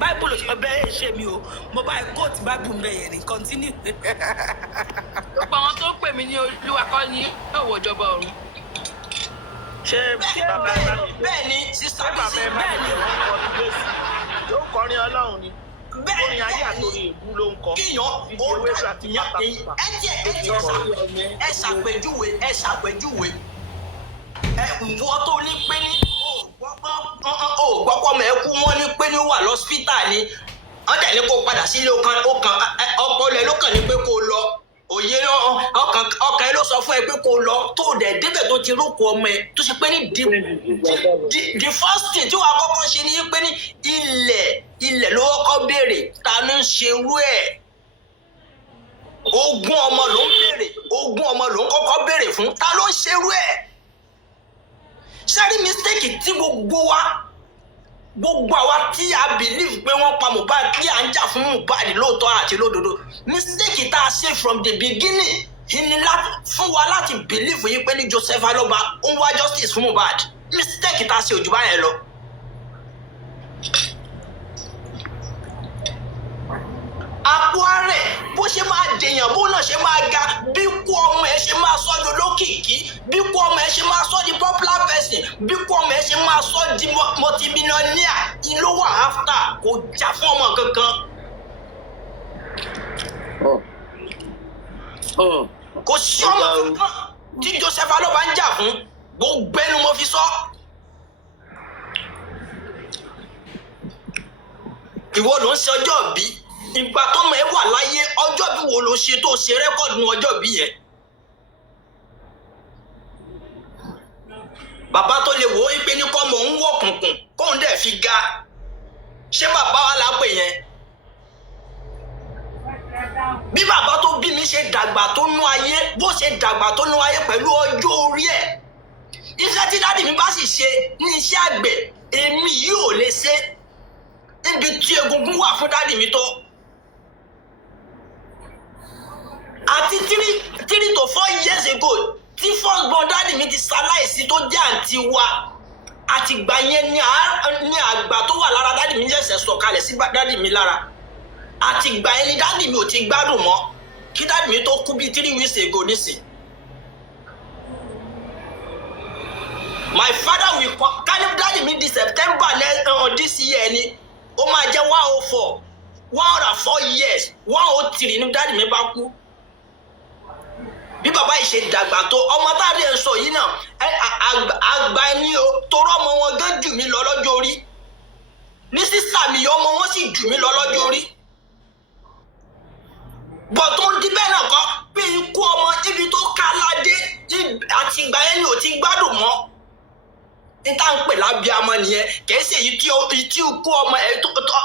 Bible ṣe bẹ́ẹ̀ ṣe mi o mo bá quote Bible bẹ́ẹ̀ ni continue. Gbogbo àwọn tó pè mí ní Olúwa kọ́ ní òwò ìjọba ọ̀run. ṣé bàbá ẹ bá mi bẹ́ẹ̀ ni sísá ṣé bàbá ẹ bá bẹ́ẹ̀ mi ni lọ kọ ní Jésù yóò kọrin Ọlọ́run ni orin ayé àtòrí ìbú ló ń kọ kíyàn ìdí ewédú àti pátápátá ẹ ṣàpèjúwe wọ́n tó ní pé ní ó gbọ́pọ̀ mẹ́kú wọ́n ní pé ní ó wà lọ́sítà ni wọ́n dẹ̀ ní kó padà sílé ọkàn ọpọlọ ẹ ló kàn ní pé kó lọ òye ọkàn ẹ ló sọ fún ẹ pé kó lọ tó dẹ̀ débẹ̀ tó ti rókò ọmọ ẹ tó ṣe pé ní the first thing tí wàá kọ́kọ́ ṣe ni pé ní ilẹ̀ ló kọ́kọ́ béèrè ta ló ń ṣerú ẹ̀ ogún ọmọ ló ń kọ́kọ́ béèrè fún ta ló ń ṣerú ẹ̀ ṣẹ́rí mistake tí gbogbo àwa tí a believe pé wọ́n pa Mohbad kí à ń jà fún Mohbad lóòótọ́ àti lódodo mistake tá a ṣe from the beginning ni fún wa láti believe yìí pé ní Joseph Aloba ń wá justice fún Mohbad mistake tá a ṣe òjò báyẹn lọ. àpò ààrẹ bó ṣe máa dèèyàn bó náà ṣe máa ga bí kú ọmọ ẹ ṣe máa sọ di olókìkí bí kú ọmọ ẹ ṣe máa sọ di popular person bí kú ọmọ ẹ ṣe máa sọ di multimillionaire ìlú wà after kò jà fún ọmọ kankan. kò sí ọmọ kankan tí Joseph Aloba ń jà fún gbogbo ẹnu mo fi sọ. ìwọ ló ń ṣe ọjọ́ bí ìgbà tọ́mọ ẹ wà láyé ọjọ́ bí wo ló ṣe tó ṣe rẹ́kọ̀dù ní ọjọ́ bí yẹn. bàbá tó lè wò ó pé ní kọ́mọ ń wọ̀ kùnkùn kóun dẹ̀ fi ga ṣé bàbá wa lápè yẹn. bí bàbá tó bí mi ṣe dàgbà tó nú ayé bó ṣe dàgbà tó nú ayé pẹ̀lú ọjọ́ orí ẹ̀ iṣẹ́ tí dáàdì mi bá sì ṣe ní iṣẹ́ àgbẹ̀ èmi yìí ò lè ṣe níbi tí egungun wà fún dáàdì mi tó. àti 3 to 4 years ago tí first born dáàdì mi ti ṣaláìsí tó jẹ́ àǹtí wa àtìgbà yẹn ní àgbà tó wà lára dáàdì mi ṣẹ̀ṣẹ̀ sọ̀kalẹ̀ sí dáàdì mi lára àtìgbà yẹn ni dáàdì mi ò ti gbádùn mọ́ kí dáàdì mi tó kú bíi 3 weeks ago nísìn. my father will come kálí dáàdì mi di September this year ni ó máa jẹ́ 104 years 103 ní dáàdì mi bá kú. bí bàbá yìí ṣe dàgbà tó ọmọ táàdì ẹ̀ ń sọ yìí náà àgbà ẹni o torọ́ ọmọ wọn gán jù mí lọ lọ́jọ́ orí ní sísà mi ọmọ wọn sì jù mí lọ lọ́jọ́ orí. bọ̀ tó ń di bẹ́ẹ̀ náà kọ́ pé ikú ọmọ ibi tó ká ládé àtìgbà yẹn ni ò ti gbádùn mọ́. ní tá à ń pè lábíàmọ́ nìyẹn kìí ṣe èyí tí ikú ọmọ ẹ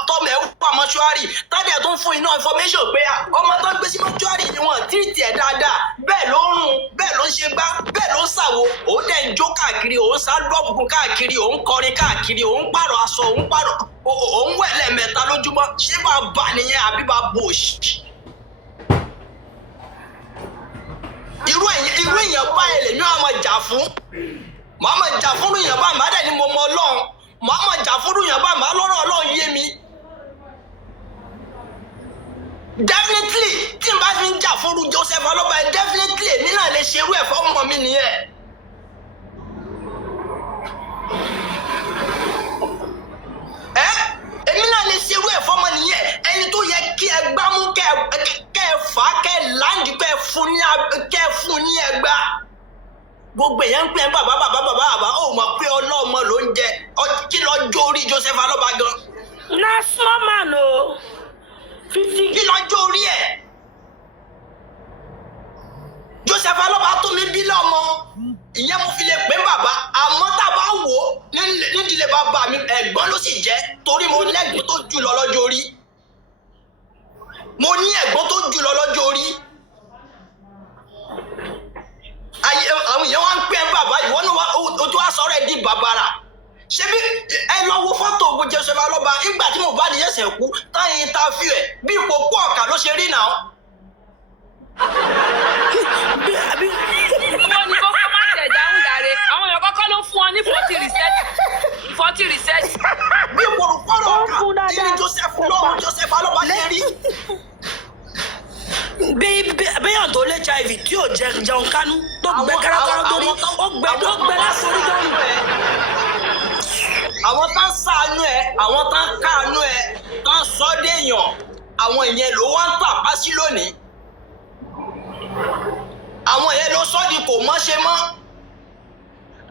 tọmọ ẹ wà mọ́ṣúárì tádé ẹ tó ń fún iná information pé ọmọ tó ń gbé sí mọ́ṣúárì ni wọ́n tírìtì ẹ̀ dáadáa bẹ́ẹ̀ ló ń rùn bẹ́ẹ̀ ló ń ṣe gbá bẹ́ẹ̀ ló ń ṣàwo òun dẹ̀ ń jó káàkiri òun sálúbọ̀bù káàkiri òun kọrin káàkiri òun pààrọ̀ aṣọ òun wẹ̀ lẹ́ẹ̀mẹ́ta lójúmọ́ ṣé bá bà nìyẹn àbí bá bò ṣì. irú èèyàn báyìí lèmi àwọn ọmọ jà fún màmá jà fúnrú yẹn bá màá dẹ̀ ni mo mọ Ọlọ́run màmá jà fúnrú yẹn bá màá lọ́rọ̀ Ọlọ́run yé mi. definitely tí n bá fi ń jà fúnrú Joseph Aloba definitely èmi náà lè ṣerú ẹ̀ fọ́mọ mi nìyẹn. èmi náà lè ṣerú ẹ̀ fọ́mọ nìyẹn ẹni tó yẹ kí ẹ gbámú kẹ ẹ fà á kẹ ẹ láǹdì kẹ ẹ fún ní ẹgbàá. gbogbo èèyàn ń pè é bàbá ó mọ̀ pé ọlọ́mọ ló ń jẹ kí lọ jó orí Joseph Aloba gan. na small man o 50. kí lọ jó orí ẹ̀ Joseph Aloba tó mi bí lọ́mọ ìyẹn mo fi lè pè é bàbá àmọ́ tá a bá wò ó nídìílé bàbá mi ẹ̀gbọ́n ló sì jẹ́ torí mo ní ẹ̀gbọ́n tó jù lọ lọ́jọ́ orí mo ní ẹ̀gbọ́n tó jù lọ lọ́jọ́ orí. àwọn èèyàn wá ń pè é bàbá ìwọ náà ojú wa sọ̀rọ̀ ẹ̀ di bàbàrà ṣebí ẹ lọ wo fọ́tò Joseph Aloba ìgbà tí Mohbad yẹ̀sẹ̀ kú táyìn interview ẹ̀ bí ipò kú ọ̀kà ló ṣe rí náà. wọ́n ní kókó má tẹ̀ dáhùn dáre àwọn èèyàn kọ́kọ́ ló fún ọ ní 40 research. bí ipò kú ọ̀kà Ibi Joseph lọ́run Joseph Alọ́ba ṣe rí. Béèyàn tó lé HIV tí ò jẹun kánú tó gbẹ kárákárá torí ó gbẹ lásòrí dọ́rùn. Àwọn tán ṣàánú ẹ, àwọn tán káàánú ẹ, tán sọ déèyàn, àwọn ìyẹn ló wá ń tàpá sí lónìí. Àwọn ìyẹn ló sọ di kò mọ́ ṣe mọ́.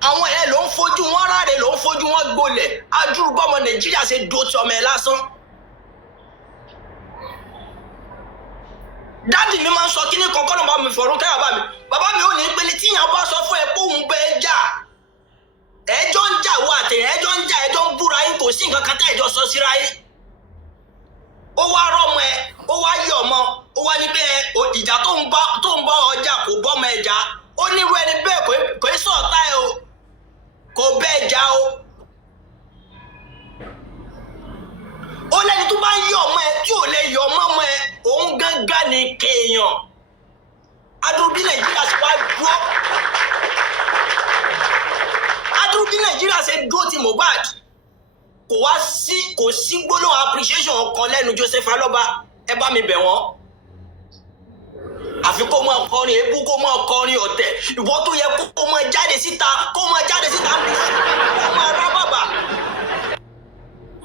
Àwọn ìyẹn ló ń fojú wọn ráre, ló ń fojú wọn gbolẹ̀. Adúrú bọ́mọ Nàìjíríà ṣe dó ti ọmọ ẹ lásán. Dáàdì mi máa ń sọ kíní kan kọ́nà bá mi fọ̀rọ̀ kẹ́yà bá mi. Bàbá mi ò ní pé ní tíyàn bá sọ fún ẹ pé òun bẹ́ẹ̀ jà. Ẹjọ́ ń jà wọ àtẹ̀yìn, ẹjọ́ ń jà, ẹjọ́ ń búra yín, kò sí nǹkan kan tẹ́ ẹjọ́ sọ síra yín. Ó wá rọ́mọ ẹ, ó wá yí ọmọ, ó wá ní pé ìjà tó ń bá ọjà kò bọ́mọ ẹja. Ó nírú ẹni bẹ́ẹ̀ kò í sọ̀tá ẹ o, kò bẹ́ẹ̀ jà o. Ó lẹ́ni tó bá ń yí ọmọ ẹ tí ò lè yọ ọmọ ẹ, òun gángan ni kéèyàn. Adúrú bí Nàìjíríà ṣe wá dúró. Adúrú bí Nàìjíríà ṣe dúró ti Mohbad. Kò sí gbólóhùn appreciation kan lẹ́nu Joseph Alọ́ba. Ẹ bá mi bẹ̀ wọ́n. Àfi kó máa kọrin èébú, kó máa kọrin ọ̀tẹ̀. Ìwọ tó yẹ kó máa jáde síta, kó máa rá bàbà.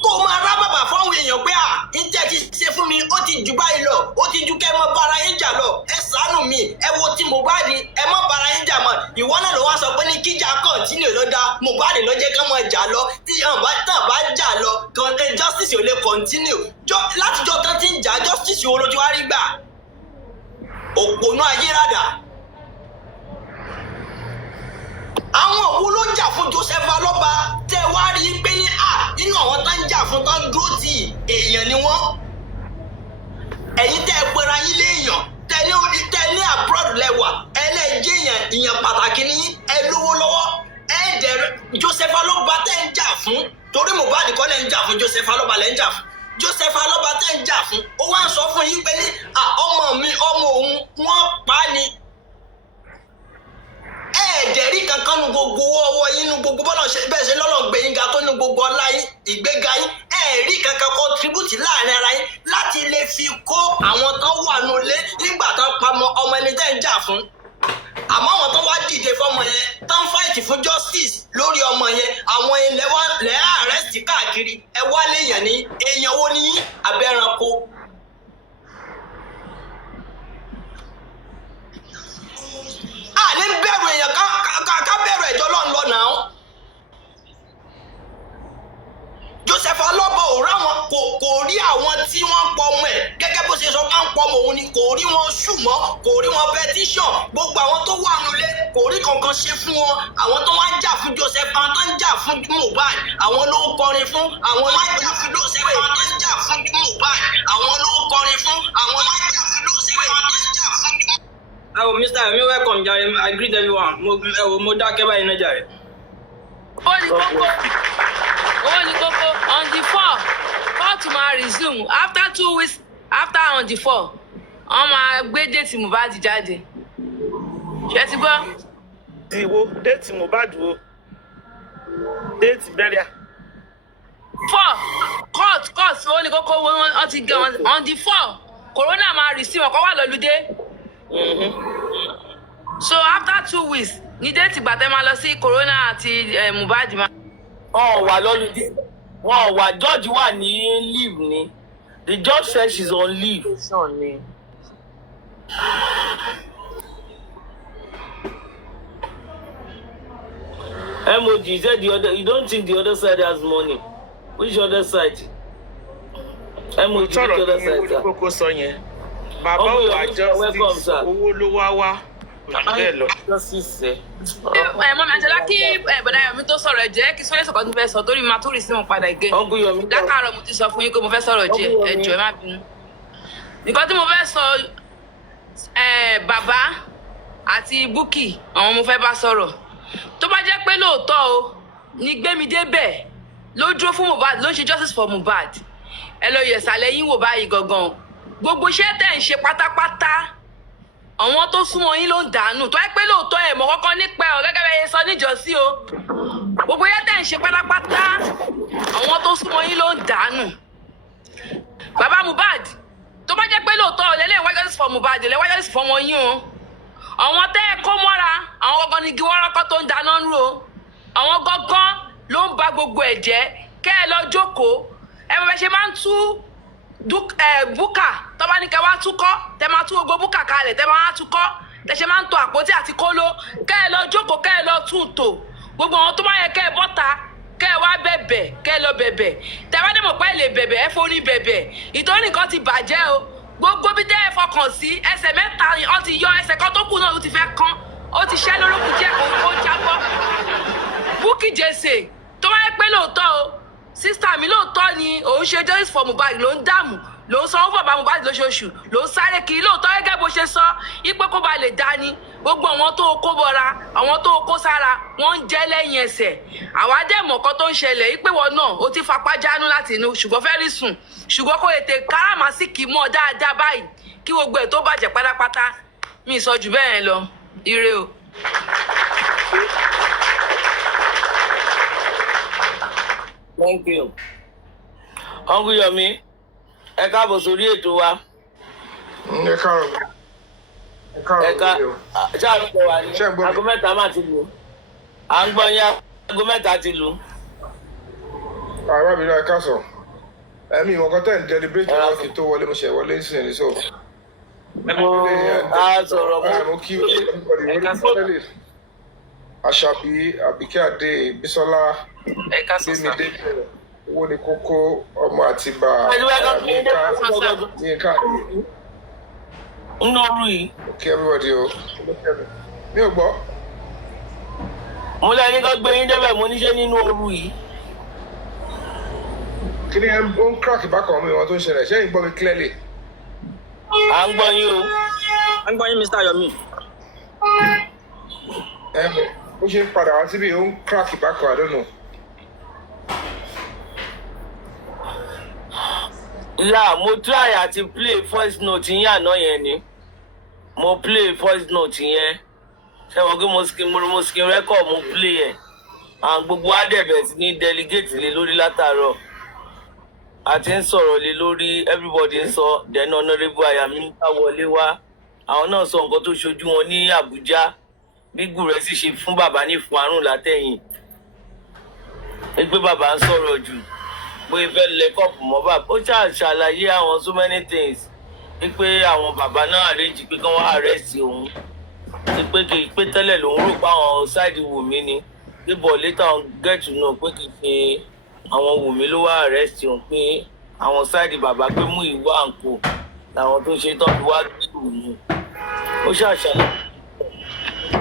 Kó máa rá bàbà fáwọn èèyàn pé ìtẹ́ ti ṣe fún mi, ó ti jù báyìí lọ, ó ti ju kẹ́ mọ́ bára yín jà lọ. Ẹ ṣàánú mi, ẹ wo ti Mohbad, ẹ mọ́ bára yín jà mọ́. Ìwọ náà ló wá sọ pé ní kíjà continue ló dá Mohbad ló jẹ́ ká mọ́ jà lọ. Tí tàn bá jà lọ, justice ò lè continue. Látijọ́ tán ti ń jà, justice wo ló ti wá rí gbà? Òpònú ayérádà. Àwọn òwú ló jà fún Joseph Alọ́ba tẹ́ wá rí pé ní nínú àwọn tán ń jà fún tán dúró tì èèyàn ni wọ́n. Ẹ̀yin tẹ́ ẹ pera yín léèyàn, tẹ́ ní abroad lẹ́wà, ẹlẹ́jẹ̀ èèyàn pàtàkì ní ẹ lówó lọ́wọ́. Joseph Alọ́ba tẹ́ ń jà fún, torí Mohbad kọ́ lẹ́ ń jà fún, Joseph Alọ́ba lẹ́ ń jà fún. Joseph Alọ́ba tẹ́ ń jà fún, ó wá ń sọ fún yín pé ní ọmọ òun wọ́n pa á ni. Ẹ̀ẹ́dẹ̀rí kankan nu gbogbo ọwọ́ yín, nu gbogbo bọ́lá bẹ́ẹ̀ ṣe lọ́lọ́ gbé yín ga tó nu gbogbo ọlá yín, ìgbéga yín, ẹ̀ẹ́rí kankan contribute láàrin ara yín láti lè fi kó àwọn tán wà nulẹ̀ nígbà tán pamọ́ ọmọ ẹni tẹ́ ń jà fún. Àmọ́ àwọn tán wá dìde fọmọ yẹn, tán fight fún justice lórí ọmọ yẹn, àwọn ilẹ̀ arrest káàkiri, ẹ wá léèyàn ní èèyàn wo ní abẹ́ranko. Ní bẹ̀rù èèyàn ká bẹ̀rù ẹ̀jọ́ lọ́nà náà. Joseph Alọ́ba ò ráwọn kò rí àwọn tí wọ́n ń pọ ọmọ ẹ̀ gẹ́gẹ́ bó ṣe sọ pé ń pọ ọmọ òun ni, kò rí wọn ṣùgbọ́n kò rí wọn petition. Gbogbo àwọn tó wà nulẹ̀ kò rí kankan ṣe fún wọn. Àwọn tó wá ń jà fún Joseph, àwọn tó ń jà fún Mohbad, àwọn ló ń kọrin fún. Àwọn ló ń jà fún Joseph, àwọn tó ń jà fún Mohbad, àwọn ló ń kọrin fún. Àwọn ló ń jà fún Joseph, àwọn tó ń jà fún. Mr. Emi, welcome, Jare. I greet everyone. Mo dákẹ́ báyìí náà, Jare. Ó ní kókó on the 4 court máa resume after 2 weeks after on the 4 wọ́n máa gbé déètì Mohbad jáde. Ṣé ti gbọ́? Ìwo déètì Mohbad wo? Déètì bẹ́rẹ̀. 4 court ó ní kókó wọ́n ti gé wọn on the 4 corona máa resume ọkọ̀ wà lọ́lùdé. So after 2 weeks ní déètì gbàtẹ́ máa lọ sí corona àti Mohbad máa. Wọ́n wà lọ́lùdé. Wọ́n wà judge wà ní leave ni. The judge said she's on leave. Emoji said you don't think the other side has money. Which other side? Emoji, which other side? Sọ̀rọ̀ ní kókó sọ yẹn. Bàbá ò wá justice, owó ló wá wá. Bẹ́ẹ̀ lọ. Mọ́mí Àjọlá kí bọ̀dá Yomi tó sọ̀rọ̀ jẹ́ kí Sọ́yẹ́ sọ̀kan tó fẹ́ sọ torí máa tó rí sí wọn padà gé. Lákàárọ̀ mo ti sọ fún yín pé mo fẹ́ sọ̀rọ̀ jẹ́ ẹjọ́ ẹ má bínú. Nǹkan tí mo fẹ́ sọ bàbá àti Bukky àwọn mo fẹ́ bá sọ̀rọ̀. Tó bá jẹ́ pé lóòótọ́ o ní Gbémidébẹ̀ ló dúró fún Mohbad ló ń ṣe justice for Mohbad. Ẹ lọ yẹ̀sàlẹ̀ yín wò báyìí gangan. Gbogbo iṣẹ́ tẹ̀ ń ṣe pátápátá àwọn tó súnmọ́ yín ló ń dànù tó ẹ pé lóòótọ́ ẹ̀ mọ̀ kọ́kọ́ nípa ẹ̀ gẹ́gẹ́ bẹ́ẹ̀ sọ níjọ́sí o gbogbo yẹn tẹ̀ ń ṣe pátápátá àwọn tó súnmọ́ yín ló ń dànù bàbá Mohbad tó bá jẹ́ pé lóòótọ́ lẹ́lẹ́ wá justice for Mohbad lẹ́lẹ́ wá justice for ọmọ yín o àwọn tẹ́ ẹ kó mọ́ra àwọn gangan ni gíwọ́rọ́kọ́ tó ń dáná ń rò àwọn gangan ló ń ba gbogbo ẹ̀ jẹ́ kẹ́ ẹ lọ jókòó ẹ bẹ ṣe máa ń tú búkà tó bá ní kẹ́ wá túkọ́ tẹ́ máa tú gbogbo búkà kalẹ̀ tẹ́ máa túkọ́ tẹ́ ṣe máa ń to àpótí àti kóló kẹ́ ẹ lọ jókòó kẹ́ ẹ lọ tún tò gbogbo àwọn tó bá yẹ kẹ́ ẹ bọ́ta kẹ́ ẹ wá bẹ̀bẹ̀ kẹ́ ẹ lọ bẹ̀bẹ̀ tẹ́ bá dé mọ̀ pé ẹ lè bẹ̀bẹ̀ ẹ forí bẹ̀bẹ̀ ìtorí nǹkan ti bàjẹ́ o gbogbo bí tẹ́ ẹ fọkàn sí ẹsẹ̀ mẹ́ta ọ ti yọ ẹsẹ̀ kan tó kù náà ó ti fẹ́ kán ó ti ṣẹ́ lórúkú jẹ́ ó jábọ́ Bukky Jesse tó wáyé pé lóòótọ́ o sísítà mi lóòótọ́ ni òun ṣe justice for Mohbad ló ń dààmú ló ń sanwó fún bàbá Mohbad lóṣooṣù ló ń sáré kiri lóòótọ́ gẹ́gẹ́ bó ṣe sọ ipé kó ba lè dání gbogbo àwọn tó kó bọra àwọn tó kó sára wọ́n ń jẹ́ lẹ́yìn ẹsẹ̀ àwa dẹ̀ mọ̀ kan tó ń ṣẹlẹ̀ ipé wọn náà ó ti fapá jánu láti inú ṣùgbọ́n fẹ́ rí sùn ṣùgbọ́n kó ètè káràmásìkì mọ́ dáadáa báyìí kí gbogbo ẹ̀ tó bàjẹ́ pátápátá mi ì sọ jù bẹ́ẹ̀ lọ ire o. Thank you. Uncle Yomi, ẹ káàbọ̀ sórí ètò wa. Ẹ káàárọ̀. Ẹ káàárọ̀. Ṣáà ló tẹ wá ní. Aago mẹ́ta máa ti lù. À ń gbọ́ yín aago mẹ́ta ti lù. Àrà mi náà ẹ káàsọ̀. Ẹ̀mí ìwọ̀n tẹ̀ ń deliberate wọn kí tó wọlé mo ṣe wọlé sí ẹni sọ. A sọ̀rọ̀ mọ́. Mo kí everybody wọlé fọ́lẹ́lẹ̀. Àṣàbí, Àbíkẹ́ Adé, Bísọ́lá, Gbémidé, owó ni kókó, ọmọ Àtìbà, Yínká. Nínú òru yìí. Okay, everybody o. Mi ò gbọ́. Mo lẹ́ni kan gbé yín débẹ̀ mo níṣẹ́ nínú òru yìí. Kí ni ó ń crack bákan mi wọn tó ń ṣẹlẹ̀? Ṣé ìgbọ́ mi clearly? À ń gbọ́ yín o. À ń gbọ́ yín Mr. Yomi. Ó ṣe ń padà wá síbi ó ń crack bákan I don't know. Ìyá mo try àti play voice note yín àná yẹn ni. Mo play voice note yẹn. Ṣé wọ́n gbé mo skin record mo play ẹ̀. And gbogbo adẹ̀bẹ̀ sí ní delegate lé lórí látàárọ̀. A ti ń sọ̀rọ̀ lé lórí everybody ń sọ then honourable Ayami ká wọlé wá. Àwọn náà sọ nǹkan tó ṣojú wọn ní Àbújá. Bí Gùrẹ́ sì ṣe fún bàbá ní fún àrùn látẹ̀yìn. Pé bàbá ń sọ̀rọ̀ jù. Pé fẹ́ lẹ kọ́ọ̀pù mọ́ bàbá. Ó ṣàlàyé àwọn so many things. Pé àwọn bàbá náà arrange pé kí wọ́n arrest òun. Pé kì í pé tẹ́lẹ̀ lòun rò pé àwọn side Wùmí ni. Pé but later on get to know pé kì í ṣe àwọn Wùmí ló wá arrest òun pé àwọn side bàbá pé mú ìwà àǹkó làwọn tó ṣe tán fi wá gbé òun.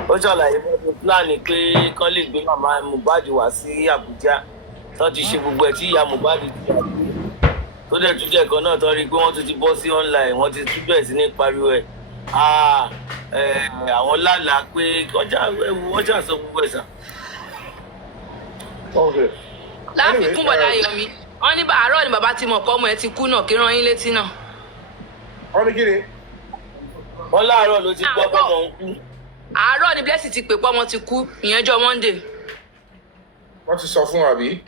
Ó ṣàlàyé fún pílánì pé kán lè gbé màmá Mohbad wá sí Àbújá tó ti ṣe gbogbo ẹ̀ tí ìyá Mohbad ti wà pé tó dẹ̀ tún jẹ́ kan náà tó rí i pé wọ́n tún ti bọ́ sí online wọ́n ti tún bẹ̀rẹ̀ sí ní pariwo ẹ̀ àwọn lálàá pé wọ́n ṣàṣọ gbogbo ẹ̀ sà. Láfikún bọ̀dá Yomi wọ́n ní àárọ̀ ni bàbá ti mọ̀ pé ọmọ ẹ ti kú náà kí rán yín létí náà. Wọ́n ní kí ni? Wọ́n láàárọ̀ ló ti gbọ́ pé ọmọ ń kú. Àárọ̀ ni Blessing ti pè pé ọmọ ti kú ìyẹn jọ́ Monday. Wọ́n ti sọ fún àbí?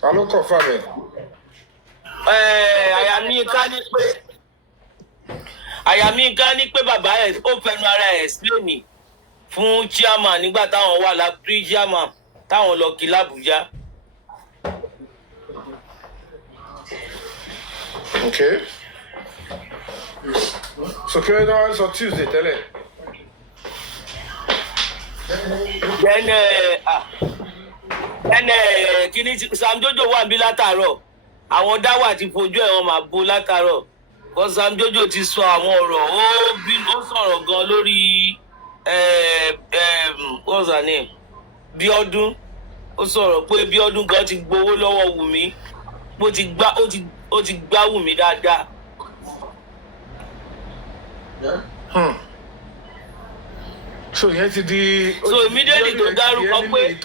Ta ló confirm ẹ̀? Àyàmí ká ní pé bàbá ẹ̀ ó fẹnu ara ẹ̀ explain fún chairman nígbà táwọn wà láprí chairman táwọn lọ kí l'Àbújá. Okay. So kí ló dé wọ́n sọ Tuesday tẹ́lẹ̀? Then kini Sam Jojo wà bí látàárọ̀ àwọn dáwà ti fojú ẹ̀ wọ́n máa bo látàárọ̀ kọ́ Sam Jojo ti sọ àwọn ọ̀rọ̀ ó sọ̀rọ̀ gan lórí what's her name Biodun ó sọ̀rọ̀ pé Biodun gan ti gbowó lọ́wọ́ Wùmí ó ti gbá Wùmí dáadáa. So yẹn ti di. So immediately tó dárúkọ pé.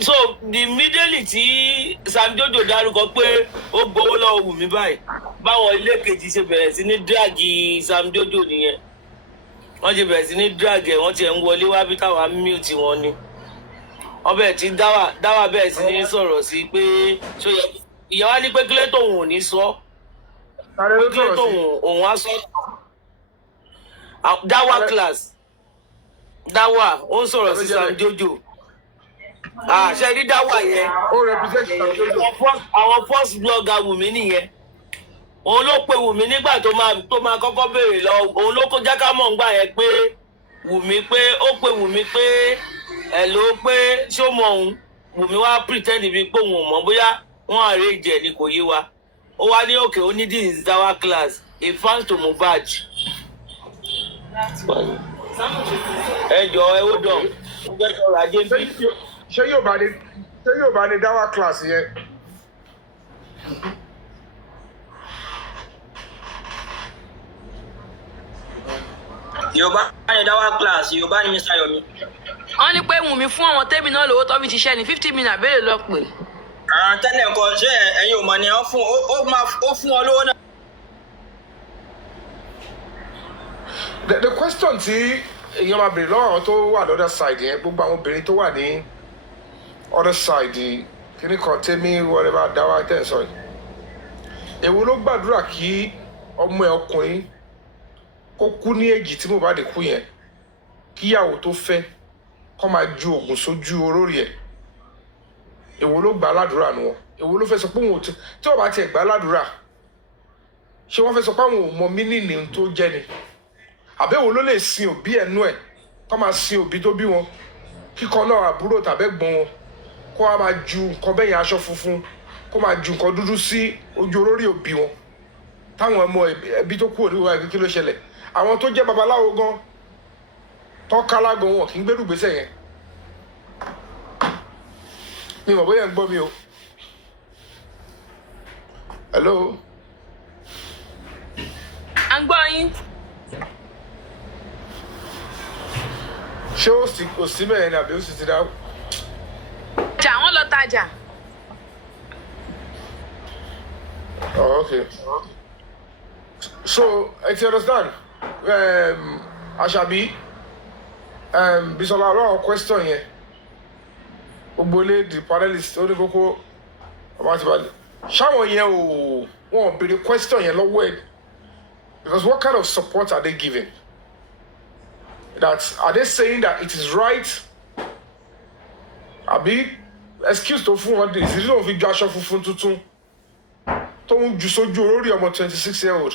So immediately tí Sam Jojo dárúkọ pé ó gbowó lọ́wọ́ Wùmí báyìí báwọn ilé kejì ṣe bẹ̀rẹ̀ sí ní dragi Sam Jojo nìyẹn wọ́n ṣe bẹ̀rẹ̀ sí ní dragi ẹ̀ wọ́n ti ẹ̀ ń wọlé wá bí táwọn mute wọn ni wọ́n bẹ̀rẹ̀ tí dáwà bẹ̀rẹ̀ sí ní sọ̀rọ̀ sí pé ìyá wa ní pé kílẹ̀ tóun ò ní sọ pé kílẹ̀ tóun òun á sọ dáwà class dáwà ó ń sọ̀rọ̀ sí Sam Jojo ṣe rí dáwà yẹn àwọn first blogger Wùmí nìyẹn òun ló pe Wùmí nígbà tó máa kọ́kọ́ béèrè lọ òun ló kó jáká mọ̀ ńgbà yẹn pé Wùmí pé ó pe Wùmí pé ẹ̀ ló pé ṣó mọ òun Wùmí wá pretend bí pé òun ò mọ̀ bóyá wọ́n arrange ẹ̀ ni kò yé wa ó wá ní òkè ó ní this is dáwà class a fan to Mohbad ẹ jọ ẹ ó dàn ọrọ̀ ajé bí. ṣé yóò bá ní dáwà class yẹn. Yorùbá ní dáwà class Yorùbá ní Mr. Yomi. wọ́n ní pé Wùmí fún àwọn tẹ́mi náà lówó tó fi ṣiṣẹ́ ní 50 million àbẹ́rẹ́ lọ pé. Tẹ́lẹ̀ nǹkan ṣé ẹ̀yin ò mọ̀ ni ó fún ọ lówó náà. The question tí èèyàn máa bèrè lọ́wọ́ àwọn tó wà lọ́dọ̀ side yẹn gbogbo àwọn obìnrin tó wà ní other side kíní kan tẹ́mí wọlé bá dáwà tẹ̀ sọ yìí èwo ló gbàdúrà kí ọmọ ẹ̀ ọkùnrin kó kú ní èjì tí Mohbad kú yẹn kíyàwó tó fẹ́ kó máa ju oògùn sójú olórí ẹ̀ èwo ló gbà ládùúrà nù wọn èwo ló fẹ́ sọ pé òun ò tí wọ́n bá tiẹ̀ gbà ládùúrà ṣé wọ́n fẹ́ sọ pé àwọn ò mọ mínìní tó jẹ́ ni àbẹ́wò ló lè sin òbí ẹnu ẹ̀ kó máa sin òbí tó bí wọn kíkọ náà àbúrò tàbẹ́gbọ́n wọn kó wá máa ju nǹkan bẹ́yìn aṣọ funfun kó máa ju nǹkan dúdú sí ojú olórí òbí wọn táwọn ọmọ ẹbí tó kú òníwá ẹbí kí ló ṣẹlẹ̀ àwọn tó jẹ́ babaláwo gan tọ́kálá gan wọn kì í gbérù gbèsè yẹn mi mọ̀ bóyá ń gbọ́ mi o hello. à ń gbọ́ yín. ṣé ó sì bẹ́ẹ̀ ni àbí ó sì ti dá. jà wọ́n lọ tajà. Oh, okay. So, I understand. Àṣàbí, Bisola, ọlọ́run question yẹn. Ogbole, the panelist, ó ní kókó ọmọ àti balẹ̀. Ṣáwọn yẹn ò wọ́n béèrè question yẹn lọ́wọ́ ẹ̀. Because what kind of support are they giving? Are they saying that it is right? Àbí excuse tó fún wọn dé ìsìlẹ̀ òun fi ju aṣọ funfun tuntun tó ń ju sójú olórí ọmọ 26-year-old.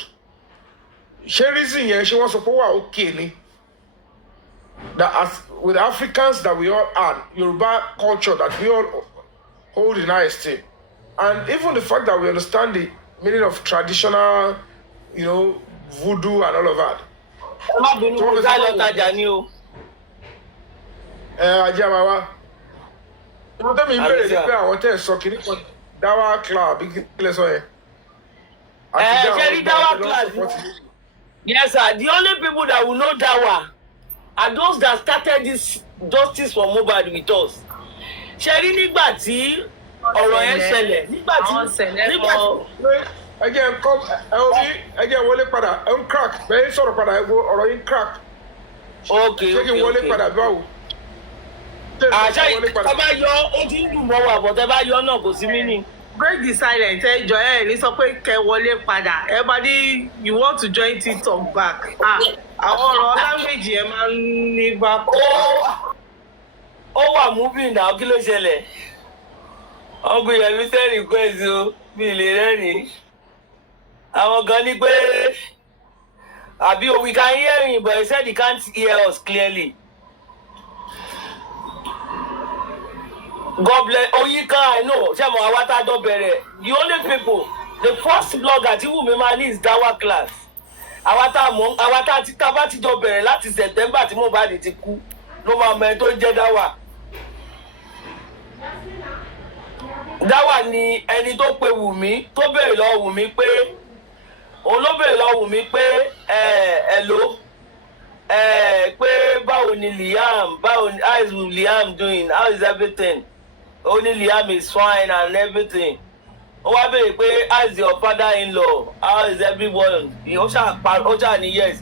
Ṣé reason yẹn ṣé wọ́n sọ pé wà okay ni? That as with Africans that we all are, Yoruba culture that we all hold in high esteem. And even the fact that we understand the meaning of traditional, voodoo and all of that. ẹ má bínú mo dá lọ tajà ni o. Ajé àmà wa. Ìwọ́n tẹ́mi ń bèrè ní pé àwọn tẹ́ ẹ̀ sọ kìíní kan dáwà club bí kílẹ̀ sọ yẹn. Ṣé rí dáwà club? Yes sir, the only people that will know Dawa are those that started this justice for Mohbad with us. Ṣé rí nígbà tí ọ̀rọ̀ yẹn ṣẹlẹ̀ nígbà tí ẹjẹ wọlé padà ẹ ń crack bẹ́ẹ̀ sọ̀rọ̀ padà ẹ wo ọ̀rọ̀ yín crack. Ṣé kí n wọlé padà báwo? Àṣà ìtọ́ bá yọ ó ti ń dùn mọ́ wa bọ̀ tẹ́ bá yọ náà kò sí mí ni. Break the silence ẹ jọ ẹ ní sọ pé kẹ́ wọlé padà everybody you want to join TikTok back. Àwọn ọ̀rọ̀ language yẹn máa ń ní gbà pọ̀. Ó wà moving náà kí ló ṣẹlẹ̀? Ọgbìn yẹn mi send request o mi lè rẹ́rìn-ín. Àwọn kan ní pé àbí we can hear him but he said he can't hear us clearly. God bless Oyinka I know ṣé mo àwa tá a jọ bẹ̀rẹ̀ the only people the first blogger tí Wùmí máa ní is Dawa class àwa tá ti tá bá ti jọ bẹ̀rẹ̀ láti September tí Mohbad ti kú ló máa mọ ẹni tó ń jẹ́ Dawa. Dawa ni ẹni tó pe Wùmí tó béèrè lọ Wùmí pé òun ló béèrè lọ Wùmí pé hello pé báwo ni Liam how is Liam doing how is everything only Liam is fine and everything ó wá béèrè pé how is your father-in-law how is everyone ó ṣáà ní yes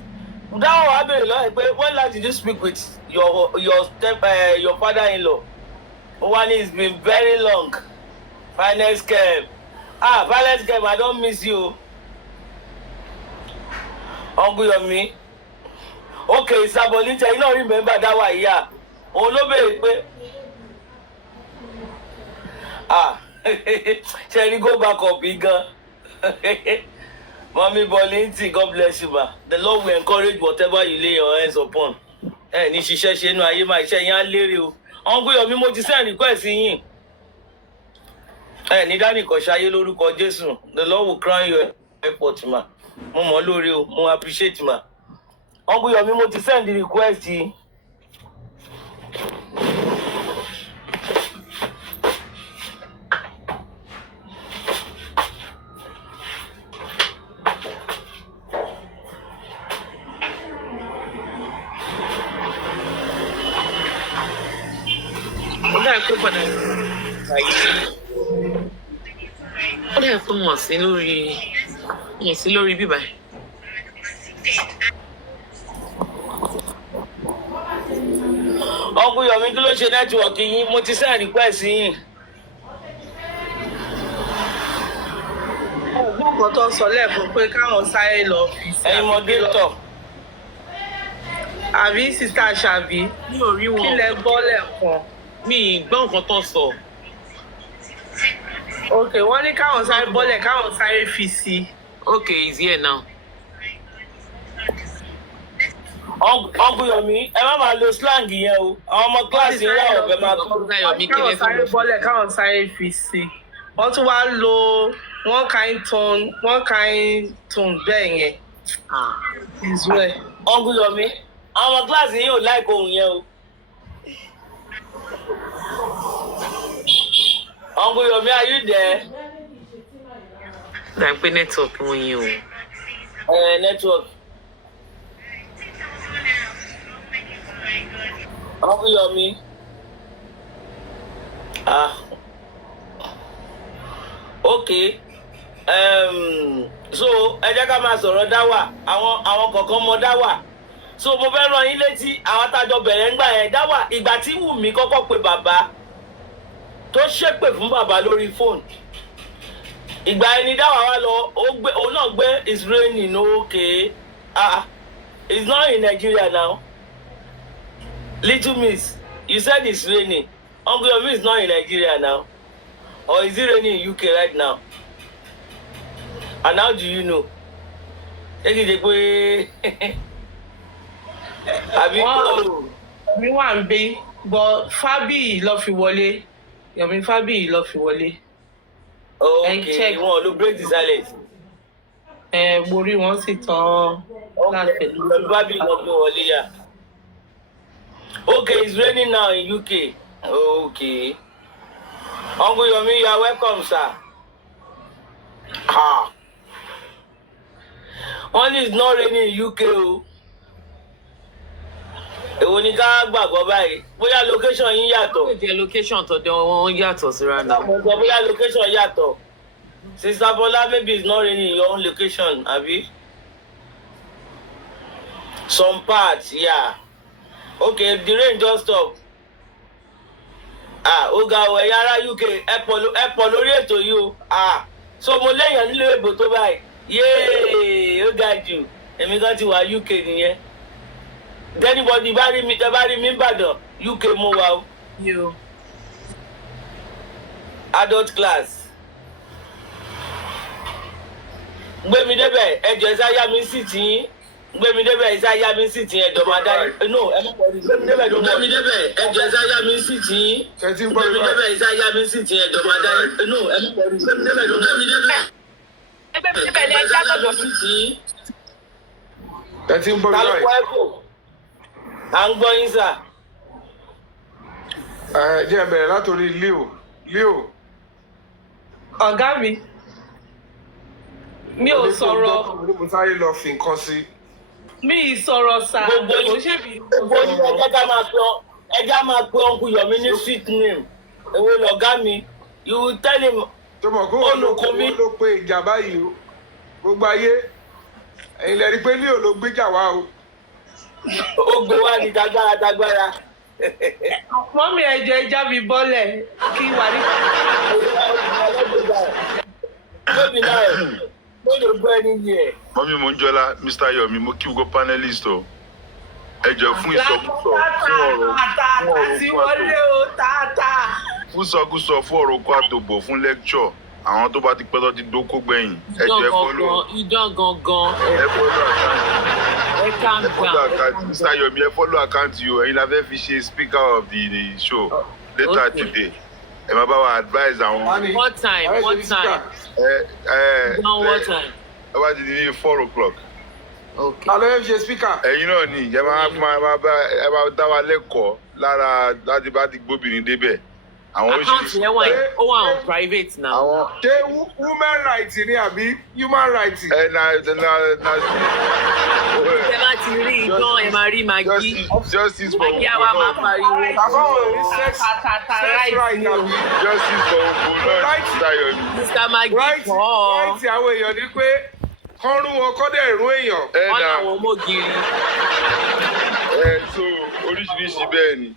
Dawa wá béèrè lọ́wọ́ pé when last did you speak with your father-in-law ó wá ní it's been very long finance camp Violence game, I don't miss you. Uncle Yomi. Okay, Sabolita, you don't remember that one, yeah. Olobe, shall you go back up, bigger? Mommy Bolinti, God bless you, ma. The Lord will encourage whatever you lay your hands upon. Ni ṣiṣẹ́ nu ayé máa iṣẹ́ yẹn á lérè o. Uncle Yomi, mo ti send request yín. Ní dání kò ṣayé lórúkọ Jésù. The Lord will crown you effort, ma. Mo mọ̀ lórí o, mo appreciate, ma. Uncle Yomi, mo ti send the request yìí. Ó lè fún wọn sí lórí bíbá. Uncle Yomi, kí ló ṣe nẹ́tíwọ̀kì yín? Mo ti send request yín. Ọgbọ́n kan tó sọ lẹ́ẹ̀kan pé káwọn sáré lọ fi sí. Ẹ̀yin moderator. Àbí sísá Ṣàbí. Mi ò rí wọn. Kí lẹ gbọ́ lẹ́ẹ̀kan? Mi ì gbọ́ nǹkan tó sọ. Okay, wọ́n ní káwọn sáré bọ́lẹ̀ káwọn sáré fi sí. Okay, he's here now. Uncle Yomi, ẹ má máa lo slang yẹn o. Àwọn ọmọ kíláàsì yẹn ọ̀bẹ máa kọ́. Káwọn sáré bọ́lẹ̀ káwọn sáré fi sí. Wọ́n tún wá lo one kind tone bẹ́ẹ̀ yẹn. Is well. Uncle Yomi, àwọn ọmọ kíláàsì yẹn ò láìkó ohun yẹn o. Uncle Yomi, are you there? Dà pé network wọn yẹn o. Network. Uncle Yomi. Okay. So ẹ jẹ́ ká máa sọ̀rọ̀ dáwà. Àwọn kọ̀ọ̀kan mọ dáwà. So mo fẹ́ rán yín létí àwọn tájọ bẹ̀rẹ̀ ń gbà yẹn dáwà ìgbà tí Wùmí kọ́kọ́ pe bàbá tó ṣépè fún bàbá lórí fóònù. Ìgbà ẹni dáwà wá lọ òun náà gbé it's raining okay. It's not in Nigeria now. Little Miss, you said it's raining. Uncle Yomi is not in Nigeria now. Or is it raining in UK right now? And how do you know? Mi wà ń bí, but fabiyi ló fi wọlé. Yomi fabiyi ló fi wọlé. Okay, wọn ló break the silence. Borí wọn sì tán láti pẹ̀lú. Fabiyi ló fi wọlé yà. Okay, it's raining now in UK. Okay. Uncle Yomi, you are welcome, sir. One is not raining in UK. Èwo ni ká gbàgbọ́ báyìí? Bóyá location yín yàtọ̀. Ó jẹ́ location tọ̀dọ̀ wọn yàtọ̀ síra náà. Bóyá location yàtọ̀. Sister Bola, maybe it's not raining in your own location, abi? Some parts, yeah. Okay, the rain just stop. Oga ẹ̀yà ará UK ẹ pọ̀ lórí ètò yìí o. So mo léèyàn nílò èbò tó báyìí. Yéé, ó ga jù. Èmi kan ti wà UK nìyẹn. Anybody bá rí mi Ìbàdàn, UK mo wà o. Yo. Adult class. Gbé mi débẹ̀, ẹjọ́ ìsáyà mi sì tí yín. Gbé mi débẹ̀ ìsáyà mi sì tí yín ẹ̀dọ̀ máa dá yín. No, ẹ má pọ̀ ní. Gbé mi débẹ̀ ẹjọ́ ìsáyà mi sì tí yín. Gbé mi débẹ̀ ìsáyà mi sì tí yín ẹ̀dọ̀ máa dá yín. No, ẹ má pọ̀ ní. Gbé mi débẹ̀ ẹjọ́ ìsáyà mi sì tí yín. Ẹ ti ń bọ́ mi báyìí. À ń gbọ́ yín sà. Jẹ́ ẹ bẹ̀rẹ̀ látòrí Leo. Ọ̀gá mi. Mi ò sọ̀rọ̀. Mo sáré lọ fi nǹkan sí. Mi ì sọ̀rọ̀ sà. Gbogbo ẹja máa pe Uncle Yomi ní sweet name. Èwo lọ̀gá mi. You will tell him. Tó mọ̀ kó wọ́n ló pe ìjà báyìí o. Gbogbo ayé. Ẹ̀yin lẹ rí pé Leo ló gbéjà wá o. Ó gbé wá ní tagbára. Mọ́mí ẹjọ́ ẹja mi bọ́lẹ̀ kí wà ní. ló gbọ́ ẹni yẹ. Mọ́mí Mouhjola, Mr. Yomi, mo kí gbogbo panelist o. Ẹ jọ̀ọ́ fún ìsọkúsọ fún ìsọkúsọ fún ọ̀rọ̀ okó àtòbọ̀ fún lecture. Àwọn tó bá ti pẹ́ tó ti dókó gbẹ̀yìn. Ẹ jọ̀ọ́ ẹ follow. Idán gangan. Ẹ follow account. Ẹ calm down. Mr. Yomi, ẹ follow account yìí o. Ẹ̀yin la fẹ́ fi ṣe speaker of the show later today. Ẹ máa bá wa advise àwọn. What time? What time? What time? Ẹ bá ti di 4 o'clock. Okay. Alo ẹ fi ṣe speaker. Ẹ̀yin náà ni ẹ máa dá wa lẹ́kọ̀ọ́ lára láti bá ti gbóbìnrin débẹ̀. Àwọn Account yẹn wà ó wà on private now. Àwọn Ṣé women rights ni àbí human rights? ẹ na Ẹ bá ti rí idán, ẹ máa rí magi. justice for Magi àwa máa pariwo. Bàbá wọn ní sex right àbí? justice for Ogbó náà Mr. Yomi. Mr. Magi Right kọ́. àwọn èèyàn ni pé kán rú wọn kọ́ dẹ̀ rún èèyàn. Wọ́n làwọn mọ́gìrì. So oríṣiríṣi bẹ́ẹ̀ ni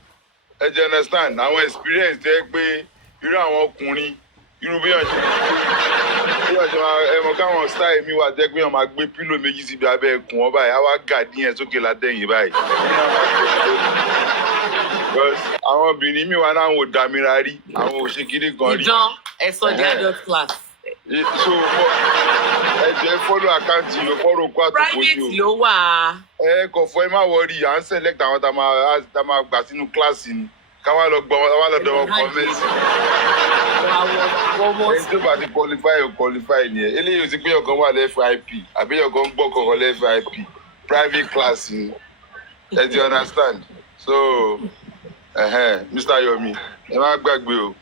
ẹ jẹ́ understand àwọn experience tẹ́ pé irú àwọn ọkùnrin irú bí wọ́n ṣe máa ẹ mọ̀ káwọn style mi wà jẹ́ pé wọ́n máa gbé pílò méjì síbi abẹ́ ẹkùn wọn báyìí á wá gàdí yẹn sókè látẹ̀yìn báyìí. Àwọn obìnrin mi wà náà wò dàmíra rí àwọn òṣèkiri kan rí. Idán ẹ̀sọ́ jẹ́ adult class. So ẹ jẹ́ follow account yìí ló fọ́rọ̀ kó àtòkò Private yìí o. ló wà. Ẹ kò fọ ẹ má wọrí à ń select àwọn tá a máa gbà sínú kíláàsì ni ká wá lọ gbọ́ wá lọ dọ̀wọ́ kọ́mẹ́sì. Ẹni tó bá ti qualify ò qualify nìyẹn eléyìí ò sí pé ọ̀kan wà lẹ́fIP àbí ọ̀kan gbọ́ kọ̀ọ̀kan lẹ́fIP private class ni ẹ ti understand so Mr. Yomi ẹ má gbàgbé o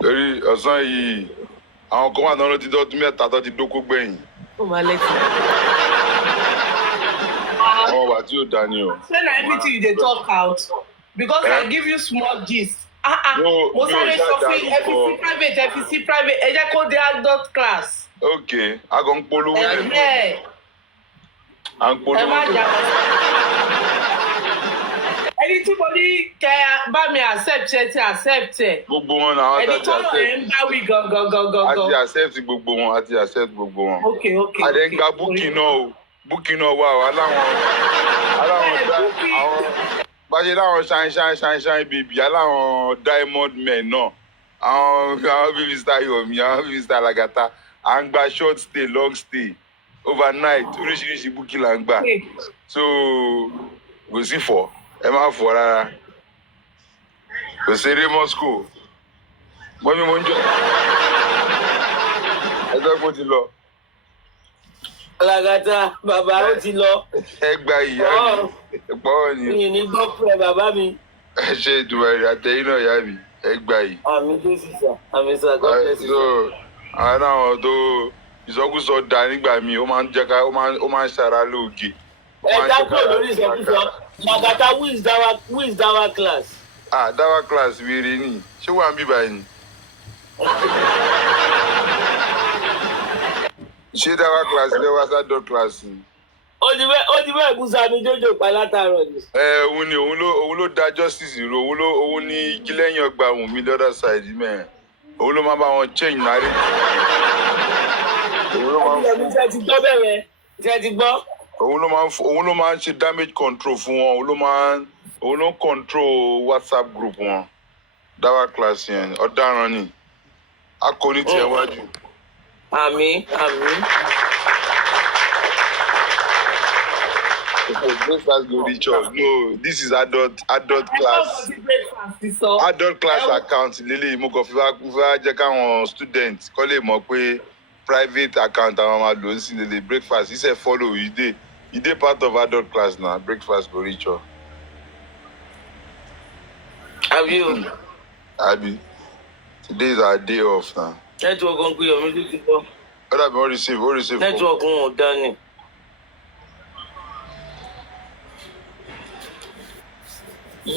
torí ọ̀sán yìí àwọn kan wà náà ló ti dọ́dún mẹ́ta tó ti dókó gbẹ̀yìn. Ó máa lẹ́tì. Àwọn wà tí ò dání o. Say na everything you dey talk out because I give you small gist. Mo sáré sọ fún ẹ fi sí private ẹ jẹ́ kó dé adult class. Okay, a kàn ń polówó rẹ̀. À ń polówó Ẹ má jà wọ́n. Ẹni tí mo ní kẹ́ bá mi accept ẹ ti accept ẹ. Gbogbo wọn náà Ẹni tọ́lọ̀ ẹ̀ ń bá wí gangan. a ti accept gbogbo wọn. Okay. A dẹ̀ ń gba búkì náà o. Búkì náà wà o. Àwọn báyìí láwọn shine baby aláwọn diamond men náà. Àwọn bíbí Mr. Yomi, àwọn bíbí Mr. Lagata. À ń gba short stay, long stay, overnight. Oríṣiríṣi búkì là ń gbà. So kò sí fọ́. Ẹ má fọ́ rárá. Kò ṣeré Moscow. Mọ́mí Mouhjola. Ẹ jẹ́ kó ti lọ. Lagata bàbá ó ti lọ. Ẹ gba ìyá mi. Ẹ pọ̀ ni. Mi ní gbọ́ pé bàbá mi. Ẹ ṣe ìdùnnú àtẹ̀yìn náà ìyá mi. Ẹ gba yìí. Àmì tó sì sà. Àmì sà God bless you. So àwọn àwọn tó ìsọkúsọ dá nígbà míì ó máa ń jẹ́ ká ó máa ń ṣara lóògì. Ẹ dákúrò lórí ìsọkúsọ. Lagata who is dawa class? Dawa class wèrè ni. Ṣé wàá ń bí báyìí ni? Ṣé dawa class lẹ́wọ́ sádọ́ class ni? Ó ti bẹ́ẹ̀ kú Sami Jojo pa látàárọ̀ ni. Òun ni òun ló dá justice ro òun ní igi lẹ́yìn ọgbà òun mi the other side mẹ́rin. Òun ló máa bá wọn change narrative. Òun ló máa ń fún. Ṣé ti gbọ́ bẹ́ẹ̀ ṣé ti gbọ́? Òun ló máa ń ṣe damage control fún wọn. Òun ló ń control WhatsApp group wọn. Dawa class yẹn ọ̀daràn ni. A kò ní tiẹ̀ wájú. Àmín. Breakfast go reach us. No, this is adult class. Adult class account lele mo kàn fi wá jẹ́ káwọn students kọ́ lè mọ̀ pé private account àwọn máa lò ó sí lele breakfast iṣẹ́ follow you dey part of adult class na breakfast go reach us. Abi today is our day off na. Network ń gbìyànjú mi títí gbọ́. Ó dàbí ó receive. Network wọn ò dání.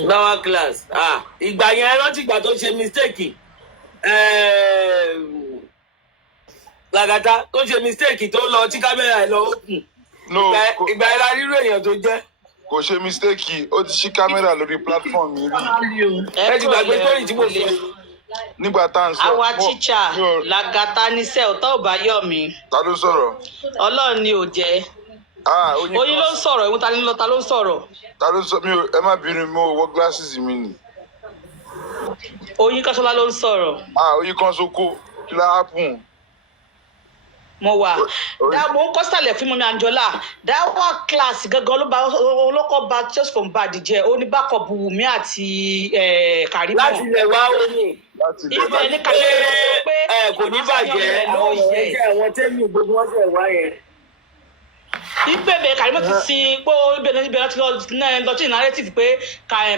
Dawa class ìgbà yẹn rántí ìgbà tó ṣe mistake Lagata tó ṣe mistake tó lọ tí kámẹ́rà ẹ̀ lọ open ìgbà yẹn la rírò èèyàn tó jẹ́. Kò ṣe mistake ó ti ṣí kámẹ́rà lórí platform mi rí. Ẹ ti gbàgbé tó yìí tí mo sọ. nígbà tá à ń sọ. Àwa tíṣà Lagata níṣẹ́ ọ̀tá ò bá yọ̀ mí. Ta ló sọ̀rọ̀? Ọlọ́run ni ò jẹ́. Oyin ló ń sọ̀rọ̀, ìwọ́n ta ló ń sọ̀rọ̀. Ta ló sọ mi ò ẹ má bínú mi ò wọ glasses mi nì. Oyin Kọ́sọ́lá ló ń sọ̀rọ̀. Oyin kan soko kí ló happen? Mo wà. Mo ń kọ́ sàlẹ̀ fún mi Anjola. Dáwà kíláàsì gangan olókọ́ bá just from bad jẹ́. Ó ní backup Wùmí àti Kàrímọ̀. Láti ilẹ̀ wá ó ní. Ibẹ̀ ní Kàrímọ̀ pé kò ní bàjẹ́ àwọn tẹ́lẹ̀ gbogbo wọn ṣẹ̀ wá yẹn. Ibẹ̀ Kàrímọ̀ ti sin pé ibẹ̀ ti lọ sí narrative pé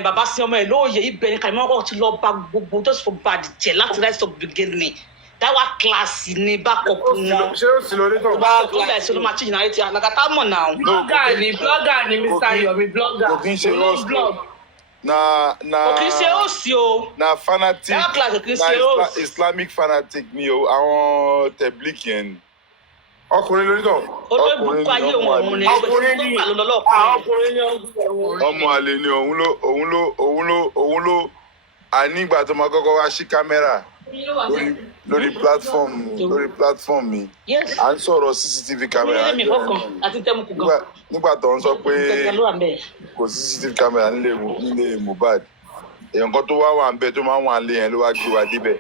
bàbá sin ọmọ ẹ̀ lóòye. Ibẹ̀ ní Kàrímọ̀ ti lọ bá gbogbo just from bad jẹ́ láti right of beginning. Dáwà kíláàsì ní backup wọn. Ṣé ó sì lórí tó? Ibẹ̀ ṣe ló máa change narrative. Lagata mọ̀ náà. Blogger ni Mr. Yomi blogger. Kò kí ń ṣe blog. Na Kò kí ń ṣe òsì o. Na fanatic. Dáwà kíláàsì kì í ṣe òsì. Islamic fanatic ni o àwọn tẹ̀blík yẹn ni. Ọkùnrin lórí tó. Olóògbé ayé òun ni. Ọkùnrin ni ọmọ àlè ni òun ló ànígbà tó máa kọ́kọ́ wá sí kámẹ́rà lórí platform mi à ń sọ̀rọ̀ CCTV kámẹ́rà nígbà tó ń sọ pé kò sí CCTV kámẹ́rà nílé Mohbad èèyàn kan tó wá wà ń bẹ tó máa ń wà lé yẹn ló wá gbé wa débẹ̀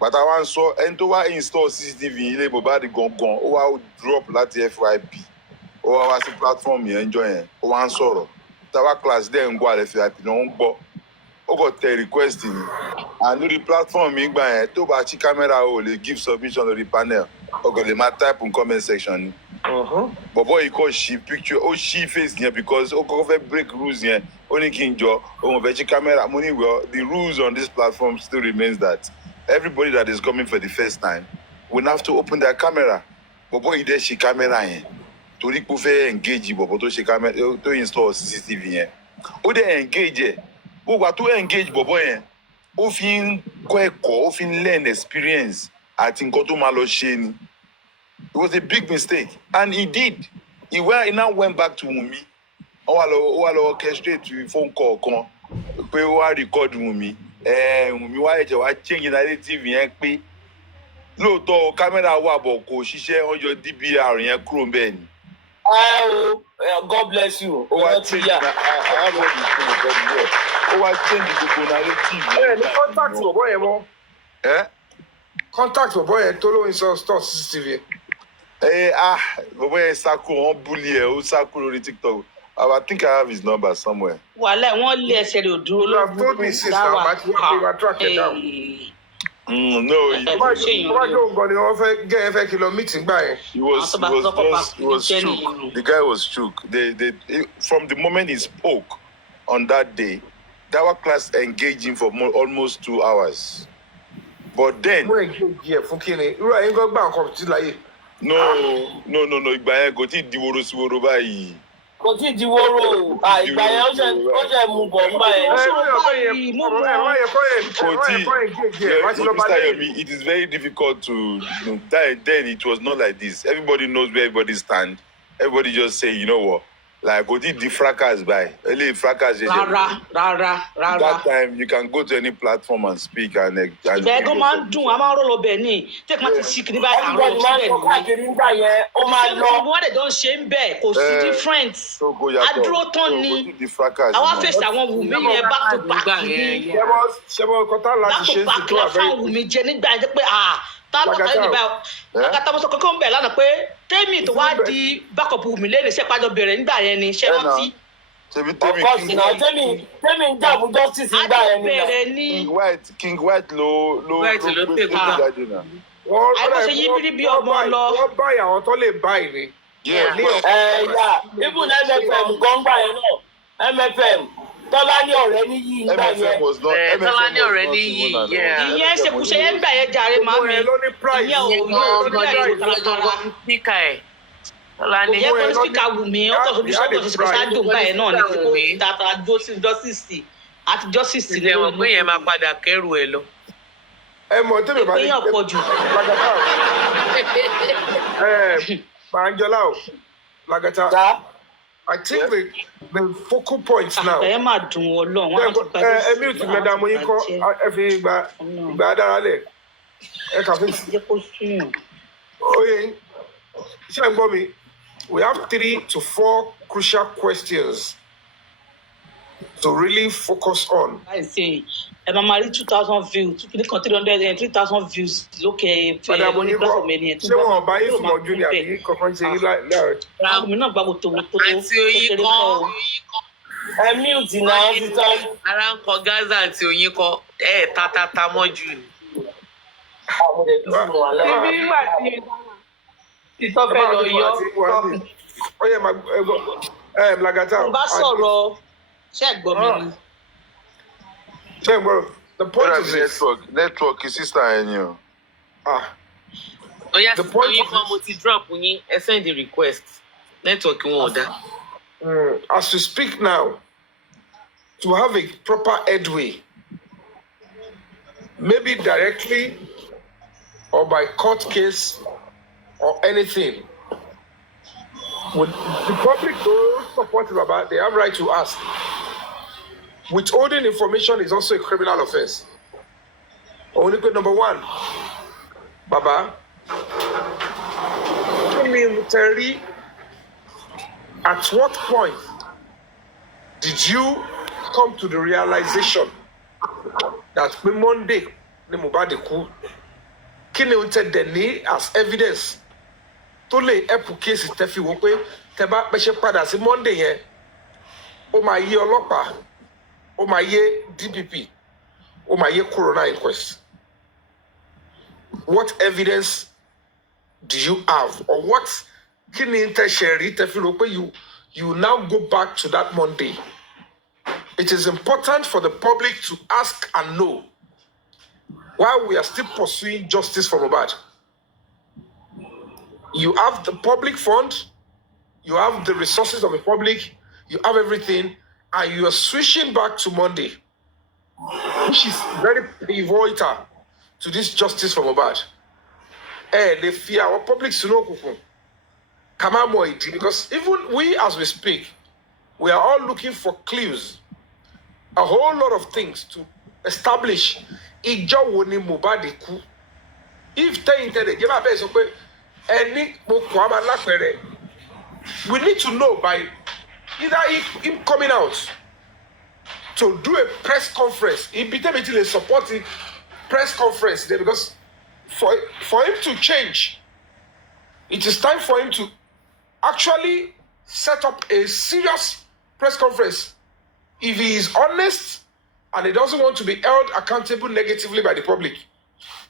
bàtà wa ń sọ ẹni tó wá install CCTV ilé Mohbad gangan ó wá drop láti FYP ó wá sí platform yẹn ń jọ yẹn ó wá ń sọ̀rọ̀ táwa class dẹ̀ ń gbọ́ àlẹ́ FYP náà ń gbọ́ ó kò tẹ request ni and lórí platform mi gbà yẹn tó bá ṣí kámẹ́rà o lè give submission lórí panel o kò lè máa type in comment section ni. bọ̀bọ̀ yìí kò ṣí picture ó ṣí face yẹn because ó kọ́kọ́ fẹ́ break rules yẹn ó ní kí n jọ òun fẹ́ ṣí kámẹ́rà mo ní well the rules on this platform still remains that everybody that is coming for the first time will have to open their camera bọ̀bọ̀ yìí dẹ̀ ṣí kámẹ́rà yẹn torí pé ó fẹ́ engage bọ̀bọ̀ tó ṣe kámẹ́rà tó install CCTV yẹn ó dẹ̀ engage ẹ̀ ó wà tó engage bọ̀bọ̀ yẹn ó fi ń kọ́ ẹ̀kọ́ ó fi ń learn experience àti nǹkan tó máa lọ ṣe ni it was a big mistake and he did he now went back to Wunmi ó wá lọ orchestrate phone call kan pé ó wá record Wunmi Wunmi wá ẹ̀jẹ̀ wá change narrative yẹn pé lóòótọ́ kámẹ́rà wà bọ̀ kò ṣiṣẹ́ wọ́n yọ DVR yẹn kúrò bẹ́ẹ̀ ni. God bless you. ó wá change gbogbo narrative. Ní contact bọ̀bọ̀ yẹn mọ́. Contact bọ̀bọ̀ yẹn tó lóyún sọ store CCTV. Bọ̀bọ̀ yẹn sákò wọ́n bully ẹ̀ ó sákò lórí TikTok. I think I have his number somewhere. Wàhálà wọ́n lé ẹsẹ̀ rẹ̀ òdúró lórí dáwà. No, tó bá jó nǹkan ni wọ́n fẹ́ gẹ́ ẹ fẹ́ kí lọ meeting gbà yẹn. He was shook. The guy was shook. From the moment he spoke on that day, Dawa class engaged him for almost 2 hours. But then... Wọ́n engage yẹ fún kí ni? Irú ẹ̀yin gbọ́ gbà nǹkan tí láyé. No. Ìgbà yẹn kò tí ì di woro sí woro báyìí. Kò tí ì di woro. Ìgbà yẹn ó ṣe mú bọ̀ nígbà yẹn. Mr. Yomi, it is very difficult to... Then it was not like this. Everybody knows where everybody stands. Everybody just say, you know what? Like, go the fracas by. Fracas. That time, you can go to any platform and speak and Bẹ́ẹ̀ni máa ń dùn, a máa ń rọ́lọ́ bẹ́ẹ̀ ni. Take my sick ní báyìí àwọn ọ̀sẹ̀ bẹ́ẹ̀ ni. Wọ́n lè dán ṣe ń bẹ̀, kò sí different. Adúró tán ni. Àwọn fèsì àwọn Wùmí yẹn back to back ni. Ṣẹ́wọ́n kọ́tà láti ṣe é sí tó àbẹ́yẹ. Back to back la fáwọn Wùmí jẹ nígbà yẹn pé Lagata mo sọ kankan ń bẹ̀ lánàá pé tẹ́mì tó wá di backup Wùmí lé ṣe pàjọ bẹ̀rẹ̀ nígbà yẹn ni ṣé rántí. Tẹ́mì ń jà fún justice nígbà yẹn ni. King White ló gbé jáde náà. Àìmọ̀ ṣe yí bírí bí ọmọ lọ. Wọ́n bá àwọn tó lè bá ìrè. Even MFM gbọ́ngbà yẹn náà MFM. Tọ́lá ní ọ̀rẹ́ ní yìí nígbà yẹn. Tọ́lá ní ọ̀rẹ́ ní yìí. Ìyẹn ṣekúṣe yẹn gbà yẹn jàre máa mi. Ìyẹn ìyẹn kò ní spíkà Wùmí ó kọ̀ sóbi sọ́kọ̀ sí ṣáájú gbà yẹn náà ní kókó tata jọ́sìsì àti jọ́sìsì ní ọmọ pé yẹn máa padà kẹrù ẹ lọ. Ẹ mọ̀ tẹ́lẹ̀ bá ní ìpínyàn pọ̀ jù. Mouhjola o Lagata. I think the focal points now. Àgbẹ̀yẹ́ máa dùn wọ́n lọ, wọ́n á ti gbàgbé Ẹ mute Madam Oyinko, ẹ fi ìgbà dára lẹ̀. Ẹ kà fún mi. Jẹ́ kó sùn. Oye, ṣé ń gbọ́ mi? We have 3 to 4 crucial questions to really focus on. I say, ẹ máa rí 2,000 views, 300, 3,000 views lókè Madam Oyinko, ṣé wọn ọba yìí fún ọjọ́ ni àbí kankan ṣe yí láàárọ̀? Àwọn mi náà gbàgbọ́ tó Àǹtí Oyinko. Ẹ mute náà ti tán. Ara ń kọ Gaza àti Oyinko. Tata mọ́jú ni. Ibi ìgbà tí ìtọ́fẹ́ lọ yọ. Oye, Lagata. Mo bá sọ̀rọ̀ ṣé ẹ̀gbọ́n mi ni. The point is this. Network is sister ẹ̀yìn o. Oya The sí point Oyinko mo ti drop yín. Ẹ send the request. Network wọn ò dá. As we speak now, to have a proper headway, maybe directly or by court case or anything, with the public don't support Baba, they have right to ask. Withholding information is also a criminal offense. Only good number 1, Baba, at what point did you come to the realization that Monday ni Mohbad kú? Kí ni o tẹ dẹ̀ ní as evidence tó lè ẹ̀pù kéèsì tẹ́ fi wò pé tẹ́ bá pẹ́ ṣe padà sí Monday yẹn ó máa yé ọlọ́pàá ó máa yé DPP ó máa yé coroner inquest? What evidence do you have, or what kí ni tẹ́ ṣe rí tẹ́ fi rò pé you now go back to that Monday? It is important for the public to ask and know why we are still pursuing justice for Mohbad. You have the public fund, you have the resources of the public, you have everything, and you are switching back to Monday, which is very pivotal to this justice for Mohbad. They fear our public to know because even we as we speak, we are all looking for clues, a whole lot of things to establish ìjọ wo ni Mohbad kú. If they intended, we need to know by either him coming out to do a press conference, he became a supporting press conference there, because for him to change, it is time for him to actually set up a serious press conference. If he is honest and he doesn't want to be held accountable negatively by the public,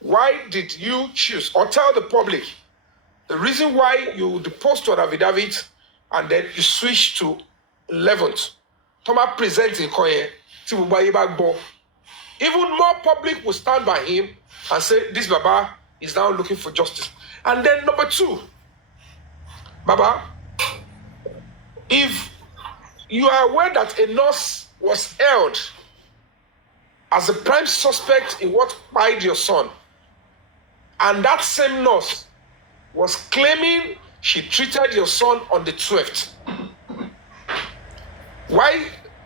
why did you choose, or tell the public the reason why you deposed to an affidavit and then you switch to 11th? Thomas presenting Koye, even more public will stand by him and say this Baba is now looking for justice. And then number 2, Baba, if you are aware that a nurse was held as a prime suspect in what killed your son, and that same nurse was claiming she treated your son on the 12th, why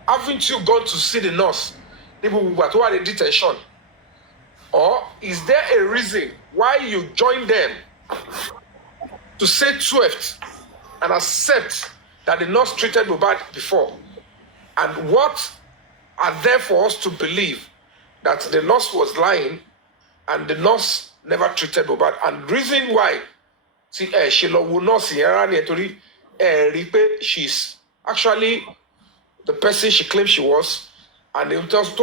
haven't you gone to see the nurse? The detention? Or is there a reason why you joined them to say 12th and accept that the nurse treated Mohbad before? And what are there for us to believe that the nurse was lying and the nurse never treated Mohbad? And reason why she will not see her, she's actually the person she claims she was, and because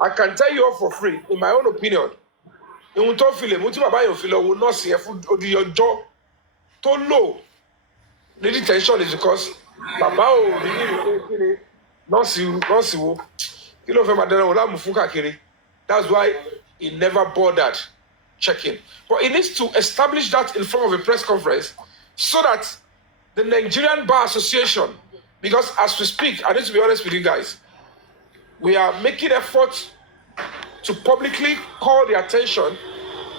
I can tell you all for free, in my own opinion, the detention is because that's why he never bothered checking. But he needs to establish that in front of a press conference so that the Nigerian Bar Association, because as we speak, I need to be honest with you guys, we are making efforts to publicly call the attention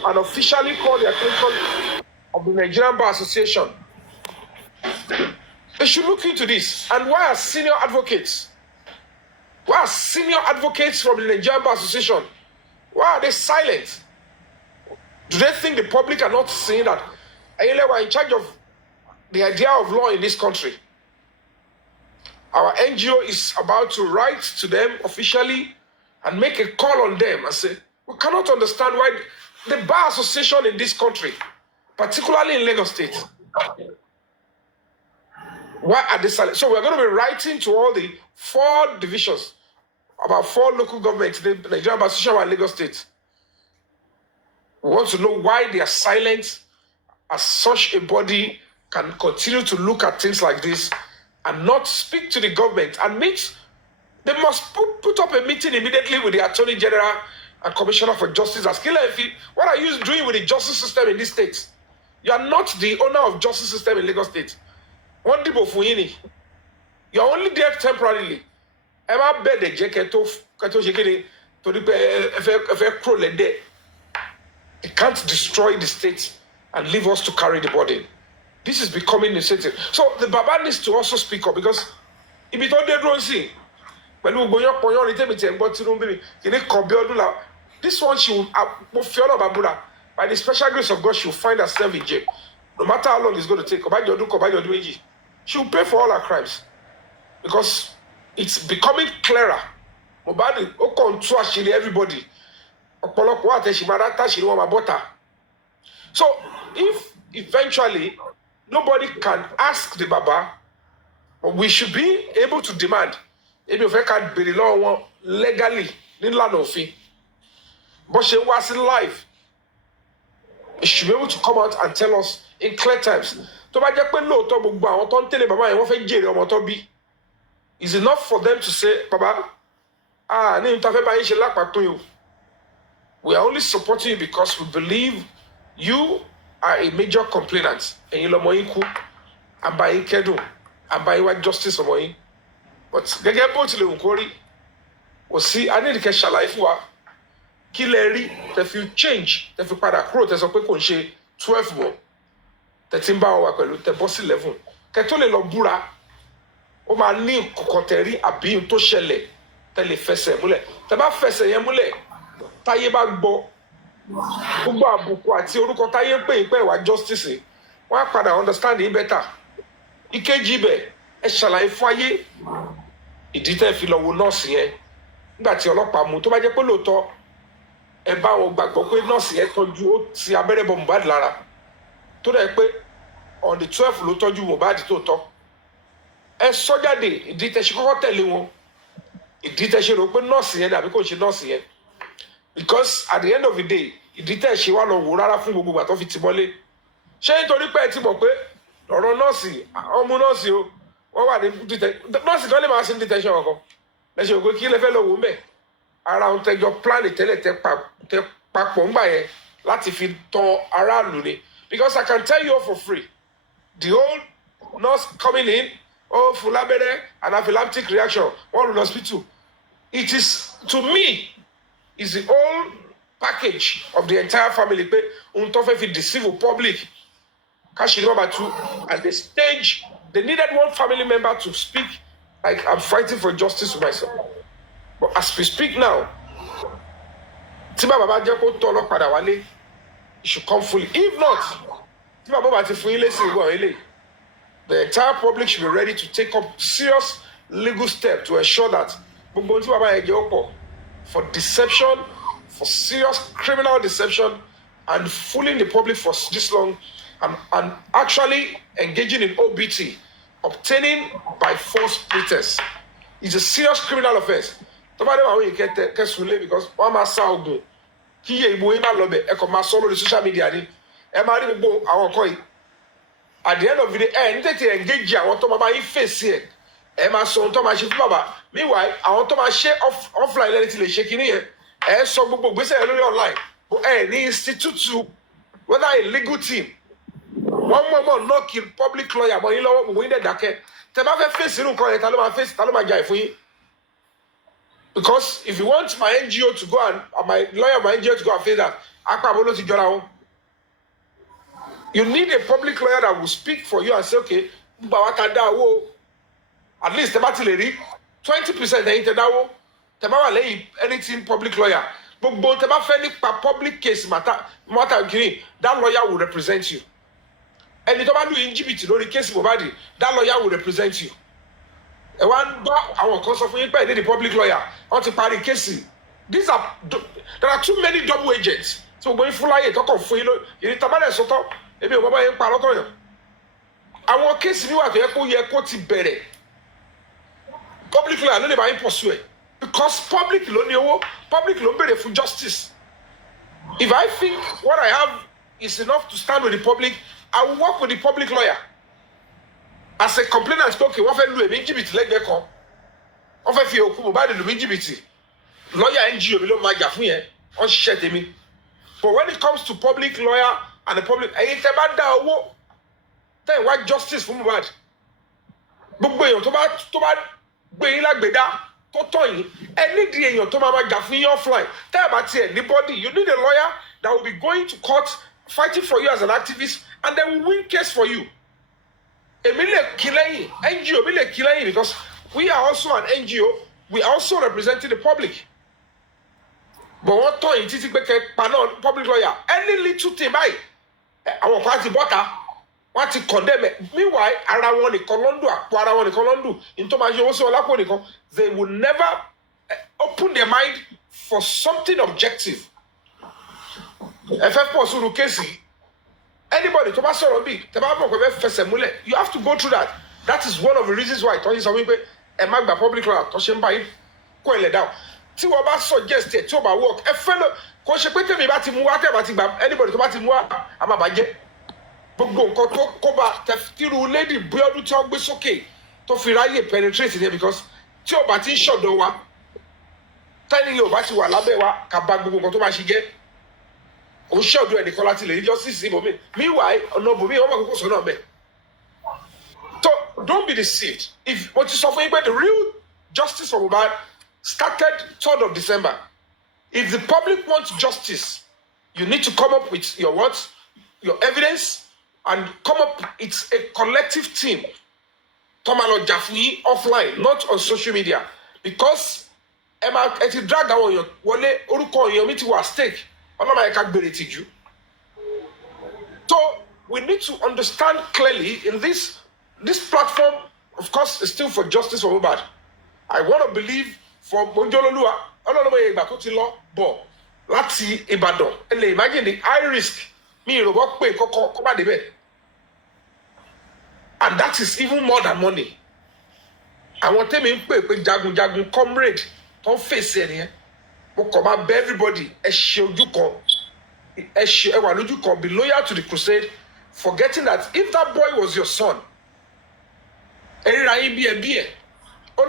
and officially call the attention of the Nigerian Bar Association. They should look into this. And why are senior advocates from the Nigerian Bar Association, why are they silent? Do they think the public are not seeing that Ayele were in charge of the idea of law in this country? Our NGO is about to write to them officially and make a call on them and say, we cannot understand why the Bar Association in this country, particularly in Lagos State, why are they silent? So we're going to be writing to all the 4 divisions, about 4 local governments, the Nigerian Bar Association and Lagos State. We want to know why they are silent, as such a body can continue to look at things like this and not speak to the government and meet. They must put up a meeting immediately with the Attorney General and Commissioner for Justice. What are you doing with the justice system in this state? You are not the owner of justice system in Lagos State. One dìbò fún yín ni. You are only there temporarily. Ẹ má bẹ̀rẹ̀ jẹ́ kẹ́tó ṣe kéde torí pé ẹ fẹ́ kúrò lẹ́dẹ̀. You can't destroy the state and leave us to carry the burden. This is becoming insensitive. So the Baba needs to also speak up because ibi tó dé dúró sí pẹ̀lú gbóyán pọ̀yán ní tèmi tẹ̀ ń gbọ́ Tinubu mi kì ní kàn biodun la. This one she will mo fi ọ̀nà bàbúrà by the special grace of God she will find herself in jail. No matter how long it's going to take, kọ̀bájọ́ ọdún kọ̀bájọ́ ọdún méjì, she will pay for all her crimes because it's becoming clearer. Mohbad ó kàn tú àṣírí everybody. Ọ̀pọ̀lọpọ̀ àtẹ̀símára táṣírí wọn máa bọ́ta. So if eventually nobody can ask the Baba, but we should be able to demand. Ebi ò fẹ́ ká béèrè lọ́wọ́ wọn legally nílànà òfin. Bó ṣe wá sí live, he should be able to come out and tell us in clear terms. Tó bá jẹ́ pé lóòótọ́ gbogbo àwọn tó ń tẹ̀lé bàbá yẹn wọ́n fẹ́ jèrè ọmọ tó bí. It's enough for them to say, Baba, ní ìta fẹ́ bá yín ṣe lápapọ̀ yìí o. We are only supporting you because we believe you are a major complainant. Ẹ̀yin lọmọ yín kú, àbá yín kẹ́dùn, àbá yín wá justice ọmọ yín. But gẹ́gẹ́ bó tilẹ̀ wù kó rí, kò sí anídìkẹ́ ṣàlàyé fún wa. Kí lẹ rí, tẹ fi change, tẹ fi padà kúrò, tẹ sọ pé kò ń ṣe 12 mọ́. Tẹ ti ń bá wọn wà pẹ̀lú, tẹ bọ́ sí 11. Kẹ tó lè lọ búra, ó máa ní kọ̀kọ̀ tẹ rí àbí ohun tó ṣẹlẹ̀, tẹ lè fẹsẹ̀ múlẹ̀. Tẹ bá fẹsẹ̀ yẹn múlẹ̀, táyé bá gbọ́, gbogbo àbùkù àti orúkọ táyé ń pè é pé ìwà justice wọ́n á padà understand it better. Ìkejì ibẹ̀ ẹ ṣàlàyé fún ayé ìdí tẹ́ fi lọ wo nọ́ọ̀sì yẹn nígbà tí ọlọ́pàá mú tó bá jẹ́ pé lóòótọ́ ẹ bá wọn gbàgbọ́ pé nọ́ọ̀sì yẹn tọ́jú ó ti abẹ́rẹ́ bọ Mohbad lára tó dẹ̀ pé on the 12 ló tọ́jú Mohbad tó tọ́ ẹ sọ jáde ìdí tẹ́ ṣe kọ́kọ́ tẹ̀lé wọn ìdí tẹ́ ṣe rò pé nọ́ọ̀sì yẹn àbí kò ṣe nọ́ọ̀sì yẹn because at the end of the day ìdí tẹ́ ṣe wá lọ wò rárá fún gbogbo àtọ́ fi ti mọ́lé ṣé nítorí pé ẹ ti mọ̀ pé ọ̀rọ̀ nọ́ọ̀sì ọmú nọ́ọ̀sì o wọ́n wà ní nọ́ọ̀sì kan lè máa ṣe ní detention ọkọ lẹ́sẹ̀ ògbé kí lè fẹ́ lọ wò ń bẹ̀ ara ohun tẹjọ plan tẹ́lẹ̀ tẹ papọ̀ ńgbà yẹn láti fi tan aráàlú ni because I can tell you all for free the whole nurse coming in fún lábẹ́rẹ́ anaphylactic reaction one in hospital it is to me is the whole package of the entire family pé ohun tó fẹ́ fi deceive the public káṣírí wọn bá tú at the stage they needed one family member to speak like I'm fighting for justice for myself but as we speak now tí bàbá bá jẹ́ kó tọ́ ọlọ́padà wálé it should come fully if not tí bàbá bá ti fún yín lẹ́sìn ìwé àwọn eléyìí the entire public should be ready to take up serious legal steps to ensure that gbogbo tí bàbá yẹn jẹ́ ó pọ̀ for deception for serious criminal deception and fooling the public for this long and actually engaging in OBT obtaining by false pretense is a serious criminal offence. Tọ́ba dé wàá wọ́n yìí kẹ́sùn lé because wọ́n máa sá ogun kí iye ìbò yín máa lọ bẹ̀ ẹ kàn máa sọ lórí social media ni ẹ máa rí gbogbo àwọn nǹkan yìí at the end of the day ẹ ní tètè engage àwọn tó máa bá yín fèsì ẹ máa sọ ohun tó máa ṣe fún bàbá meanwhile àwọn tó máa ṣe offline lẹ́ni tí lè ṣe kínní yẹn ẹ sọ gbogbo ìgbésẹ̀ yẹn lórí online but ẹ ní institute whether a legal team wọ́n mọ̀ náà kí public lawyer mọ̀ yín lọ́wọ́ gbogbo yín dẹ̀ dákẹ́ tẹ bá fẹ́ fèsì irú nǹkan yẹn ta ló máa jà ìfún yín. Because if you want my NGO to go and my lawyer, my NGO to go and face that, You need a public lawyer that will speak for you and say, okay, at least 20% anything public lawyer. But public case matter, that lawyer will represent you. And if you in Djibouti, no case that lawyer will represent you. And our counsel for you the public lawyer on to party case. There are too many double agents. So going full lie talk of you know, you need to manage so talk. Maybe Baba in Palotoyo. Our case you are the public lawyer, no never pursue because public loan better for justice. If I think what I have is enough to stand with the public, I will work with the public lawyer. As a complainant, okay, what if you do Djibouti like that come? What if you come by the Djibouti? Lawyer NGO below my gaffney on shit me. But when it comes to public lawyer and the public, I ain't about that. Tell what justice for bad. But boy, to bad, boy, like beda, to toy. Any day you to my gaffney offline. Tell about anybody. You need a lawyer that will be going to court, fighting for you as an activist, and then will win case for you. NGO because we are also an NGO. We are also representing the public. But what time it is public lawyer? Any little thing by our party butter want to condemn it. Meanwhile, they will never open their mind for something objective. Anybody, you have to go through that. That is one of the reasons why public law down. Tí wọ́n bá suggest ẹ̀ tí ó bá work ẹ fẹ́ lọ kò ṣe pé tèmi bá ti mú wá tẹ̀ bá ti gbà anybody tó bá ti mú wá a máa bàjẹ́ gbogbo nǹkan tó kó bá tẹ̀fìtìrú lady biodun tí wọ́n gbé sókè tó fi ráyè penetrate there because tí ó bá ti ń ṣọ̀dọ̀ wa tẹ́ni yóò bá ti wà lábẹ́ wa ká bá gbogbo nǹkan tó bá ṣe jẹ́ òun ṣọ̀dọ̀ ẹnìkan láti lè rí justice ibòmí meanwhile ọ̀nà ibòmí wọ́n máa kókó sọ náà bẹ́ẹ̀. So don't be deceived if mo ti sọ fún yín pé the real justice for Mohbad started 3rd of December. If the public wants justice, you need to come up with your words, your evidence, and come up. It's a collective team. Tomalo Jafni offline, not on social media, because if you drag down your wale oruko your meeting was stake. So we need to understand clearly in this platform. Of course, is still for justice for Mohbad. I want to believe. For Mouhjola, ìgbà tó ti lọ bọ̀ láti Ìbàdàn ẹ lè imagine the high risk mi ìròbọ̀ pé kọ́kọ́ bá débẹ̀ and that is even more than money. Àwọn tẹ́mi ń pè pé jagunjagun comrade tó ń fèsì ẹ̀ nìyẹn mo kàn máa bẹ̀ everybody ẹ ṣe ojú kan ẹ wà lójú kan be loyal to the crusade forgetting that if that boy was your son ẹ ríra yín bí ẹbí ẹ̀. We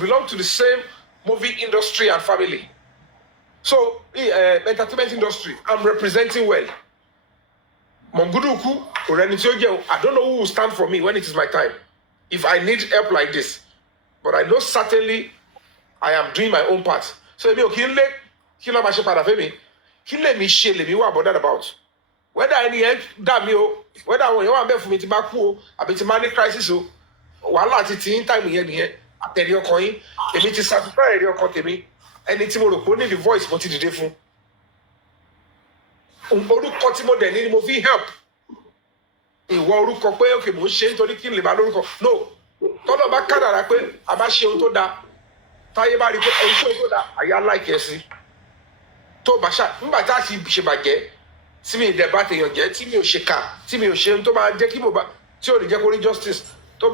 belong to the same movie industry and family. So, entertainment industry, I'm representing well. Monguduku, I don't know who will stand for me when it is my time. If I need help like this. But I know certainly I am doing my own part. So, about. Whether any help, whether I want for me to back or a bit of money crisis. Wàhálà ti ti ń táìmù yẹn nìyẹn àtẹ̀lé ọkàn yín èmi ti satisfy ẹ̀rí ọkàn tèmi ẹni tí mo rò pé ó ní the voice mo ti dìde fún orúkọ tí mo dẹ̀ ní ni mo fi help ìwọ orúkọ pé òkè mò ń ṣe nítorí kí n lè máa lórúkọ no tọ́lọ̀ bá kádàrá pé a bá ṣe ohun tó dáa táyé bá rí pé ohun tó dáa àyà láìkẹ́ sí tó bá ṣá nígbà tá a ti ṣe bàjẹ́ tí mi ìdẹ̀ bá tèèyàn jẹ́ tí mi ò ṣe kà tí mi ò ṣe ohun tó máa jẹ́ kí mo bá tí ò ní jẹ́ kó rí justice. So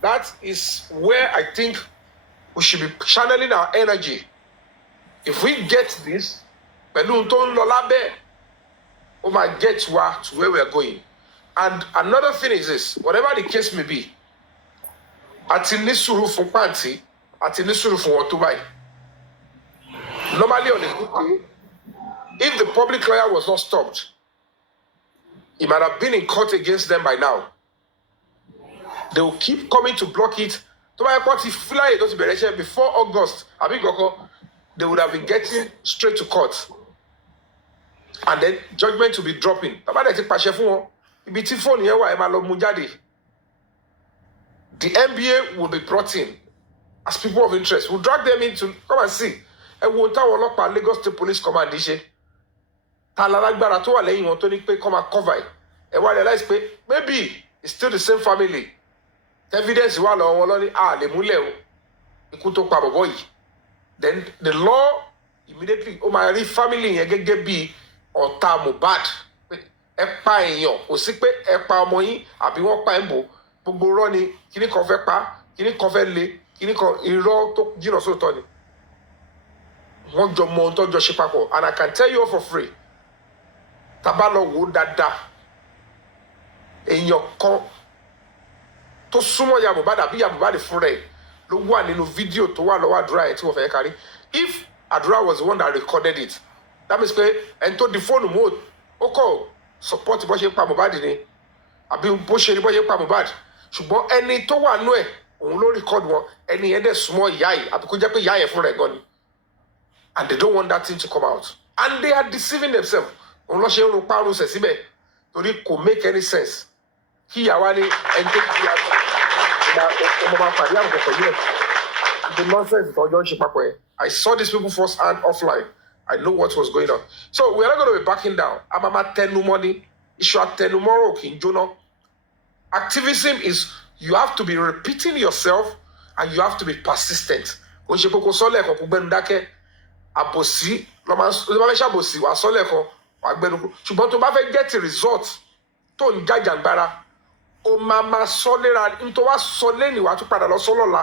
that is where I think we should be channeling our energy. If we get this, we might get to where we are going. And another thing is this, whatever the case may be, normally on a good day, if the public lawyer was not stopped, he might have been in court against them by now. They will keep coming to block it tó bá yẹ kó ti fly tó ti bẹ̀rẹ̀ iṣẹ́ before August àbí kọ̀ọ̀kan they would have been getting straight to court and then judgment will be dropping bàbá dẹ̀ ti pàṣẹ fún wọn ibi tí fóònù yẹn wà ẹ máa lọ mú jáde the NBA will be brought in as people of interest we'll drag them in to come and see ẹ wo táwọn ọlọ́pàá Lagos State Police Command ṣe ta lálágbára tó wà lẹ́yìn wọn tó ní pé kọ́ máa cover ẹ wá realize pé maybe it's still the same family evidence wà lọ́wọ́ wọn lọ́ní lè múlẹ̀ o ikú tó pa bọ̀bọ̀ yìí then the law immediately ó máa rí family yẹn gẹ́gẹ́ bí ọ̀tá Mohbad ẹ pa èèyàn kò sí pé ẹ pa ọmọ yín àbí wọ́n pa ẹ̀ ń bò gbogbo irọ́ ni kíní kan fẹ́ pa kíní kan fẹ́ le kíní kan irọ́ tó jìnnà sóòótọ́ ni wọ́n jọ mọ ohun tó jọ ṣe papọ̀ and I can tell you all for free tábà lọ wò ó dáadáa èèyàn kan tó súnmọ́ ya Mohbad àbí ya Mohbad fúnra ẹ̀ ló wà nínú fídíò tó wà lọ́wọ́ àdúrà ẹ̀ tí wọ́n fẹ́ kárí if àdúrà was the one that recorded it that means pé ẹni tó di fóònù mú ó kọ́ support bó ṣe ń pa Mohbad ni àbí bó ṣe ní bó ṣe ń pa Mohbad ṣùgbọ́n ẹni tó wà nú ẹ̀ òun ló record wọn ẹni yẹn dẹ̀ súnmọ́ ìyá yìí àbí kó jẹ́ pé ìyá yẹn fúnra ẹ̀ gan ni and they don't want that thing to come out and they are deceiving themselves òun lọ́ ṣe ń rún párún sẹ̀ síbẹ̀ torí kò make any sense kí ìyàwó ni ẹni tó kí ọmọ máa pàdé àbùkù pẹ̀lú ẹ̀ the nonsense ìtọ́jọ́ ń ṣe papọ̀ ẹ̀ I saw these people first hand offline I know what was going on so we are not going to be backing down amama tẹnumọ́ ni iṣu atẹnumọ́rò kì í jóná activism is you have to be repeating yourself and you have to be persistent kò ń ṣe kókó sọ́lẹ̀ kan kó gbẹnu dákẹ́ àbòsí ló máa fẹ́ ṣàbòsí wà sọ́lẹ̀ kan wà gbẹnu kú ṣùgbọ́n tó bá fẹ́ get result tó ń jàjàgbara o máa sọ léra nítorí wàá sọ lẹ́nu wàá tún padà lọ sọ lọ́la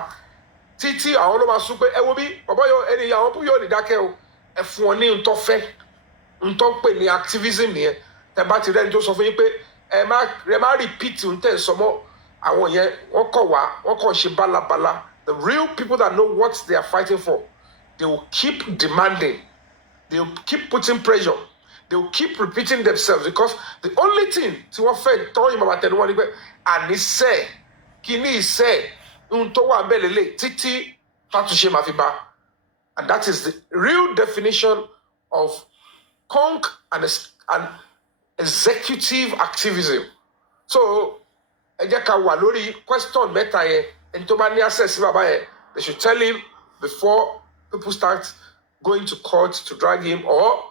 títí àwọn ló máa sún pé ẹ wo bí bàbá yóò ẹni àwọn bú yóò ní dákẹ́ o ẹ fún wọn ní ntọ́ fẹ́ ntọ́ pè ní activism nìyẹn tẹ bá ti rẹ́ni tó sọ fún yín pé ẹ má repeat ntẹ̀ sọ mọ́ àwọn yẹn wọ́n kàn ṣe bálabàla the real people that know what they are fighting for they will keep demanding they will keep putting pressure they will keep repeating themselves because the only thing tí wọ́n fẹ́ tọ́yìn màmá tẹnu wọn ni pé àníṣe kìíní ìṣe ohun tó wà bẹ́ẹ̀ lélẹ̀ títí fàtúnṣe máa fi bá and that is the real definition of punk and executive activism so ẹ jẹ́ ká wà lórí question mẹ́ta yẹn ẹni tó bá ní access sí bàbá yẹn they should tell him before people start going to court to drag him or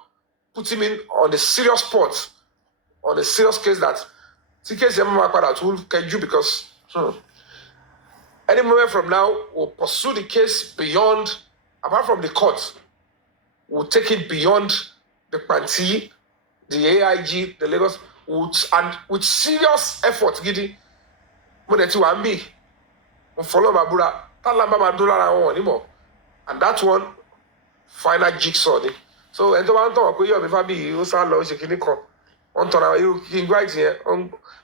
put him in on a serious spot, on a serious case that case because any moment from now we'll pursue the case beyond, apart from the court, we'll take it beyond the Panti, the AIG, the Lagos, and with serious effort, Gidi, follow Mabura, and that one, final jigsaw. So ẹni tó bá ń tọ̀ pé Yomi Fabiyi ó sá lọ ṣe kinní kan wọ́n tọ̀ra irú king white yẹn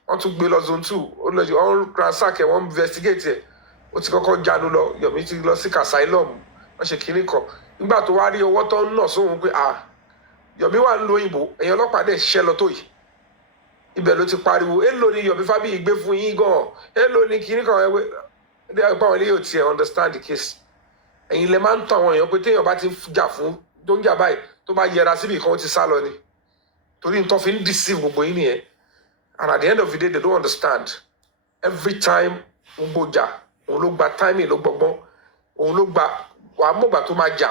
wọ́n tún gbé lọ zone 2 ó lọ sí wọ́n ransack ẹ̀ wọ́n investigate ẹ̀ ó ti kọ́kọ́ jánu lọ Yomi ti lọ sí asylum wọ́n ṣe kinní kan nígbà tó wá rí owó tó ń nà sóhun pé Yomi wà ń lo òyìnbó èèyàn ọlọ́pàá dẹ̀ ṣiṣẹ́ lọ tó yìí ibẹ̀ ló ti pariwo èèlò ni Yomi Fabiyi gbé fún yín gan èèlò ni kinní kan ẹgbẹ́ ẹgbẹ́ àwọn ilé yóò tiẹ̀ understand the case ẹ̀yin lẹ máa ń tàn àwọn èèyàn pé téèyàn bá ti jà fún tó ń jà báyìí tó bá yẹra síbi kan ó ti sá lọ ni torí n tó fi ń deceive gbogbo yín nìyẹn and at the end of the day they don't understand every time gbogbo jà òun ló gba timing ló gbọgbọ́n òun ló gba wàá mọ̀gbà tó máa jà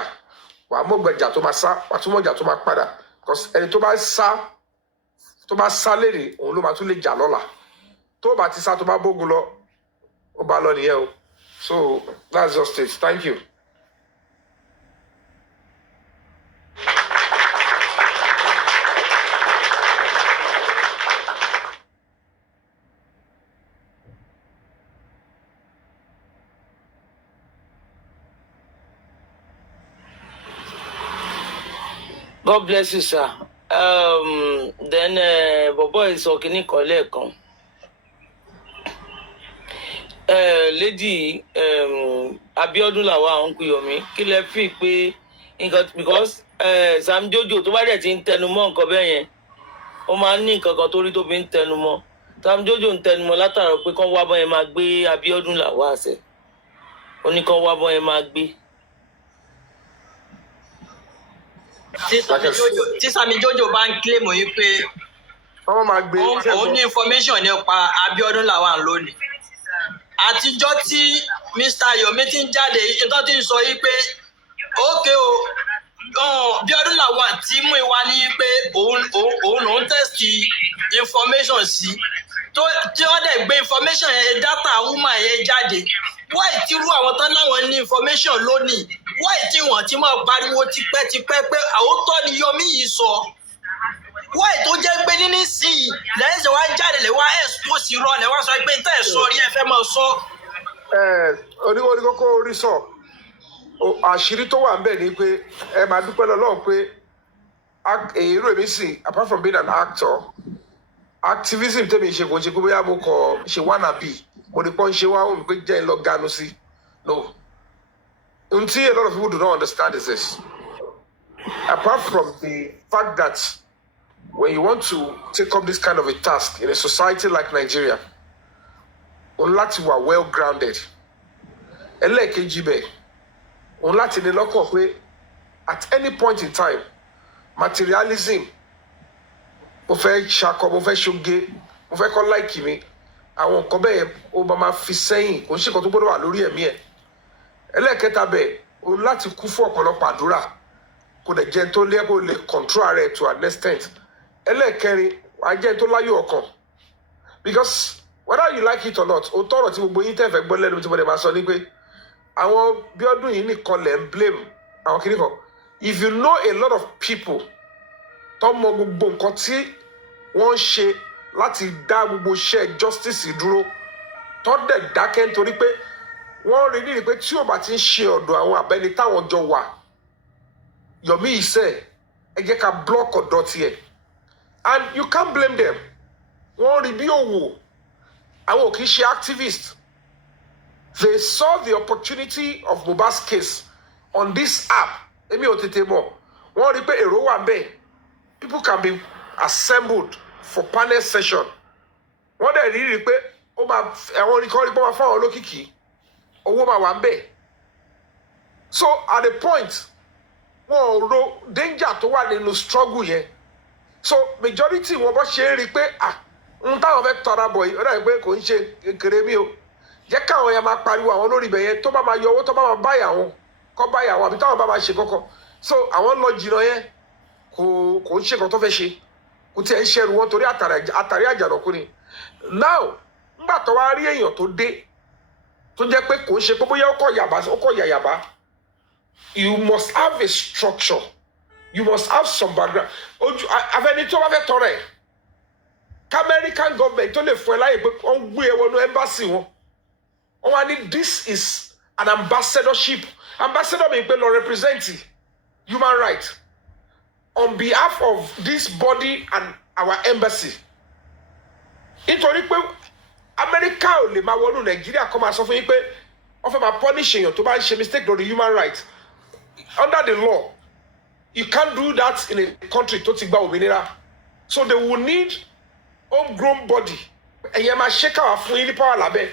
wàá mọ̀gbà jà tó máa sá wàá tún mọ̀jà tó máa padà because ẹni tó bá sá lérè òun ló máa tún lè jà lọ́la tó bá ti sá tó bá bógun lọ ó bá lọ nìyẹn o so that's just it thank you. God bless you, sir. Then Bobo is talking in lẹ́ẹ̀kan. Lady Biodun lawal Uncle Yomi kí lẹ fi pé nǹkan because Sam Jojo tó bá dẹ̀ ti ń tẹnumọ́ nǹkan bẹ́ẹ̀ yẹn ó máa ń ní nǹkan kan torí tó fi ń tẹnumọ́ Sam Jojo ń tẹnumọ́ látara pé kán wá bọ́ yẹn máa gbé Biodun lawal àṣẹ ó ní kán wá bọ́ ẹ máa gbé. tí Sammy Jojo bá ń claim yìí pé wọ́n máa gbé òun ní information nípa Abiodun Lawal lónìí àtijọ́ tí Mr. Yomi ti ń jáde ìtọ́ ti ń sọ yìí pé ókè o Biodun Lawal tí mú ìwá ní pé òun lòún tẹ́sítì information sí tí wọ́n dẹ̀ gbé information yẹn data woman yẹn jáde wáì tí irú àwọn tán láwọn ní information lónìí wáì tí wọ́n ti máa pariwo tipẹ́tipẹ́ pé àwòtọ́ ni Yomi yìí sọ wáì tó jẹ́ pé níní sí i lẹ́yìn tí wọ́n jáde lè wá expose irọ́ lè wá sọ pé tẹ́ ẹ̀ sọ rí ẹ fẹ́ máa sọ. oníkókó orí sọ àṣírí tó wà ń bẹ̀ ni pé ẹ máa dúpẹ́ lọ́wọ́ pé èrò èmi sì apart from being an actor activism tẹ́mi ṣe kò ṣe pé bóyá mo kọ̀ ṣe wà nàbì mo ní pọ́n ṣe wá wọ́n mi pé jẹ́ ń lọ ganu sí no. Until a lot of people do not understand is this. Apart from the fact that when you want to take up this kind of a task in a society like Nigeria, unless you are well grounded, unless in the at any point in time, materialism, mo fẹ́ ṣakọ, mo fẹ́ ṣoge, mo fẹ́ kọ́ like mi, àwọn nǹkan bẹ́ẹ̀ ó bá máa fi sẹ́yìn, kò ń ṣe nǹkan tó gbọ́dọ̀ wà lórí ẹ̀mí ẹ̀. Ẹlẹ́ẹ̀kẹta bẹ́ẹ̀ o láti kú fún ọ̀pọ̀lọpọ̀ àdúrà kò dẹ̀ jẹ́ tó lé kó lè control rẹ̀ to an extent. Ẹlẹ́ẹ̀kẹrin wàá jẹ́ tó láyọ̀ ọkàn because whether you like it or not o tọrọ tí gbogbo yín tẹ̀fẹ̀ gbọ́ lẹ́nu tí mo lè máa sọ ni pé àwọn Biodun yìí nìkan lẹ̀ ń blame àwọn kìnnì kan. If you know a lot of people tó mọ gbogbo nǹkan tí wọ́n ń ṣe láti dá gbogbo iṣẹ́ justice dúró tó dẹ̀ dákẹ́ nítorí pé wọ́n rí ní pé tí ò bá ti ń ṣe ọ̀dọ̀ àwọn àbẹ́ni táwọn jọ wà Yomi ìṣe ẹ jẹ́ ká block ọ̀dọ̀ tiẹ̀ and you can't blame them. Wọ́n rí bí òwò àwọn ò kì í ṣe activist. They saw the opportunity of Mohbad's case on this app. Èmi ò tètè mọ̀. Wọ́n rí pé èrò wà bẹ́ẹ̀. People can be assembled for panel session. Wọ́n dẹ̀ rí pé ó máa àwọn oníkan rí pé wọ́n máa fáwọn olókìkí. Owó máa wà ń bẹ̀. So at the point wọn ò ro danger tó wà nínú struggle yẹn. So majority wọn bọ́ ṣe é rí pé n táwọn fẹ́ tọ́ra bọ̀ yìí ó dàbí pé kò ń ṣe kékeré mi o. Jẹ́ káwọn yẹn máa pariwo àwọn lórí ibẹ̀ yẹn tó bá máa yọ owó tó bá máa báyà wọn kọ́ báyà wọn àbí táwọn bá máa ṣe kọ́kọ́. So àwọn lọ jìnnà yẹn kò ń ṣe nǹkan tó fẹ́ ṣe kò tí ẹ̀ ń ṣẹrù wọn torí àtàrí àjànàkú ni. Now ńgbà tó wá rí èèyàn tó dé tó jẹ́ pé kò ń ṣe pé bóyá ó kọ̀ yàyàbá. You must have a structure. You must have some background. Àfẹni tó bá fẹ́ tọrọ ẹ̀ American government tó lè fún ẹ láyè pé wọ́n gbé ẹ wọnú embassy wọn. Wọ́n wá ní this is an ambassadorship. Ambassador mi pé lọ represent human rights on behalf of this body and our embassy. Nítorí pé America ò lè máa wọnú Nàìjíríà kó máa sọ fún yín pé wọ́n fẹ́ máa punish èèyàn tó bá ń ṣe mistake lórí human rights. Under the law, you can't do that in a country tó ti gba òmìnira. So they will need homegrown body. Ẹ̀yẹ́ máa ṣe káwá fún yín ní power lábẹ́.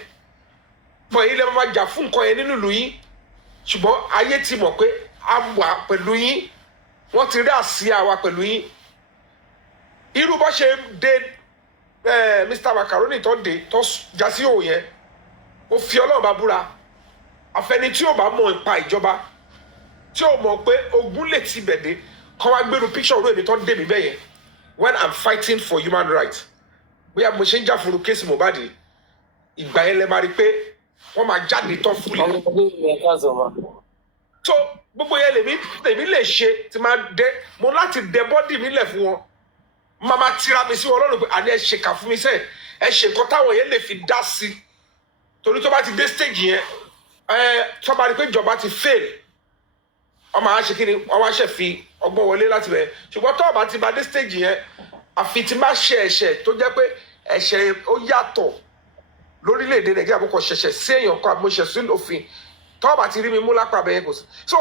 Fún yín lè máa jà fún nǹkan yẹn nínú ìlú yín. Ṣùgbọ́n ayé ti mọ̀ pé a wà pẹ̀lú yín. Wọ́n ti rí àsíá wa pẹ̀lú yín. Irú bó ṣe dé Mr. Macaroni tó dé tó já sí òun yẹn. Ó fi Ọlọ́run bá búra. Àfẹni tí ò bá mọ̀ nípa ìjọba tí ò mọ̀ pé ogun lè ti bẹ̀dẹ̀ kọ́ wá gbèrú picture orí èmi tó ń dé mi bẹ́yẹn when I'm fighting for human rights bóyá mo ṣe ń jà fún kéésì Mohbad ìgbà yẹn lẹ máa rí pé wọ́n máa jáde tán fúlẹ̀. So gbogbo yẹn lèmi lè ṣe tí máa dẹ mo láti dẹ bọ́dì mi lẹ̀ fún wọn máa máa tira mi sí wọn lọ́rùn pé àní ẹ ṣe kà fún mi sẹ́ẹ̀ ẹ ṣe nǹkan táwọn yẹn lè fi dá sí torí tó bá ti dé stage yẹn tó bá rí pé ìjọba ti fail ọmọ àwọn ṣe kíni ọmọ àṣẹ fi ọgbọ́n wọlé láti bẹ̀ ṣùgbọ́n tó ọba ti bá dé stage yẹn àfi ti má ṣe ẹ̀ṣẹ̀ tó jẹ́ pé ẹ̀ṣẹ̀ ó yàtọ̀ lórílẹ̀‐èdè Nàìjíríà bó kọ ṣẹ̀ṣẹ̀ sí èèyàn kan àbí mo ṣẹ̀ sí òfin tó ọba ti rí mi mú lápá abẹ́yẹn kò sí. So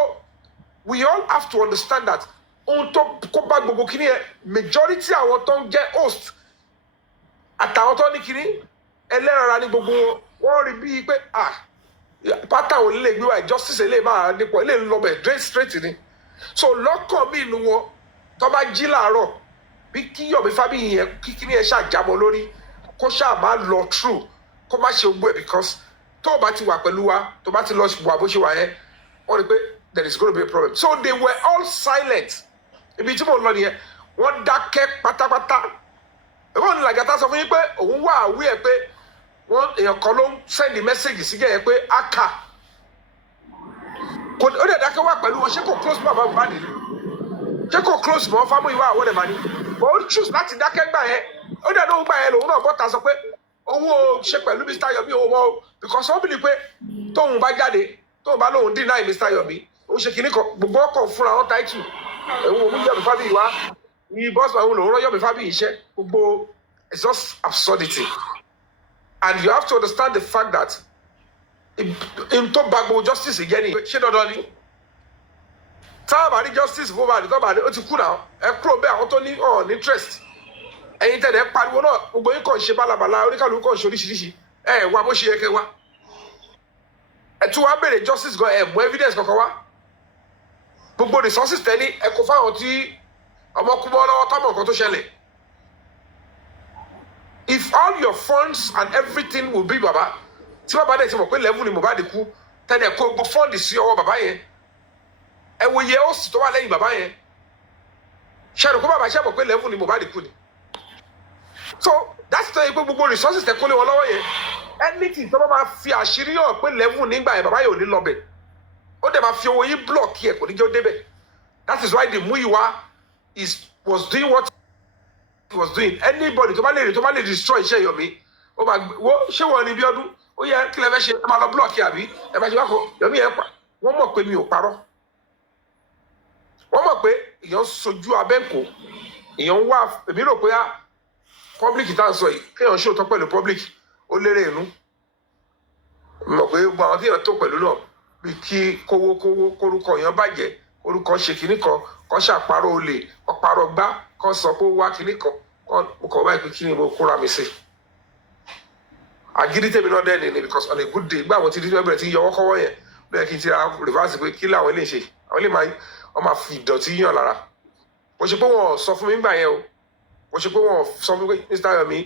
we all have to understand that ohun tó kó bá gbogbo kíní yẹn majority àwọn tó ń jẹ́ host àtàwọn tó ní kíní ẹlẹ́rara ní gbogbo wọn rí bíi pé pátá ò lè gbé wa justice lè máa nípò lè lọ bẹ̀ straight ni so lọ́kàn mi inú wọn tó bá jí láàárọ̀ bí kí Yomi Fabiyi yẹn kí ni ẹ ṣàjábọ̀ lórí kó ṣáà máa lọ through kó má ṣe gbọ́ ẹ̀ because tó o bá ti wà pẹ̀lú wa tó bá ti lọ wà bó ṣe wà yẹn wọ́n rí pé there is going to be a problem so they were all silent ibi tí mo lọ nìyẹn wọ́n dákẹ́ pátápátá ẹ̀fọ́n ní Lagata sọ fún yín pé òun wà àwí ẹ̀ pé wọ́n èèyàn kan ló ń send message sí gẹ̀yẹ́ pé aka ó dẹ̀ dákẹ́ wà pẹ̀lú wọn ṣé kò close bàbá Mohbad ni ṣé kò close mọ́ Famuyi wà àwọn ẹ̀ma ni but ó choose láti dákẹ́ gbà yẹn ó dẹ̀ lóun gbà yẹn lòun náà bọ́ta sọ pé òun ò ṣe pẹ̀lú Mr. Yomi òun mọ́ because wọ́n bìlì pé tóun bá jáde tóun bá lóun deny Mr. Yomi òun ṣe kìíní kan gbogbo ọkọ̀ fúnra wọn title òun òun Yomi Fabiyi wá ní bọ́sùn àwọn òun rán Yomi Fabiyi iṣẹ́ gbogbo it's just absurdity and you have to understand the fact that in tó bá gbogbo justice jẹ́ ni ṣé dandan ni táwọn bá ní justice fún báyìí tó bá ní ó ti kú náà ẹ kúrò bẹ́ẹ̀ àwọn tó ní on interest ẹ̀yin tẹ̀lé pariwo náà gbogbo yín kàn ṣe bálabàla oníkàlùkù kàn ṣe oríṣiríṣi ẹ wá bó ṣe yẹ kẹ wá ẹ tún wá béèrè justice gan ẹ mú evidence kankan wá gbogbo resources tẹ ní ẹ kó fáwọn tí ọmọ kú mọ́ lọ́wọ́ tọ́mọ̀ nǹkan tó ṣẹlẹ̀ if all your funds and everything will be baba tí bàbá dẹ̀ ti mọ̀ pé level ni Mohbad kú tẹ́lẹ̀ kó gbogbo fund sí ọwọ́ bàbá yẹn ẹ wo iye ó sì tó wà lẹ́yìn bàbá yẹn ṣẹ́nu kó bàbá ṣẹ́ mọ̀ pé level ni Mohbad kú ni so that's the pé gbogbo resources tẹ kó lé wọn lọ́wọ́ yẹn anything tó bá máa fi àṣírí hàn pé level nígbà yẹn bàbá yẹn ò ní lọ bẹ̀ ó dẹ̀ máa fi owó yín block yẹ kò ní jẹ́ ó débẹ̀ that is why the Mouhjola was doing what he was doing anybody tó bá lè destroy iṣẹ́ Yomi ó máa wo ṣé wọ́n ní biodun ó yẹ kí lè fẹ́ ṣe ẹ máa lọ block yẹ àbí ẹ máa ṣe wá kó Yomi yẹn pa wọ́n mọ̀ pé mi ò parọ́ wọ́n mọ̀ pé èèyàn sojú abẹ́ǹkó èèyàn wá èmi rò pé public tá à ń sọ yìí kéèyàn ṣòótọ́ pẹ̀lú public ó lérè inú mọ̀ pé gbogbo àwọn tí èèyàn tó pẹ̀lú náà bí kí kówó kórúkọ èèyàn bàjẹ́ orúkọ ṣe kinní kan kọ́ ṣàparọ́ olè kọ́ parọ́ gbá kọ́ sọ pé ó wá kinní kan kọ́ báyìí pé kí ni mo kóra mi sí. àgídí tèmi náà dẹ́ni ni because on a good day gbá àwọn tí dídí bẹ̀rẹ̀ tí yọwọ́ kọ́wọ́ yẹn bẹ́ẹ̀ kí n ti ra reverse pé kí làwọn lè ṣe àwọn lè máa fi ìdọ̀tí yàn lára kò ṣe pé wọn sọ fún mi nígbà yẹn o kò ṣe pé wọn sọ fún mi pé Mr. Yomi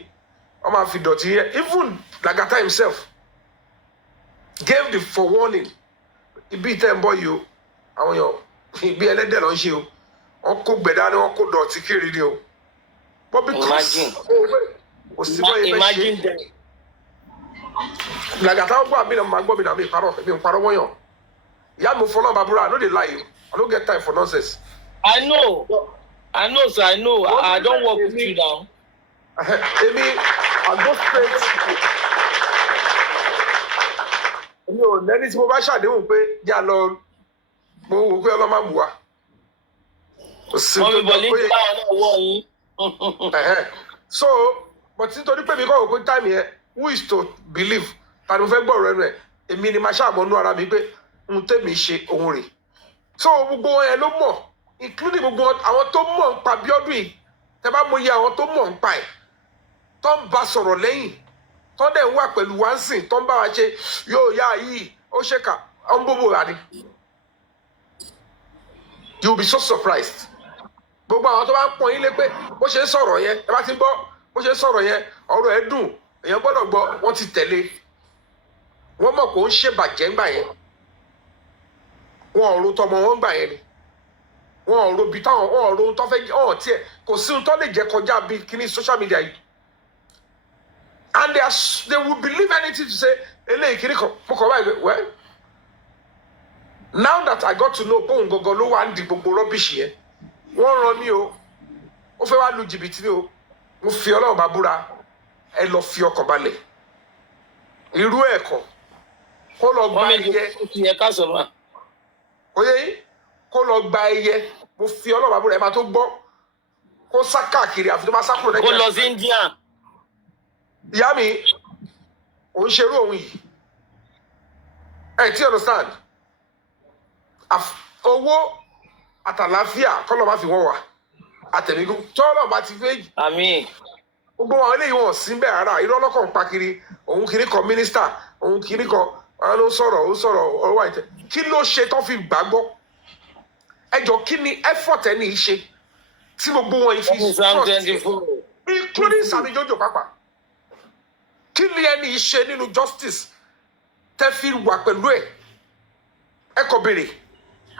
wọn máa fi ìdọ̀tí yẹn even Lagata himself gave the forewarning ibi ìtẹ́ ń bọ̀ yìí o àwọn èèyàn ibi ẹlẹ́dẹ̀ ló ń ṣe o wọn kó gbẹ̀dá ni wọn kó dọ̀tí kiri ni o but because kò sí bọ́ yẹn fẹ́ ṣe Lagata wọn gbọ́ àmì náà máa gbọ́ mi náà mi ń parọ́ wọ́n yàn ìyá mi fọlọ́ bàbúrà I no dey lie I no get time for nonsense. I know, sir. I know. I don't work with you now. Èmi, I go straight. Èmi ò lẹ́ni tí mo bá ṣàdéhùn pé yà lọ, mo wò pé ọlọ́mọ mú wa. Mọ̀mí bọ̀lí ń bá ọ náà wọ̀ yín. So, but nítorí pé mi kọ́ òkú time yẹn, who is to believe? Ta ni mo fẹ́ gbọ́ ọ̀rọ̀ ẹnu ẹ̀? Èmi ni màá ṣàmọ́nú ara mi pé n tèmi ṣe òun rè. So gbogbo wọn yẹn ló mọ̀ including gbogbo àwọn tó mọ̀ ń pa Biodun yìí tẹ bá mọ̀ iye àwọn tó mọ̀ ń pa ẹ̀ tó ń bá sọ̀rọ̀ lẹ́yìn tó dẹ̀ ń wà pẹ̀lú wá ń sìn tó ń bá wa ṣe yóò yá yìí ó ṣèkà ó ń bóbó rà ni you will be so surprised gbogbo àwọn tó bá ń pọ̀ yín lé pé bó ṣe ń sọ̀rọ̀ yẹn ẹ bá ti gbọ́ bó ṣe ń sọ̀rọ̀ yẹn ọ̀rọ̀ ẹ̀ dùn èèyàn gbọ́dọ̀ gbọ́ wọ́n ti tẹ̀lé wọ́n mọ̀ kó ń ṣèbàjẹ́ ńgbà yẹn wọn ò ro tọmọ wọn gbà yẹn ni wọn ò ro bí táwọn wọn ò ro tó fẹ́ ọ̀hún tiẹ̀ kò sí ohun tó lè jẹ́ kọjá bí kíní social media yìí and they will believe anything to say eléyìí kíní kan mo kàn báyìí well now that I got to know bóun gangan ló wà ń di gbogbo rubbish yẹn wọ́n rán mi o ó fẹ́ wá lu jìbìtì ni o mo fi Ọlọ́run bá búra ẹ lọ fi ọkàn balẹ̀ irú ẹ̀kọ́ kó lọ gba ẹyẹ oye yìí kó lọ gba ẹyẹ mo fi Ọlọ́run àbúrò ẹ máa tó gbọ́ kó sá káàkiri àfi tó máa sá kúrò lẹ́yìn. kó lọ sí India. ìyá mi òun ṣerú òun yìí ẹ ti understand owó àtàláfíà kọ́ lọ́ọ́ máa fi wọ́n wà àtẹ̀mígún tọ́lọ́ bá ti fẹ́. àmín. gbogbo àwọn eléyìí wọn sí bẹ́ẹ̀ rárá irọ́ ọlọ́kàn pa kiri òun kiri kan mínísítà òun kiri kan àwọn ló sọ̀rọ̀ ọwọ́ àìtẹ́ kí ló ṣe tó fi gbàgbọ́ ẹjọ́ kí ni effort ẹni ṣe tí gbogbo wọn fi trust including Sammy Jojo pàápàá kí ni ẹni ṣe nínú justice tẹ́ fi wà pẹ̀lú ẹ kò béèrè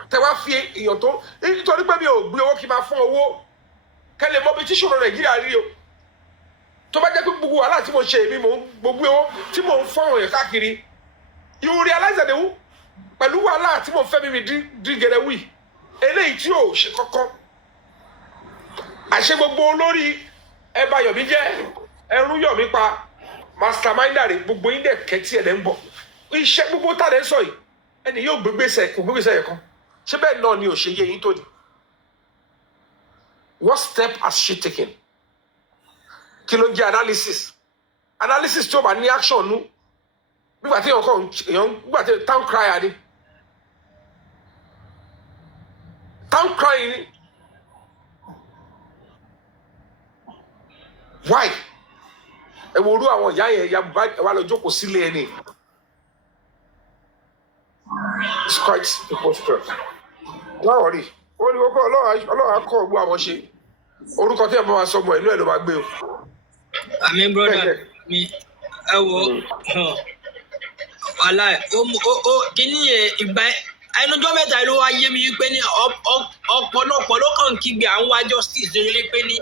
tẹ́ wá fi èèyàn tó nítorí pé mi ò gbé owó kí n máa fún owó kẹlẹ̀ mọ́ bí tíṣòro Nàìjíríà rí o tó bá jẹ́ pé gbogbo wàhálà tí mo ṣe èmi mò ń gbogbo owó tí mò ń fún èèyàn káàkiri you realize that pẹ̀lú wàhálà tí mo fẹ́ mi dín gẹ̀rẹ́ wì eléyìí tí ò ṣe kọ́kọ́ àṣẹ gbogbo olórí ẹba Yomi jẹ́ ẹrú Yomi pa masterminder rẹ̀ gbogbo yín dẹ̀ kẹ́tì ẹ̀ lẹ́ ń bọ̀ iṣẹ́ gbogbo tàdé sọ yìí ẹni yóò gbégbèsè kò gbégbèsè yẹn kan ṣé bẹ́ẹ̀ náà ni ò ṣe yé yín tó ni what step has she taken kí ló ń jẹ́ analysis tí ó bá ní action nú nígbà tí èèyàn nígbà tí town crier ni town crying ni why ẹ wo orú àwọn ìyá yẹn ya wà lọ jókòó sílé ẹni it's quite preposterous láwọn rí ó ní kókó ọlọ́run akọ ọgbọ́n àwọn ṣe orúkọ tí ẹ bá wa sọ ọmọ ìlú ẹ ló máa gbé o. àmì brọ́dà mi ẹ wo wàhálà kíní yẹn ìgbà ẹnujọ́ mẹ́ta ló wá yé mi pé ní ọ̀pọ̀lọpọ̀ ló kàn kígbe à ń wá justice lórí pé ní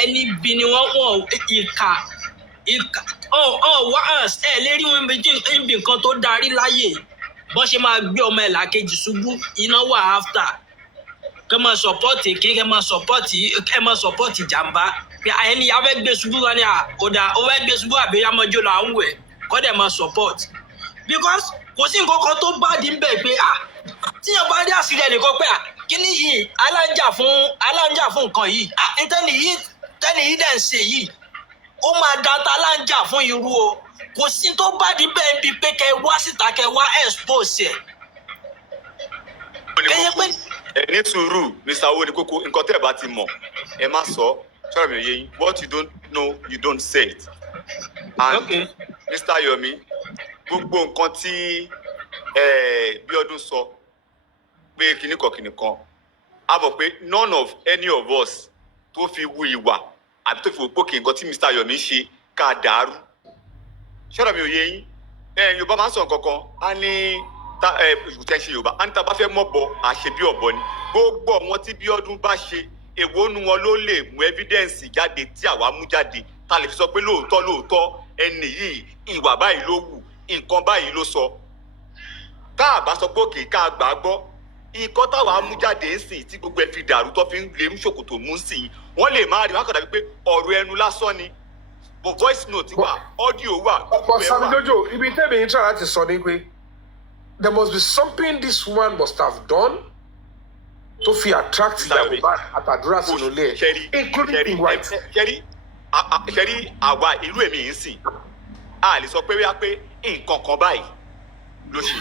ẹni bí ni wọ́n ìkà wá ẹ lérí wọn méjì níbi nǹkan tó darí láyè bọ́n ṣe máa gbé ọmọ ẹ̀ làkejì ṣubú iná wà after kẹ́ máa sọ̀pọ́ọ̀tì kí kẹ́ máa sọ̀pọ́ọ̀tì jàǹbá pé ẹni yà fẹ́ gbé ṣubú wọn ni ọ̀dà ó fẹ́ gbé ṣubú àbí yàmọ́jọ́ là ń wẹ̀ kọ́ dẹ̀ máa support because kò sí nǹkan kan tó bá di ń bẹ̀ pé tíyàn bá rí àṣírí ẹnìkan pé kíní yìí aláǹjà fún nǹkan yìí tẹ́ni yìí dẹ̀ ń ṣe yìí ó máa dáta aláǹjà fún irú o kò sí tó bá di bẹ́ẹ̀ bí pé kẹ́ wá síta kẹ́ wá expose ẹ̀. ẹ ní sùúrù Mr. Owó ní kókó nǹkan tẹ́ ẹ bá ti mọ̀ ẹ má sọ ṣọ́ra mi ò yé yín what you don't know you don't say it and okay. Mr. Yomi gbogbo nǹkan tí Biodun sọ pé kìnnìkan a bọ̀ pé none of any of us tó fi wu ìwà àbí tó fi wò pókè nǹkan tí Mr. Yomi ṣe ká dàrú ṣọ́ra mi ò yé yín Yorùbá máa ń sọ nǹkan kan á ní ìtẹ̀sí Yorùbá á ní tá a bá fẹ́ mọ̀bọ àṣẹ bí ọ̀bọ ni gbogbo àwọn tí Biodun bá ṣe èwo nu wọn ló lè mú evidence jáde tí àwa mú jáde ta lè fi sọ pé lóòótọ́ ẹni yìí ìwà báyìí ló wù nǹkan báyìí ló sọ tá a bá sọ pé òkè ká gbà á gbọ́ nǹkan táwa mú jáde ń sìn tí gbogbo ẹ fi dàrú tó fi ń lè mú ṣòkòtò mú sí i wọ́n lè má rí wọn kàn dàbí pé ọ̀rọ̀ ẹnu lásán ni but voice note wà audio wà. ọ̀pọ̀ Sammy Jojo ibi tẹ́mi yín tíra láti sọ ni pé there must be something this woman must have done to fi attract ìyàwó bá àtàdúrà sínú ilé ẹ̀ including being white. ṣẹ́rí àwa ìlú èmi yìí sìn a lè sọ pé wíwá pé nǹkan kan báyìí ló ṣe.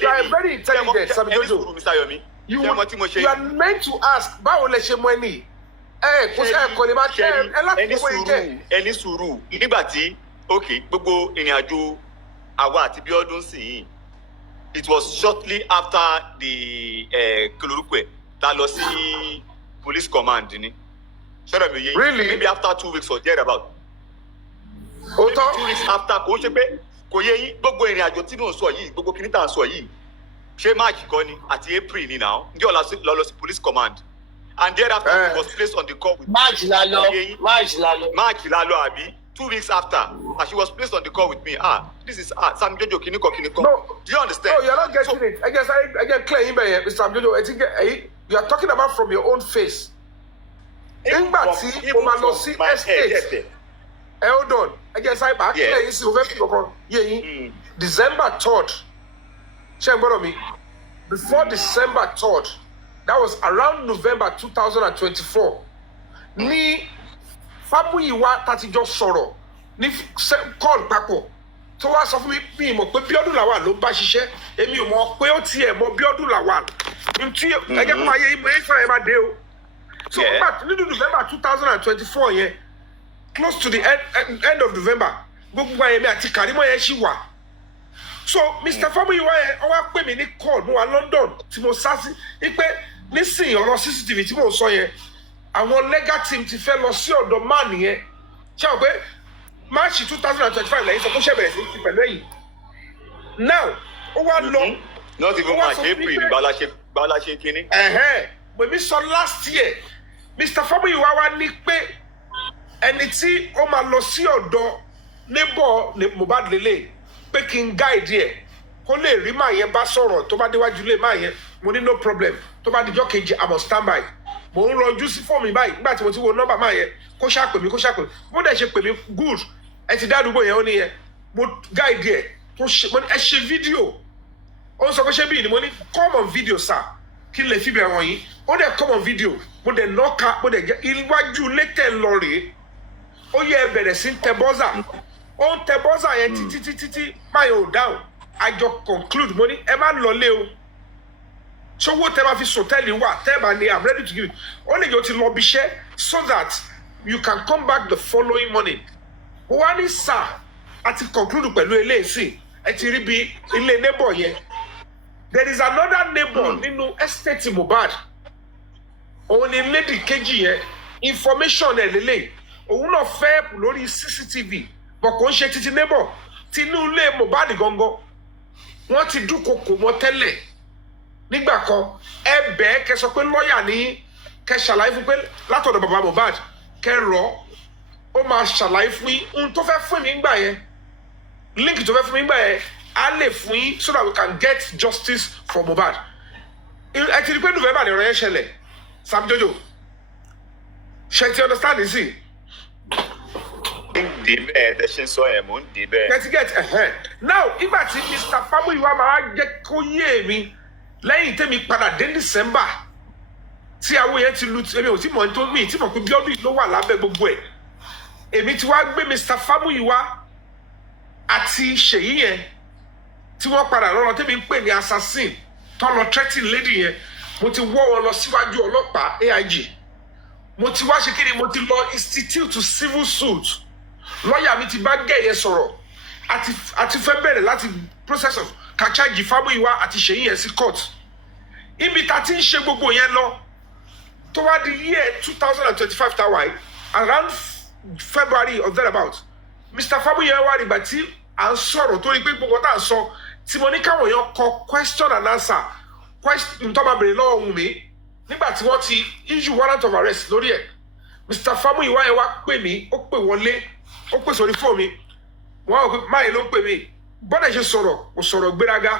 you are very intelligent Sammy Jojo you are meant to ask báwo lẹ ṣe mọ ẹni kò lè máa tẹ ẹ láti fún ẹjẹ. ẹni sùúrù nígbà tí gbogbo ìrìn àjò àwa àti Biodun sì yìí it was shortly after the kilorukwe ta lọ sí police command ni ṣọlá mi yé really maybe after 2 weeks or there about. ó tán 2 weeks after kò ṣe pé kò yé yín gbogbo ìrìn àjò tí mò ń sọ yìí gbogbo kìíní tá à ń sọ yìí ṣé March kọ́ ni àti April ni now ǹjẹ́ ọ̀la lọ sí police command and thereafter he was placed on the call with March la lọ àbí 2 weeks after and she was placed on the call with me this is Sammy Jojo kìnnìkan. No, do you understand? No, you're not getting it. I get clear in there, Mr. Sammy Jojo. I think you are talking about from your own face. Nígbà tí o máa lọ sí estate hold on I guess I back clear yín sí o fẹ́ fi kankan yé yín December 3rd ṣé n gbọ́dọ̀ mi before December 3rd that was around November 2024 ní fabiyi wa tàtijọ́ sọ̀rọ̀ ní call papọ̀ tó wá sọ fún mi mọ̀ pé Biodun lawal ló bá ṣiṣẹ́ èmi ò mọ̀ pé ó tiẹ̀ mọ̀ Biodun lawal ntí ẹgẹ́ tó máa yẹ ìmọ̀ ẹ̀fọ́ ẹ̀ máa dé o so nínú November 2024 yẹn close to the end of November gbogbo àyẹ̀mí àti Kàrímọ́ yẹn ṣì wà so Mr. Fabiyi wáyé ọwọ́ pè mí ní call mo wà London tí mo sá sí wípé nísìnyí ọ̀rọ̀ CCTV tí mo sọ yẹn àwọn legal team ti fẹ́ lọ sí ọ̀dọ̀ man yẹn ṣé o pé March 2025 lẹ́yìn sọ pé ṣe bẹ̀rẹ̀ sí ti pẹ̀lú ẹ̀yìn now ó wá lọ. not even March April ní gbala ṣe kínní. Mèmí sọ last year Mr. Fabiyi wá ní pé ẹni tí ó máa lọ sí ọ̀dọ̀ neighbor Mohbad lélẹ̀ pé kí n guide ẹ̀ kó lè rí màá yẹn bá sọ̀rọ̀ tó bá déwájú lé màá yẹn mo ní no problem tó bá dijọ́ kejì I'm on standby mo ń rọjú sí fóònù mi báyìí nígbà tí mo ti wo nọ́mbà màá yẹn kó ṣàpè mí bó dẹ̀ ṣe pè mí good ẹ ti dá àdúgbò yẹn ó ní yẹn mo guide ẹ̀ tó ṣe mo ní ẹ ṣe fídíò ó ń sọ pé ṣé bí ni mo ní come on video sir kí n lè fi bẹ̀rẹ̀ wọ̀nyí ó dẹ̀ come on video mo dẹ̀ nọ́ka mo dẹ̀ jẹ́ iwájú létẹ̀ lọ rèé ó yẹ ẹ bẹ̀rẹ̀ sí tẹ bọ́zà ó ń tẹ bọ́zà yẹn títí máa yóò dáhùn àjọ conclude mo ní ẹ má lọlé o ṣówó tẹ máa fi sòtẹ́ẹ̀lì wà tẹ́ bá ní I'm ready to give it ó lè yọ ti lọ bí iṣẹ́ so that you can come back the following morning ó wá ní sà àti conclude pẹ̀lú eléyìí ẹ ti rí bí ilé neighbor yẹn there is another neighbor nínú estate Mohbad òun ni lady kejì yẹn information ẹ̀ lélẹ̀ òun náà fẹ́ lórí CCTV bọ̀ kò ń ṣe títí neighbor tinú ilé Mohbad gangan wọ́n ti dúnkokò mọ́ tẹ́lẹ̀ nígbà kan ẹ bẹ́ẹ̀ kẹ́ sọ pé lọ́ọ̀yà ní kẹ́ ṣàlàyé fún pé látọ̀dọ̀ bàbá Mohbad kẹ́ rọ̀ ó máa ṣàlàyé fún yín ohun tó fẹ́ fún mi ńgbà yẹn link tó fẹ́ fún mi ńgbà yẹn á lè fún yín so that we can get justice for Mohbad ẹ ti rí pé November ni ọ̀rọ̀ yẹn ṣẹlẹ̀ Sam Jojo ṣe ti understand this sí. dé bẹ́ẹ̀ tẹ ṣe ń sọ yẹn mò ń dé bẹ́ẹ̀. get now ìgbà tí Mr. Fabiyi wá máa jẹ́ kó yé mi lẹ́yìn tẹ́mi padà dé December tí àwọn yẹn ti lu èmi ò tí mọ̀ tó mi tí mọ̀ pé biodun ló wà lábẹ́ gbogbo ẹ̀ èmi ti wá gbé Mr. Fabiyi wá àti ṣèyí yẹn tí wọ́n padà lọ́rọ̀ tẹ́mi ń pè ní assassin tó lọ threatening lady yẹn mo ti wọ́ wọn lọ síwájú ọlọ́pàá AIG mo ti wá ṣe kí ni mo ti lọ institute to civil suit lọ́ọ̀yà mi ti bá gẹ̀yẹ sọ̀rọ̀ àti fẹ́ bẹ̀rẹ̀ láti process of kàchájì Fabiyi wá àti ṣèyí yẹn sí court ibi tá ti ń ṣe gbogbo yẹn lọ tó wá di year 2025 tàwa around February or thereabout Mr. Fabiyi yẹn wá nígbà tí à ń sọ̀rọ̀ tó rí pé gbogbo tá à ń sọ tí mo ní káwọn èèyàn kọ question and answer question tó máa bèrè lọ́wọ́ ohun mi nígbà tí wọ́n ti issue warrant of arrest lórí ẹ̀ Mr. Fabiyi wá yẹn wá pè mí ó pè wọlé ó pè sórí fóònù mi wọ́n á wò pé máyì ló ń pè mí bọ́dẹ̀ ṣe sọ̀rọ̀ kò sọ̀rọ̀ gbéraga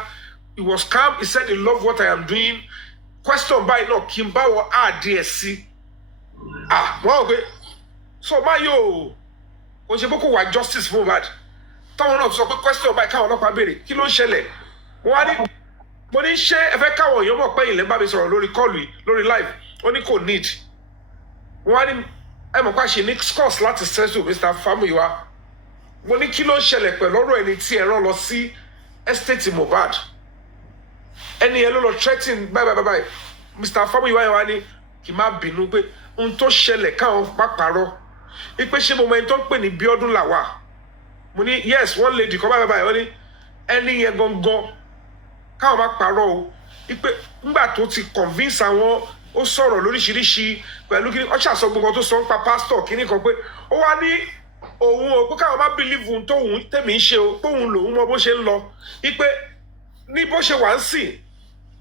he was calm he said he love what I am doing question báyìí náà kí n bá wọn àdí ẹ̀ sí wọ́n á wò pé so máyì ò ṣe bókò wá justice fún Mohbad táwọn náà sọ pé question báyìí káwọn ọlọ́pàá béèrè kí ló ń ṣẹlẹ̀ wọ́n á ní mo ní ṣé ẹ fẹ́ káwọn èèyàn mọ̀ pé ilẹ̀ bá mi sọ̀rọ̀ lórí kọ́ọ̀lù yìí lórí live ó ní kò need wọ́n á ní ẹ mọ̀ pé ṣe ní scores láti settle Mr. Fabiyi wá mo ní kí ló ń ṣẹlẹ̀ pẹ̀lú ọ̀rọ̀ ẹni tí ẹ rán lọ sí estate Mohbad ẹni yẹn ló lọ threatening báyìí Mr. Fabiyi wá ní kì má bínú pé ohun tó ṣẹlẹ̀ káwọn má parọ́ wípé ṣé mo mọ ẹni tó ń pè ní biodun lawal mo ní yes one lady kan báyìí wọ́n ní ẹni yẹn gangan káwọn má parọ́ o wípé nígbà tó ti convince àwọn ó sọ̀rọ̀ lóríṣiríṣi pẹ̀lú kí ó ṣàṣọ gbogbo tó sọ ń pa pastor kíní kan pé ó wá ní òun o pé káwọn má believe ohun tóun tèmi ń ṣe o pé òun lòun mọ bó ṣe ń lọ wípé ní bó ṣe wà ń sìn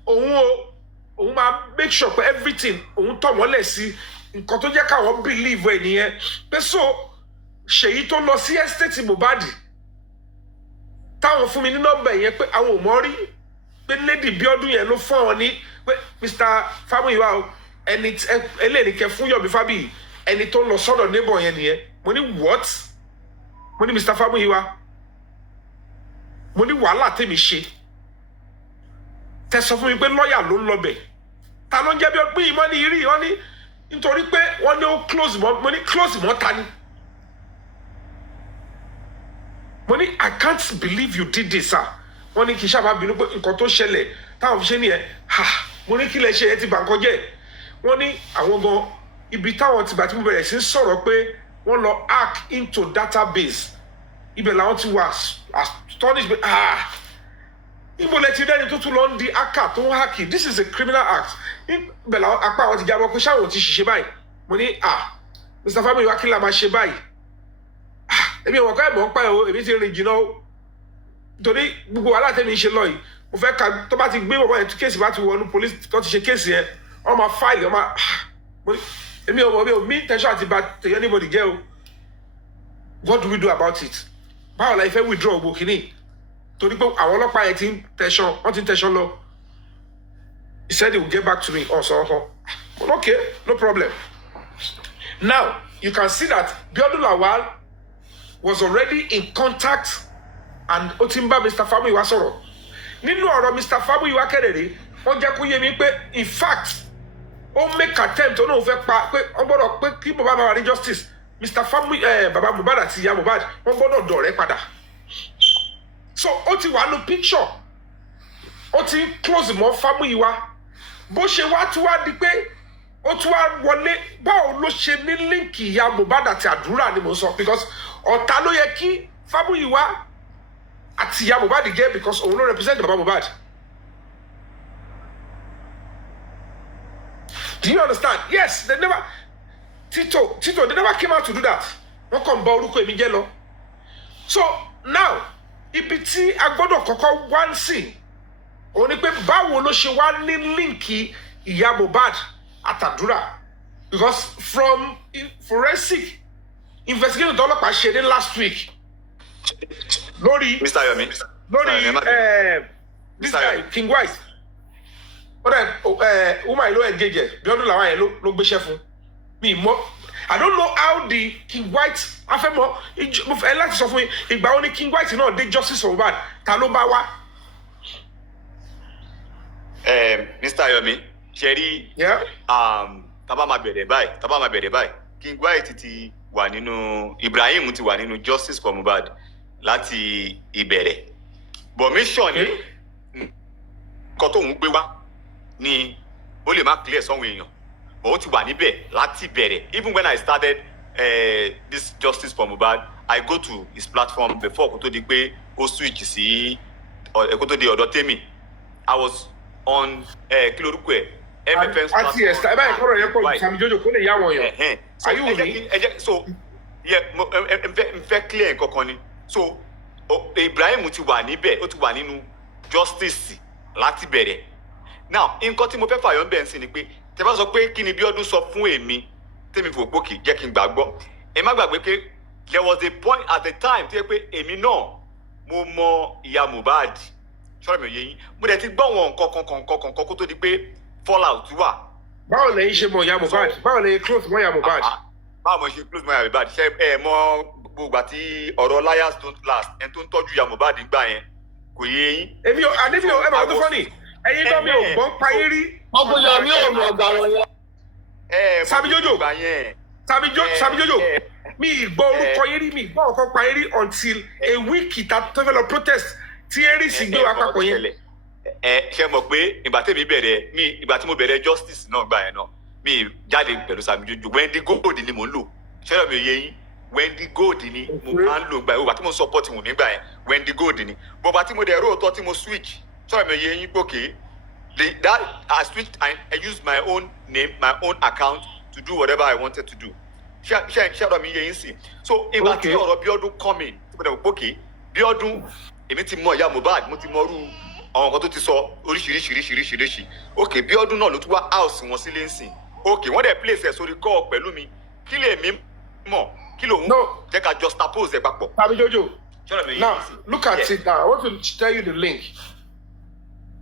òun máa make sure pé everything òun tọ̀ mọ́lẹ̀ sí nǹkan tó jẹ́ káwọn believe ẹ̀ nìyẹn pé so ṣèyí tó lọ sí estate Mohbad táwọn fún mi ní nọ́mbà yẹn pé àwọn ò mọ̀ rí pé lady biodun yẹn ló fún àwọn ní pé Mr. Fabiyi wá o ẹni eléyìí kẹ fún Yomi Fabiyi ẹni tó lọ sọ́dọ̀ neighbor yẹn nìyẹn mo ní what mo ní Mr. Fabiyi wá mo ní wàhálà tèmi ṣe tẹ sọ fún mi pé lọ́ọ̀yà ló ń lọbẹ̀ ta ló ń jẹ́ bí ọ pé ìmọ̀ ní irí wọn ní nítorí pé wọ́n ní ó close mọ́ mo ní close mọ́ ta ni mo ní I can't believe you did this sir wọ́n ní kì í ṣàbá bínú pé nǹkan tó ṣẹlẹ̀ táwọn fi ṣe nìyẹn mo ní kí lẹ ṣe ẹ ti bà nǹkan jẹ́ wọ́n ní àwọn gan ibi táwọn tìgbà tí mo bẹ̀rẹ̀ sí sọ̀rọ̀ pé wọ́n lọ hack into database ibẹ̀ làwọn ti wà astonished pé Ibo lẹ ti dẹ́ni tó tún lọ ń di aka tó ń hákì. This is a criminal act. Bẹ̀rẹ̀ apá àwọn ti jábọ̀ pé ṣáwọn ti ṣiṣẹ́ báyìí. Mo ní Mr. Fabiyi kí la máa ṣe báyìí. Èmi ò wọ̀n ká ẹ̀mọ́ ń pa ẹ̀ o, èmi ti rìn jìnnà o. Nítorí gbogbo wàhálà tẹ́mi ṣe lọ yìí. Mo fẹ́ ka tó bá ti gbé bọ̀bọ̀ yẹn tó kéèsì bá ti wọnú police tó ti ṣe kéèsì yẹn. Wọ́n máa fáìlì èmi ò mọ̀ mi ò mí tẹ̀sán àti bá tẹ̀yẹ́ anybody jẹ́ o. What do we do about it? Báwo la ìfẹ́ withdraw gbogbo kìíní? Torí pé àwọn ọlọ́pàá yẹn ti ń tẹ̀sán lọ. He said he will get back to me also. Okay, no problem. Now, you can see that Biodun Lawal was already in contact and Otimba Mr. Fabiyi wá sọ̀rọ̀. Nínú ọ̀rọ̀ Mr. Fabiyi wá kẹ́rẹ̀ẹ́rẹ́, wọ́n jẹ́ kó yé mi pé in fact, ó make attempt ó náà fẹ́ pa pé wọ́n gbọ́dọ̀ pé kí bàbá bá wà ní justice. Mr. Fabiyi bàbá Mohbad àti ìyá Mohbad wọ́n gbọ́dọ̀ dọ̀rẹ́ padà. So ó ti wà nínú picture. Ó ti close mọ́ Fabiyi wá. Bó ṣe wá tún wá di pé ó tún wá wọlé báwo ló ṣe ní líǹkì ìyá Mohbad àti àdúrà ni mo sọ because ọ̀tá ló yẹ kí Fabiyi wá àti ìyá Mohbad jẹ́ because òun ló represent bàbá Mohbad. Do you understand? Yes, they never Tito, they never came out to do that. Wọ́n kàn bà orúkọ èmi jẹ́ lọ. So now ibi tí a gbọ́dọ̀ kọ́kọ́ wá ń sìn òun ni pé báwo ló ṣe wá ní líǹkì ìyá Mohbad àtàdúrà because from forensic investigation tó ọlọ́pàá ṣe ní last week lórí Mr. Yomi this guy King White woman ló engage Biodun Lawal yẹn ló gbéṣẹ́ fún mi mọ́ I don't know how the King White afẹ́mọ́ ẹ láti sọ fún mi ìgbà wo ni King White náà dé justice for Mohbad ta ló bá wá. Mr. Yomi ṣe rí tábà máa bẹ̀rẹ̀ báyìí King White ti wà nínú Ibrahim ti wà nínú justice for Mohbad láti ìbẹ̀rẹ̀ but mission ni nǹkan tó ń gbé wá ni ó lè má clear sọ́wọ́n èèyàn but ó ti wà níbẹ̀ láti ìbẹ̀rẹ̀ even when I started this justice for Mohbad I go to his platform before kó tó di pé ó switch sí kó tó di ọ̀dọ̀ tèmi I was on kí lorúkọ ẹ̀ MFM platform. àti ẹ̀sà ẹ báyìí kọ́rọ̀ yẹn pọ̀ Sammy Jojo kó lè yá wọn yàn. Are you with me? So n fẹ́ clear nǹkan kan ni so Ibrahim ti wà níbẹ̀ ó ti wà nínú justice láti bẹ̀rẹ̀ now nǹkan tí mo fẹ́ fàyọ̀ ń bẹ̀ ń sìn ni pé tẹ́ bá sọ pé kí ni Biodun sọ fún èmi tèmi fò pókè jẹ́ kí n gbàgbọ́ ẹ má gbàgbé pé there was a point at the time tó yẹ pé èmi náà mo mọ ìyá Mohbad ṣọ́ra mi ò yé yín mo dẹ̀ ti gbọ́ wọn nǹkan kó tó di pé fallout wà. báwo lè ṣe mọ ìyá Mohbad báwo lè close mọ ìyá Mohbad. báwo mo ṣe close mọ ìyá Mohbad ṣe ẹ mọ gbogbo àti ọ̀rọ̀ liars don't last ẹni tó ń tọ́jú ìyá Mohbad nígbà yẹn kò yé yín. èmi ò àdébí ò ẹ máa tó fọ́nì ẹ̀yin náà mi ò gbọ́n payé rí. ọkùnrin yọ mi ò mọ̀ ọ̀gá wọn yẹn. Sammy Jojo Sammy Jojo mi ìgbọ́ orúkọ yín rí mi ìgbọ́ ọ̀kan payé rí until a week ìta tó fẹ́ lọ protest tí erisi gbé wa papọ̀ yẹn. ṣe mọ̀ pé ìgbà tí mo bẹ̀rẹ̀ justice náà gbà yẹn náà mi jáde pẹ̀lú Sammy Jojo Wendy Gold ni mò ń lò ṣẹlẹ̀ mi ò yé yín Wendy Gold ni mo máa ń lò gbà yẹn ìgbà tí mo support wù mí gbà yẹn Wendy Gold ni bọ̀bà tí mo dẹ̀ róòtọ́ tí mo switch ṣẹlẹ̀ mi ò yé yín gbòkè that I switched and I used my own name my own account to do whatever I wanted to do ṣe ọ̀rọ̀ mi yé yín sí so ìgbà tí ọ̀rọ̀ Biodun come in tí mo dẹ̀ gbòkè Biodun èmi ti mọ ìyá Mohbad mo ti mọ irú àwọn nǹkan tó ti sọ oríṣiríṣi ok Biodun náà ló tún wá house wọn sílé nsìn ok wọ́n dẹ̀ place ẹ̀ sórí call pẹ̀lú mi kí lè mí mọ̀ kí lòun jẹ́ ká juxtapose ẹ̀ papọ̀. Sammy Jojo now look at it now I want to tell you the link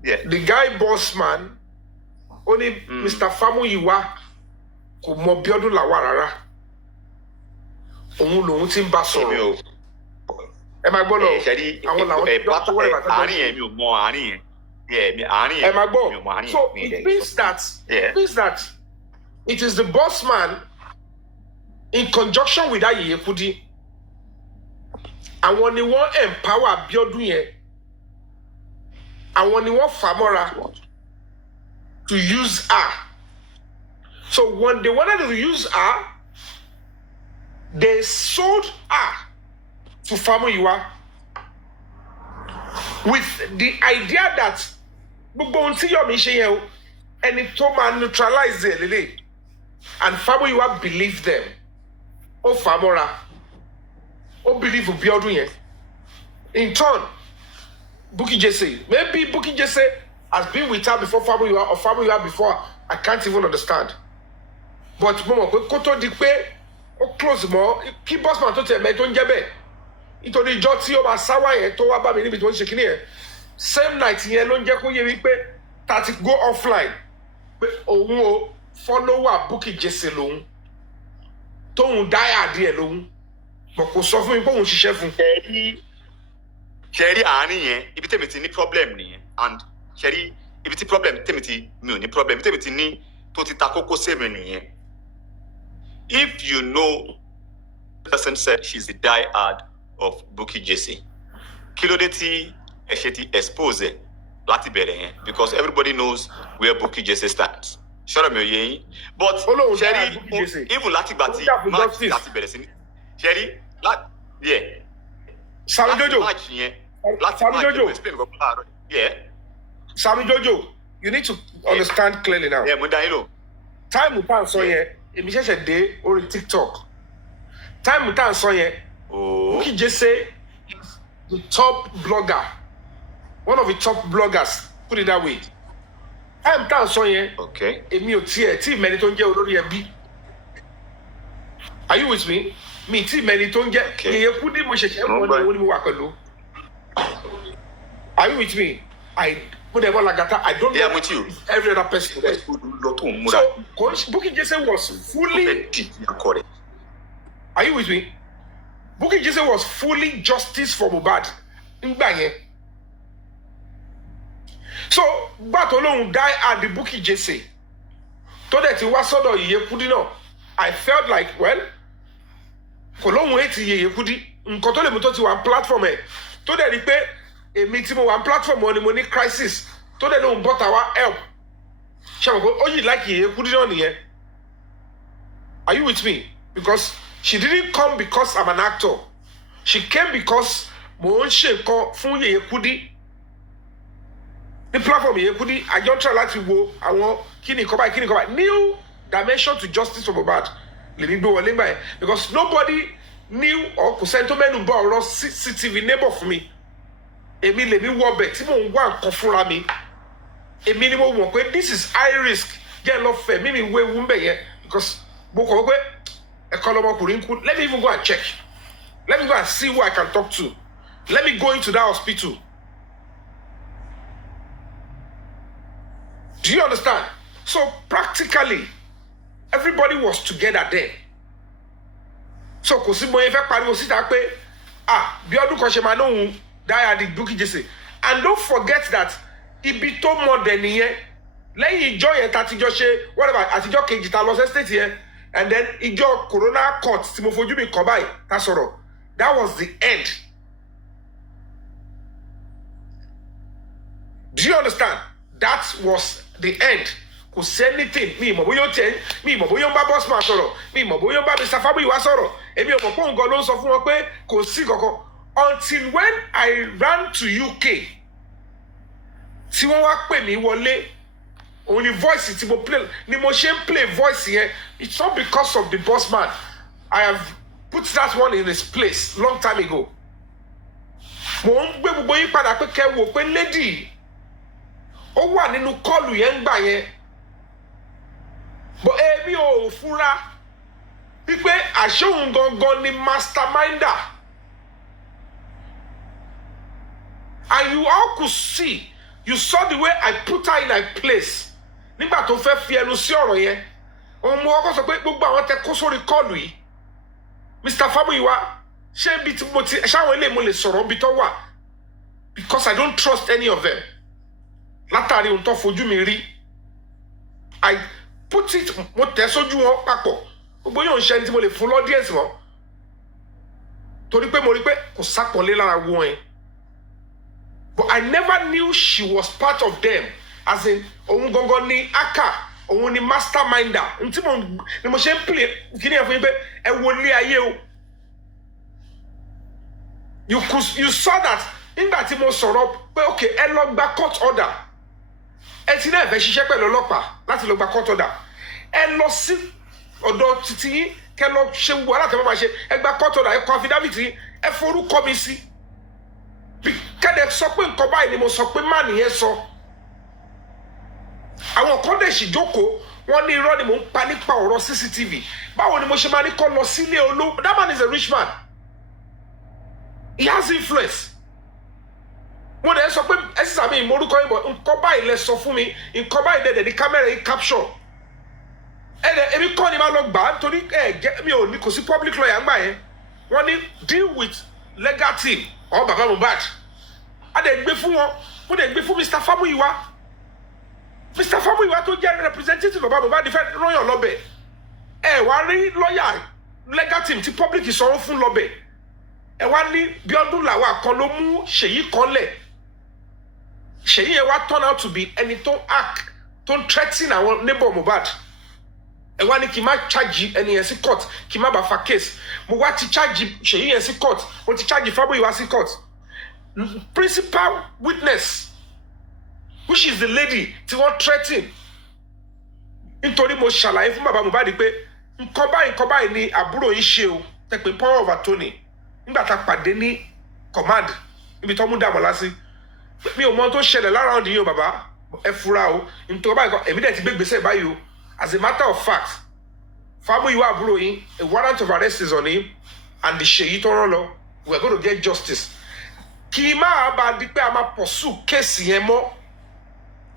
the guy boss man ó ní Mr. Fabiyi kò mọ Biodun Lawal rárá òun lòun ti ń bá sọ̀rọ̀. ẹ máa gbọ́ lọ àwọn làwọn tí wọ́n tó wọ́n ìbàdàn. àárín yẹn mi ò mọ àárín yẹn ẹ máa gbọ́ so it means that it is the boss man in conjunction with Ayeye Kudi àwọn ni wọ́n empower Biodun yẹn àwọn ni wọ́n fà mọ́ra to use her so when they wanted to use her they sold her to Fabiyi with the idea that gbogbo ohun tí Yomi ṣe yẹn o ẹni tó máa neutralize ẹ̀ lélẹ̀ and Fabiyi believe them ó fà á mọ́ra ó believe biodun yẹn in turn Bukky Jesse maybe Bukky Jesse has been with her before Fabiyi or Fabiyi before I can't even understand but mo mọ̀ pé kó tó di pé ó close mọ́ kí bossman tó tẹ̀ mẹ́ tó ń jẹ́ bẹ́ẹ̀ nítorí ìjọ tí ó máa sáwá yẹn tó wá bá mi níbi tó ń ṣe kíní yẹn same night yẹn ló ń jẹ́ kó yé mi pé ta ti go offline pé òun o follower Bukky Jesse lòun tóun dáyà díẹ̀ lòun bọ̀ kò sọ fún mi pé òun ṣiṣẹ́ fún. ṣẹ́rí àárín yẹn ibi tèmi ti ní problem nìyẹn and ṣẹ́rí ibi tí problem tèmi ti mi ò ní problem ibi tèmi ti ní tó ti ta kókó sèmi nìyẹn. If you know the person said she's the die-hard of Bukky Jesse kí ló dé tí ẹ ṣe ti expose ẹ láti bẹ̀rẹ̀ yẹn because everybody knows where Bukky Jesse stands ṣọ́rọ̀ mi ò yé yín but ṣẹ́rí even láti gbà tí match láti bẹ̀rẹ̀ sí ní ṣẹ́rí láti Sammy Jojo match yẹn láti match yẹn explain nǹkan láàárọ̀ Sammy Jojo you need to understand clearly now. mo dá yín lò. Táìmù tá à ń sọ yẹn èmi ṣẹ̀ṣẹ̀ dé orí TikTok táìmù tá à ń sọ yẹn Bukky Jesse is the top blogger one of the top bloggers put it that way táìmù tá à ń sọ yẹn èmi ò tiẹ̀ tí mẹ́ni tó ń jẹ́ olórí ẹbí are you with me mi tí mẹ́ni tó ń jẹ́ Yèyé Kúdí mo ṣẹ̀ṣẹ̀ mọ́ ni owó ni mo wà pẹ̀lú are you with me mo dẹ̀ bọ́ Lagata I don't know every other person there so Bukky Jesse was fully are you with me Bukky Jesse was fully justice for Mohbad ngbà yẹn so gbà tó lóhùn die at the Bukky Jesse tó dẹ̀ ti wá sọ́dọ̀ Yèyé Kúdí náà I felt like well kò lóhùn ètì Yèyé Kúdí nǹkan tó lè mú tó ti wà platform ẹ̀ tó dẹ̀ rí pé èmi tí mo wà platform wọn ni mo ní crisis tó dẹ̀ lóhùn bọ́tà wá help ṣe àwọn ó yìí like Yèyé Kúdí náà nìyẹn are you with me because she didn't come because I'm an actor she came because mo ń ṣe nǹkan fún Yèyé Kúdí ní platform Yèyé Kúdí àjọ try láti wo àwọn kíni kọ́ báyìí new dimension to justice for Mohbad lèmi gbé wọlé gbà yẹn because nobody knew or kò sẹ́ni tó mẹ́nu bá ọ̀rọ̀ CCTV neighbor fún mi èmi lèmi wọ ọbẹ̀ tí mò ń wá nǹkan fúnra mi èmi ni mo mọ̀ pé this is high risk jẹ́ lọ fẹ̀ mímí wo ewu ń bẹ̀ yẹn because mo kọ̀ pé ẹ̀kọ́ lọmọkùnrin kú let me even go and check let me go and see who I can talk to let me go into that hospital do you understand so practically everybody was together there so kò sí bóyá fẹ́ pariwo síta pé biodun kan ṣe máa lóhun dáyà di Bukky Jesse and don't forget that ibi tó mọ dẹ̀ nìyẹn lẹ́yìn ìjọ yẹn ta tijọ́ ṣe whatever àtijọ́ kejì ta lọ sí state yẹn and then ìjọ corona court tí mo fojú mi kàn báyìí ta sọ̀rọ̀ that was the end do you understand that was the end kò sí anything mi ìmọ̀ bóyá ó tẹ̀ mi ìmọ̀ bóyá ó ń bá bossman sọ̀rọ̀ mi ìmọ̀ bóyá ó ń bá Mr. Fabiyi sọ̀rọ̀ èmi ò mọ̀ pé òǹgọ̀ ló ń sọ fún wọn pé kò sí kankan until when I ran to UK tí wọ́n wá pè mí wọlé òun ni voice tí mo play ni mo ṣe ń play voice yẹn it's not because of the bossman I have put that one in his place long time ago mo ń gbé gbogbo yín padà pé kẹ́ wò pé lady ó wà nínú kọ́ọ̀lù yẹn ń gbà yẹn but èmi ò fura wípé àṣehùn gangan ni masterminder and you all could see you saw the way I put her in her place nígbà tó fẹ́ fi ẹnu sí ọ̀rọ̀ yẹn òun mo kọ́kọ́ sọ pé gbogbo àwọn tẹ kó sórí kọ́ọ̀lù yìí Mr. Fabiyi ṣé ibi tí mo ti ṣáwọn ilé mo lè sọ̀rọ̀ ibi tó wà because I don't trust any of them látàrí ohun tó fojú mi rí I put it mo tẹ̀ sójú wọn papọ̀ gbogbo yóò ń ṣe ẹni tí mo lè fún lọ́díẹ̀sì wọn torí pé mo rí pé kò sápọ̀lé lára wọn ẹ̀ but I never knew she was part of them as in òun gangan ni aka òun ni masterminder ntí mo ṣe ń play kíni ẹ̀ fún yín pé ẹ wo ilé ayé o you saw that nígbà tí mo sọ̀rọ̀ pé ok ẹ lọ gba court order ẹ ti náà fẹ́ ṣiṣẹ́ pẹ̀lú ọlọ́pàá láti lọ gba court order ẹ lọ sí ọ̀dọ̀ títí yín kẹ lọ ṣe gbogbo alátẹ̀mọ́ máa ṣe ẹ gba court order ẹ kọ affidavit yín ẹ forúkọ mi sí kẹ́dẹ̀ sọ pé nǹkan báyìí ni mo sọ pé má nìyẹn sọ àwọn kan dẹ̀ sì jókòó wọ́n ní irọ́ ni mò ń pa nípa ọ̀rọ̀ CCTV báwo ni mo ṣe máa ní kọ́ lọ sílé olówó that man is a rich man he has influence mo dẹ̀ sọ pé ẹ sì sàmì ìmọ̀rúkọ yìí bọ̀ nǹkan báyìí lẹ sọ fún mi nǹkan báyìí dẹ̀ ní kámẹ́rà yìí capture ẹ̀dẹ̀ èmi kọ́ ni máa lọ gbà á nítorí mi ò ní kò sí public lawyer ń gbà yẹn wọ́n ní deal with legal team ọ̀ bàbá Mohbad a dẹ̀ gbé fún wọn mo dẹ̀ gbé fún Mr. Famuyiwa tó jẹ́ representative bàbá Mohbad fẹ́ rọ́yàn lọ́bẹ̀ ẹ wá rí lọ́yà legal team tí public sọ̀rọ̀ fún lọ́bẹ̀ ẹ wá ní biodun lawal kan ló mú Ṣèyí kan lẹ̀ Ṣèyí yẹn wá turn out to be ẹni tó act tó ń threaten àwọn neighbor Mohbad ẹ wá ní kí n má charge ẹni yẹn sí court kí n má bàa fa case mo wá ti charge Ṣèyí yẹn sí court mo ti charge Famuyiwa sí court principal witness which is the lady tí wọ́n threaten nítorí mo ṣàlàyé fún bàbá Mohbad pé nǹkan báyìí ni àbúrò yìí ṣe o tẹ̀pẹ́ power of attorney nígbà tá a pàdé ní command níbi tó mú Dàmọ́lá sí mi ò mọ tó ṣẹlẹ̀ lára ọ̀dìn yìí o bàbá ẹ fura o nítorí báyìí kan èmi dẹ̀ ti gbé gbèsè báyìí o as a matter of fact Famuyiwa àbúrò yìí a warrant of arrest is on him and the Ṣèyí tó rán lọ we are going to get justice kì í máa bá a di pé a máa pursue kéèsì yẹn mọ́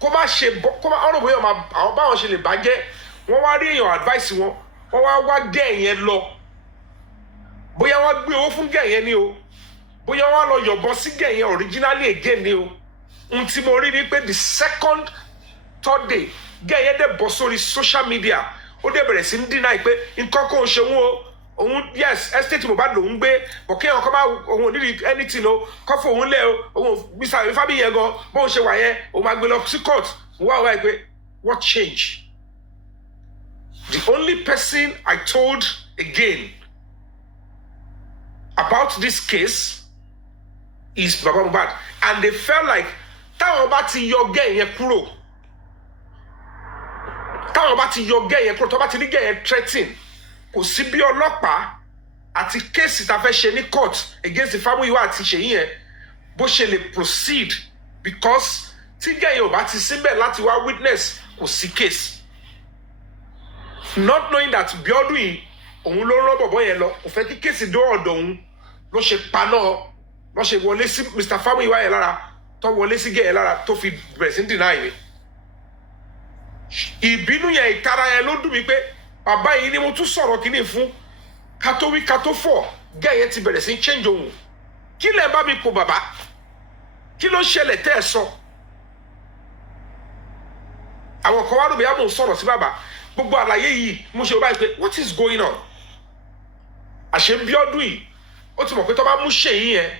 kó má ọ̀rọ̀ bóyá àwọn báwọn ṣe lè bàjẹ́ wọ́n wá rí èèyàn advice wọn wọ́n wá gẹ̀ yẹn lọ bóyá wọ́n gbé owó fún gẹ̀ yẹn ni o bóyá wọ́n lọ yọ̀bọ̀n sí gẹ̀ yẹn originally again ni o ohun tí mo rí ni pé the second third day gẹ̀ yẹn dẹ̀ bọ̀ sórí social media ó dẹ̀ bẹ̀rẹ̀ sí ń deny pé nǹkan kò ń ṣe wọn o òun yes estate Mohbad lòún gbé bọ̀ kéèyàn kọ́ máa òun ò ní anything o kọ́ fún òun lẹ̀ o òun Mr. Fabiyi yẹn gan bóun ṣe wà yẹn òun máa gbé lọ sí court mo wá wáyé pé what change the only person I told again about this case is Baba Mohbad and they felt like táwọn bá ti yọ gẹ́ yẹn kúrò tó bá ti ní gẹ́ yẹn threatening kò sí bí ọlọ́pàá àti kéèsì tá a fẹ́ ṣe ní court against the Famuyiwa àti Ṣèyí yẹn bó ṣe lè proceed because tí gẹ́ yẹn ò bá ti síbẹ̀ láti wá witness kò sí case not knowing that biodun yìí òun ló rán bọ̀bọ̀ yẹn lọ kò fẹ́ kí kéèsì dó ọ̀dọ̀ òun ló ṣe paná ló ṣe wọlé sí Mr. Famuyiwa yẹn lára tó wọlé sí gẹ́ yẹn lára tó fi bẹ̀rẹ̀ sí deny mi ìbínú yẹn ìtara yẹn ló dùn mí pé bàbá yìí ni mo tún sọ̀rọ̀ kìíní fún kátó wí kátó fọ̀ gẹ́ yẹn ti bẹ̀rẹ̀ sí change ohun kí lẹ̀ bá mi pò bàbá kí ló ṣẹlẹ̀ tẹ́ ẹ sọ àwọn kan wá lóbi àmọ́ sọ̀rọ̀ sí bàbá gbogbo àlàyé yìí mo ṣe báyìí pé what is going on àṣẹ Bíọ́dún yìí ó ti mọ̀ pé tó bá mú Ṣèyí yẹn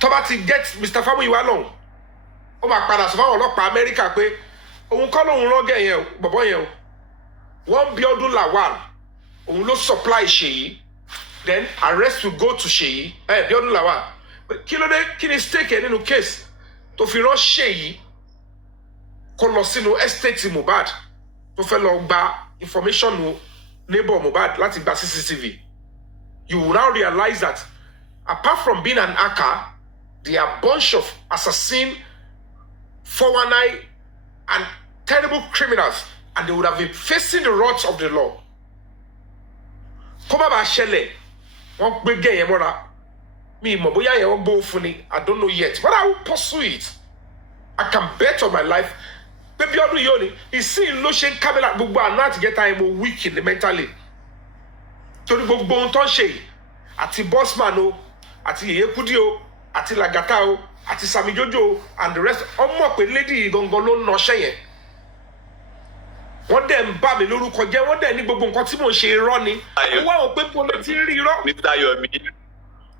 tó bá ti get Mr. Famuyiwa lọ́hùn ó máa padà sọ fáwọn ọlọ́pàá Amẹ́ríkà pé òun kọ́ lòun rán gẹ́ yẹn bọ̀bọ̀ yẹn o wọ́n Biodun Lawal òun ló supply Ṣèyí then arrest will go to Ṣèyí Biodun Lawal kí ló dé kí ni stake ẹ nínú case tó fi rán Ṣèyí kó lọ sínú estate Mohbad tó fẹ́ lọ gba information neighbor Mohbad láti gba CCTV you will now realize that apart from being an hacker they are a bunch of assassin 419 and terrible criminals and they would have been facing the wrath of the law. Kó má bàa ṣẹlẹ̀ wọ́n gbé gẹ́ yẹn mọ́ra mi mọ̀ bóyá yẹn wọ́n gbó fún ni I don't know yet but I will pursue it. I can bet on my life pé Bíọ́dún yìí ò ní ìsìn ló ṣe ń kábẹ́lá gbogbo àná àti gẹ́ta yẹn mo weak in the mentally torí gbogbo ohun tó ń ṣe yìí àti bossman o àti Yèyé Kúdí o àti Lagata o àti Sammy Jojo o and the rest ọmọ pé lady gangan ló ń nọṣẹ́ yẹn wọ́n dẹ̀ ń bà mí lórúkọ jẹ́ wọ́n dẹ̀ ní gbogbo nǹkan tí mò ń ṣe irọ́ ni wọ́n wá wọn pé bọ́lá ti rí irọ́.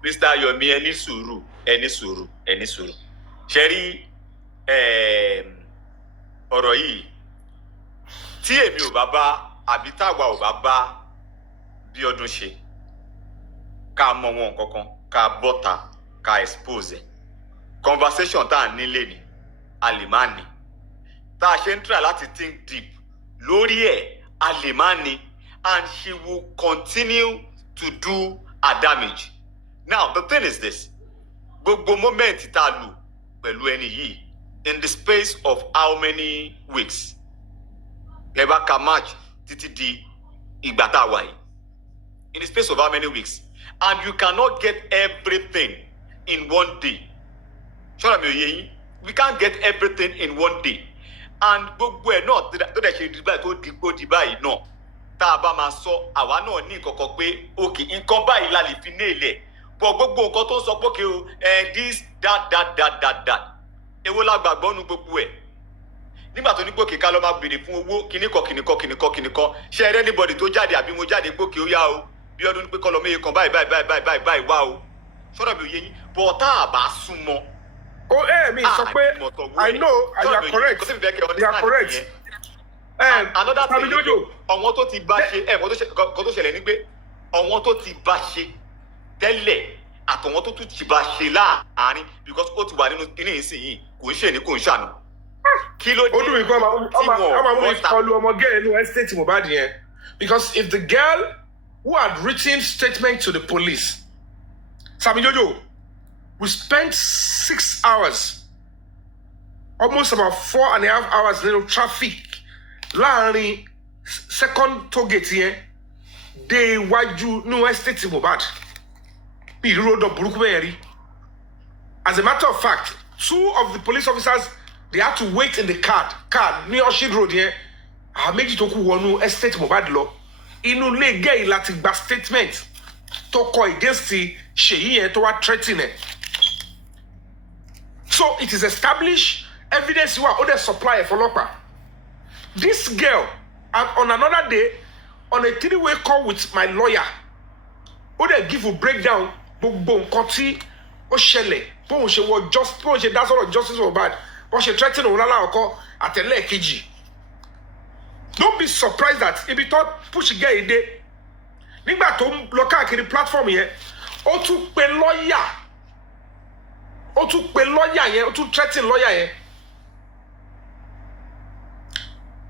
Mr. Yomi ẹni sùúrù ṣe rí ọ̀rọ̀ yìí tí èmi ò bá bá àbí táwa ò bá bá Bíọ́dún ṣe ká mọ wọn kankan ká bọ́ta ká expose ẹ̀. Conversation tá à ń nílé ni a lè má ní. Tá a ṣe ń try láti think deep lórí ẹ̀ a lè má ní, and she will continue to do her damage. Now the thing is this, gbogbo moment tá a lò pẹ̀lú ẹni yìí in the space of how many weeks? Ẹ bá ka March títí di ìgbà tá a wà yìí. In the space of how many weeks? And you cannot get everything in one day. Ṣọ́ra mi ò yé yín. We can't get everything in one day. And gbogbo ẹ̀ náà tó dẹ̀ ṣe di báyìí tó di báyìí náà. Tá a bá máa sọ àwa náà ní ìkọ̀kọ̀ pé okay nǹkan báyìí la lè fi ní ilẹ̀. But gbogbo nǹkan tó ń sọ pé okay o this that. Èwo la gbàgbọ́ nu gbogbo ẹ̀. Nígbà tó ní pé ká lọ máa béèrè fún owó kìnnìkan ṣe ẹrẹ́ anybody tó jáde àbí mo jáde pé kí ó yá o bí ọdún pé kọ́ lọ méye kan báyìí wá o ṣọ́dọ̀ mi ò yé yín bọ̀ tá a bá súnmọ́. Mi sọ pé I know you are correct. You are correct. Another thing ọ̀wọ́n tó ti bá ṣe kọ́ tó ṣẹlẹ̀ ní pé ọ̀wọ́n tó ti bá ṣe tẹ́lẹ̀ àtọ̀wọ́n tó tún ti bá ṣe láàárín because ó ti wà nínú kíní ìsinyìí kò ń ṣe ní kò ń ṣàánú. Kí ló dé tí wọ́n kọlu ọmọ gẹ́gẹ́ nínú estate Mohbad yẹn because if the girl who had written statement to the police, Sammy Jojo, we spent 6 hours, almost about 4.5 hours in traffic, láàrin second toll gate yẹn, dé iwájú new estate Mohbad. Bí ìlú road burúkú bẹ́ẹ̀ rí. As a matter of fact, 2 of the police officers, they had to wait in the car ní Orchard Road yẹn. Àwọn méjì tó kù wọnú estate Mohbad lọ. Inú ilé gẹ́yìn láti gba statement tó kọ against Ṣèyí yẹn tó wá threaten ẹ̀. So it is established evidence wà ó dẹ̀ supply ẹ̀ fọlọ́pàá. This girl on another day on a 3-way call with my lawyer ó dẹ̀ give a breakdown gbogbo nǹkan tí ó ṣẹlẹ̀ bóun ṣe dá sọ̀rọ̀ justice Mohbad wọ́n ṣe threaten òun lálàkọ́ àtẹ̀lẹ́ kejì. Don't be surprised that ibi tó push gẹ́ ìdè nígbà tó ń lọ káàkiri platform yẹn ó tún pe lọ́ọ̀yà yẹn ó tún threaten lọ́ọ̀yà yẹn.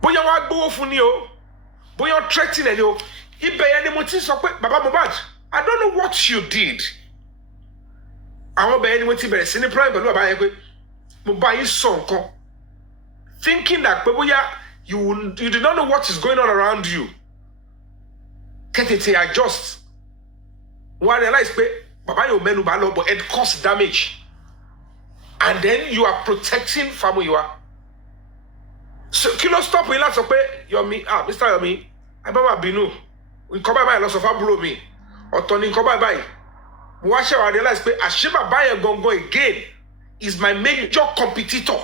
Bóyá wọ́n á gbówó fún ni o bóyá wọ́n threaten ẹ̀ ni o ibẹ̀ yẹn ni mo ti sọ pé baba Mohbad I don't know what you did. Àwọn ọbẹ̀ yẹn ni mo ti bẹ̀rẹ̀ sí ní prime pẹ̀lú bàbá yẹn pé mo bá yín sọ nǹkan thinking that pé bóyá you do not know what is going on around you. Kẹ́tẹ̀tẹ̀ adjust. Wọ́n realize pé bàbá yóò mẹ́nu bá lọ but it cause damage. And then you are protecting Famuyiwa. So kí ló stop yín láti sọ pé Yomi Mr. Yomi ẹ bá wà bínú nǹkan báyìí lọ sọ fábúrò mi ọ̀tọ̀ ni nǹkan báyìí. Mo wá ṣe wá realize pé àṣé bàbá yẹn gangan again is my major competitor.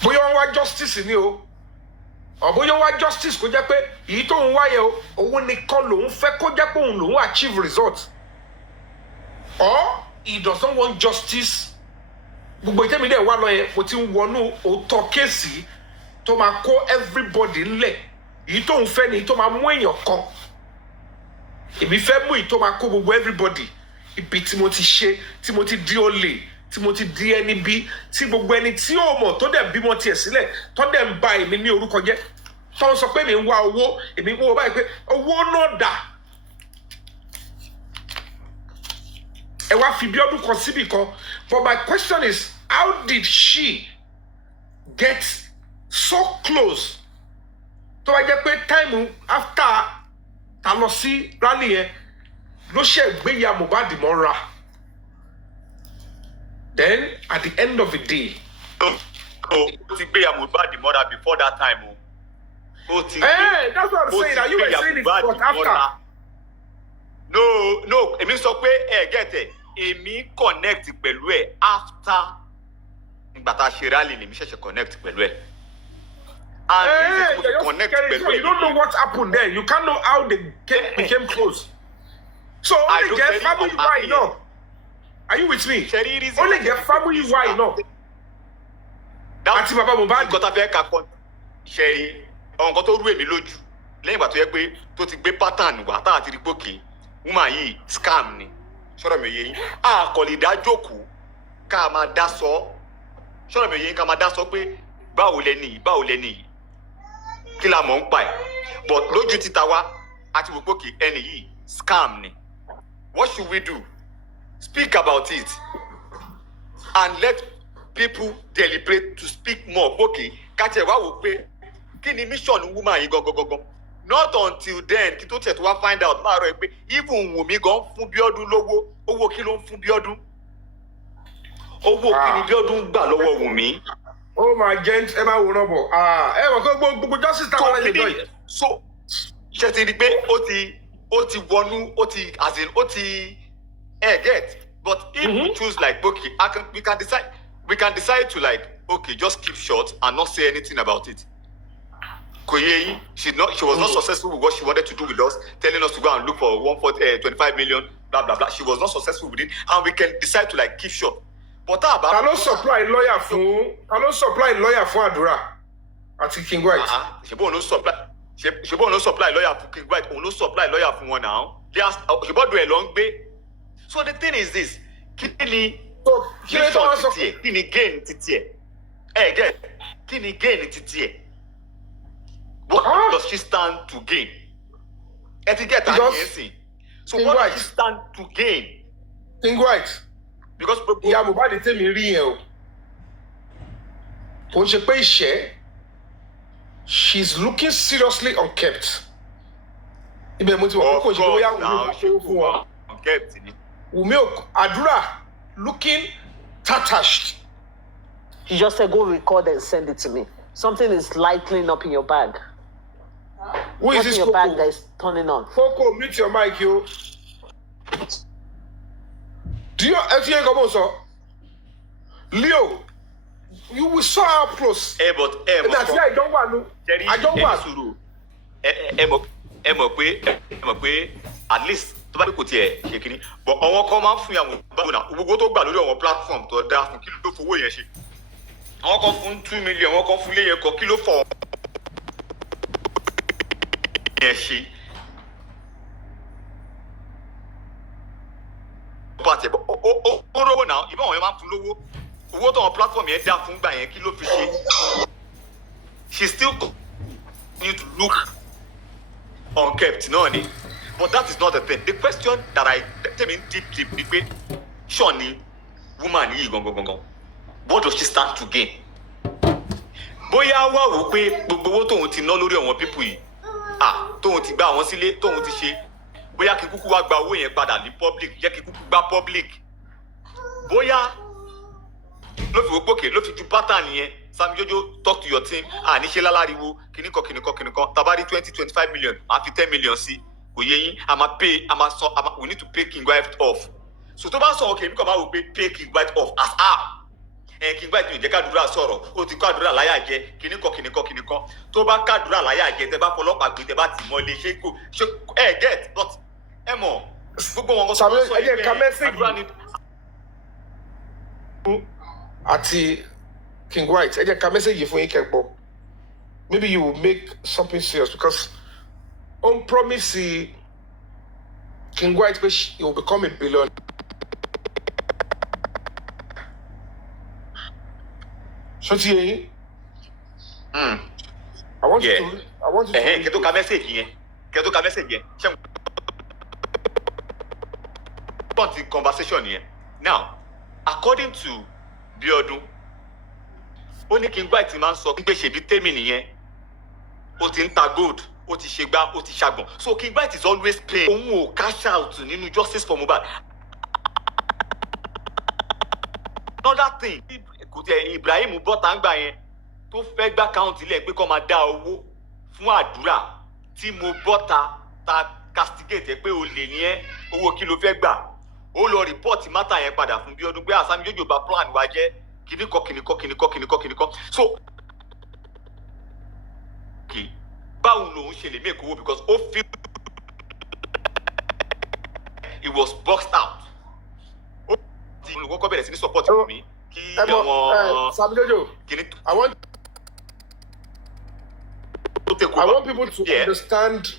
Bóyá wọ́n wá justice ni o bóyá wọ́n wá justice kó jẹ́ pé èyí tó ń wáyé o òun nìkan lòun fẹ́ kó jẹ́ pé òun lòun achieve result or he does not want justice. Gbogbo ìtẹ́mi dẹ̀ wá lọ yẹn mo ti ń wọnú òótọ́ kéèsì tó máa kó everybody ńlẹ̀ èyí tó ń fẹ́ ni èyí tó máa mú èèyàn kan èmi fẹ́ mú èyí tó máa kó gbogbo everybody ibi tí mo ti ṣe tí mo ti di olè tí mo ti di ẹni bí tí gbogbo ẹni tí ó mọ̀ tó dẹ̀ bímọ tiẹ̀ sílẹ̀ tó dẹ̀ ń ba èmi ní orúkọ jẹ́ tó ń sọ pé mi ń wá owó èmi ń wá báyìí pé owó náà dà ẹ wá fi Bíọ́dún kan síbì kan but my question is how did she get so close tó wá jẹ́ pé time after ta lọ sí rally yẹn ló ṣe gbéya Mohbad mọ́ra. Then at the end of the day. ó ti gbéya Mohbad mọ́ra before that time o. That's what I'm saying. Now you were saying it but after. No, èmi sọ pé get it. Èmi connect pẹ̀lú ẹ̀ after ìgbà tá a ṣe rally lèmi ṣẹ̀ṣẹ̀ connect pẹ̀lú ẹ̀. And connect pẹ̀lú ẹ̀. You don't know what happened there. You can't know how they became close. So only get family why no. Are you with me? Only get family why no. Àti bàbá Mohbad. Nǹkan tá fẹ́ ká kọ́ ṣẹ́rí ọ̀hún kan tó rú èmi lójú lẹ́yìn ìgbà tó yẹ pé tó ti gbé pattern wá tá àti rí pòkè woman yìí scam ni ṣọ́rọ̀ mi yé yín àkọlì dájókòó ká máa dá sọ ṣọ́rọ̀ mi yé yín ká máa dá sọ pé báwo lẹni yìí kí la mọ̀ ń pa ẹ̀ but lójú títa wa àti wò pé kì ẹni yìí scam ni what should we do speak about it and let people deliberate to speak more okay kájẹ wá wò pé kí ni mission woman yìí gangan not until then kí tó tẹ̀ tó wá find out láàárọ̀ pé even Wùmí gan fún Bíọ́dún lówó owó kí ló ń fún Bíọ́dún owó kí ni Bíọ́dún gbà lọ́wọ́ Wùmí. Oh my gent, ẹ máa wòran bọ̀. Ẹ mọ̀ pé gbogbo justice táwọn ẹlẹ́yìn lọ yìí. So ṣe ti di pé ó ti wọnú ó ti get but if we choose like okay we can decide to like okay just keep short and not say anything about it. Koyeyi, she was not successful with what she wanted to do with us, telling us to go and look for 25 million, blah blah blah. She was not successful with it, and we can decide to like keep short. But how about? Can supply lawyer fún Àdúrà àti King White. Ṣebí no supply lawyer for King White. Òun ló supply lawyer fún wọn now. Ṣebí do ẹ lọ ń gbé. So the thing is this: kí ni gain títí ẹ? Get kí ni gain títí ẹ? What does she stand to gain? Etiquette and so King what White. does she stand to gain? King White. Because ìyá Mohbad tèmi rí yẹn o. Kò ń ṣe pé ìṣẹ́. She's looking seriously unkept. Ibẹ̀ mo ti wọ̀ pé kò ń ṣe pé bóyá Wùmí ò ṣe fún wọn. Wùmí Àdúrà looking tattered. You just said go record and send it to me. Something is lightening up in your bag. Who is What's this in your Coco? bag that is turning on? Coco, mute your mic, yo. Do you hear Gaboso? Leo, we saw how close. But That's why I don't want to. I don't want to. Ẹ mọ̀ pé at least tó bá dé kò tiẹ̀ ṣe kínní but àwọn kan máa ń fún yàwọn báwo náà gbogbo tó gbà lórí àwọn platform tó dáa fún kí ló fowó yẹn ṣe àwọn kan fún 2 million àwọn kan fún ilé yẹn kọ kí ló fọ yẹn ṣe. Pàtẹ ó rówó náà ìbá àwọn yẹn máa ń fún lówó owó tó àwọn platform yẹn dá fún gbà yẹn kí ló fi ṣe. She still continue to look unkept náà ni but that is not the thing. The question that I tell me deep ni pé ṣọ́ ni woman yìí gangan what does she stand to gain? Bóyá wá wò pé gbogbo owó tóun ti ná lórí àwọn pípù yìí tóun ti gbá àwọn sílé tóun ti ṣe bóyá kí kúkú wá gba owó yẹn padà ní public jẹ́ kí kúkú gba public bóyá ló fi wò pókè ló fi ju pattern yẹn Sammy Jojo talk to your team níṣẹ́ láláriwo kìnnìkan tabari 20-25 million máa fi 10 million sí kò yẹ yín a máa pay a máa sọ we need to pay King White off so tó bá sọ okay mi kàn máa wò pé pay King White off as King White yóò jẹ́ kádùúrà sọ̀rọ̀ ó ti kádùúrà láyà jẹ kìnnìkan tó bá kádùúrà láyà jẹ tẹ bá fọlọ́pàá gbé tẹ bá tì mọ́ lé ṣé get but ẹ mọ̀ gbogbo wọn kọ́ sọ pé àti King White ẹ jẹ́ ká mẹ́sẹ̀gì fún yín kẹ́gbọ́ maybe you will make something serious because on promise King White pé he will become a billionaire. So ti yẹ yín. I want you to. Kẹ́tọ́ ka mẹ́sẹ̀gì yẹn ṣé n the conversation yẹn now according to Biodun ó ní King White máa ń sọ pé ṣèbí tèmi nìyẹn ó ti ń ta gold ó ti ṣe gbá ó ti ṣàgbọ̀n so King White is always paying òun ò cash out nínú justice for Mohbad. Another thing kò tẹ Ibrahim bọ́tà ń gbà yẹn tó fẹ́ gbá káùntì lẹ̀ pé kó máa dá owó fún àdúrà tí mo bọ́tà ta castigate pé o lè ní ẹ owó kí ló fẹ́ gbà ó lọ report mátà yẹn padà fún Bíọ́dún pé Sammy Jojo bá plan wa jẹ́ kìnnìkan so báwo lòun ṣe lè make owó because ó feel it was boxed out ó ti olùkọ́kọ́ bẹ̀rẹ̀ sí ní support mi kí àwọn Sammy Jojo I want people to understand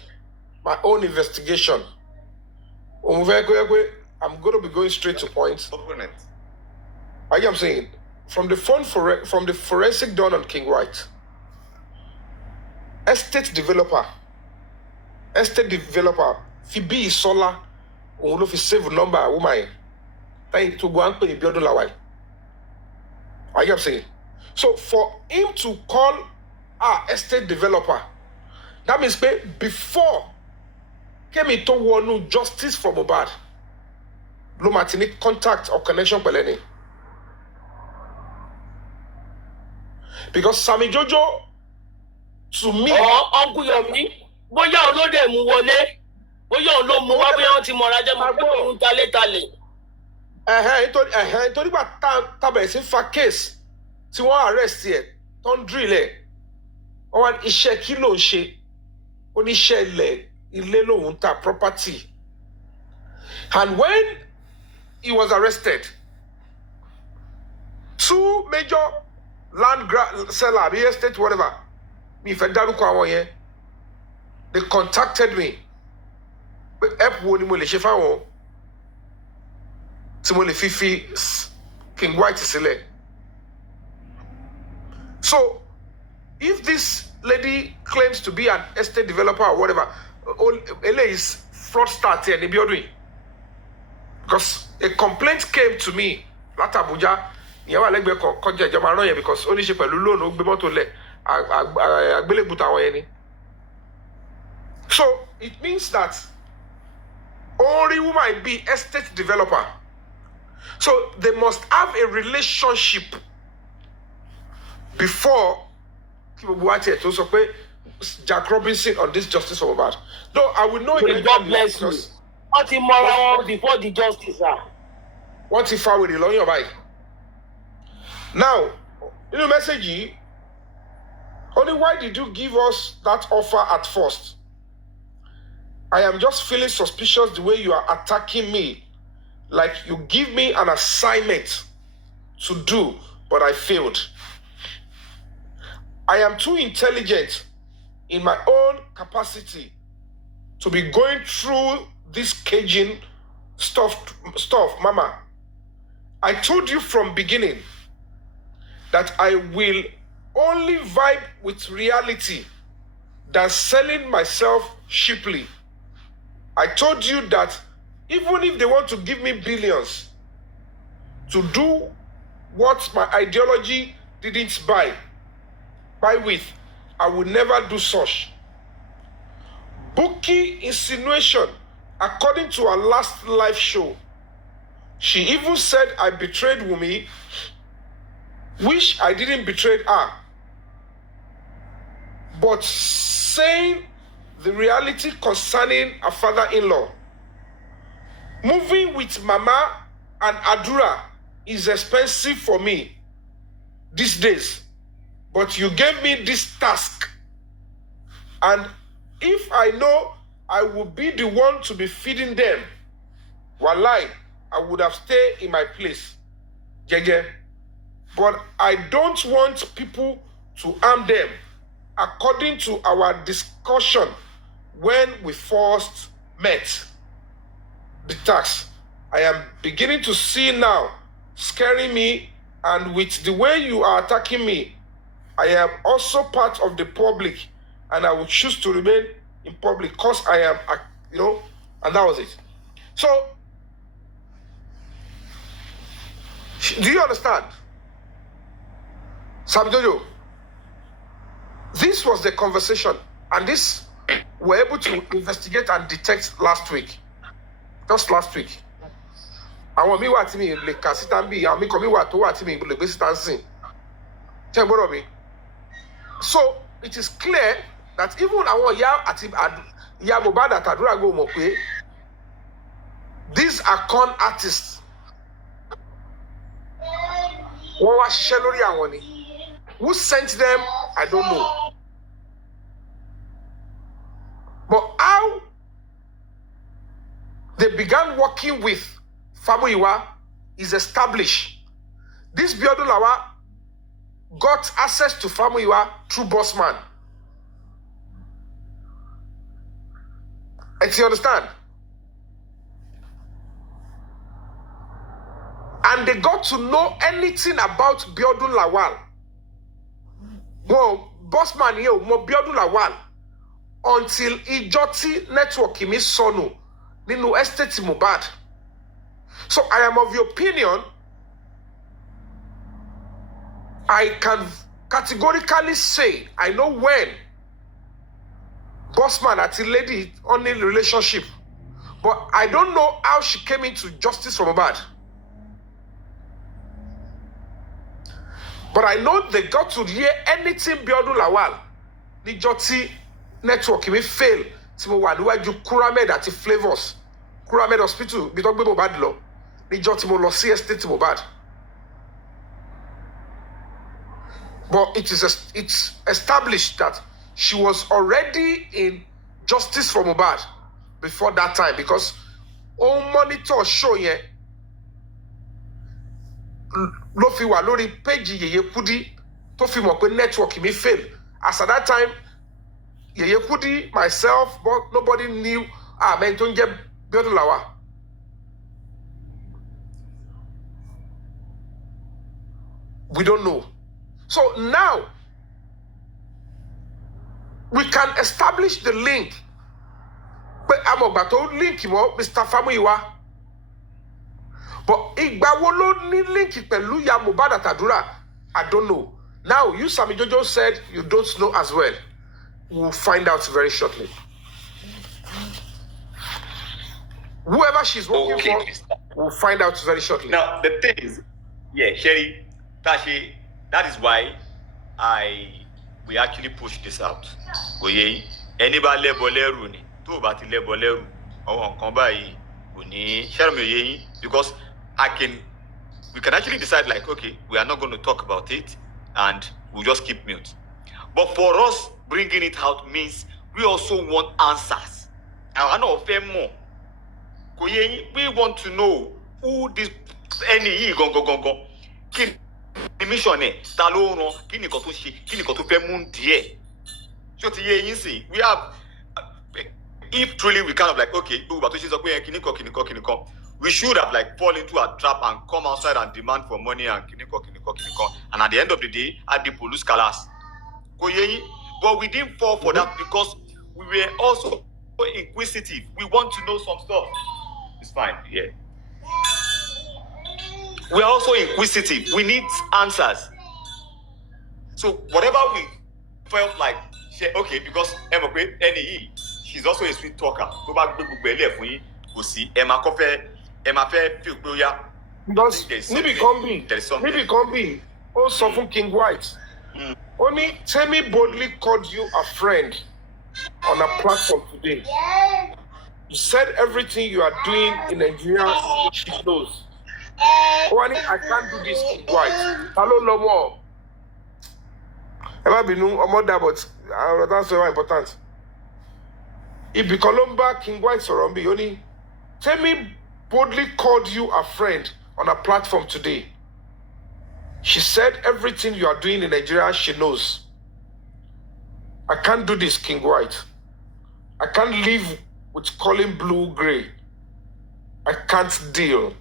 my own investigation I'm going to be going straight to point. Open it. I'm saying, from the forensic done on King White, estate developer, fabiyi solar, òun ló fi save number woman. Thank to go and pay biodun lawal. I'm saying, so for him to call our estate developer, that means before came into one justice for Mohbad, no matter contact or connection with any. Because Sammy Jojo, to me, Uncle Yomi, bóyá òun ló dẹ̀ mú wọlé, bóyá òun ló mú wá, bóyá wọ́n ti mọ̀ra jẹ́ mọ̀ pé òun talé. Nítorí gbà tábẹ̀ sí fa case tí wọ́n arrest ẹ̀ tó ń drill ẹ̀, wọ́n wá iṣẹ́ kí ló ń ṣe, ó ní iṣẹ́ ilé lòun ta property. And when he was arrested, 2 major land seller, real estate, whatever, me if I dárúkọ àwọn yẹn, they contacted me. Help wo ni mo lè ṣe fáwọn tí mo lè fi King White sílẹ̀. So, if this lady claims to be an estate developer or whatever, Ele is fraudster here in biodun. Because a complaint came to me láti Abuja. Ìyẹn wà lẹ́gbẹ̀ẹ́ kọjá ìjọba rán yẹn because ó ní ṣe pẹ̀lú lónìí ó gbé mọ́tò lẹ̀ àgbélébùtà àwọn yẹn ni. So it means that only woman be estate developer. So they must have a relationship before to sọ pé Jack Robinson on this justice for Mohbad. No, I will know it. God bless you. Wọ́n ti mọra wọn before the justice, sir. Wọ́n ti fa wèrè lọ́yàn báyìí. Now, nínú message yìí, only why did you give us that offer at first? I am just feeling suspicious the way you are attacking me. Like you give me an assignment to do, but I failed. I am too intelligent in my own capacity to be going through this caging stuff, Mama. I told you from beginning that I will only vibe with reality than selling myself cheaply. I told you that even if they want to give me billions to do what my ideology didn't buy with, I will never do such. Bookie insinuation, according to her last live show, she even said I betrayed Wumi, which I didn't betray her. But saying the reality concerning her father-in-law, moving with Mama and Adura is expensive for me these days. But you gave me this task. And if I know I will be the one to be feeding them, wallahi, I would have stayed in my place. Jeje. But I don't want people to harm them. According to our discussion when we first met, the tax I am beginning to see now scaring me, and with the way you are attacking me, I am also part of the public, and I will choose to remain in public because I am, and that was it. So, do you understand? Jojo, this was the conversation, and this we were able to investigate and detect last week. Just last week. Àwọn mi wà tí mi lè kà síta ń bí, àwọn mi kan mi wà tó wà tí mi lè gbé síta ń sìn. Ṣé ń gbọ́dọ̀ mi? So, it is clear that even àwọn ìyá Mohbad àti Àdúrà go mọ̀ pé these are con artists. Wọ́n wá ṣiṣẹ́ lórí àwọn ni. Who sent them, I don't know. But how they began working with Fabiyi is established. This biodun lawal got access to Fabiyi through Bossman. And you understand? and they got to know anything about Biodun Lawal. Well, boss man here, mo Biodun Lawal until Ijoti network mi sọnù nínú estate Mohbad. So I am of the opinion I can categorically say I know when Bossman and lady on a relationship, but I don't know how she came into justice from Mohbad. But I know they got to hear anything Biodun Lawal. The Joti network may fail. Timo wa niwaju Kuramed ati Flavors. Kuramed Hospital bi to gbe Mohbad lọ. Ni Joti mo lọ sí estate Mohbad. But it's established that she was already in justice for Mohbad before that time because all monitor show yẹn ló fi wà lórí page Yeye Kudi tó fi mọ̀ pé network mi fail. As at that time, Yeye Kudi, myself, but nobody knew men tó ń jẹ́ Biodun Lawal. We don't know. So now, we can establish the link. But I'm about to link him up, Mr. Famuyiwa. But ìgbà wo ló ní link pẹ̀lú ya Mohbad àtàdúrà? I don't know. Now, you, Sammy Jojo, said you don't know as well. We'll find out very shortly. Whoever she's working for, we'll find out very shortly. Now, the thing is, yeah, Sherry, Tashi, that is why we actually push this out. Oye, anybody level ni, tó bá ti level leru, àwọn nǹkan báyìí kò ní share me oye, because we can actually decide like, okay, we are not going to talk about it and we'll just keep mute. But for us bringing it out means we also want answers. And I know fair more. We want to know who this any go. The mission ta ló rán kíni kan tó ṣe kíni kan tó fẹ́ mú díẹ̀ ṣó ti yé yín sí we have if truly we kind of like okay gbogbo àtúnṣe sọ pé kíni kan we should have like fall into a trap and come outside and demand for money and kíni kan and at the end of the day at the police colors kò yé yín but we didn't fall for that because we were also inquisitive. We want to know some stuff. It's fine, yeah. We are also inquisitive. We need answers. So whatever we felt like, okay, because NE, she's also a sweet talker. Go back to go see Emma Coffee, Emma Fair, because maybe can be also from King White. Only Temi boldly called you a friend on a platform today. You said everything you are doing in Nigeria, she knows. Only I can't do this King White. Hello, no more. Emma Binu, but that's very important. If the Columba King White Sorombi, only Temi boldly called you a friend on a platform today. She said everything you are doing in Nigeria, she knows. I can't do this, King White. I can't live with calling blue gray. I can't deal.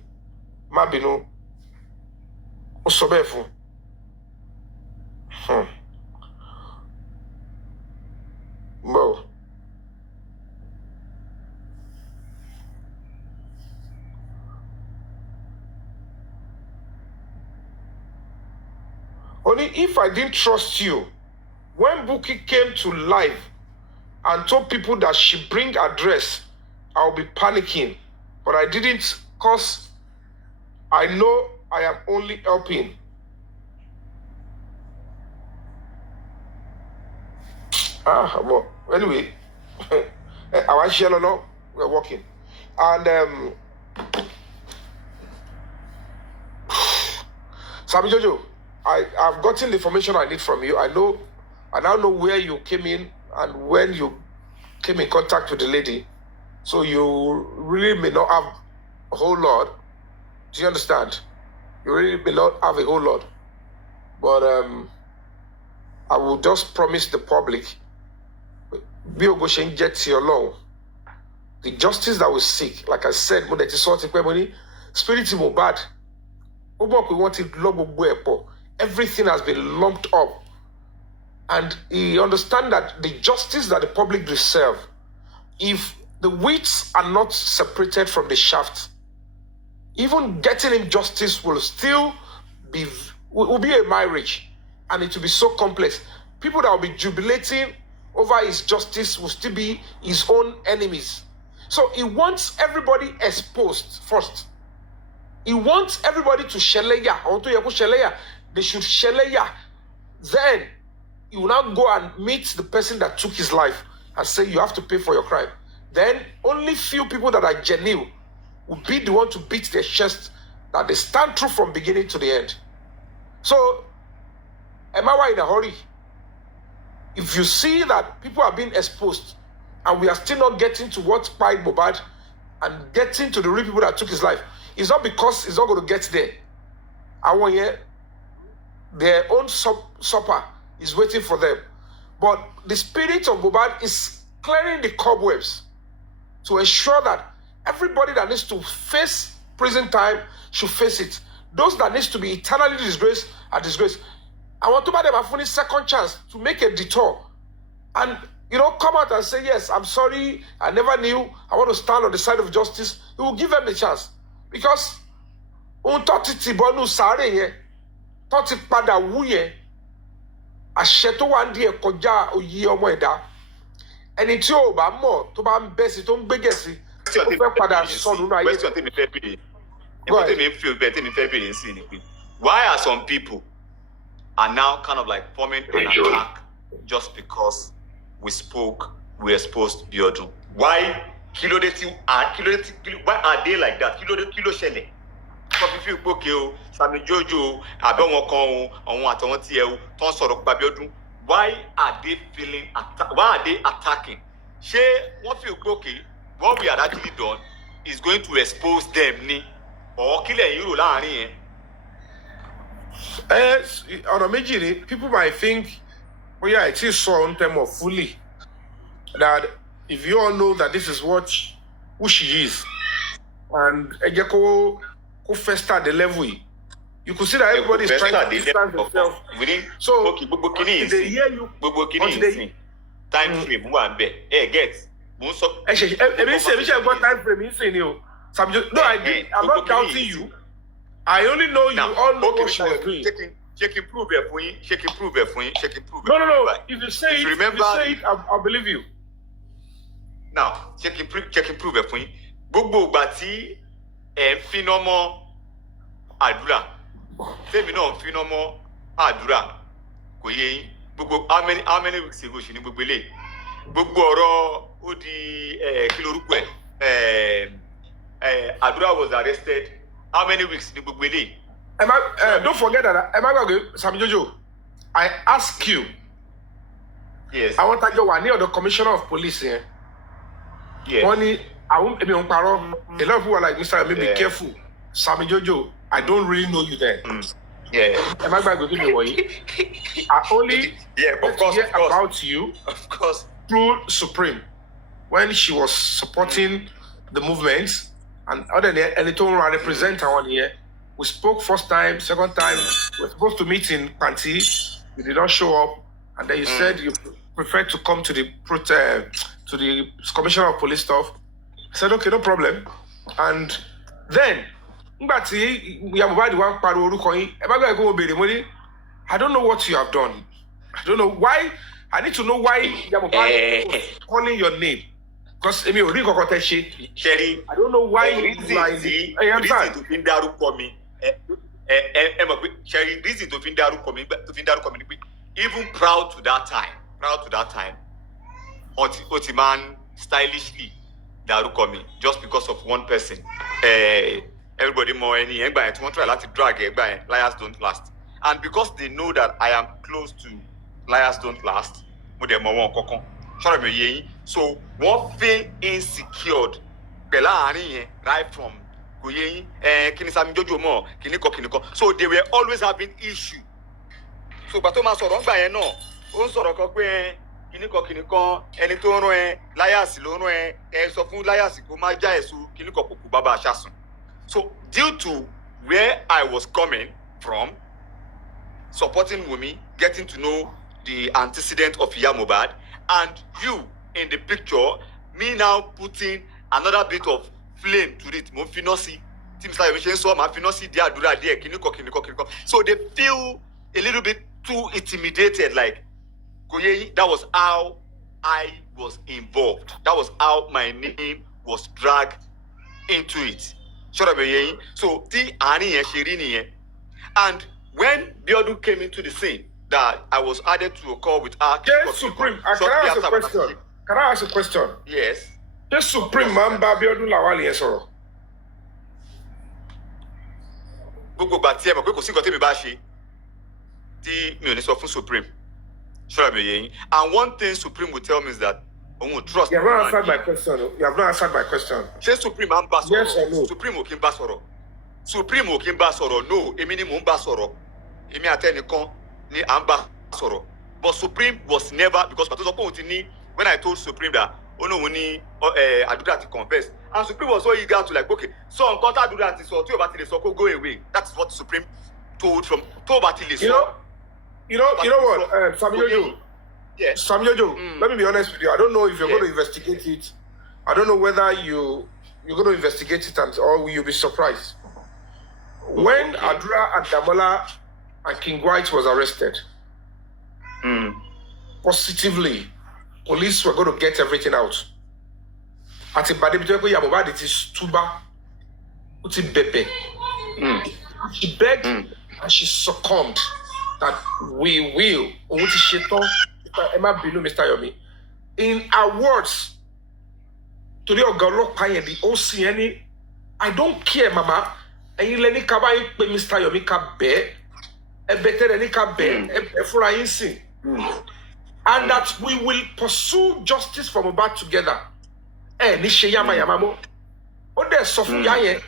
Mabino. Osobefu. Well. Only if I didn't trust you, when Buki came to life and told people that she bring address, I'll be panicking. But I didn't because I know I am only helping. Well, anyway, our share no, we're working. And Sammy Jojo, I've gotten the information I need from you. I now know where you came in and when you came in contact with the lady. So you really may not have a whole lot. Do you understand? You really may not have a whole lot. But I will just promise the public, Biogoshen gets your law. The justice that we seek, like I said, Spirit Mohbad, Everything has been lumped up. And he understands that the justice that the public deserve, if the wheats are not separated from the shaft, even getting him justice will still be a marriage, and it will be so complex. People that will be jubilating over his justice will still be his own enemies. So he wants everybody exposed first. He wants everybody to sheleya. They should sheleya. Then he will now go and meet the person that took his life and say, you have to pay for your crime. Then only few people that are genuine will be the one to beat their chest that they stand true from beginning to the end. So, am I in a hurry? If you see that people are being exposed and we are still not getting to what spied Mohbad and getting to the real people that took his life, it's not because it's not going to get there. Their own supper is waiting for them. But the spirit of Mohbad is clearing the cobwebs to ensure that everybody that needs to face prison time should face it. Those that needs to be eternally disgraced are disgraced. I want to buy them a second chance to make a detour and, come out and say, yes, I'm sorry, I never knew, I want to stand on the side of justice. He will give them the chance. Because àṣẹ tó wà ní ẹ kọjá òye ọmọ ẹ̀dá ẹni tí ò bá mọ̀ tó bá ń bẹ́ sí tó ń gbégẹ̀ sí ó fẹ́ padà sọnù nínú ayé. Why are some people are now kind of like forming an attack just because we exposed biodun? Why are they like that? Kilo ṣẹlẹ̀. If you book you, sammy, jojo, why are they feeling why are they attacking? What feel okay? What we had actually done is going to expose them, or kill a euro line. On a major, people might think, well, yeah, it is so in terms of fully that if you all know that this is who she is, and who first start the level, you could see that everybody is trying to distance themselves. So, they hear you. Time frame, get. Time frame. No, I'm not doubting you. I only know you all know what she was doing. Check improve it for you. Check improve it for you. Check improve it. No. If you say it, I'll believe you. Now, check improve it for you. Gbogbo bati finomo àdúrà. Tèmi náà finomo àdúrà. Kò yé yín. Gbogbo how many weeks ago ṣe ni gbogbo eléyìí. Gbogbo ọ̀rọ̀ ó di kí lorúkọ ẹ̀. Àdúrà was arrested. How many weeks ni gbogbo eléyìí? Don't forget that Sammy Jojo, I ask you. Yes. I want to go near the commissioner of police here. Yes. A lot of people are like, Mr. Be careful. Sammy Jojo, I don't really know you then. Yeah. Am I going to give you I only hear about you through Supreme when she was supporting the movement and other than any time I represent her on here. We spoke first time, second time. We were supposed to meet in Panti. You did not show up, and then you said you preferred to come to the commissioner of police stuff. I said, okay, no problem. And then, I don't know what you have done. I don't know why. I need to know why was calling your name. Because I don't know why reason to find out for me. Reason to find out for me. Even proud to that time. Otiman stylishly darukomi just because of one person. Everybody more any to try to drag liars don't last. And because they know that I am close to liars don't last, so one feel insecure right from so they were always having issue. So but Thomas or no ẹni tó rán liars ló rán sọ fún liars kó má já ẹ̀sùn bàbá àṣàsùn. So due to where I was coming from, supporting Wumi, getting to know the antecedent of Iya Mohbad, and you in the picture, me now putting another bit of flame to it. Mo fi no si, Mr. Yomi ṣe ń sọ, ma fi no si di àdúrà díẹ̀, kíníkọ. So they feel a little bit too intimidated, like, that was how I was involved. That was how my name was dragged into it. So the àárín yẹn ṣe rí nìyẹn. And when biodun came into the scene, that I was added to a call with her. Yes, Supreme. Can I ask a question? Can I ask a question? Yes. Yes, Supreme, man, biodun lawal yẹn sọ̀rọ̀. Gbogbo ìgbà tí ẹ mọ̀ pé kò sí nǹkan tí mi bá ṣe tí mi ò ní sọ fún Supreme. Ṣọ́ra mi yẹn. And one thing Supreme will tell me is that òun ò trust. You have not answered my question. You have not answered my question. Ṣé Supreme máa ń bá sọ̀rọ̀? Yes or no? Supreme ò kí ń bá sọ̀rọ̀. Supreme ò kí ń bá sọ̀rọ̀. No, èmi ni mò ń bá sọ̀rọ̀. Èmi àtẹnìkan ni à ń bá sọ̀rọ̀. But Supreme was never, because pàtó sọ pé òun ti ní, when I told Supreme that ó ní òun ní àdúrà ti confess, and Supreme was so eager to like, okay, so nǹkan tá àdúrà ti sọ tí ò bá ti lè sọ kó go away. That is what Supreme told from tó ò bá ti lè sọ. You know what, Sammy Jojo? Yeah. Sammy Jojo, let me be honest with you. I don't know if you're going to investigate it. I don't know whether you're going to investigate it or you'll be surprised. When Adura and Damola and King White was arrested, positively, police were going to get everything out. At a bad Mohbad, it is Tuba, Uti Bebe. She begged and she succumbed that we will. Mr. Yomi. In our words, to the Ogolopa the OCN, I don't care, Mama. And you let me cover Mr. Yomi Kabe, a better than Kabe, a flying. And that we will pursue justice for Mohbad together. Eh, Nishe Yama Yamamo. Oh, there's Sofu Yaye.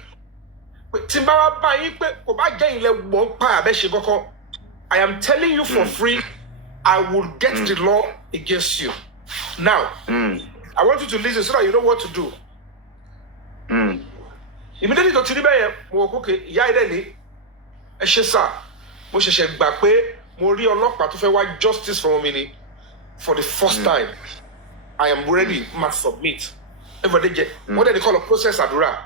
Timbawa Bayi, Oba Gain Le Wompa Beshiboko. I am telling you for free, I will get the law against you. Now, I want you to listen so that you know what to do. Immediately to Tinibe, okay, Yaideni, Eshesa, Moshe Bakwe, Mori Olokpa to find justice for me for the first time. I am ready, must submit. What do they call a process Adura?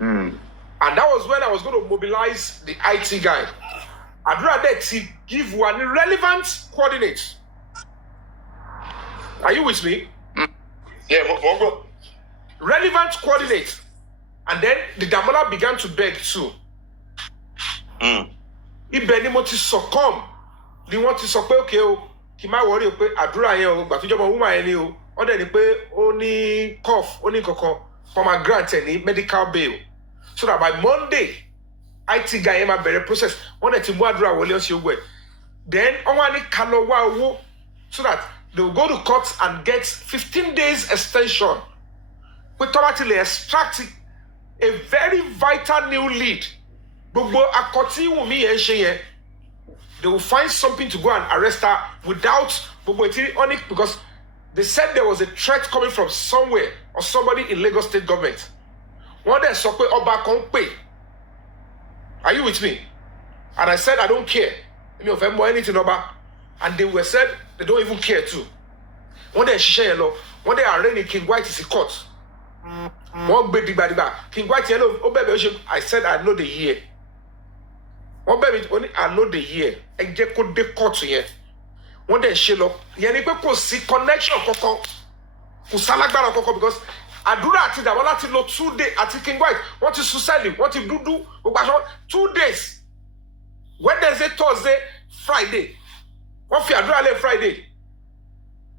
And that was when I was going to mobilize the IT guy. Adura that give one relevant coordinates. Are you with me? Yeah, Mongo. Relevant coordinates. And then the Damola began to beg too. Ibeni mo ti succumb. Ni wọ́n ti sọ pé okay o, kí má worry o pé Adura yẹn o, gbà tó jọmọ woman yẹn ni o. Ó dẹ̀ ní pé ó ní cough, ó ní kankan, for my grant any medical bail. So that by Monday, IT guy ma bẹ̀rẹ̀ process. Wọ́n dẹ̀ ti mú Adura wọlé ó ṣe wẹ̀. Then wọ́n wá ní ká lọ wá owó so that they will go to court and get 15 days extension. With totally extract a very vital new lead. Gbogbo akọtí Wunmi yẹn ṣe yẹn, they will find something to go and arrest her without gbogbo etí on it, because they said there was a threat coming from somewhere or somebody in Lagos state government. One day sọ pé ọba kan pè. Are you with me? And I said I don't care. Mi ò fẹ́ mọ̀ anything ọba. And they were said they don't even care too. One day ṣiṣẹ́ yẹn lọ. One day arraigning King White is in court. Wọ́n gbé dìgbàdìgbà. King White yẹn ló ó bẹ̀bẹ̀ ó ṣe. I said I know the year. Wọ́n bẹ̀bẹ̀ ó ní I know the year. Ẹ jẹ́ kó dé court yẹn. Wọ́n dẹ̀ ṣe lọ. Yẹn ni pé kò sí connection kankan. Kò sálágbára kankan because Adura àti Damola ti lò 2 days àti King White. Wọ́n ti suicide. Wọ́n ti dúdú. Gbogbo aṣọ 2 days. Wednesday, Thursday, Friday. Wọ́n fi Adura lé Friday.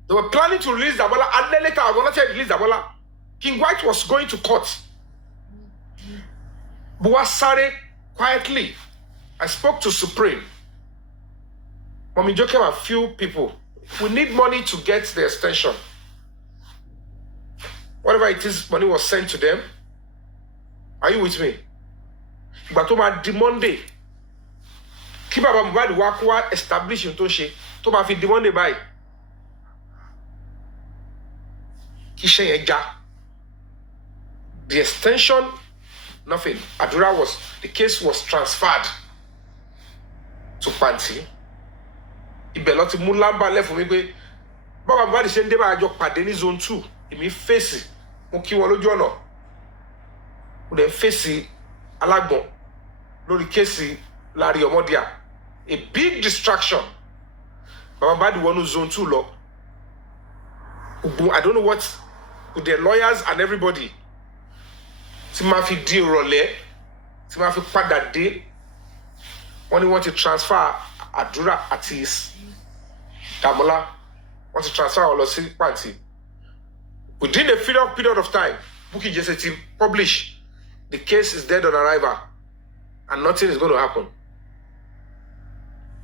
They were planning to release Damola, and then later Damola said release Damola. King White was going to court. Buwasare quietly. I spoke to Supreme. Mami Jokem and a few people. We need money to get the extension. Whatever it is, money was sent to them. Are you with me? But on the Monday, kí bàbá Mohbad wá kó wá establish tó ṣe tó bá fi di Monday báyìí. Kí iṣẹ́ yẹn já. The extension Nothing. The case was transferred to Panti. Ibeloti Mulamba left for me. Baba Mbadi ṣe ndeba àjọ pàdé ní zone 2. Èmi fèsì. Mo kí wọn lójú ọ̀nà. Mo dẹ̀ fèsì alágbọ̀n lórí kéèsì Larry Omodia. A big distraction. Baba Mbadi wọnú zone 2 lọ. I don't know what with their lawyers and everybody. Tí ma fi di ìrọ̀lẹ́, tí ma fi padà dé. Wọ́n ní wọ́n ti transfer Àdúrà àti Dàmọ́lá. Want to transfer all of Panti. Within a period of time, Bukky Jesse team publish the case is dead on arrival and nothing is going to happen.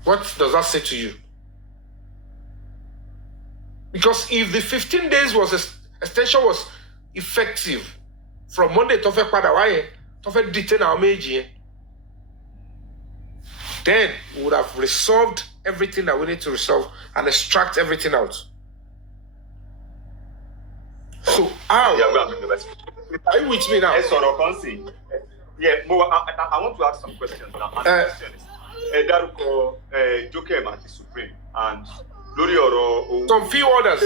What does that say to you? Because if the 15 days extension was effective from Monday to February, to detain our major, then we would have resolved everything that we need to resolve and extract everything out. So how? Are you with me now? Yeah, I want to ask some questions now. Jokem at the Supreme and some few others.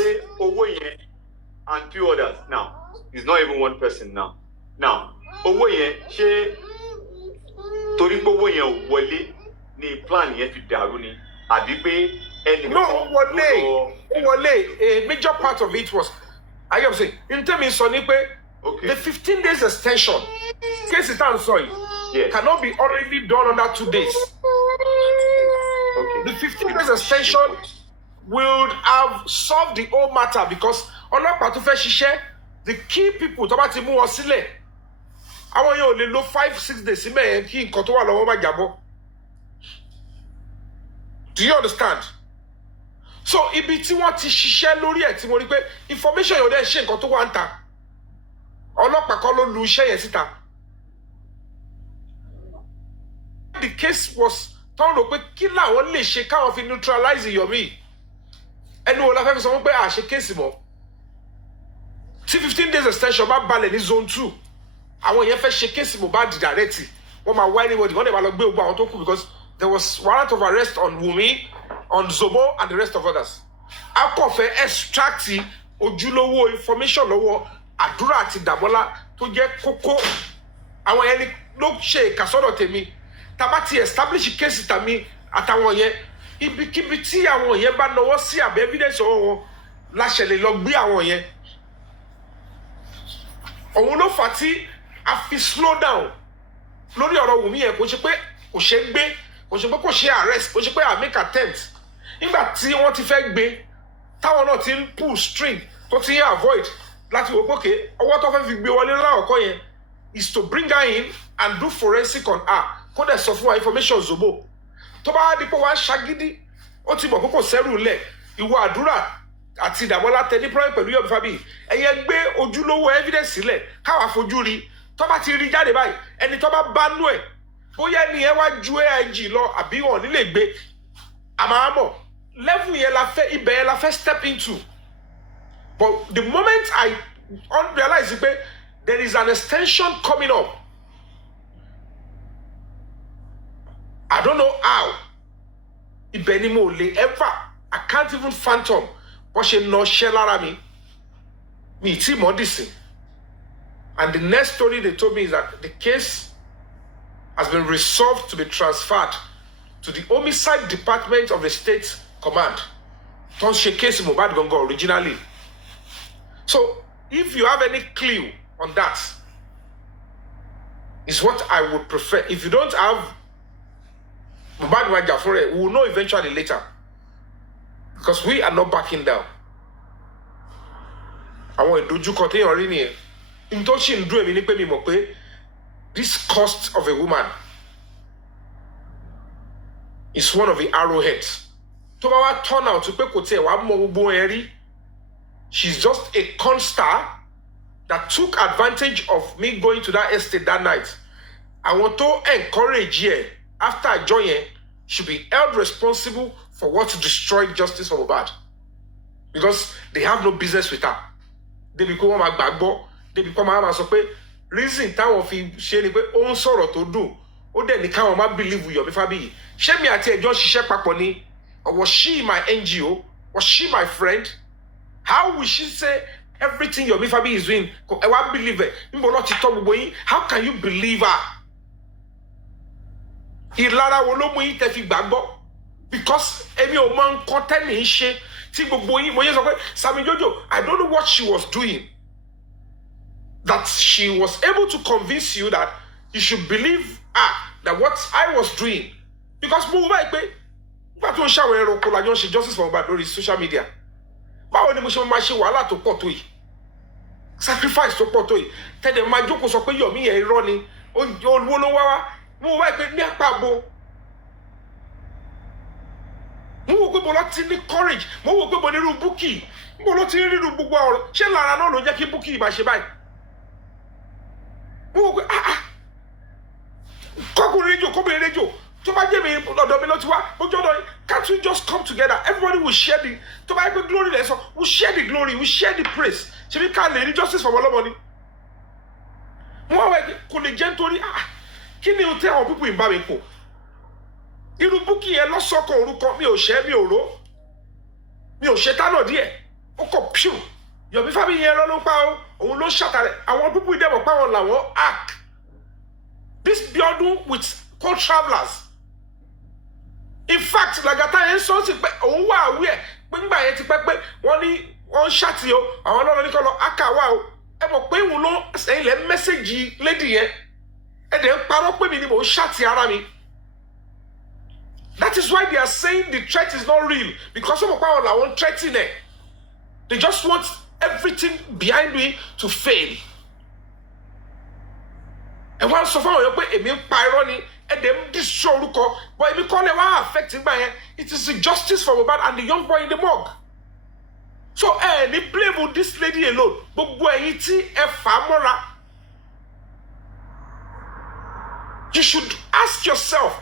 And few others. Now, it's not even one person now. Now, she Tori ni plan yẹn fi dàrú ni àbí pé ẹnì kan a major part of it was I am saying in terms of the 15 days extension case it and soil cannot be already done under 2 days. The 15 days extension will have solved the whole matter because ọlọ́pàá tó fẹ́ ṣiṣẹ́ the key people tó bá ti mú wọn sílẹ̀ àwọn yóò lè lo 5-6 days sí mẹ́yẹn kí nǹkan tó wà lọ́wọ́ má jábọ́. Do you understand? So ibi tí wọ́n ti ṣiṣẹ́ lórí ẹ̀ tí mo rí pé information yóò dẹ̀ ṣe nǹkan tó wà ń ta ọlọ́pàá kọ́ ló lu iṣẹ́ yẹn síta. The case was tọ́n rò pé kí làwọn lè ṣe káwọn fi neutralize Yomi ẹnu wo la fẹ́ fi sọ pé àṣẹ kéèsì mọ́ tí 15 days extension bá balẹ̀ ní zone 2 àwọn yẹn fẹ́ ṣe kéèsì Mohbad direct wọ́n máa wá anybody wọ́n dẹ̀ máa lọ gbé gbogbo àwọn tó kù because there was warrant of arrest on Wunmi, on Zobo, and the rest of others. A kò fẹ́ extract ojúlówó information lọ́wọ́ Àdúrà àti Dàmọ́lá tó jẹ́ kókó. Àwọn yẹn ni ló ṣe ìkàsọ́dọ̀ tèmi. Tàbá ti establish case tàmí àtàwọn yẹn. Ibikíbi tí àwọn yẹn bá nawọ́ sí àbẹ̀ evidence ọwọ́ wọn láṣẹ lè lọ gbé àwọn yẹn. Òun ló fà tí a fi slow down lórí ọ̀rọ̀ Wunmi yẹn kò ṣe pé kò ṣe gbé. Kò ṣe pé kò ṣe arrest kò ṣe pé I make attempt nígbà tí wọ́n ti fẹ́ gbé táwọn náà ti ń pull string tó ti ń avoid láti wò pókè ọwọ́ tó fẹ́ fi gbé wọlé láwọ̀kọ́ yẹn is to bring her in and do forensic on her kó dẹ̀ sọ fún wa information Zobo tó bá di pé wàá ṣagídí ó ti mọ̀ pé kò sẹ́rù lẹ̀ ìwọ Àdúrà àti Dàmọ́lá tẹ ní problem pẹ̀lú Yomi Fabiyi ẹ̀yẹ gbé ojúlówó evidence sílẹ̀ káwa fojú rí tó bá ti rí jáde báyìí ẹni tó bá bá nú ẹ̀ bóyá ni ẹ wá ju AIG lọ àbí wọn nílé gbé àmọ́ level yẹn la fẹ́ ibẹ̀ yẹn la fẹ́ step into but the moment I realize pé there is an extension coming up I don't know how ibẹ̀ ni mo lè ever I can't even phantom bó ṣe nà ṣẹ́ lára mi tí mọ̀ dìsìn and the next story they told me is that the case has been resolved to be transferred to the homicide department of the state command. Don't shake case Mohbad Gongo originally. So if you have any clue on that, is what I would prefer. If you don't have Mohbad Wajafore, we will know eventually later. Because we are not backing down. Àwọn ìdojúkọ téèyàn rí nìyẹn. Ntọ́sí ń dún èmi ní pé mi mọ̀ pé this cost of a woman is one of the arrowheads. Tó bá wá turn out pé kò tiẹ̀ wá mọ gbogbo ẹ̀ rí. She's just a con star that took advantage of me going to that estate that night. I want to encourage her after I join her, should be held responsible for what destroyed justice for Mohbad. Because they have no business with her. They become a bagbo, they become a sọ pé reason táwọn fi ṣe ni pé ó ń sọ̀rọ̀ tó dùn ó dẹ̀ ní káwọn má believe Yomi Fabiyi ṣé mi àti ẹjọ́ ṣiṣẹ́ papọ̀ ni or was she my NGO was she my friend how will she say everything Yomi Fabiyi is doing ẹ wá believe ẹ níbo lọ ti tọ́ gbogbo yín how can you believe her ìlara wo ló mú yín tẹ́ fi gbàgbọ́ because èmi ò mọ nǹkan tẹ́mi ń ṣe tí gbogbo yín mo yẹ sọ pé Sammy Jojo I don't know what she was doing that she was able to convince you that you should believe that what I was doing because mo wá pé nígbà tó ń ṣàwọn ẹranko la jọ ń ṣe justice for Mohbad lórí social media báwo ni mo ṣe máa ṣe wàhálà tó pọ̀ tó yìí sacrifice tó pọ̀ tó yìí tẹ́lẹ̀ máa jókòó sọ pé Yomi yẹn irọ́ ni olówó ló wá mo wá pé ní àpapọ̀ mo wò pé mo lọ ti ní courage mo wò pé mo ní irú Bukky mo lọ ti rí irú gbogbo ọ̀rọ̀ ṣé lára náà ló jẹ́ kí Bukky máa ṣe báyìí mo wò pé kọkùnrin rédíò kọbìnrin rédíò tó bá jẹ́ mi lọ́dọ̀ mi ló ti wá ojú ọ̀dọ̀ yìí can't we just come together everybody will share the tó bá yẹ pé glory lẹ́sọ̀ we share the glory we share the praise ṣe bí ká lè rí justice for ọlọ́mọ ni wọ́n wẹ̀ kò lè jẹ́ nítorí kí ni o tẹ́ àwọn pípọ̀ ìbá mi pọ̀ irú Bukky yẹn lọ́sọ̀kọ̀ orúkọ mi ò ṣẹ́ mi ò ró mi ò ṣe tánà díẹ̀ ó kọ̀ píù Yomi Fabiyi yẹn ló ń pa ó òun ló ń ṣàtàrẹ̀ àwọn pípọ̀ ìdẹ́mọ̀ pa wọn làwọn arc this biodun with co-travelers in fact Lagata yẹn sọ sí pé òun wà àwí ẹ̀ pé nígbà yẹn ti pẹ́ pé wọ́n ní wọ́n ń ṣàtì o àwọn ọlọ́run ní kọ́ lọ aka wá o ẹ mọ̀ pé òun ló ẹ̀yìn lẹ́ mẹ́sẹ̀gì lady yẹn ẹ dẹ̀ ń parọ́ pé mi ni mò ń ṣàtì ara mi. That is why they are saying the threat is not real because some of our own threatening it. They just want everything behind me to fail. And once so far, a mere pyrony and them destroy Ruko, but if you call it affecting by it is the justice for Mohbad and the young boy in the mug. So, they blame with this lady alone. But you should ask yourself.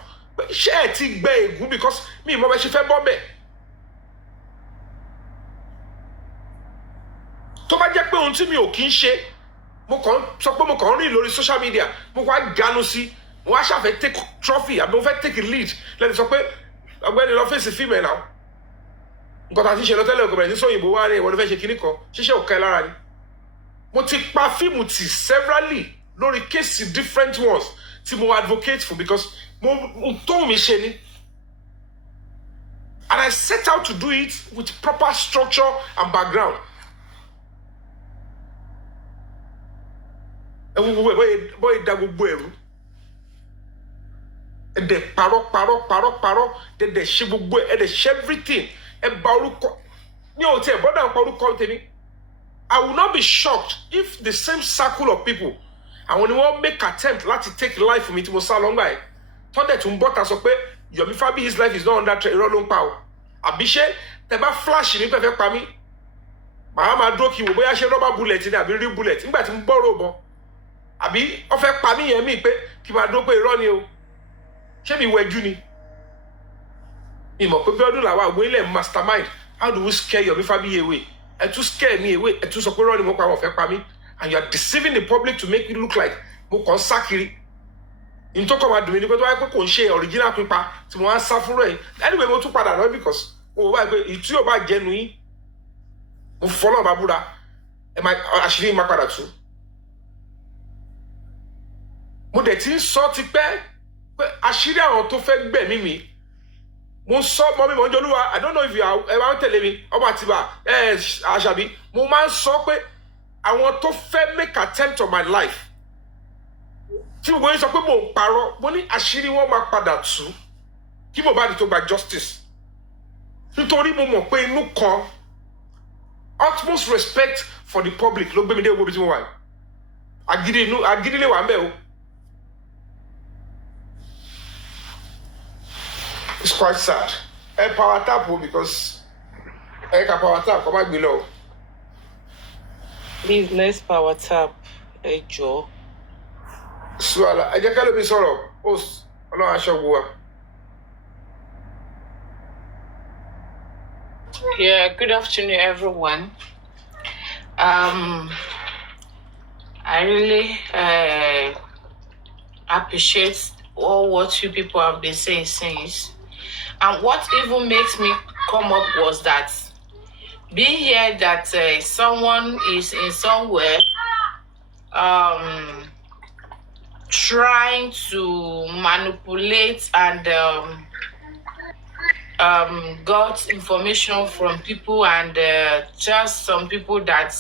Share it big because me mama she fẹ́ bombe. Tó bá jẹ́ pé ohun tí mi ò kí ń ṣe mo kàn sọ pé mo kàn rìn lórí social media mo wá ganu sí mo wá ṣàfẹ́ take trophy àbí mo fẹ́ take lead lẹ́nu sọ pé ọgbẹ́ni lọ fèsì fíìmù ẹ̀ náà nǹkan tá a ti ṣe lọ tẹ́lẹ̀ ọkọ̀ bẹ̀rẹ̀ ní sóyìnbó wá ní ìwọ ló fẹ́ ṣe kíní kan ṣíṣe ò ká ẹ lára ni mo ti pa fíìmù tì severally lórí case different ones tí mo advocate for because mo tó mi ṣe ni and I set out to do it with proper structure and background. Ẹ wo bóyá da gbogbo ẹ̀rú ẹ dẹ̀ parọ́ dẹ̀ ṣe gbogbo ẹ dẹ̀ ṣe everything ẹ bà orúkọ ní o tí ẹ bọ́dà ń pa orúkọ tèmi. I will not be shocked if the same circle of people àwọn ni wọ́n make attempt láti take life mi tí mo sá lọ́ngbà yẹn tọ́dẹ̀ tún bọ́ta sọ pé Yomi Fabiyi's life is not under threat irọ́ ló ń pa o àbí ṣé tẹ bá flash ní pẹ́fẹ́ pa mí màá máa dúró kí wò bóyá ṣe rọ́bà bullet ni àbí real bullet nígbà tí mo gbọ́rọ̀ bọ́ àbí wọ́n fẹ́ pa mí yẹn mí pé kí máa dúró pé irọ́ ni o ṣé mi wẹjú ni ìmọ̀ pé biodun làwọn àgbo ilẹ̀ mastermind how do we scare Yomi Fabiyi away ẹ tún scare me away ẹ tún sọ pé irọ́ ni mo pa àwọn fẹ́ pa mí and you are deceiving the public to make it look like mo kàn sá kiri ntọ́kọ̀ máa dùn mí ní pé tó wáyé pé kò ń ṣe original pípa tí mo wá sá fúnra ẹ̀ anyway mo tún padà lọ because mo wò báyìí pé ìtú yóò bá jẹnu yín mo fọlọ́ bá búra ẹ máa àṣírí máa padà tú. mo dẹ̀ ti ń sọ ti pẹ́ pé àṣírí àwọn tó fẹ́ gbẹ̀mí mi mo sọ mọ́ mi mọ́ Mouhjola I don't know if ẹ máa ń tẹ̀lé mi ọmọ àtibá àṣàbí mo máa ń sọ pé àwọn tó fẹ́ make attempt on my life tí mo gbé sọ pé mo ń parọ́ mo ní àṣírí wọn máa padà tú kí Mohbad tó gba justice nítorí mo mọ̀ pé inú kan utmost respect for the public ló gbé mi dé owó bí tí mo wà agídí lè wà ń bẹ̀ o it's quite sad ẹ power tap o because ẹ ka power tap kọ́ má gbé lọ. Please let's power tap ẹ jọ̀ọ́. Suala, I just can't be sorrow. Host, I don't know. Yeah, good afternoon, everyone. I really appreciate all what you people have been saying since. And what even makes me come up was that being here that someone is in somewhere trying to manipulate and got information from people and just some people that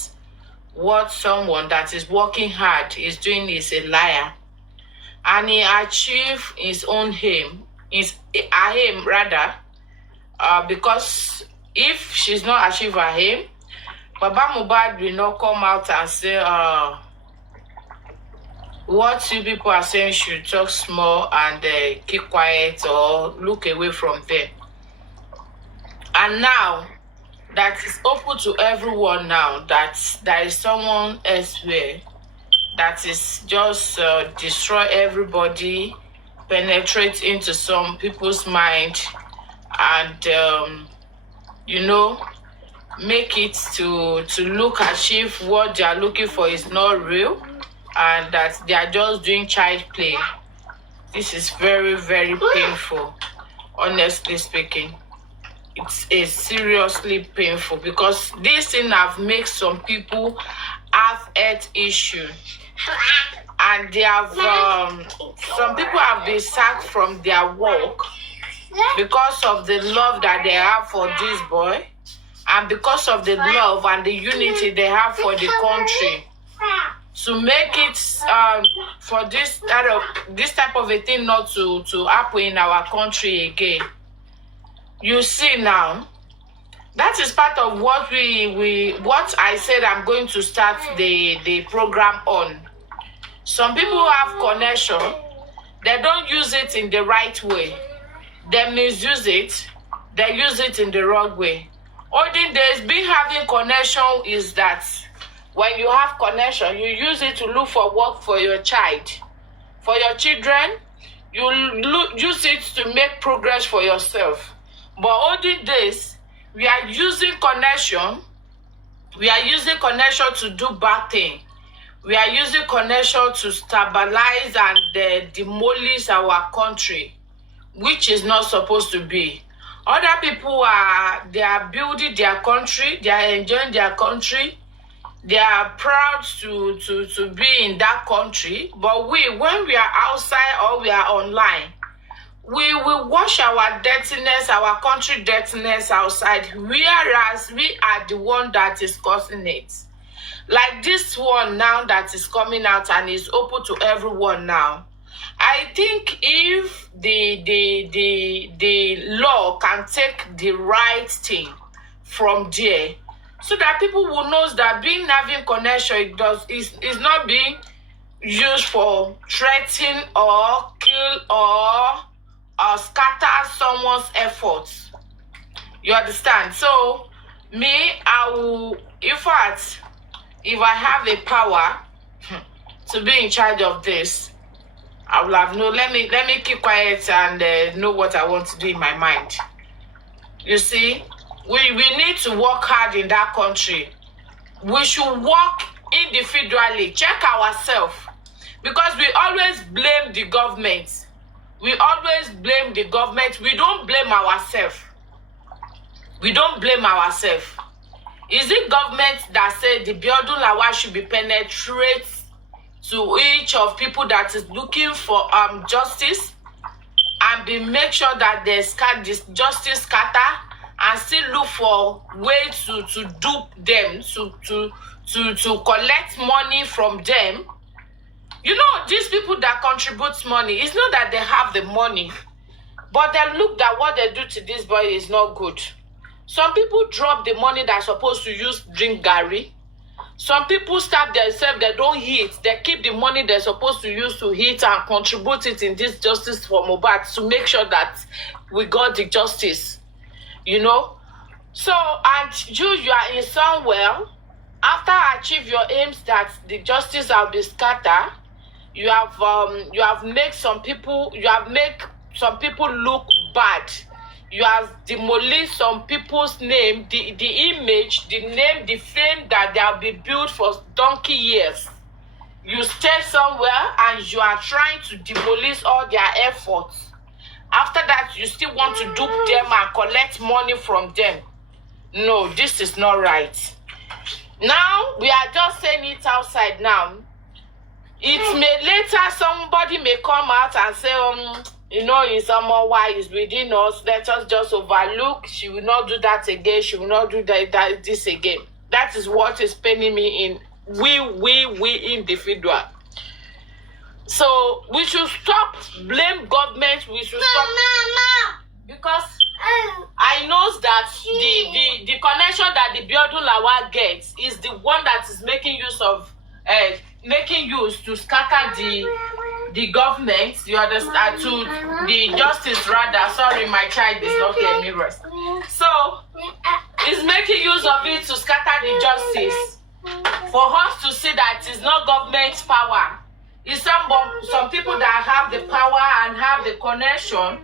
what someone that is working hard is doing is a liar, and he achieved his own aim, rather, because if she's not achieve her aim, Baba Mohbad will not come out and say what you people are saying should talk small and keep quiet or look away from them. And now that is open to everyone now that there is someone elsewhere that is just destroy everybody, penetrate into some people's mind and make it to look as if what they are looking for is not real and that they are just doing child play. This is very, very painful, honestly speaking. It's seriously painful because this thing have made some people have health issue, and they have some people have been sacked from their work because of the love that they have for this boy, and because of the love and the unity they have for the country. To make it for this type of a thing not to happen in our country again. You see now, that is part of what what I said I'm going to start the program on. Some people have connection, they don't use it in the right way. They misuse it, they use it in the wrong way. Olden days, being having connection is that when you have connection, you use it to look for work for your child, for your children. You use it to make progress for yourself. But olden days, we are using connection. We are using connection to do bad things. We are using connection to stabilize and demolish our country, which is not supposed to be. Other people they are building their country. They are enjoying their country. They are proud to be in that country. But when we are outside or we are online, we will wash our dirtiness, our country dirtiness outside, whereas we are the one that is causing it. Like this one now that is coming out and is open to everyone now. I think if the law can take the right thing from there, so that people will know that having connection is not being used for threatening or kill or scatter someone's efforts. You understand? So me, I will, in fact, if I have a power to be in charge of this, I will have let me keep quiet and know what I want to do in my mind. You see, we need to work hard in that country. We should work individually, check ourselves, because we always blame the government. We always blame the government. We don't blame ourselves. We don't blame ourselves. Is it government that said the biodun lawal should be penetrate to each of people that is looking for justice and make sure that there's justice scatter and still look for ways to dupe them, to collect money from them? You know, these people that contribute money, it's not that they have the money, but they look that what they do to this boy is not good. Some people drop the money they're supposed to use drink Gary. Some people stab themselves, they don't eat. They keep the money they're supposed to use to eat and contribute it in this justice for Mohbad to make sure that we got the justice. You know? So, and you are in somewhere, after achieve your aims that the justice will be scattered, you have made some people look bad. You have demolished some people's name, the image, the name, the fame that they have been built for donkey years. you stay somewhere and you are trying to demolish all their efforts. After that, you still want to dupe them and collect money from them. No, this is not right. Now, we are just saying it outside now. It may later, somebody may come out and say, it's someone why is within us. Let us just overlook. She will not do that again. She will not do this again. That is what is paining me in we individual. So we should stop blame government. We should stop because I know that the connection that the biodun lawal gets is the one that is making use to scatter the government. You understand? To the justice rather. Sorry, my child is not getting me rest. So it's making use of it to scatter the justice for us to see that it's not government's power. It's some people that have the power and have the connection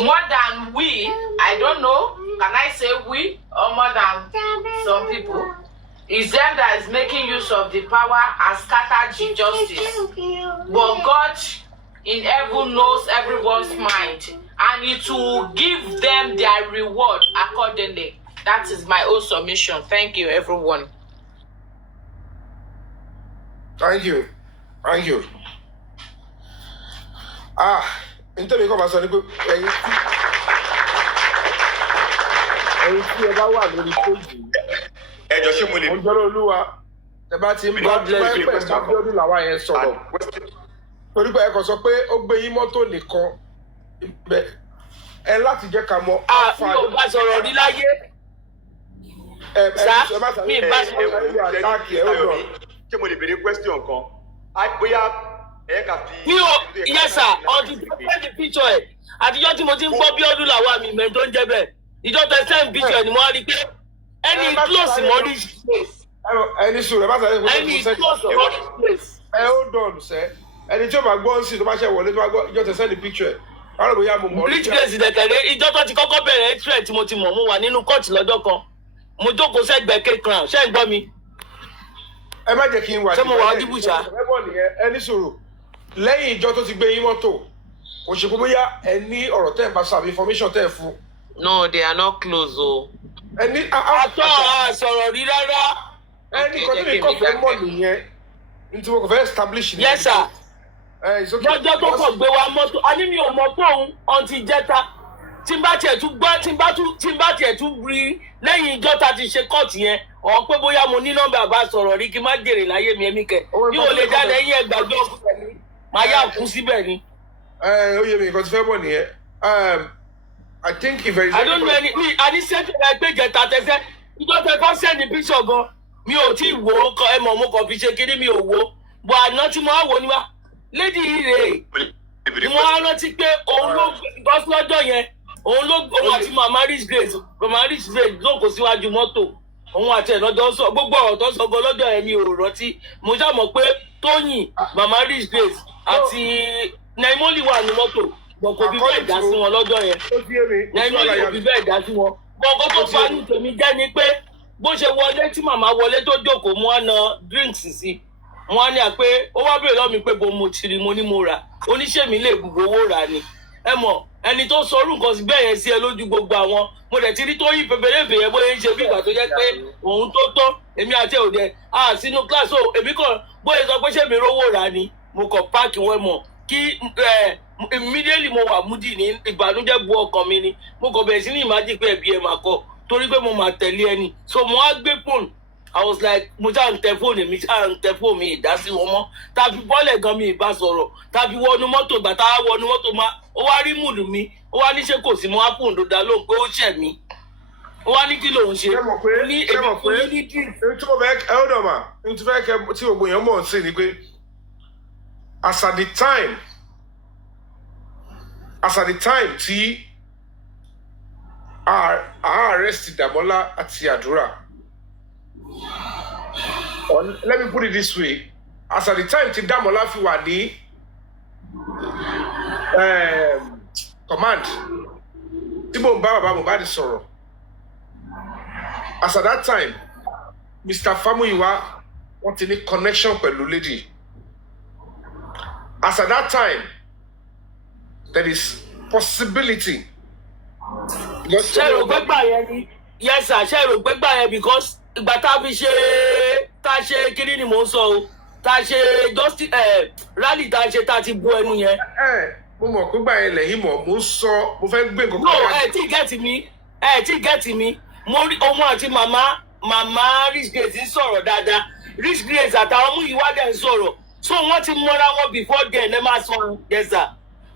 more than we. I don't know. Can I say we or more than some people? It's them that is making use of the power and scatter the justice. But God in heaven knows everyone's mind, and it will give them their reward accordingly. That is my own submission. Thank you, everyone. Thank you. Nítorí kọ́ máa sọ ní pé ẹ̀yin tí ẹ bá wà lórí péjì. Ẹjọ́ ṣé mo lè. Ọjọ́ olúwa ẹ bá ti ń bá biodun lawal yẹn sọ̀rọ̀. Torí pé ẹ kàn sọ pé ó gbé yín mọ́tò nìkan. Ẹ láti jẹ́ ká mọ. Mi ò bá sọ̀rọ̀ rí láyé. Mi bá sọ̀rọ̀. Ṣé mo lè béèrè question kan? Bóyá ẹ kà fi. Yes sir, ọdún tó fẹ́ di picture ẹ̀. Àtijọ́ tí mo ti ń gbọ́ biodun lawal mi mẹ́rin tó ń jẹ́ bẹ́ẹ̀. Ìjọ tẹ send picture ni mo wá rí pé ẹni close mọ́ rí place. Ẹni sùn rẹ̀ bá sáré fún ẹni close mọ́ rí place. Hold on sẹ́. Ẹni tí ó máa gbọ́ ń sìn tó bá ṣe wọlé tó bá gbọ́ ìjọ tẹ send picture ẹ̀. Báwo bóyá mo mọ̀ ọ́. Rich place dẹ̀kẹ̀rẹ́ ìjọ tó ti kọ́kọ́ bẹ̀rẹ̀ threat tí mo ti mọ̀ mo wà nínú court lọ́jọ́ kan. Mo jókòó sẹ́gbẹ̀ẹ́ K-Crown. Ṣé ń gbọ́ mi? Ẹ má jẹ́ kí n wà. Ṣé mo wà á dìbò ṣá? Ẹni sùúrù. Lẹ́yìn ìjọ tó ti gbé yín mọ́tò, kò ṣe kó bóyá ẹ ní ọ̀rọ̀ tẹ́ ẹ̀ bá sàbí information tẹ́ ẹ̀ fún. No, they are not close o. Ẹni sọ̀rọ̀ rí rárá. Ẹni kan tó lè kọ́ fẹ́ mọ̀ nìyẹn. Ní tí mo kò fẹ́ establish ni. Yes sir. Lọ́jọ́ tó kọ̀ gbé wa mọ́tò, a ní mi ò mọ̀ pé òun ọ̀ntì jẹ́ta. Tí n bá tiẹ̀ tún gbọ́, tí n bá tiẹ̀ tún rí lẹ́yìn ìjọ ta ti ṣe kọ́ọ̀tù yẹn, ọ̀ pé bóyá mo ní nọ́mbà bá sọ̀rọ̀ rí kí n má jèrè láyé mi ẹ̀mí kẹ̀. Bí o lè dá lẹ́yìn ẹgbàgbé ọkùnrin mi, màá yà kú síbẹ̀ ni. Ó yẹ mi nǹkan tí fẹ́ mọ̀ nìyẹn. I think if there is. I don't know any. I need send like pé jẹta tẹsẹ. Ìjọ tẹ kọ́ send the picture gan. Mi ò tí wò ó kọ ẹ mọ̀ mo kàn fi ṣe kiri mi ò wò. But àná tí mo wá wò ni wá. Lady yìí rèé. Ni mo wá rántí pé òun ló gbọ́ lọ́jọ́ yẹn. Òun àti Mama Rich Grace lóko síwájú mọ́tò. Òun àti ẹ̀ lọ́jọ́ sọ gbogbo ọ̀rọ̀ tó sọ gan lọ́jọ́ yẹn mi ò rántí. Mo ṣáà mọ̀ pé Tóyìn, Mama Rich Grace àti Naimoli wà ní mọ́tò. Bọ̀ kò bí bẹ́ẹ̀ dá sí wọn lọ́jọ́ yẹn. Naimoli kò bí bẹ́ẹ̀ dá sí wọn. Bọ̀ǹkọ́ tó fa ní tèmi jẹ́ ni pé bó ṣe wọlé tí màmá wọlé tó jókòó mú àna drinks sí. Wọ́n á ní à pé ó wá bèèrè lọ́ọ̀ mi pé bo mo ti rí mo ní mo rà. Oníṣèmí lè gbogbo owó rà ni. Ẹ mọ̀ ẹni tó sọ orú nǹkan sí bẹ́ẹ̀ yẹn sí ẹ lójú gbogbo àwọn. Mo dẹ̀ ti rí Tóyìn pèpèrèpè yẹn bóyá ń ṣe bí ìgbà tó jẹ́ pé òun tó tọ́ èmi àti òde sínú class o èmi kàn bóyá sọ pé ṣé mi rówó rà ni mo kàn páàkì wọn mọ̀ kí immediately mo wà múdì ní ìbànújẹ́ bu ọkàn mi ni mo kàn bẹ̀rẹ̀ sí ní ìmájì pé ẹ̀bí ẹ̀ máa kọ torí pé mo máa tẹ̀lé ẹni so mo á gbé fóònù I was like mo ṣáà ń tẹ fóònù mi ṣáà ń tẹ fóònù mi ìdásí wọn mọ́ tàbí bọ́ọ̀lẹ̀ gan mi ìbá sọ̀rọ̀ tàbí wọnú mọ́tò gbàtà wọnú mọ́tò máa ó wá rí múdù mi ó wá ní ṣé kò sí mo á fóònù tó dá lóhùn pé ó ṣẹ̀ mí ó wá ní kí lòun ṣe ní èmi fún yín ní díì. tí mo fẹ́ ẹ ó dọ̀ mà ní tí fẹ́ kẹ́ tí gbogbo èèyàn mọ̀ sí ni pé as at the time tí a arrest Dàmọ́lá àti Àdúrà let me put it this way as at the time tí Dàmọ́lá fi wà ní command tí mo ń bá bàbá Mohbad sọ̀rọ̀ as at that time Mr. Famuyiwa wọ́n ti ní connection pẹ̀lú lady as at that time, there is possibility. Ṣé rò pé gbà yẹn ni? Yes sir, ṣé rò pé gbà yẹn because ìgbà tá a ṣe kíní ni mò ń sọ o. Tá a ṣe justice rally tá a ṣe tá a ti bu ẹnu yẹn. Mo mọ̀ pé gbà yẹn lẹ́yìn mọ̀, mo ń sọ, mo fẹ́ gbé nǹkan kan. No, ẹ tí gẹ́tì mi. Mo rí ọmọ àti màmá Rich Grace ń sọ̀rọ̀ dáadáa. Rich Grace àtàwọn ọmọ ìwà dẹ̀ ń sọ̀rọ̀. So wọ́n ti mọ́ra wọn before then ẹ máa sọ yes sir.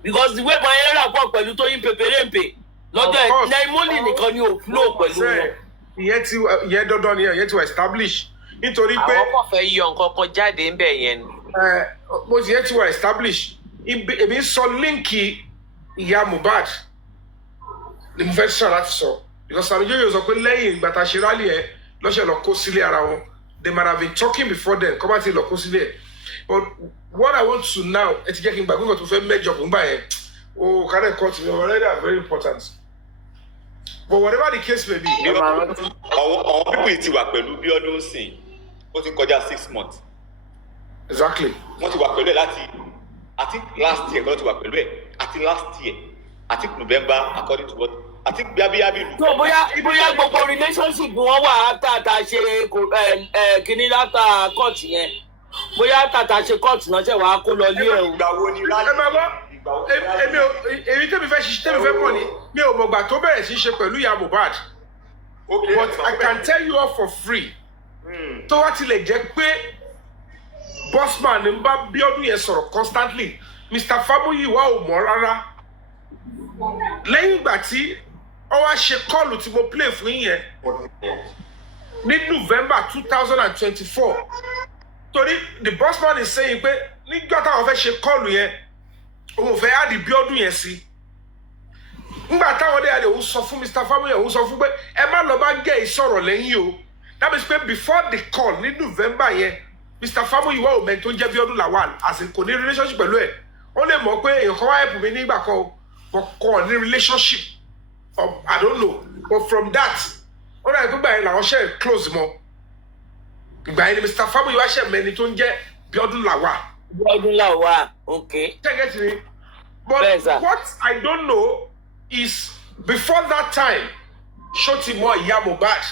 Because the way my area pọ̀ pẹ̀lú Tóyìn Pèpèrèǹpè lọ́jọ́ ẹ̀ Naimoli nìkan ni ò flow pẹ̀lú wọn. Ìyẹn dandan ni ìyẹn ti wà establish. Nítorí pé àwọn kò fẹ́ yọ nǹkan kan jáde ń bẹ̀ yẹn. Mo ti yẹn ti wà establish. Èmi ń sọ líǹkì ìyá Mohbad ni mo fẹ́ sọ láti sọ. Because Sammy Jojo sọ pé lẹ́yìn ìgbà tá a ṣe rálì ẹ̀ lọ́sẹ̀ lọ kó sílé ara wọn. They might have been talking before then, kọ́ bá ti lọ kó sílé ẹ̀. But what I want to now, ẹ ti jẹ́ kí n gbàgbé nǹkan tó fẹ́ mẹ́jọ fún gbà yẹn. Oh, carry cut me already are very important. But whatever the case may be. Àwọn pípọ̀ ti wà pẹ̀lú biodun sìn, ó ti kọjá 6 months. Exactly. Wọ́n ti wà pẹ̀lú ẹ̀ láti, I think last year, wọ́n ti wà pẹ̀lú ẹ̀, àti last year, I think November, according to what, I think Biabi. So bóyá gbogbo relationship wọn wà after ta ṣe kíní láta court yẹn. Bóyá after ta ṣe court náà ṣe wàá kó lọ lé ẹ̀ o. Ìgbà wo ni rally? Ẹ máa gbọ́, èmi tẹ́mi fẹ́ mọ̀ ni, mi ò mọ̀gbà tó bẹ̀rẹ̀ sí ṣe pẹ̀lú ìyá Mohbad. But I can tell you all for free. Tó wá tilẹ̀ jẹ́ pé Bossman ń bá Biodun yẹn sọ̀rọ̀ constantly, Mr. Fabiyi wà ò mọ̀ rárá. Lẹ́yìn ìgbà tí ó wá ṣe kọ́ọ̀lù tí mo play fún yẹn ní November 2024, torí the Bossman is saying pé nígbà táwọn fẹ́ ṣe kọ́ọ̀lù yẹn òun fẹ́ àdì Biodun yẹn sí. Nígbà táwọn dé àdè òun sọ fún Mr. Fabiyi, òun sọ fún pé ẹ má lọ bá gẹ̀ ìsọ̀rọ̀ lẹ́yìn o. That means pé before the call ní November yẹn, Mr. Fabiyi wà òmẹ́ tó ń jẹ́ Biodun Lawal as in kò ní relationship pẹ̀lú ẹ̀. Ó lè mọ̀ pé èèyàn kan wá help mi nígbà kan o, but kò ní relationship. I don't know, but from that, ó dàbí pé gbà yẹn làwọn ṣe close mọ́. Ìgbà yẹn ni Mr. Fabiyi wá ṣe mẹ́ni tó ń jẹ́ Biodun Lawal. Biodun Lawal, okay. Take it. But what I don't know is before that time, Shotimo ìyá Mohbad,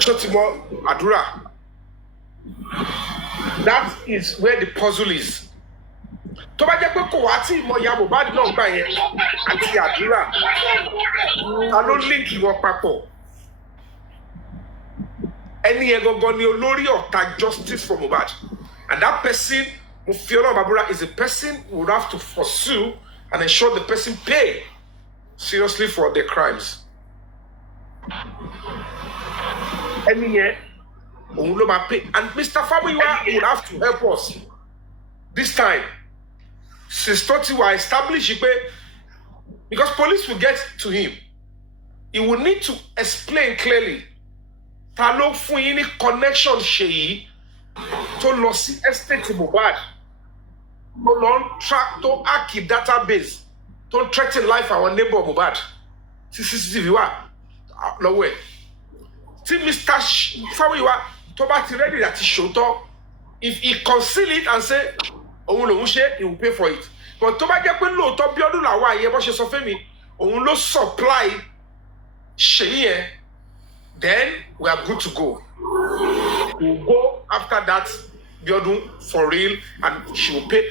Shotimo Àdúrà. That is where the puzzle is. Tó bá jẹ́ pé kò wá tí ìmọ̀ ìyá Mohbad náà gbà yẹn àti Àdúrà, ta ló líǹkì wọn papọ̀? Ẹni yẹn gangan ni olórí ọ̀tá justice for Mohbad. And that person, Mouhjola Babura, is a person who would have to pursue and ensure the person pay seriously for their crimes. Ẹni yẹn, òun ló máa pay. And Mr. Fabiyi would have to help us this time. Since Totiwa established pé, because police will get to him, he will need to explain clearly. Ta ló fún yín ní connection Ṣèyí tó lọ sí estate Mohbad, tó lọ ń track tó hack database, tó ń threaten life àwọn neighbor Mohbad, tí CCTV wà lọ́wọ́ ẹ̀. Tí Mr. Fabiyi wá tó bá ti ready àti ṣòótọ́, if he conceal it and say òun lòun ṣe, he will pay for it. But tó bá jẹ́ pé lóòótọ́ Biodun Lawal yẹn bó ṣe sọ fún mi, òun ló supply Ṣèyí yẹn, then we are good to go. We'll go after that Biodun for real and she will pay.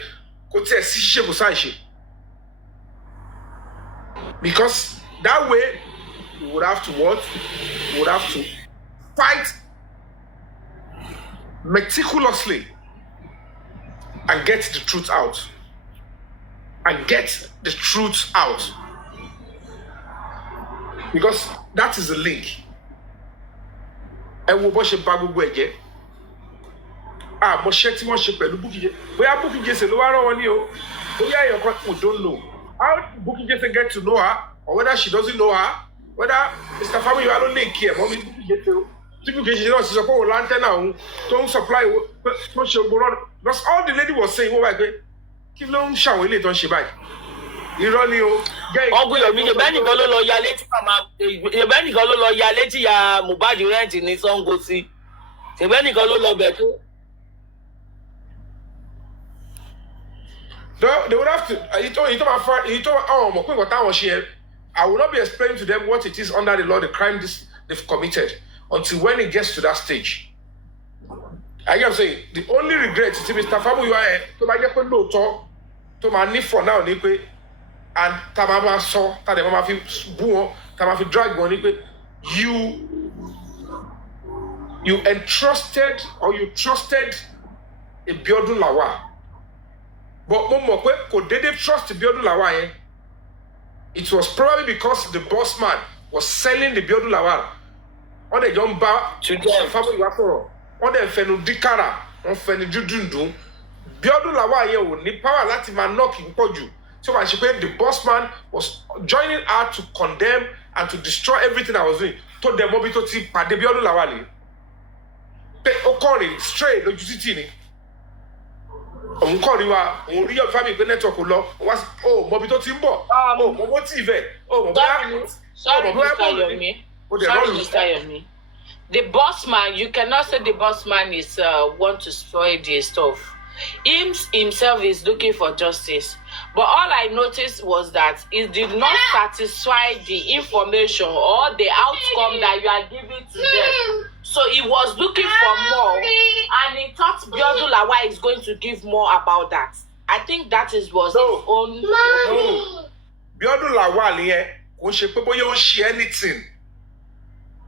Because that way we would have to what? We would have to fight meticulously and get the truth out. And get the truth out. Because that is the link. Ẹ wo bó ṣe bà gbogbo ẹ̀ jẹ́. Mo ṣe tí wọ́n ṣe pẹ̀lú Bukky Jesse. Bóyá Bukky Jesse ló wá rán wọn ní o. Bóyá èèyàn kan we don't know. How did Bukky Jesse get to know her, or whether she doesn't know her, whether Mr. Fabiyi wà ló lè kí ẹ̀ mọ́ mi Bukky Jesse o. Tí Bukky Jesse náà ti sọ pé òun láńtẹ́nà òun tó ń supply tó ń ṣe gbòòrò. Because all the lady was saying wọ́n wá pé kí ló ń ṣàwọn ilé tó ń ṣe báyìí. Irọ́ ni o. Ọgbìn Yomi ìbẹ́ nìkan ló lọ ya létí ìbẹ́ nìkan ló lọ ya létí ya Mohbad rẹ́ǹtì ní Sango sí. Ìbẹ́ nìkan ló lọ bẹ̀ tó. They would have to. I will not be explaining to them what it is under the law, the crime they've committed, until when it gets to that stage. I am saying the only regret is Mr. Famu, you are to my get no talk to my need for now, and Tamama saw Tadamama Buo, Tamafi drag one. You entrusted or you trusted a biodun lawal. But could they trust the biodun lawal? It was probably because the boss man was selling the biodun lawal. On the young bar to the family waforo. On the fenu dikara, on fenu judundu. Biodun lawal here would need power lati man knocking poju. So when she paid, the boss man was joining her to condemn and to destroy everything I was doing. Told them mobito ti pa de biodun lawal. Pe okori straight lo jusitini. Onkori wa on ri your family pe network lo was mobito ti nbo mo TV sorry Mr. Yomi. The boss man, you cannot say the boss man is want to spoil the stuff. Himself is looking for justice. But all I noticed was that it did not satisfy the information or the outcome that you are giving to them. So he was looking for more, and he thought biodun lawal is going to give more about that. I think that was his own. No. Biodun lawal here won't share anything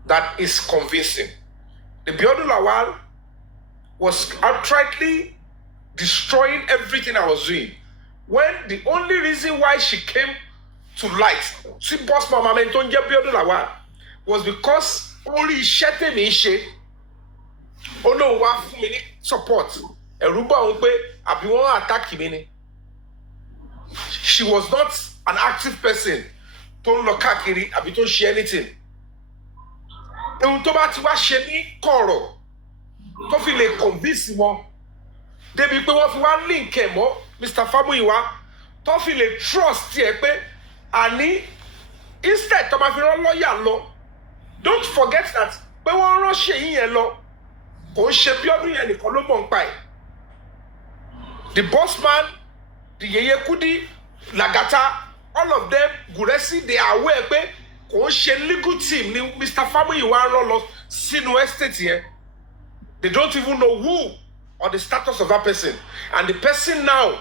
that is convincing. The biodun lawal was outrightly destroying everything I was doing. When the only reason why she came to light, see boss mama mentonje biodun lawal, was because only shete me she. Oh no, wa fún mi ní support. Eruba on pe abi won attack mi ni. She was not an active person. Don't look kakiri abi to share anything. Ehun tó bá ti wá ṣe ní kọ̀rọ̀ tó fi lè convince wọn. Débi pé wọ́n fi wá link ẹ̀ mọ́ Mr. Famuyiwa tó fi lè trust ẹ pé àní instead tó máa fi rán lọ́ọ̀yà lọ. Don't forget that pé wọ́n rán Ṣèyí yẹn lọ kò ń ṣe Bíọ́dún yẹn nìkan ló mọ̀ ń pa ẹ̀. The boss man, the Yeye Kudi, Lagata, all of them, Guresi, they are aware pé kò ń ṣe legal team ni Mr. Famuyiwa rán lọ sínú estate yẹn. They don't even know who or the status of that person. And the person now,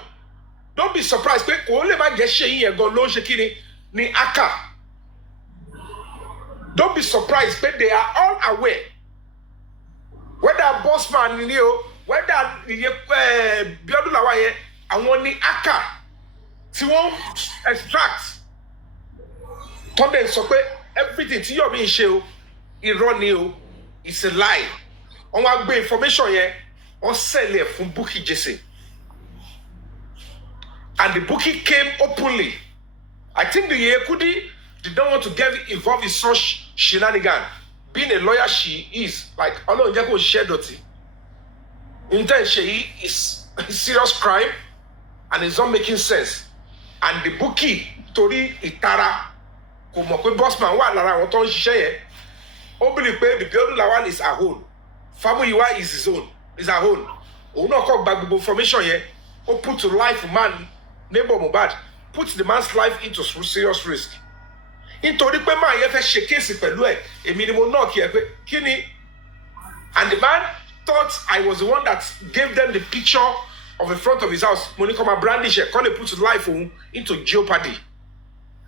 don't be surprised pé kò lè má jẹ́ Ṣèyí yẹn gan ló ń ṣe kíni ní aka. Don't be surprised, but they are all aware. Whether boss man, whether biodun lawal here, and one ni aka, tí wọ́n extract. Tọ́ndẹ̀ sọ pé everything tí Yomi ṣe o, irọ́ ni o, it's a lie. On wá gbé information yẹn, on sell it fún Bukky Jesse. And the Bukky came openly. I think the Yeye Kudi did not want to get involved in such shenanigan. Being a lawyer, she is like, Ọlọ́run jẹ́ kó share dirty. Intent Ṣèyí is a serious crime and it's not making sense. And the Bukky torí ìtara kò mọ̀ pé bossman wà lára àwọn tó ń ṣiṣẹ́ yẹn. Ó believe pé the biodun lawal is her own. Famuyiwa is his own, is her own. Òun náà kọ́ gba gbogbo information yẹn. Ó put to life man, neighbor Mohbad, put the man's life into serious risk. Nítorí pé máa yẹ fẹ́ ṣe kéèsì pẹ̀lú ẹ̀, èmi ni mo náà kí ẹ pé kí ni? And the man thought I was the one that gave them the picture of the front of his house. Mo ní kó máa brandish ẹ̀, kó lè put life òun into jeopardy.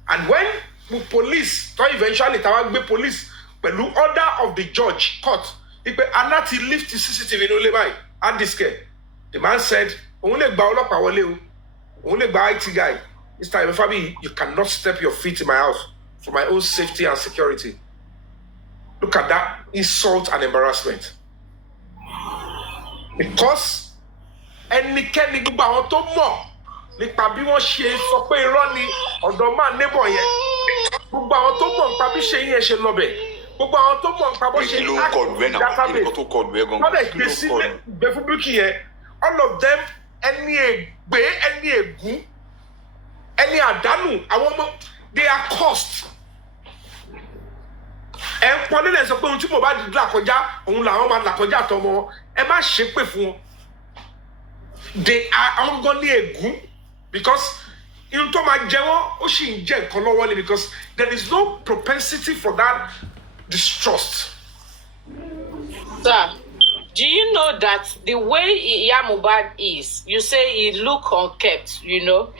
And when the police, so eventually tàwa gbé police pẹ̀lú order of the judge court, ìpè aláti lift the CCTV ní olè báyìí, hard disk ẹ̀. The man said, òun lè gba ọlọ́pàá wọlé o, òun lè gba IT guy. Mr. Fabiyi, you cannot step your feet in my house for my own safety and security. Look at that insult and embarrassment. Because ẹnikẹ́ni gbogbo àwọn tó mọ̀ nípa bí wọ́n ṣe sọ pé irọ́ ni ọ̀dọ̀ máa neighbor yẹn. Gbogbo àwọn tó mọ̀ nípa bí Ṣèyí yẹn ṣe lọ́bẹ̀. Gbogbo àwọn tó mọ̀ nípa bó ṣe database. Lọ́dẹ̀ gbé sí gbé fún Bukky yẹn. All of them ẹni ègbé, ẹni ègún, ẹni àdánù, àwọn ọmọ, they are cursed. Ẹ ń pọn nílẹ̀ sọ pé ohun tí mo bá dìde làkọjá, òun làwọn máa làkọjá àtọmọ wọn. Ẹ má ṣépè fún wọn. They are àwọn gan ní ègún. because in tó máa jẹ wọ́n ó sì ń jẹ nǹkan lọ́wọ́ ni because there is no propensity for that distrust. Sir, do you know that the way Iya Mohbad is, you say he look unkept, you know,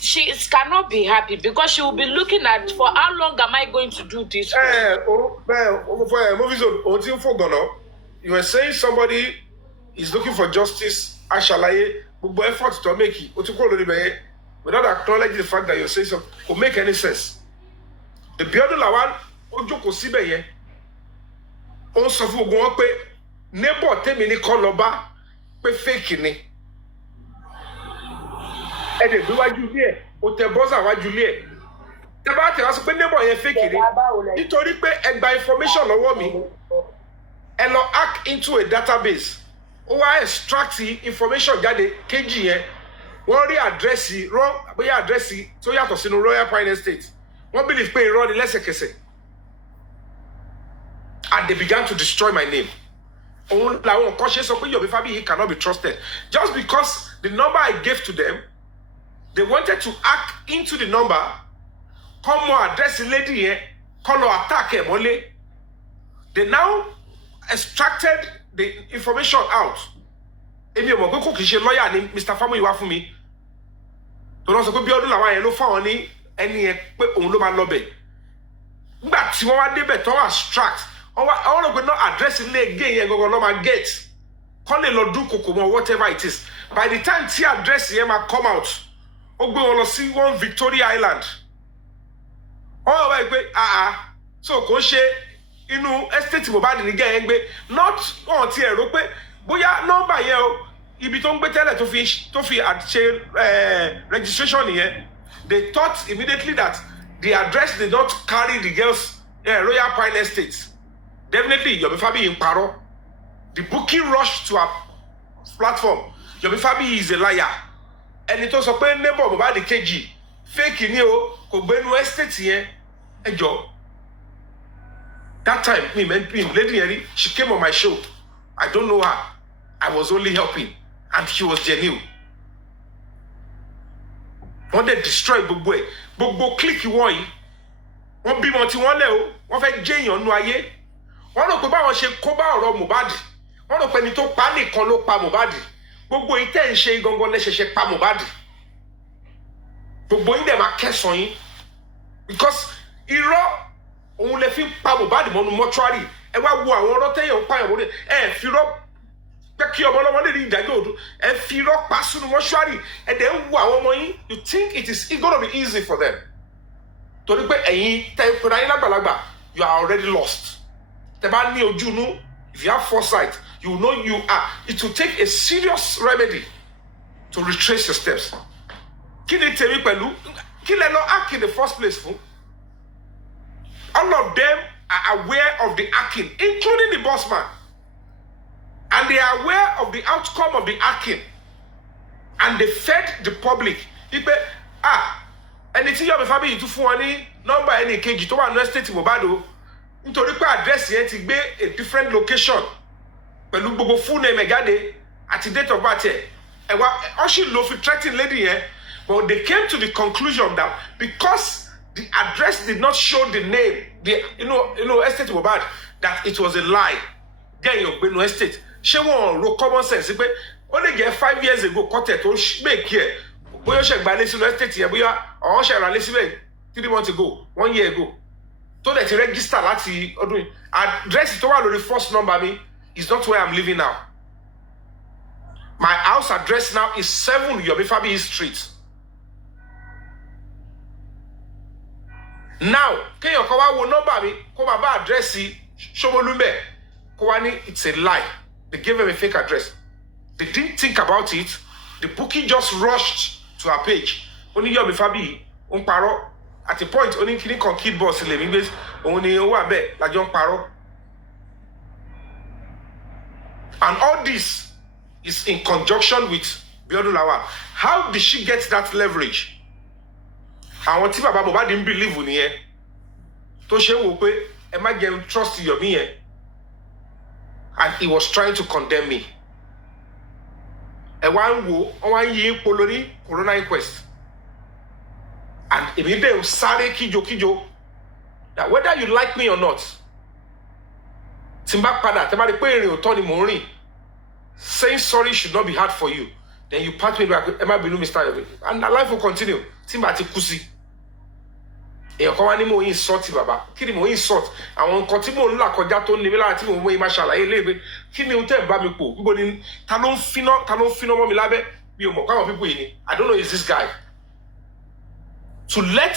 she cannot be happy because she will be looking at for how long am I going to do this? You were saying somebody is looking for justice. Ashalaye, gbogbo effort to make it. Without acknowledging the fact that you're saying something, will make any sense. The biodun lawal, ojo kò síbẹ̀ yẹn. Ó sọ fún gbogbo wọn pé neighbor tèmi ní kọ́ lọ bá pé fake ni. Ẹ dẹ̀ gbé wájú ilé ẹ̀, ó tẹ bọ́sà wájú ilé ẹ̀. Tẹ bá tẹ̀ wá sọ pé neighbor yẹn fake ni. Nítorí pé ẹ gba information lọ́wọ́ mi. Ẹ lọ hack into a database. Ó wá extract information jáde kejì yẹn. Wọ́n rí àdírẹ́sì bóyá àdírẹ́sì tó yàtọ̀ sínú Royal Pine Estate. Wọ́n believe pé irọ́ ni lẹ́sẹ̀kẹsẹ̀. And they began to destroy my name. Òun làwọn nǹkan ṣe sọ pé Yomi Fabiyi cannot be trusted. Just because the number I gave to them, they wanted to hack into the number, kọ́ mọ àdírẹ́sì lady yẹn, kọ́ lọ attack ẹ̀ mọ́lé. They now extracted the information out. Èmi ò mọ̀ pé kò kìí ṣe lọ́yà ni Mr. Famuyi wá fún mi. Tó lọ sọ pé biodun làwọn yẹn ló fáwọn ní ẹni yẹn pé òun ló máa lọ bẹ̀. Nígbà tí wọ́n wá débẹ̀ tó wà extract, àwọn rò pé náà àdírẹ́sì ilé gé yẹn gangan lọ́ máa get. Kọ́ lè lọ dún kòkò mọ́ whatever it is. By the time tí àdírẹ́sì yẹn máa come out, ó gbé wọn lọ sí one Victoria Island. Wọ́n wá wáyé pé so kò ń ṣe inú estate Mohbad ní gẹ́ yẹn gbé not on ti ẹ̀rọ pé bóyá nọ́mbà yẹn o ibi tó ń gbé tẹ́lẹ̀ tó fi ṣe registration yẹn. They thought immediately that the address did not carry the girls Royal Pine Estate. Definitely Yomi Fabiyi ń parọ́. The bookie rushed to our platform. Yomi Fabiyi is a liar. Ẹni tó sọ pé neighbor Mohbad kejì fake ni o kò gbé inú estate yẹn ẹ jọ. That time, lady Yeri, she came on my show. I don't know her. I was only helping. And she was genuine. Wọ́n dẹ̀ destroy gbogbo ẹ̀. Gbogbo click wọ́n yìí. Wọ́n bímọ tí wọ́n lẹ̀ o. Wọ́n fẹ́ jẹ́ èèyàn nú ayé. Wọ́n rò pé báwọn ṣe kó bá ọ̀rọ̀ Mohbad. Wọ́n rò pé ẹni tó pa nìkan ló pa Mohbad. Gbogbo yìí tẹ̀ ń ṣe gangan lẹ́ṣẹ̀ṣẹ̀ pa Mohbad. Gbogbo yìí dẹ̀ máa kẹsàn-án yín. Because irọ́ òun lè fi pa Mohbad mọ́nu mọ́ṣúárì. Ẹ wá wo àwọn ọ̀rọ̀ tẹ́yàn ń pààyàn wọlé. Ẹ fi rọ́ pé kí ọmọ ọlọ́mọ lè rí ìdájọ́ òdu. Ẹ fi rọ́ pa sínú mọ́ṣúárì. Ẹ dẹ̀ ń wo àwọn ọmọ yín. You think it's gonna be easy for them. Torí pé ẹ̀yin tẹ́ pẹ̀lú ayé lágbàlagbà, you are already lost. Tẹ́ bá ní ojú inú, if you have foresight, you know you are. It will take a serious remedy to retrace your steps. Kí ni tèmi pẹ̀lú? Kí lẹ lọ hack in the first place fún? All of them are aware of the hacking, including the boss man. And they are aware of the outcome of the hacking. And they fed the public. Ipe, ẹni tí Yomi Fabiyi tún fún wọn ní nọ́mbà ẹni kejì tó wà ní estate Mohbad o. Nítorí pé àdírẹ́sì yẹn ti gbé a different location. Pẹ̀lú gbogbo full name ẹ̀ jáde àti date of birth ẹ̀. Ẹ̀wá ọ̀ṣì ló fi threaten lady yẹn. But they came to the conclusion that because the address did not show the name, estate Mohbad, that it was a lie. Then you go no estate. She won't ro common sense. Pé ó lè jẹ́ 5 years ago kọ́tẹ̀ tó make here. Bóyá ṣe gba lẹ́sìn estate yẹn bóyá ọ̀hún ṣe ra lẹ́sìn bẹ́ẹ̀ 3 months ago, 1 year ago. Tó dẹ̀ ti register láti ọdún yìí. Address tó wà lórí first number mi is not where I'm living now. My house address now is 7 Yomi Fabiyi Street. Now, kéèyàn kan wá wo nọ́mbà mi kó máa bá àdírẹ́sì Ṣómólúmbẹ̀ kó wá ní it's a lie. They gave them a fake address. They didn't think about it. The bookie just rushed to her page. Ó ní Yomi Fabiyi ó ń parọ́. At a point, ó ní kíní kan kid boss ilé mi gbé òun ni ó wà bẹ́ẹ̀ lájọ́ ń parọ́. And all this is in conjunction with biodun lawal. How did she get that leverage? Àwọn tí bàbá Mohbad ń believe nìyẹn tó ṣe wò pé ẹ má jẹun trust Yomi yẹn, and he was trying to condemn me. wá ń wo wọ́n ń yí ipò lórí corona inquest and èmi dẹ̀ sáré kíjokíjo that whether you like me or not tí n bá padà tí n bá rí pé èrè òótọ́ ni mò ń rìn saying sorry should not be hard for you then you pat me back ẹ má bínú Mr. Yomi and life will continue tí n bá ti kú sí èèyàn kan wá ní mò ń insult bàbá kí ni mò ń insult àwọn nǹkan tí mò ń là kọjá tó ní mi lára tí mò ń mọ ìmá ṣàlàyé léèwé kí ni ohun tẹ́ ẹ̀ bá mi pò níbo ni ta ló ń finá mọ́ mi lábẹ́ mi ò mọ̀ káwọn pípò yìí ni I don't know is this guy to let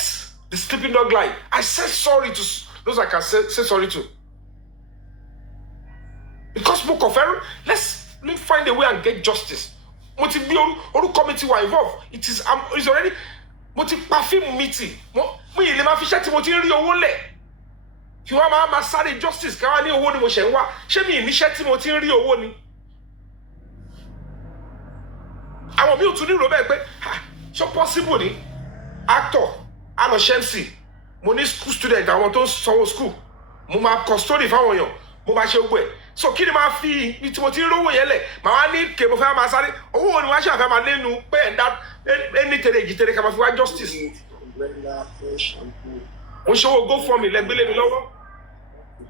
the sleeping dog lie I said sorry to those I can say sorry to because mo kàn fẹ́ let's find a way and get justice mo ti gbé orúkọ mi ti wà involved it's already mo ti pa fíìmù mi tì mo yìí lè máa fi iṣẹ́ tí mo ti ń rí owó lẹ̀ kí wọ́n máa sáré justice káwá ní owó ni mo ṣẹ̀ ń wá ṣé mi níṣẹ́ tí mo ti ń rí owó ni àwọn mi ò tún ní ìró bẹ́ẹ̀ pé ṣó possible ni actor àmọ̀ ṣẹ́msì mo ní school student àwọn tó ń sanwó school mo máa kọ story fáwọn èèyàn mo máa ṣe gbogbo ẹ̀ so kí ni máa fi tí mo ti ń rówó yẹn lẹ̀ màá wá ní kè mo fẹ́ máa sáré owó ni wọ́n á ṣàfẹ́ máa lẹ́nu pé ẹ̀dá ẹni tẹ̀lé èjì tẹ̀lé ká máa fi wá justice mo ṣe owó GoFundMe lẹ́gbẹ́lẹ́ mi lọ́wọ́.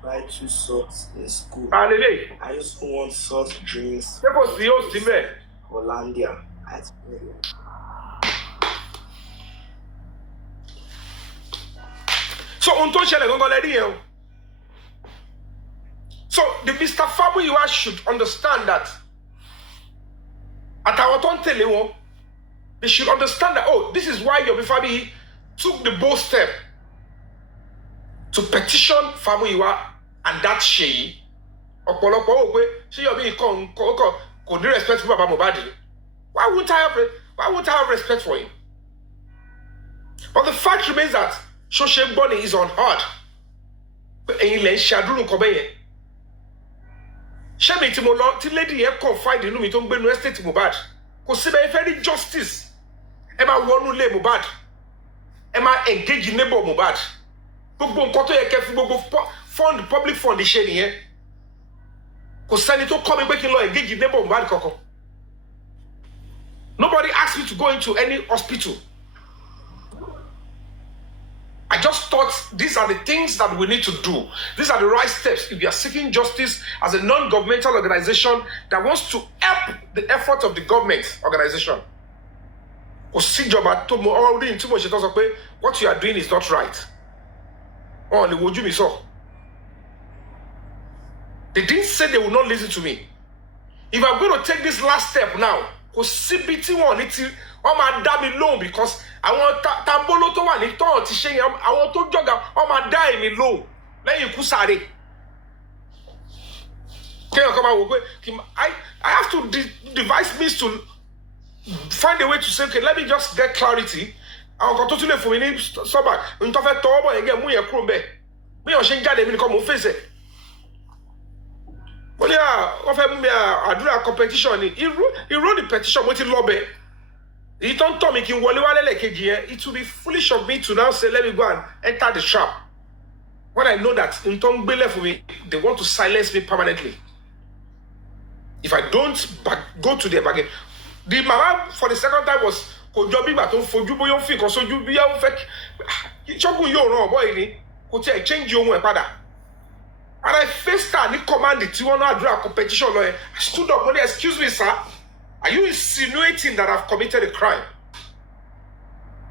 Buy 2 socks in school. Alele. I used to want soft drinks. Ṣé kò sí yóò sí mẹ́? Hollandia. So ohun tó ń ṣẹlẹ̀ gangan lẹ rí yẹn o. So the Mr. Fabiyi should understand that àtàwọn tó ń tẹ̀lé wọn they should understand that oh this is why Yomi Fabiyi took the bold step to petition Fabiyi and that Sheyi ọ̀pọ̀lọpọ̀ wò pé ṣé Yomi kò ní respect fún baba Mohbad why won't I have respect for him but the fact remains that social bonding is unheard pé ẹ̀yin lẹ ń ṣàdúró nǹkan bẹ́ẹ̀ yẹn ṣé mi tí mo lọ tí lady yẹn confide inú mi tó ń gbénu estate Mohbad kò síbẹ̀ ẹ fẹ́ rí justice ẹ máa wọnú ilé Mohbad ẹ máa engage neighbor Mohbad gbogbo nǹkan tó yẹ kẹ́ fi gbogbo public fund ṣe nìyẹn kò sẹ́ni tó kọ́ mi pé kí n lọ engage neighbor Mohbad kankan nobody asked me to go into any hospital I just thought these are the things that we need to do. These are the right steps if you are seeking justice as a non-governmental organization that wants to help the effort of the government organization. What you are doing is not right. Only would you be so? They didn't say they will not listen to me. If I'm going to take this last step now, wọ́n máa dá mi lóhùn because àwọn tambolo tó wà ní tọ́ọ̀ ti ṣe yẹn àwọn tó jọ̀gà wọ́n máa dá èmi lóhùn lẹ́yìn ikú sáré. kéèyàn kan máa wò pé I have to devise means to find a way to say okay let me just get clarity àwọn kan tó tún lè fún mi ní sọ́bà nítorí fẹ́ tọwọ́ bọ̀ yẹn gẹ́ mú yẹn kúrò mbẹ́ bí wọ́n ṣe ń jáde mi nìkan mò ń fèsì. wọ́n ní wọ́n fẹ́ mú mi àdúrà competition ni irú the petition mo ti lọ bẹ́ẹ̀. It don't tell me it will be foolish of me to now say let me go and enter the trap when I know that in don't be left with me they want to silence me permanently if I don't go to their bargain. The mama for the second time was change your and I faced her and commanded to honor competition lawyer. I stood up and excuse me sir, are you insinuating that I've committed a crime?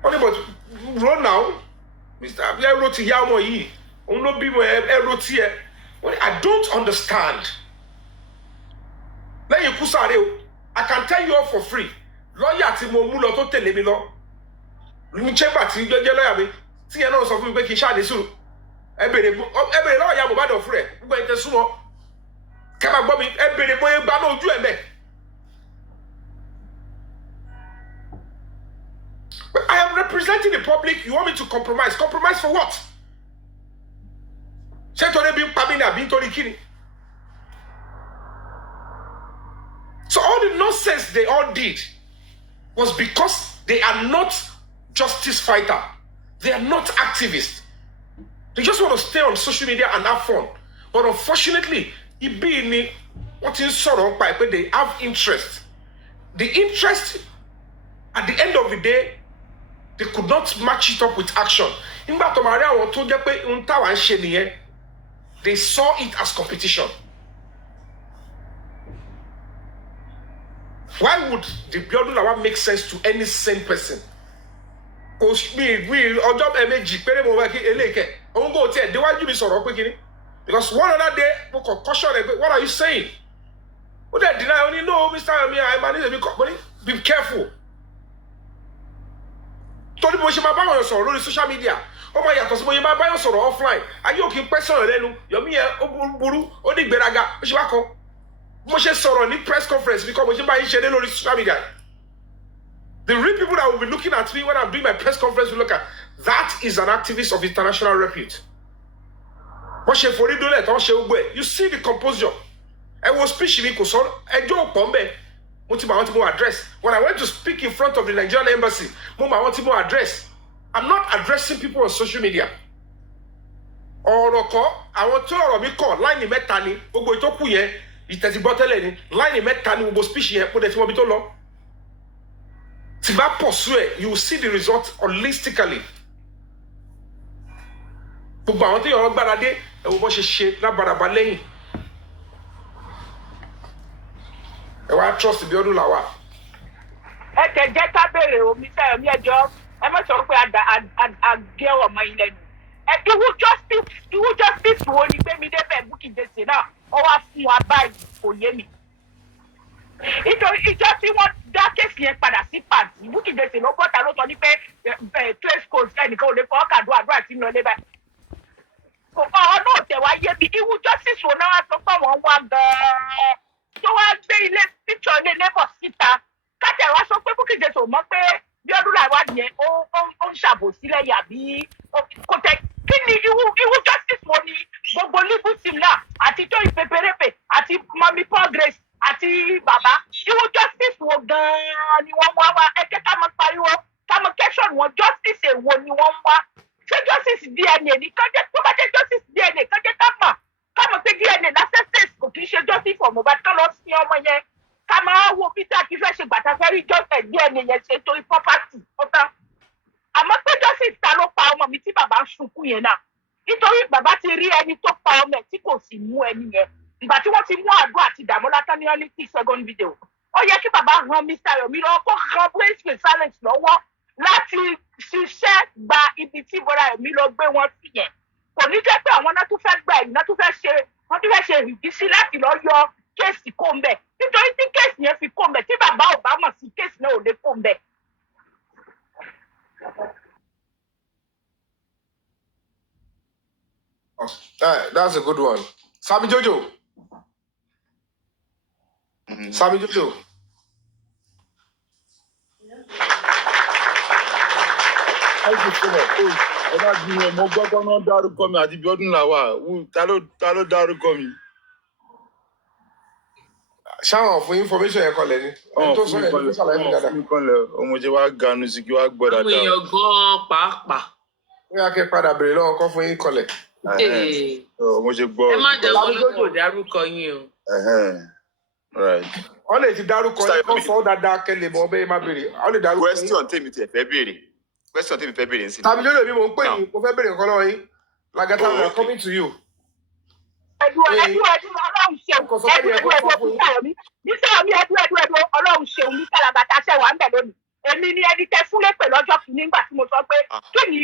Only but run now, Mr. I don't understand. I can tell you all for free. Lawyer ti mo mú lọ tó tẹ̀lé mi lọ. Ní chamber ti jẹ́ lawyer mi. Tí yẹn náà sọ fún mi pé kí n ṣáà ní sùúrù. Ẹ bèrè lọ́wọ́ ìyá Mohbad ọ̀fun rẹ̀. Gbogbo ẹ̀ tẹ súnmọ́. Kẹ́ máa gbọ́ mi. Ẹ bèrè bóyá gbá náà ojú ẹ̀ mẹ́. But I am representing the public. You want me to compromise? Compromise for what? So all the nonsense they all did was because they are not justice fighter. They are not activists. They just want to stay on social media and have fun. But unfortunately, they have interest. the interest, at the end of the day, they could not match it up with action. Nígbà tó máa rí àwọn tó jẹ́ pé ń táwa ń ṣe nìyẹn, they saw it as competition. Why would the biodun lawal make sense to any sane person? Because one other day, what are you saying? What they deny only no, Mr. Ami, I manage a big company. Be careful. Told me she my buy on social media. Oh my God, you my buy on offline. Are you okay? Personal, yomi buru, odi beraga, shibako. Moshe sọ̀rọ̀ ní press conference because Moshe bá yín ṣe dé lórí social media. The real people that will be looking at me when I'm doing my press conference will look at that is an activist of international repute. Moshe forí dólẹ̀ tó ń ṣe gbogbo ẹ̀. You see the composure. I was speech mi kò sọ ẹjọ́ pọ̀ mbẹ́. Mo ti mọ àwọn tí mo address. When I went to speak in front of the Nigerian embassy, mo mọ àwọn tí mo address. I'm not addressing people on social media. Ọ̀rọ̀ kọ́ àwọn tí ọ̀rọ̀ mi kọ̀ láìní mẹ́ta ni gbogbo ìtókù yẹn. Ìtẹ̀sí bọ́tẹ́lẹ̀ ni line mẹ́ta ni gbogbo speech yẹn kó dẹ̀ tí wọ́n bí tó lọ. Tí bá pursue ẹ̀, you will see the result holistically. Gbogbo àwọn tí yọ̀rọ̀ gbára dé ẹ̀wọ̀n bọ́ ṣe ṣe lábaraba lẹ́yìn. Ẹ wá trust biodun lawal. Ẹ tẹ̀ jẹ́ ká béèrè omi sẹ́yọ̀ ní ẹjọ́ ẹ má sọ pé àgé ọmọ yín lẹ́nu. Ìwú justice wo ni gbé mi débẹ̀ Bukky Jesse náà? Ó wá fún wa báyìí kò yé mi. Nítorí ìjọ tí wọ́n dá kéèsì yẹn padà sí pàtì Bukky Jesse ló bọ́ta ló sọ ní pé trace codes ẹnìkan ò lè fọ́ kàdúrà àdúrà tí ń lọ lé báyìí. Ọ̀rọ̀ náà tẹ̀ wá yé mi. Ìwú justice wo náà wá sọ pé wọ́n wá gan-an tó wá gbé ilé picture ilé labour síta. Kájà wá sọ pé Bukky Jesse ò mọ̀ pé biodun lawal yẹn ó ń ṣàbòsí lẹ́yìn àbí kò tẹ̀. Kí ni ìwú justice wo ni gbogbo legal team náà àti tó ìpèpèrèpè àti mami Paul Grace àti bàbá ìwú justice wo gan-an ni wọ́n wá ẹ̀kẹ́ ká mọ pariwo ká mọ kẹ́sọ̀n wọn justice èwo ni wọ́n wá ṣé justice DNA ni kọ́jẹ́ tó bá jẹ́ justice DNA kọ́jẹ́ ká mọ̀ pé DNA lásán state kò kì í ṣe justice for Mohbad ká lọ sí ọmọ yẹn ká máa wo Peter kí fẹ́ ṣe gbàtà fẹ́ rí justice DNA yẹn ṣe torí property ọ̀tá. Àmọ́ pé justice ta ló pa ọmọ mi tí bàbá ń sunkún yẹn náà nítorí bàbá ti rí ẹni tó pa ọmọ ẹ̀ tí kò sì mú ẹni yẹn ìgbà tí wọ́n ti mú àdúrà àti Dàmọ́lá tán ní ọ́nì tí second video ó yẹ kí bàbá ran Mr. Yomi lọ́wọ́ kó ran bracelet silence lọ́wọ́ láti ṣiṣẹ́ gba ibi tí bọ́dà Yomi lọ gbé wọn sí yẹn kò ní jẹ́ pé àwọn náà tún fẹ́ gbà yìí náà tún fẹ́ ṣe ìrísí láti lọ yọ kéèsì kó ń bẹ̀ nítorí tí kéèsì yẹn fi kó ń bẹ̀ tí bàbá ò bá mọ̀ sí kéèsì náà ò lè kó ń bẹ̀. That's a good one. Sammy Jojo. Sammy Jojo. Ẹ bá bí wọn, mo gbọ́ pé wọ́n dárúkọ mi àti biodun lawal. Ta ló dárúkọ mi? Ṣáwọn fún information yẹn kọlẹ̀ ni. Ẹni tó sọ yẹn ló ṣàlàyé mi dáadáa. Fún kọlẹ̀, ọmọ jẹ́ wá ganu sí kí wá gbọ́ dáadáa. Àwọn èèyàn gan-an pàápàá. Ó yà kí padà bèrè lọ́wọ́ kọ́ fún yín kọlẹ̀. Mo ṣe gbọ́. Ẹ má jẹ́ wọn lóko dárúkọ yín o. Wọ́n lè ti dárúkọ yín kọ́ sọ dáadáa kẹ́lẹ̀ mọ́ bẹ́ẹ̀ má bèrè. Wọ́n lè dárúkọ yín. Question tèmi tẹ̀ fẹ́ béèrè. Question tèmi fẹ́ béèrè sí. Tàbí lórí mi mò ń pè yín, mo fẹ́ béèrè nǹkan lọ́wọ́ yín. Lagata, we are coming to you. Ọlọ́run ṣeun Ọlọ́run ṣeun ní kàlàbàtà ṣẹ̀wà ń bẹ̀ lónìí. Èmi ni ẹni tẹ fún lépè lọ́jọ́ kìíní nígbà tí mo sọ pé kí ni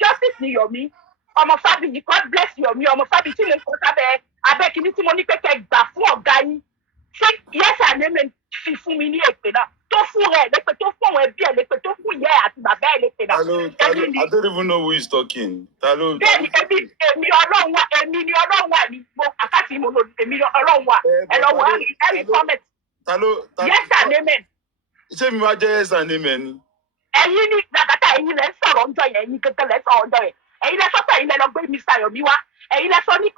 justice ni Yomi ọmọ fabiyi God bless Yomi ọmọ fabiyi tí lè kó sábẹ́ abẹ́ kìíní tí mo ní pé kẹ gbà fún ọ̀gá yín. Ṣé yẹ́sà ní mi fi fún mi ní èpè náà tó fún rẹ̀ lépè tó fún àwọn ẹbí ẹ̀ lépè tó fún ìyá ẹ̀ àti bàbá ẹ̀ lépè náà. I don't even know who is talking. Bẹ́ẹ̀ni èmi Ọlọ́run wà ní àkáàtì mo lò èmi Ọlọ́run wà ẹ lọ wọ ẹ̀rí comment. Yes and amen. Ṣé mi máa jẹ́ yes and amen ni? Ẹ̀yin ní Lagata ẹ̀yin lẹ sọ̀rọ̀ ọjọ́ yẹn ẹ̀yin gẹ́gẹ́ lẹ sọ̀rọ̀ ọjọ́ yẹn ẹ̀yin lẹ sọ pé ẹ̀yin lẹ lọ gbé Mr. Yomi wá ẹ̀yin lẹ sọ ní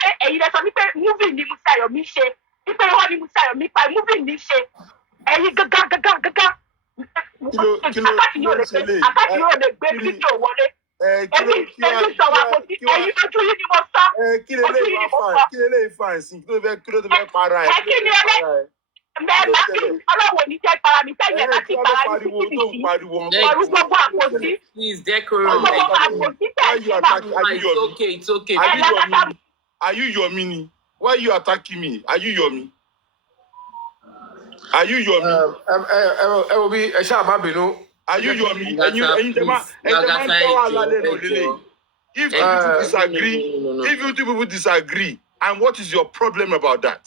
pé movie ni Mr. Yomi ṣe wípé wọ́n ní Mr. Yomi pa movie ní ṣe ẹ̀yin gángan. Àkáàtì yóò lè gbé fídíò wọlé. Èmi sọ̀rọ̀ àpótí ẹ̀yin ojú yìí ni mo sọ. Kí lè lè fà sí kí ló fẹ́ para ẹ̀. Ọlọ́wọ́ ní jẹ́ para mi sẹ́yìn ẹ̀ láti para mi sí kìkìkì. Ọ̀rú gbogbo àpòsí. Please, decorum. Gbogbo àpòsí tẹ̀sí náà. It's okay. Are you Yomi? Why are you attacking me? Are you Yomi? Are you Yomi? Obi, ẹ ṣáà má bínú. Are you Yomi? If you two people disagree, and what is your problem about that?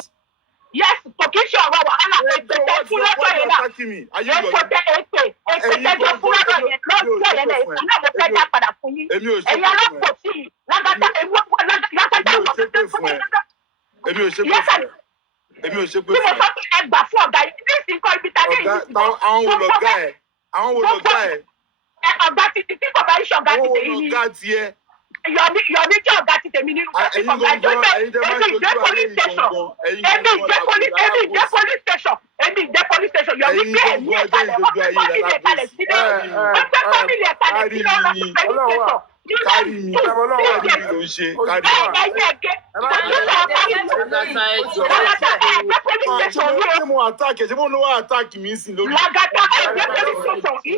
Yes, kò kí ṣe ọ̀rọ̀ wàhálà ètò fún lọ́jọ́ yẹn náà. Ètò tẹ́jọ́ fún lọ́jọ́ yẹn lọ́jọ́ yẹn náà ètò náà mo fẹ́ dá padà fún yín. Ẹ̀yin alápòsí lágbàtà lágbàtà Èmi ò ṣépè fún ẹ. Èmi ò ṣépè fún ẹ. Bí mo sọ pé ẹ gbà fún ọ̀gá yìí ní ìsìnkú ibi tàbí ìlú. Àwọn wo lọ̀gá ẹ̀? Àwọn wo lọ̀gá ẹ̀? Ọ̀gá ti tí kò bá ń ṣe ọ̀gá ti tèmi ní. Ọ̀gá tiẹ̀. Yọ̀mí jẹ́ ọ̀gá ti tèmi nínú police station. Èmi ìjẹ́ police station. Yọ̀mí gbé ẹ̀mí ẹ̀ kalẹ̀ wọ́n gbé fọ́mìlì ẹ̀ kalẹ̀ sílẹ̀. Wọ́n gbé fọ́mìlì ẹ̀ kalẹ̀ sílẹ̀ ọ̀rọ̀ police station. Kárí mi ló ń ṣe. Ṣé mo attack ẹ̀? Ṣé mo lọ́wọ́ attack mi sí lórí? Lagata ẹ̀jẹ̀ police station yìí.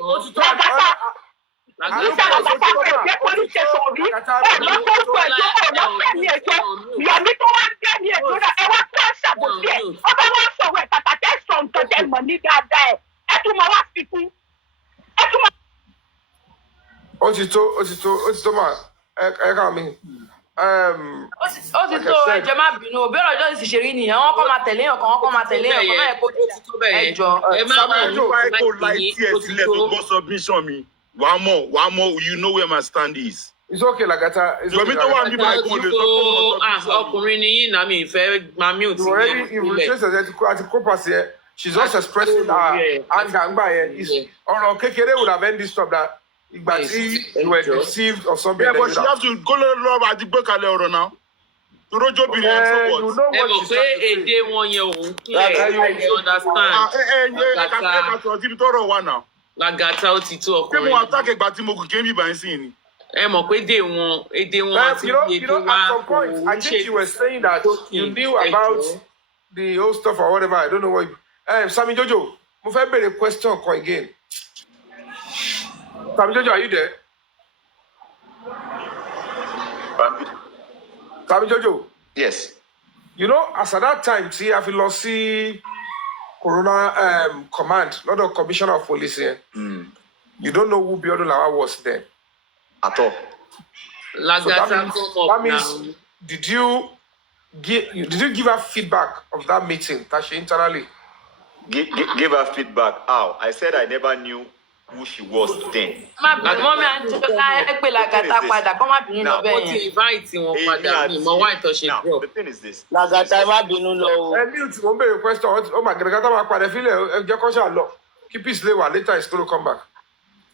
Yọ̀mí tó wá ń jẹ́ ní ètò náà ẹ wá tó ṣàbòsí ẹ̀ ọba wá sọ̀rọ̀ ẹ̀ tàtà tẹ́ sọ nǹkan tẹ́ mọ̀ ní dáadáa ẹ̀ tún mọ̀ wá fi kún ẹ̀ tún mọ̀. Ó ti tó mà ẹ ká mi. Ó ti tó ẹjọ́ má bínú òbí ọjọ́ ìṣeré nìyẹn wọ́n kọ́ máa tẹ̀lé ọkàn wọ́n kọ́ máa tẹ̀lé ọkàn náà ẹ̀kọ́ ẹjọ́. Ẹ má máa ń fa ẹ̀kọ́ láì tí ẹ sílẹ̀ tó gbọ́ submission mi. One more, you know where my stand is. It's okay, Lagata. It's okay. Ọkùnrin ni yín náà mi ìfẹ́ máa mute. You already, if you trace her to Copas here, she's just expressing her anger. Ọ̀rọ̀ kékeré would have ended stop that. Ìgbà tí you were deceived or something. Yeah, but she has to go love at the break ọ̀rọ̀ now. To rojo be and so what? Ẹ mọ̀ pé èdè wọn yẹn òun clear. You understand? Lagata ó ti tó ọkùnrin. Ṣé mo attack ẹgbà tí mo kò kí n bí báyìí sí ni? Ẹ mọ̀ pé èdè wọn àti èdè wa at some point, I think you were saying that you knew about the whole stuff or whatever. I don't know what. Sammy Jojo, mo fẹ́ bèrè question kan again. Sammy Jojo, are you there? Sammy Jojo. Yes. You know, as at that time, see, I feel lost see Corona command, not the commissioner of police here. You don't know who biodun was then. At all. So that means did you give her feedback of that meeting that she internally? Give her feedback. How? I said I never knew who she was then. Now, the thing is this. Keep it later, it's going to come back.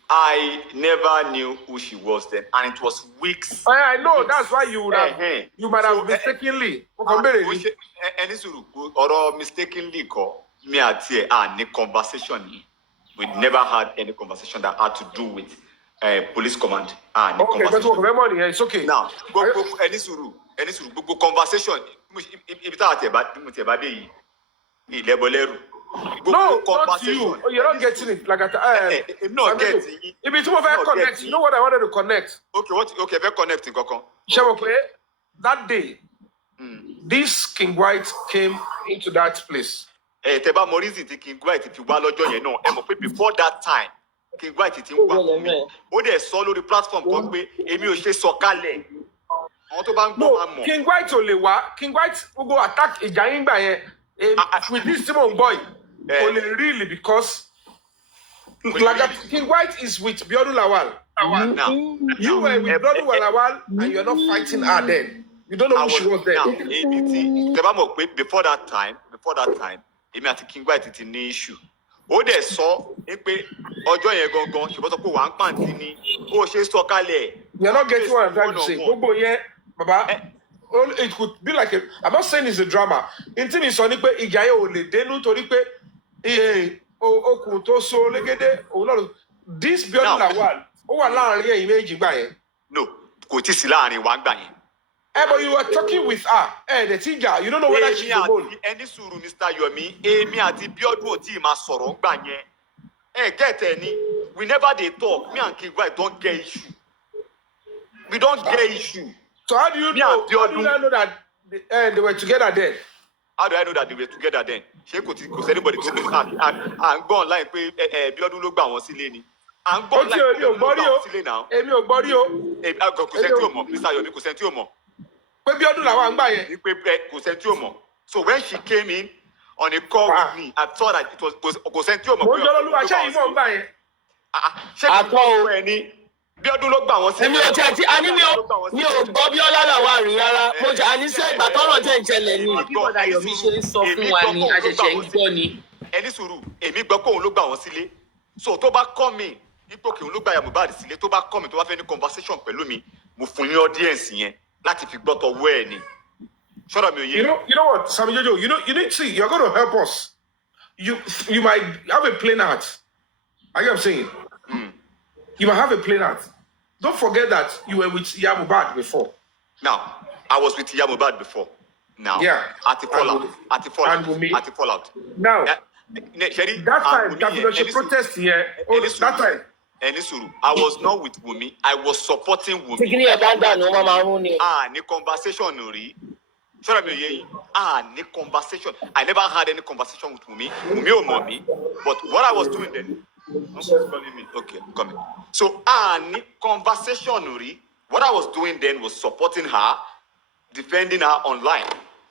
I never knew who she was then, and it was weeks. I know, that's why you would have, you might have mistakenly. Mistakenly call me at here and conversation. We never had any conversation that had to do with police command. Okay, but money, it's okay. Now, any conversation. No, not you. Oh, you're not getting it. Like I'm not getting it. If it's more connect, you know what I wanted to connect. Okay, okay, we're connecting, Koko. That day, this King White came into that place. Teba Morizi King White if you want to know, before that time, King White it oh, they solo the platform no, King White only King White will go attack a giant by with this Simon boy. Only really because King White is with biodun Lawal. You were with biodun Lawal and you're not fighting her then. You don't know who she was then. Before that time, King White it in the issue. Oh, they saw pé ọjọ́ yẹn gangan ṣùgbọ́n sọ pé wà ń pàǹtí ni ó ṣe sọ̀kalẹ̀. You're not getting what I'm trying to say. Gbogbo yẹn, Baba, it could be like a, I'm not saying it's a drama. Ntí mi sọ ni pé ìjà yẹn ò lè dénú torí pé okùn tó so légédé òun náà this biodun Lawal ó wà láàrin ẹ̀yin méjì gbà yẹn. No, kò tí sí láàrin wa gbà yẹn. but you were talking with her. The teacher, you don't know whether she's the bone. Any suru, Mr. Yomi, Amy àti Biodun ò tí ì máa sọ̀rọ̀ ńgbà yẹn. Get any? We never dey talk. Me and King White don't get issue. We don't get issue. So how do you know? How do you know that they were together then? How do I know that they were together then? Ṣé kò sí anybody tó ní à ń gbọ́ online pé Biodun ló gbà wọ́n sílé ni. À ń gbọ́ online pé Biodun ló gbà wọ́n sílé náà. Èmi ò gbọ́ rí o. Kò sẹ́ni tí ò mọ̀, Mr. Yomi kò sẹ́ni tí ò mọ̀. Pé Biodun làwọn àgbà yẹn. Pé kò sẹ́ni tí ò mọ̀. So when she came in on a call with me, I thought that it was kò sẹ́ni tí ò mọ̀. Mouhjola ló wá ṣé yìí mọ̀ ń gbà yẹn. Ṣé kí n gbọ́ ẹni? Biodun ló gbà wọ́n sílé. Èmi ò tẹ̀ tí a ní mi ò gbọ́ Bíọ́lá làwọn àrùn rárá. Mo jà àníṣe ìgbà tọ́rọ̀ tẹ̀ ń ṣẹlẹ̀ ni. Bí bọ̀dà Yomi ṣe ń sọ fún wa ni àṣẹ̀ṣẹ̀ ń gbọ́ ni. Ẹni sùúrù, èmi gbọ́ pé òun ló gbà wọ́n sílé. So tó bá kọ́ mi, ipò kí òun ló gbà ya Mohbad sílé, tó bá kọ́ mi tó bá fẹ́ ní conversation pẹ̀lú mi, mo fún ní audience yẹn láti fi gbọ́ tọwọ́ ẹ̀ ni. Ṣọ́dọ̀ mi ò yé. You know what, Sammy Jojo, you need to see, you're going to help us. You might have a plain heart. I get what I'm saying. You might have a plain heart. Don't forget that you were with Mohbad before. Now, I was with Mohbad before. Now, at the fallout. Now, that time, that protest here, that time. I was not with Wumi. I was supporting Wumi. Ni conversation rí. Sorry, ni conversation. I never had any conversation with Wumi. Wumi ò mọ̀ mí. But what I was doing then, calling me. Okay, I'm coming. So, ni conversation rí. What I was doing then was supporting her, defending her online.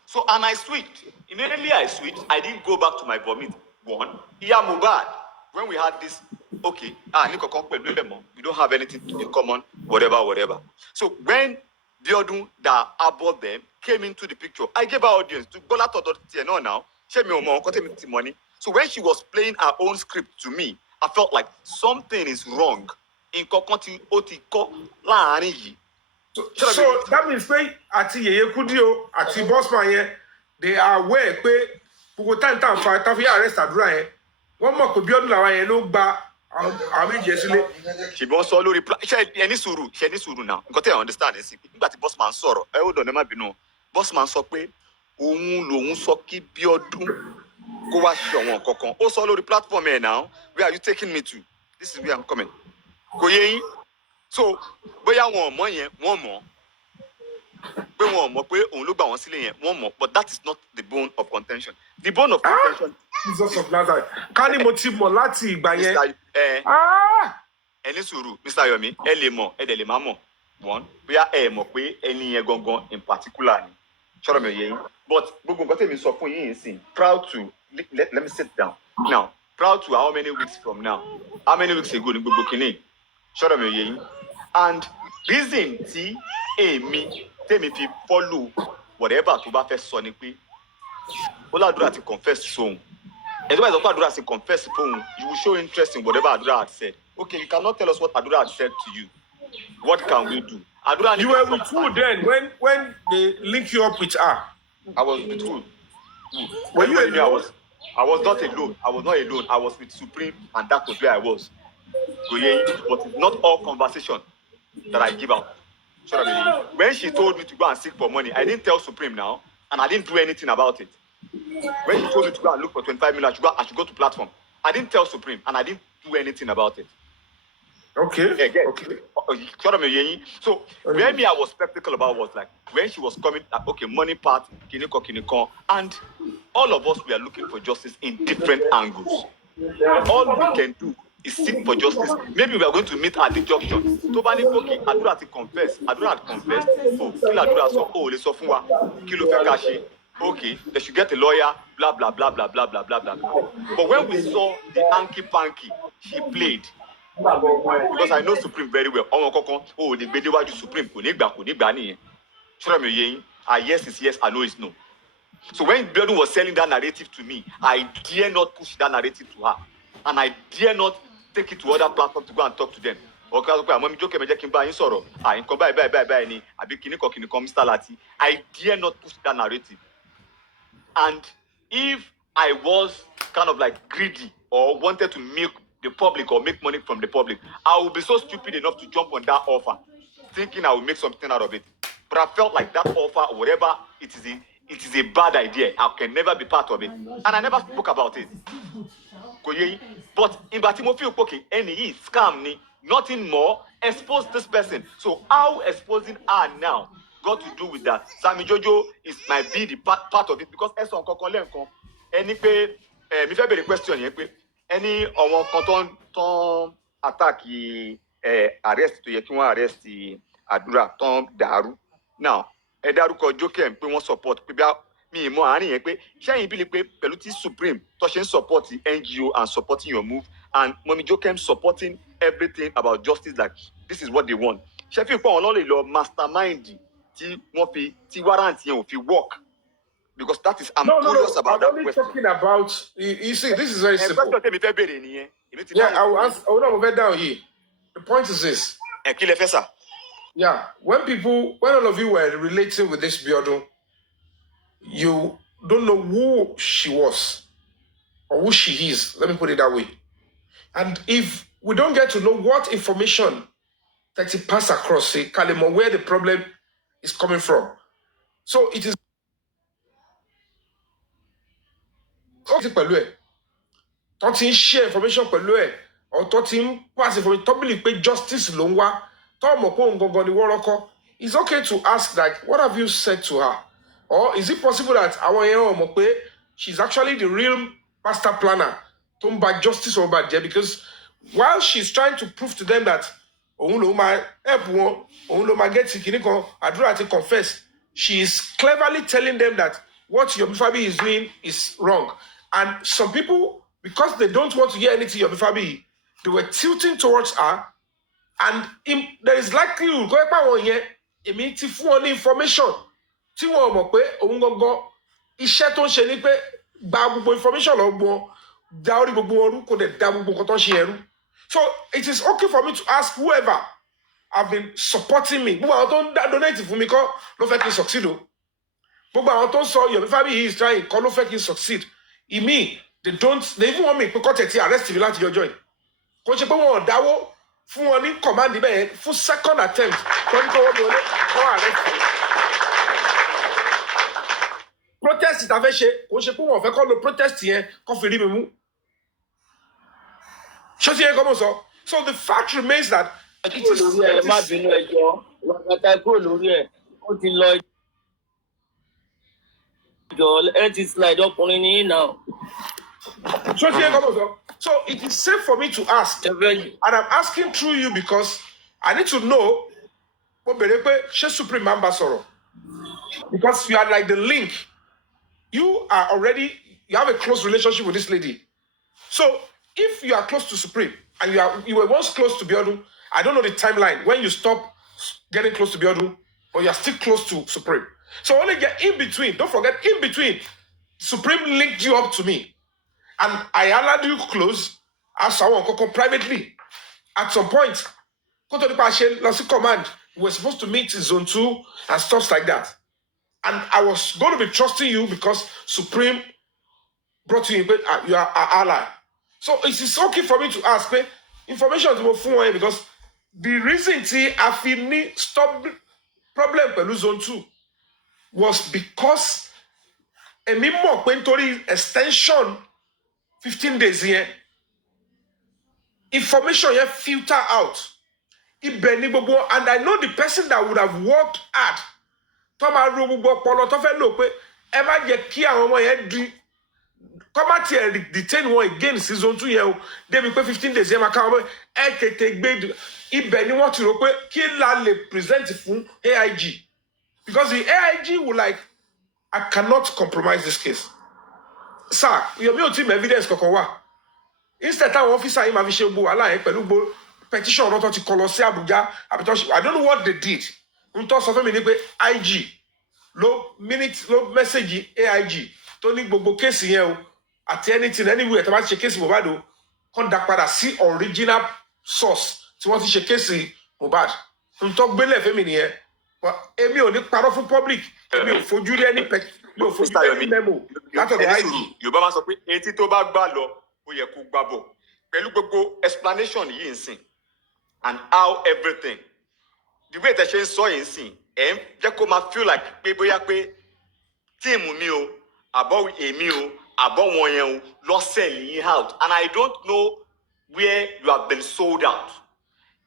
So, and I switched. Immediately I switched. I didn't go back to my vomit. One, Mohbad. When we had this, okay, we don't have anything in common, whatever. So when Biodun that above them came into the picture, I gave her audience to Bola now. Money. So when she was playing her own script to me, I felt like something is wrong. So that means pé àti Yeye Kudio àti Bossman yẹn, they are aware pé gbogbo time fa ta fi arrest àdúrà yẹn. Wọ́n mọ̀ pé Biodun làwọn yẹn ló gba àwọn méjì sílé. Ṣùgbọ́n sọ lórí ẹni sùúrù náà. Nǹkan tí I understand ẹ̀ sí pé nígbà tí Bossman sọ̀rọ̀, hold on, ẹ má bínú. Bossman sọ pé òun lòun sọ kí Biodun kó wá ṣe àwọn kankan. Ó sọ lórí platform ẹ̀ now, where are you taking me to? This is where I'm coming. Kò yé yín. So, bóyá wọn ò mọ̀ yẹn, wọ́n mọ̀. Pé wọn ò mọ̀ pé òun ló gbà wọ́n sílé yẹn, wọ́n mọ̀. But that is not the bone of contention. The bone of contention. Jesus of Nazareth. Ká ní mo ti mọ̀ láti ìgbà yẹn. Ẹni sùúrù, Mr. Yomi, ẹ lè mọ̀, ẹ dẹ̀ lè má mọ̀. One, bóyá ẹ mọ̀ pé ẹni yẹn gangan in particular ni. Ṣọ́rọ̀ mi ò yé yín. But gbogbo nǹkan tèmi sọ fún yín sìn, proud to, let me sit down. Now, proud to how many weeks from now? How many weeks ago ni gbogbo kìíní? Ṣọ́rọ̀ mi ò yé yín. And reason tí tèmi fi follow whatever tó bá fẹ́ sọ ni pé ó ládùúrà ti confess sóhun. And when Adura said confess phone, you will show interest in whatever Adura had said. Okay, you cannot tell us what Adura had said to you. What can we do? Adura, you were with who then? When they link you up with her? I was with who? Were you alone? I was not alone. I was not alone. I was with Supreme, and that was where I was. But it's not all conversation that I give out. When she told me to go and seek for money, I didn't tell Supreme now, and I didn't do anything about it. When she told me to go and look for 25 million, I should go to platform. I didn't tell Supreme, and I didn't do anything about it. Okay. So where me I was skeptical about was like when she was coming, okay, money part, kiniko, and all of us we are looking for justice in different angles. All we can do is seek for justice. Maybe we are going to meet at the junction. Tobani Koki, Adura had confessed. Adura had confessed. Oh, Adura so let's so fun wa. Kilo fe kashi. Okay, they should get a lawyer, blah, blah, blah, blah, blah, blah, blah, blah. But when we saw the hanky-panky she played, because I know Supreme very well, oh, the Bedewaju Supreme, yes is yes, I know is no. So when Biodun was selling that narrative to me, I dare not push that narrative to her. And I dare not take it to other platforms to go and talk to them. I dare not push that narrative. And if I was kind of like greedy or wanted to milk the public or make money from the public, I would be so stupid enough to jump on that offer, thinking I will make something out of it. But I felt like that offer or whatever, it is a bad idea. I can never be part of it. And I never spoke about it. But in Batimo okay, any scam ni, nothing more. Expose this person. So how exposing her now got to do with that? Sammy Jojo might be the part of it because Eson Kokolenko, any pay me fair the question here, any or one ton attack arrest to ye arrest Adura Tom Daru. Now, Daruko Jokem, pé wọ́n support pé mi mo àárín yẹn pé ṣẹ́yìn bíi pé pẹ̀lú tí Supreme tó ṣe ń support the NGO and supporting your move and Mummy Jokem supporting everything about justice like this is what they want. Ṣé fi pọ̀ wọn lọ́ọ́ lè lọ mastermind tí wọ́n fi tí warrant yẹn ò fi work because that is I'm curious about that question. I'm only talking about you see this is very simple. Question tèmi fẹ́ béèrè nìyẹn. Yeah, I will answer. I will not move down here. The point is this. Kí lẹ fẹ́ sà? Yeah, when all of you were relating with this biodun, you don't know who she was or who she is. Let me put it that way. And if we don't get to know what information that he passed across, say, Kalimo, where the problem is coming from. So it is. Don't share information or don't pass information. Don't believe justice longwa. It's okay to ask like, what have you said to her? Or is it possible that she's actually the real master planner to back justice or bad there? Because while she's trying to prove to them that confess, she is cleverly telling them that what Yomi Fabiyi is doing is wrong. And some people, because they don't want to hear anything Yomi Fabiyi, they were tilting towards her. And there is likelihood information. Iṣẹ́ tó ń ṣe ni pé gba gbogbo information lọ́gbọ́n dá orí gbogbo ọrú kò dẹ̀ dá gbogbo nǹkan tó ń ṣe ẹrú. So it is okay for me to ask whoever have been supporting me. Gbogbo àwọn tó ń donate fún mi kọ́ ló fẹ́ kí n succeed o. Gbogbo àwọn tó ń sọ Yomi Fabiyi is trying kọ́ ló fẹ́ kí n succeed. They even want me pé kọ́ tẹ̀ tí arrest mi láti yọjọ́ yìí. Kò ṣe pé wọn ò dáwó fún wọn ní command bẹ́ẹ̀ fún second attempt tó ní kọ́ wọ́n mi wọlé kọ́ arrest mi. Protest ta fẹ́ ṣe kò ṣe pé wọn fẹ́ kọ́ lo protest yẹn kọ́ fi rí mi mú. Ṣé ti yẹ kọ́ mọ̀ sọ? So the fact remains that it is. Má bínú ẹjọ́ wákàtí kúrò lórí ẹ̀ ó ti lọ ẹjọ́ ẹ ti slide ọkùnrin ní náà. Ṣé ti yẹ kọ́ mọ̀ sọ? So it is safe for me to ask, and I'm asking through you because I need to know what ṣé Supreme member sọ̀rọ̀, because you are like the link. You have a close relationship with this lady. So if you are close to Supreme and you were once close to Biodun, I don't know the timeline when you stop getting close to Biodun, but you are still close to Supreme. So only get in between. Don't forget, in between, Supreme linked you up to me. And I allowed you close as someone privately. At some point, command, we were supposed to meet in zone 2 and stuff like that. And I was going to be trusting you because Supreme brought you in, you are our ally. So it is okay for me to ask information to because the reason I feel stop problem with zone 2 was because a memo extension 15 days here. Information here filter out. And I know the person that would have worked hard. Thomas Robo Polo Tofelo, ever get key and one head come out here, detain one again, season 2 year, they be 15 days. Yama come, take bed. If Benny want to kill Lale present from AIG. Because the AIG will like, I cannot compromise this case. Sir, your team evidence kokowa. Instead, our officer in Mavishabu Ala Pelubo petition not to Colossia Abuja. I don't know what they did. IG low message AIG. Tony Bobo case here at anything anywhere to match a case Mobado. Conduct para see original source. To want to case Mobad. Talk Bele Femini. But Emi only part of public. Emi for Julian no for memo. That's the IG. You bama sọ pé etí tó bá gbà lọ ó yẹ kó gbà bọ̀. Pẹ̀lú gbogbo explanation yìí nsìn and how everything the way that she saw in sin jẹ́ kó máa feel like pé bóyá pé tíìmù mi o àbọ̀ èmi o àbọ̀ wọn yẹn o lọ sell yín out and I don't know where you have been sold out.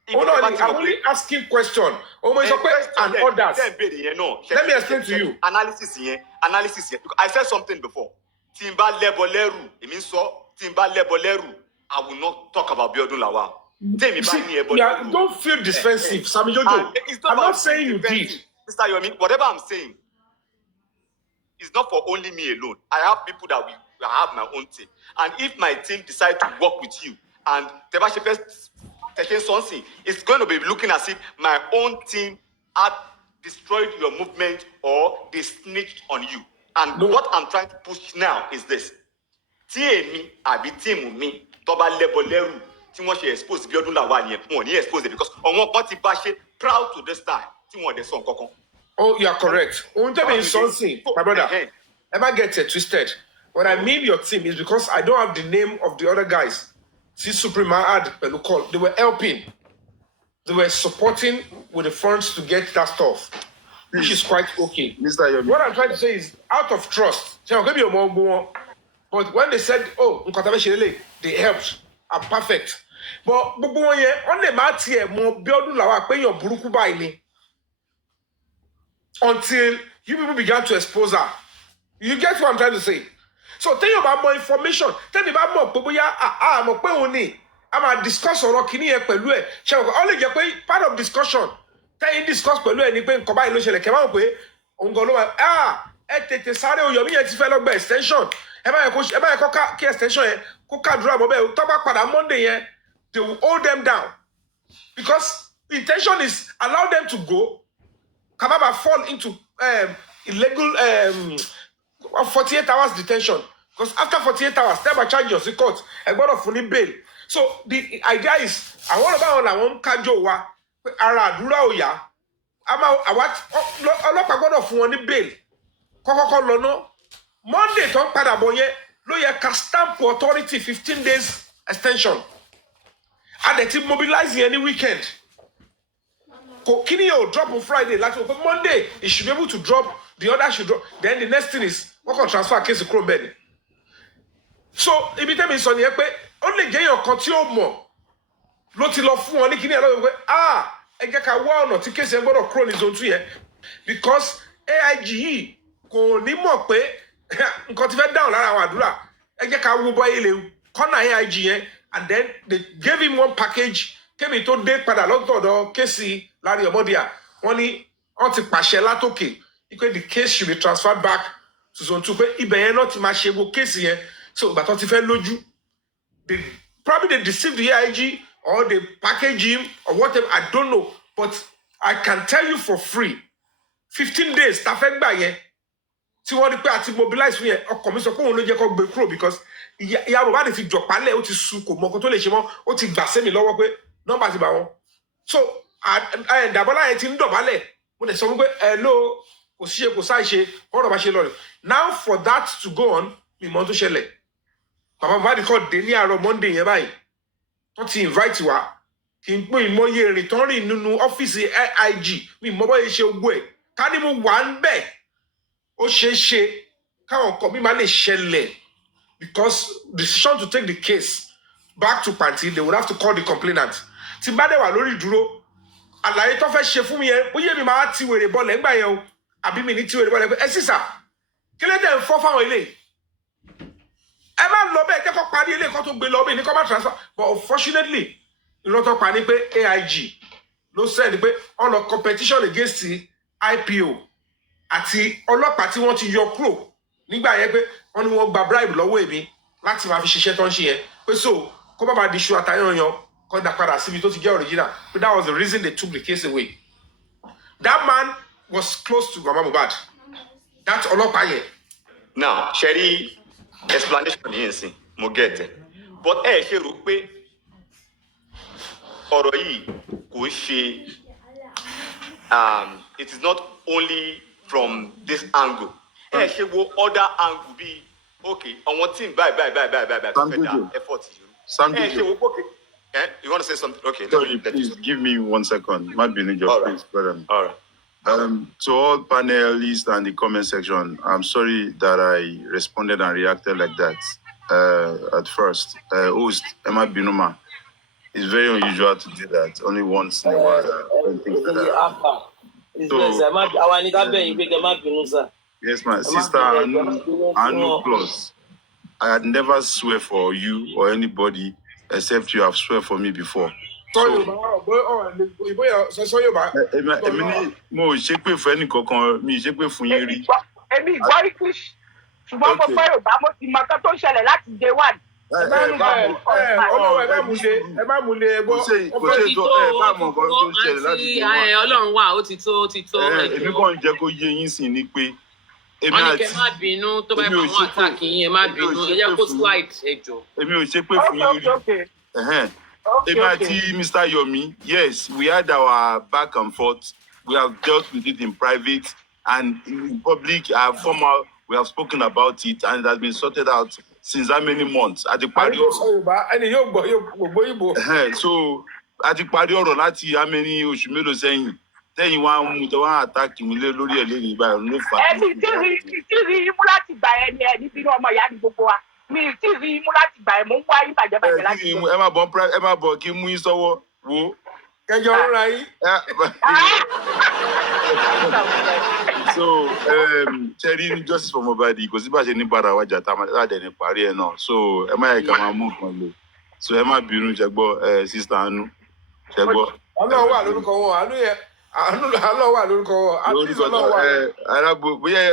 Hold on, I'm only asking question. And others. Let me explain to you. Analysis here. I said something before. Timba leboleru. It means so. Timba leboleru. I will not talk about biodun lawal. Don't feel defensive, Sammy Jojo. I'm not saying you did. Mr. Yomi, whatever I'm saying is not for only me alone. I have people that I have my own team. And if my team decide to work with you and it's going to be looking as if my own team had destroyed your movement or they snitched on you. And what I'm trying to push now is this. Tí àbí team mi tó bá lẹ́bọ lẹ́rù tí wọ́n ṣe expose biodun lawal yẹn wọ́n ní expose because àwọn kan ti bá ṣe proud to this time tí wọ́n dẹ̀ sọ nǹkan kan. Oh, you are correct. My brother, never get it twisted. When I mean your team is because I don't have the name of the other guys. See, Suprema had they were helping. They were supporting with the funds to get that stuff, which is quite okay. Mr. Yomi. What I'm trying to say is, out of trust, but when they said, oh, they helped. I'm perfect. But until you people began to expose her. You get what I'm trying to say? So tell you about more information. Tell me about more. I'm a discuss or kini e pẹ̀lú ẹ. Ṣé only jẹ́ pé part of discussion. Tell you discuss pẹ̀lú ẹ ní pé nǹkan báyìí ló ṣẹlẹ̀ kẹ́ máa ń pé òǹgọ̀ ló wà ẹ tètè sáré o Yomi yẹn ti fẹ́ lọ gba extension. Ẹ bá yẹ kó kí extension yẹn kó kádùrà mọ́ bẹ́ẹ̀ tó bá padà Monday yẹn they will hold them down because the intention is allow them to go. Kababa fall into illegal 48 hours detention. Because after 48 hours, they will charge you to court. I got a funny bail. So the idea is, I want to kajo wa ara dura oya. Ama awat olopa gbọ́dọ̀ fún wọn ní bail. Kokoko lọ no. Monday ton padà bọ̀ yẹn ló yẹ ka stamp authority 15 days extension. And they team mobilize any weekend. Kini will drop on Friday. Like Monday, it should be able to drop. The other should drop. Then the next thing is what can transfer case to Chrome bed. So if you tell me Sonny, only get your continue more. Loti love fun oni kini alo e je ka wa ona ti case e gbodo kro ni zone 2 yẹn because AIGE kò ní mọ̀ pé nǹkan ti fẹ́ down lára àwọn àdúrà ẹ jẹ́ ká wo boy le corner AIGE yẹn and then they gave him one package came to dé padà lọ́dọ̀ case Larry Omodia wọ́n ní wọ́n ti pàṣẹ látòkè pé the case should be transferred back to zone 2 pé ibẹ̀ yẹn náà ti máa ṣe wo case yẹn so ìgbà tó ti fẹ́ lójú probably they deceived the AIG or they package him or whatever I don't know but I can tell you for free 15 days ta fẹ́ gbà yẹn tí wọ́n rí pé àti mobilize fún yẹn ọkọ̀ mi sọ pé òun ló jẹ́ kó gbé kúrò because ìyá bàbá rẹ̀ ti jọ̀pálẹ̀ ó ti su kò mọ nǹkan tó lè ṣe mọ́ ó ti gbà sẹ́mi lọ́wọ́ pé nọ́mbà ti bà wọ́n so Dàbọ́lá yẹn ti ń dọ̀bálẹ̀ mo lè sọ wípé hello kò sí ṣe kò sáì ṣe ọ̀rọ̀ bá ṣe lọ rẹ̀ now for that to go on mi mọ́ tó ṣẹlẹ̀ bàbá bàbá di kọ́ dé ní àárọ̀ Monday yẹn báyìí wọ́n ti invite wa kì í pé ìmọ̀ye ìrìn tán rìn nínú ọ́fíìsì AIG mi mọ́ bọ́ yẹn ṣe ogbó ẹ̀ ká ní mo wà ń bẹ̀ ó ṣeé ṣe káwọn ọkọ mi máa lè ṣẹlẹ̀ because decision to take the case back to Panti they would have to call the complainant tí bá dẹ̀ wà lórí ìdúró àlàyé tó fẹ́ ṣe fún mi yẹn bóyá mi máa ti wèrè bọ́ọ̀lù ẹ̀ngbà yẹn o àbí mi ní ti wèrè bọ́ọ̀lù ẹ̀gbẹ́ ẹ sísà kí ló dé ń fọ́ fáwọn ilé ẹ má lọ bẹ́ẹ̀ kẹ́kọ̀ọ́ parí ilé kan tó gbé lọ bí ní kọ́ bá transfer but unfortunately ìrọ́tọ̀ pa ní pé AIG ló sẹ́ni pé ọ̀nà competition against the IPO àti ọlọ́pàá tí wọ́n ti yọ kúrò nígbà yẹn pé wọ́n ní wọ́n gba bribe lọ́wọ́ èmi láti máa fi ṣiṣẹ́ tó ń ṣe yẹn pé so kó bá di iṣu àtàyànyàn kó dá padà síbi tó ti jẹ́ original but that was the reason they took the case away. That man was close to Mama Mohbad. That ọlọ́pàá yẹn. Now Sherry explanation yìí ń sìn mo get it but ẹ ṣe rò pé ọ̀rọ̀ yìí kò ṣe it is not only from this angle ẹ ṣe wo other angle bí okay àwọn team bye effort yìí ẹ ṣe wo okay you want to say something okay sorry please give me 1 second má bínú just please brother. All right To all panelists and the comment section, I'm sorry that I responded and reacted like that at first. Host Emma Binuma, it's very unusual to do that. Only once in a while. Yes, my sister, Anu Plus. I had never swear for you or anybody except you have swear for me before. So, mo ṣépè fún ẹnì kankan, mi ṣépè fún yín rí. Èmi gbọ́ English ṣùgbọ́n mo gbọ́ Yorùbá mo ti mọ nǹkan tó ń ṣẹlẹ̀ láti day one. Ọlọ́wọ́ ẹ má múlé ẹgbọ́. Ọlọ́run wà ó ti tó èmi kàn ń jẹ́ kó yé yín sí ni pé wọ́n ní kẹ́ má bínú tó bá yẹ kó wọ́n àtàkì yín ẹ má bínú ẹ jẹ́ kó slide ẹjọ́. Èmi ò ṣépè fún yín rí. Èmi àti Mr. Yomi, yes, we had our back and forth. We have dealt with it in private and in public. We have spoken about it and it has been sorted out since how many months? At the party. So at the party láti how many oṣù mélòó sẹ́yìn? Tẹ́yìn wá mú tó wá attack mi lé lórí ẹ̀ lẹ́yìn ìgbà ló fà. Ẹni tí rí imú láti gbà ẹni bínú ọmọ ìyá ni gbogbo wa. Mi tí rí imú láti gbà ẹ̀ mò ń wá yín bàjẹ́ láti gbà. Ẹ má bọ̀ kí mú yín sọ́wọ́ wo. Kẹjọ rúra yín. So, Cherry justice for Mohbad kò sí bá ṣe ní bára wájà tá a dẹ̀ ní parí ẹ̀ náà. So, ẹ má yẹ ká máa mú nǹkan lò. So, ẹ má bínú ṣẹgbọ́ sister Anu ṣẹgbọ́. Ọlọ́run wà lórúkọ wọn, Anu yẹ. Àlọ́ wà lórúkọ wọn. Lórúkọ arábò bóyá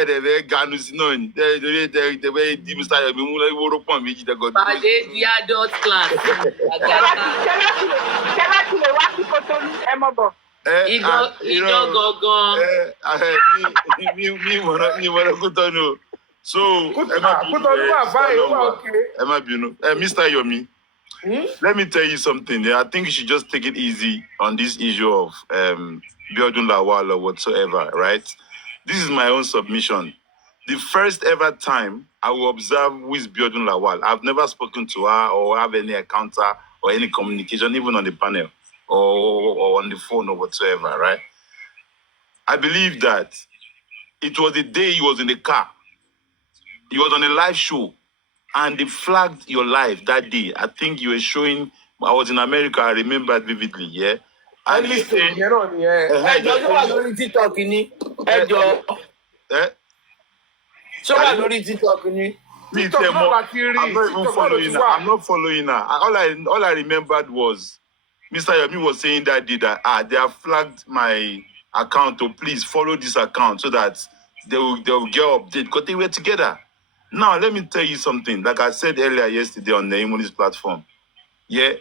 ẹ̀rẹ̀ rẹ̀ ganu sí náà ni. Torí tẹ̀wé di Mr. Yomi mú lọ́wọ́ pọ̀ méjì tẹ́gọ̀. Pàdé di adult class. Ṣẹlá ti lè wá sí Kotonu ẹ mọ̀ bọ̀. Idán gangan. Mi ìmọ̀ràn Kotonu. So, ẹ má bínú. Mr. Yomi. Let me tell you something. I think you should just take it easy on this issue of biodun lawal or whatsoever, right? This is my own submission. The first ever time I will observe who is biodun lawal. I've never spoken to her or have any encounter or any communication, even on the panel or on the phone or whatsoever, right? I believe that it was the day he was in the car. He was on a live show. And they flagged your life that day. I think you were showing. I was in America. I remember vividly. Yeah. And listen, TikTok ni. I'm not even following her. I'm not following her. All I remembered was Mr. Yomi was saying that day that they have flagged my account. So please follow this account so that they will get update because they were together. Now, let me tell you something. Like I said earlier yesterday on the Immuni's platform. Yeah.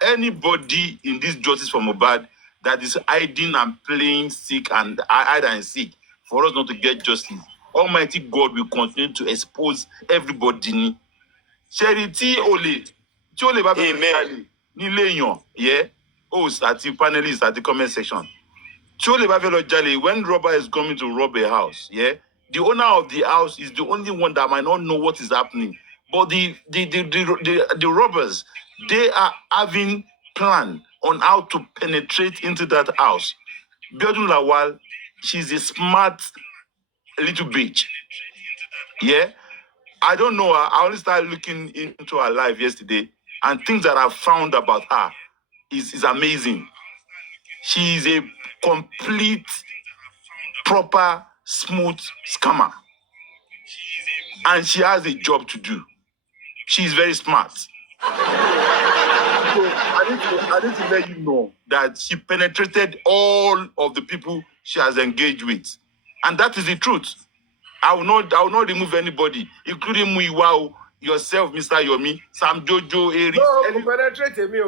Anybody in this justice for Mohbad that is hiding and playing sick and hide and seek for us not to get justice, Almighty God will continue to expose everybody. Charity Ole. Amen. Yeah. Host at the panelists at the comment section. When robber is coming to rob a house, yeah. The owner of the house is the only one that might not know what is happening. But the robbers, they are having plan on how to penetrate into that house. Biodun Lawal, she's a smart little bitch. Yeah? I don't know her. I only started looking into her life yesterday. And things that I found about her is amazing. She is a complete, proper, smooth scammer. And she has a job to do. She's very smart. So I need to let you know that she penetrated all of the people she has engaged with. And that is the truth. I will not remove anybody, including Mouhjola, yourself, Mr. Yomi, Sam Jojo, Eri. No, go penetrate me.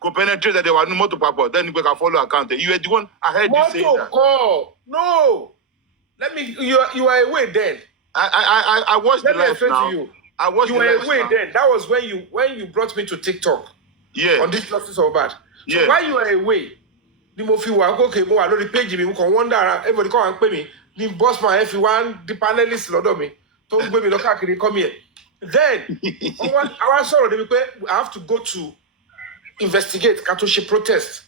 Go penetrate that there was no motor papa. Then you can follow account. You were the one I heard you say that. Call. No. Let me. You are away then. I watched the live now. You. I watched you the were live away now. then. That was when you brought me to TikTok. Yeah. On this justice of bad. So yeah. while you were away, the mo fi wa okay mo wa lórí page mi mo kàn wonder everybody come and pay me. The boss man F1 the panelist lọ́dọ̀ mi tó ń gbé mi lọ káàkiri come here. Then I was sorry I have to go to investigate Katoshi protest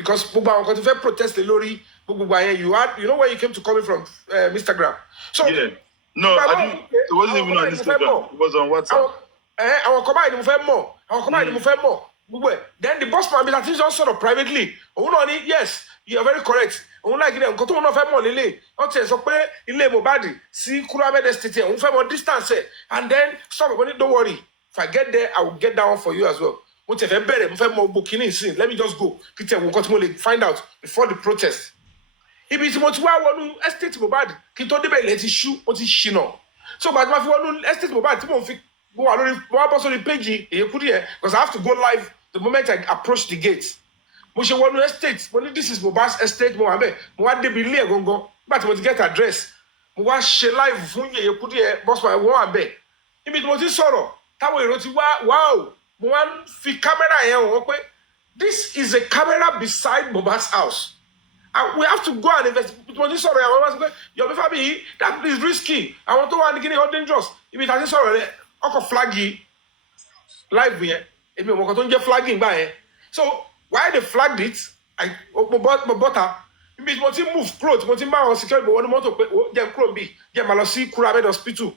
because gbogbo àwọn kan ti fẹ́ protest lórí gbogbo àyẹn you know where you came to call me from Instagram. So yeah. No, it wasn't even on Instagram. It was on WhatsApp. Àwọn kan báyìí ni mo fẹ́ mọ̀. Àwọn kan báyìí ni mo fẹ́ mọ̀. Gbogbo ẹ̀. Then the boss man be that he's just sort of privately. Òun náà ni yes, you are very correct. Òun láì gidi nǹkan tó òun náà fẹ́ mọ̀ lélẹ̀. Wọ́n ti ẹ̀ sọ pé ilé Mohbad sí Kuramed Estate òun fẹ́ mọ̀ distance ẹ̀. And then stop it, don't worry. If I get there, I will get that one for you as well. Mo ti fẹ́ bẹ̀rẹ̀ mo fẹ́ mọ̀ bukini ìsìn. Let me just go. Kí tiẹ̀ wo nǹkan tí mo lè find out before the protest. Ibi tí mo ti wá wọnú estate Mohbad kí n tó débẹ̀ ilẹ̀ ti ṣú ó ti ṣìnà. So gbàtí ma fi wọnú estate Mohbad tí mo fi wà lórí mo wá bọ́ sórí péjì Èyékúdí yẹn because I have to go live the moment I approach the gate. Mo ṣe wọnú estate mo ní this is Mohbad's estate mo wà bẹ́ẹ̀ mo wá débi ilé ẹ̀ gangan nígbà tí mo ti get address mo wá ṣe live fún Èyékúdí yẹn boss man wọ́n wà bẹ́ẹ̀. Ibi tí mo ti sọ̀rọ̀ táwọn èrò ti wá wow mo wá fi kámẹ́rà yẹn wọ́n pé this is a camera beside Mohbad's house. And we have to go and investigate. When you saw it, I was like, Yomi Fabiyi, that is risky. I want to go and get it dangerous. If it has sorry, I can flag you live here. If you want to flagging by so why they flagged it? I butter. If it want to move clothes, want to buy security, but one motor, get Chromby, get Malasi, Kuramed Hospital.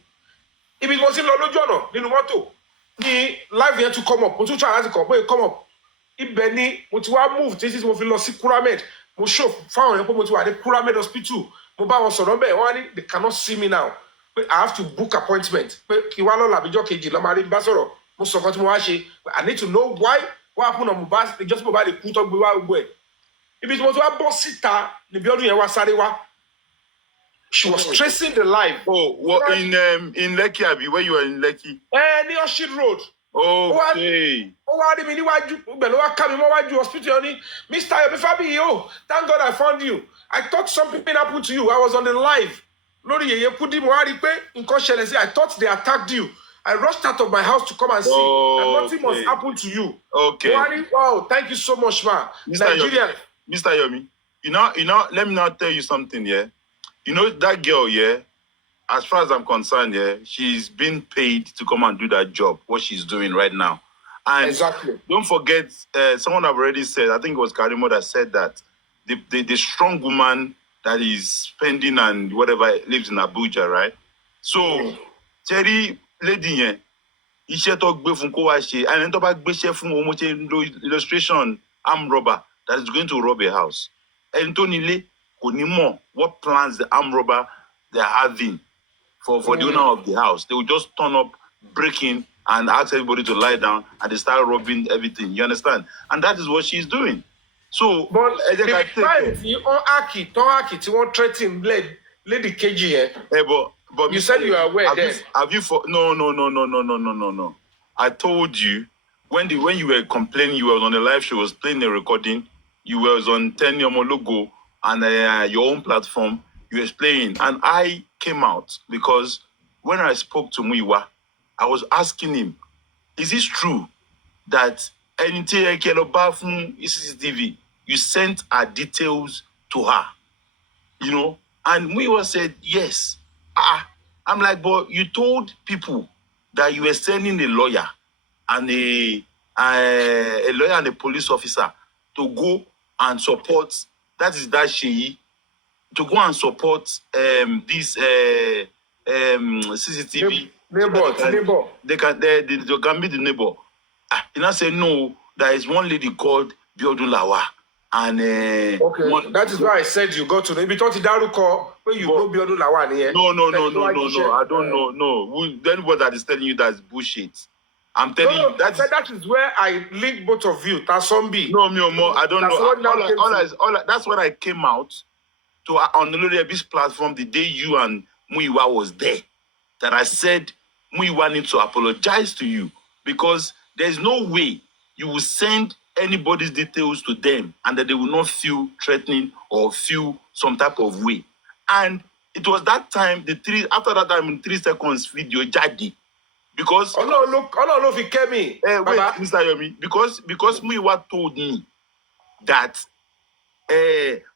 If it was in Lolo Jono, in moto, the live here to come up, to try to come up. If Benny, what you are moved, this is what we lost Kuramed. Mo show found a moment to the Kuramed Hospital. Mo bá wọn sọ̀rọ̀ bẹ́ẹ̀ wọ́n ní they cannot see me now. But I have to book appointment. Pé kí wá lọ́la àbíjọ́ kejì lọ́ máa rí bá sọ̀rọ̀. Mo sọ kan tí mo wá ṣe. I need to know why what happened on Mohbad. Just Mohbad dey kú tó gbé wá gbogbo ẹ̀. Ibi tí mo ti wá bọ́ síta ni Biodun yẹn wá sáré wá. She was tracing the live. Oh, what in Lekki abi where you were in Lekki? Ní Orchard Road. Okay. Ó wá rí mi níwájú gbẹ̀lú wá ká mi mọ́wájú hospital ní Mr. Yomi Fabiyi o thank God I found you. I thought something happened to you. I was on the live. Lórí Èyékúdí mo wá rí pé nǹkan ṣẹlẹ̀ sí. I thought they attacked you. I rushed out of my house to come and see. And nothing must happen to you. Okay. Mo wá rí wow thank you so much ma. Nigerian. Mr. Yomi, you know, let me now tell you something, yeah. You know that girl, yeah. As far as I'm concerned, yeah, she's been paid to come and do that job, what she's doing right now. And exactly. Don't forget, someone have already said, I think it was Karimo that said that the strong woman that is spending and whatever lives in Abuja, right? So, Terry, lady, yeah, iṣẹ́ tó gbé fún kó wá ṣe, and then tó bá gbéṣẹ́ fún ọmọ ṣe illustration armed robber that is going to rob a house. And Tony Lee kò ní mọ̀ what plans the armed robber they are having for the owner of the house. They will just turn up, break in, and ask everybody to lie down, and they start robbing everything. You understand? And that is what she's doing. So, but the time you Aki won't threaten Lady KG here. But you said you are aware then. No. I told you when you were complaining, you were on a live show, was playing a recording. You were on 10 Yomo logo and your own platform. You were playing, and I came out because when I spoke to Muiwa, I was asking him, is it true that CCTV, you sent our details to her? You know? And Muiwa said, yes. I'm like, but you told people that you were sending a lawyer and a lawyer and a police officer to go and support, that is that Sheyi, to go and support this CCTV. Neighbor. They can be the neighbor. You know, say no, there is one lady called biodun lawal. And okay, that is why I said you go to the because Daruko where you know biodun lawal here. No. I don't know. No. Then what that is telling you that's bullshit. I'm telling you that is where I link both of you. Tasombi. No, I don't know. That's when I came out to on the Loriabi's platform the day you and Muiwa was there. That I said Muiwa needs to apologize to you because there's no way you will send anybody's details to them and that they will not feel threatening or feel some type of way. And it was that time, after that time in 3 seconds video jadi. Because if he came in. Wait, Mr. Yomi, because Muiwa told me that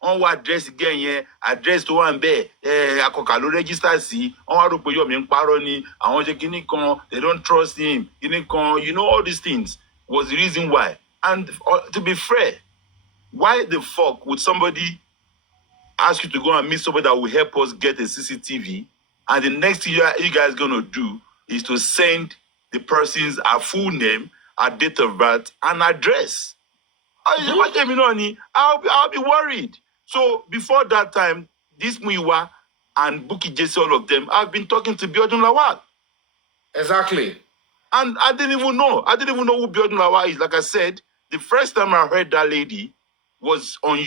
on what address again, address to one bear, akokalo register see, on what Yomi paroni, I want to they don't trust him, you know, all these things was the reason why. And to be fair, why the fuck would somebody ask you to go and meet somebody that will help us get a CCTV, and the next thing you guys gonna do is to send the person's full name, date of birth, and address? I'll be worried. So before that time, this Mouhjola and Bukky Jesse, all of them, I've been talking to biodun Lawal. Exactly. And I didn't even know. Who biodun Lawal is. Like I said, the first time I heard that lady was when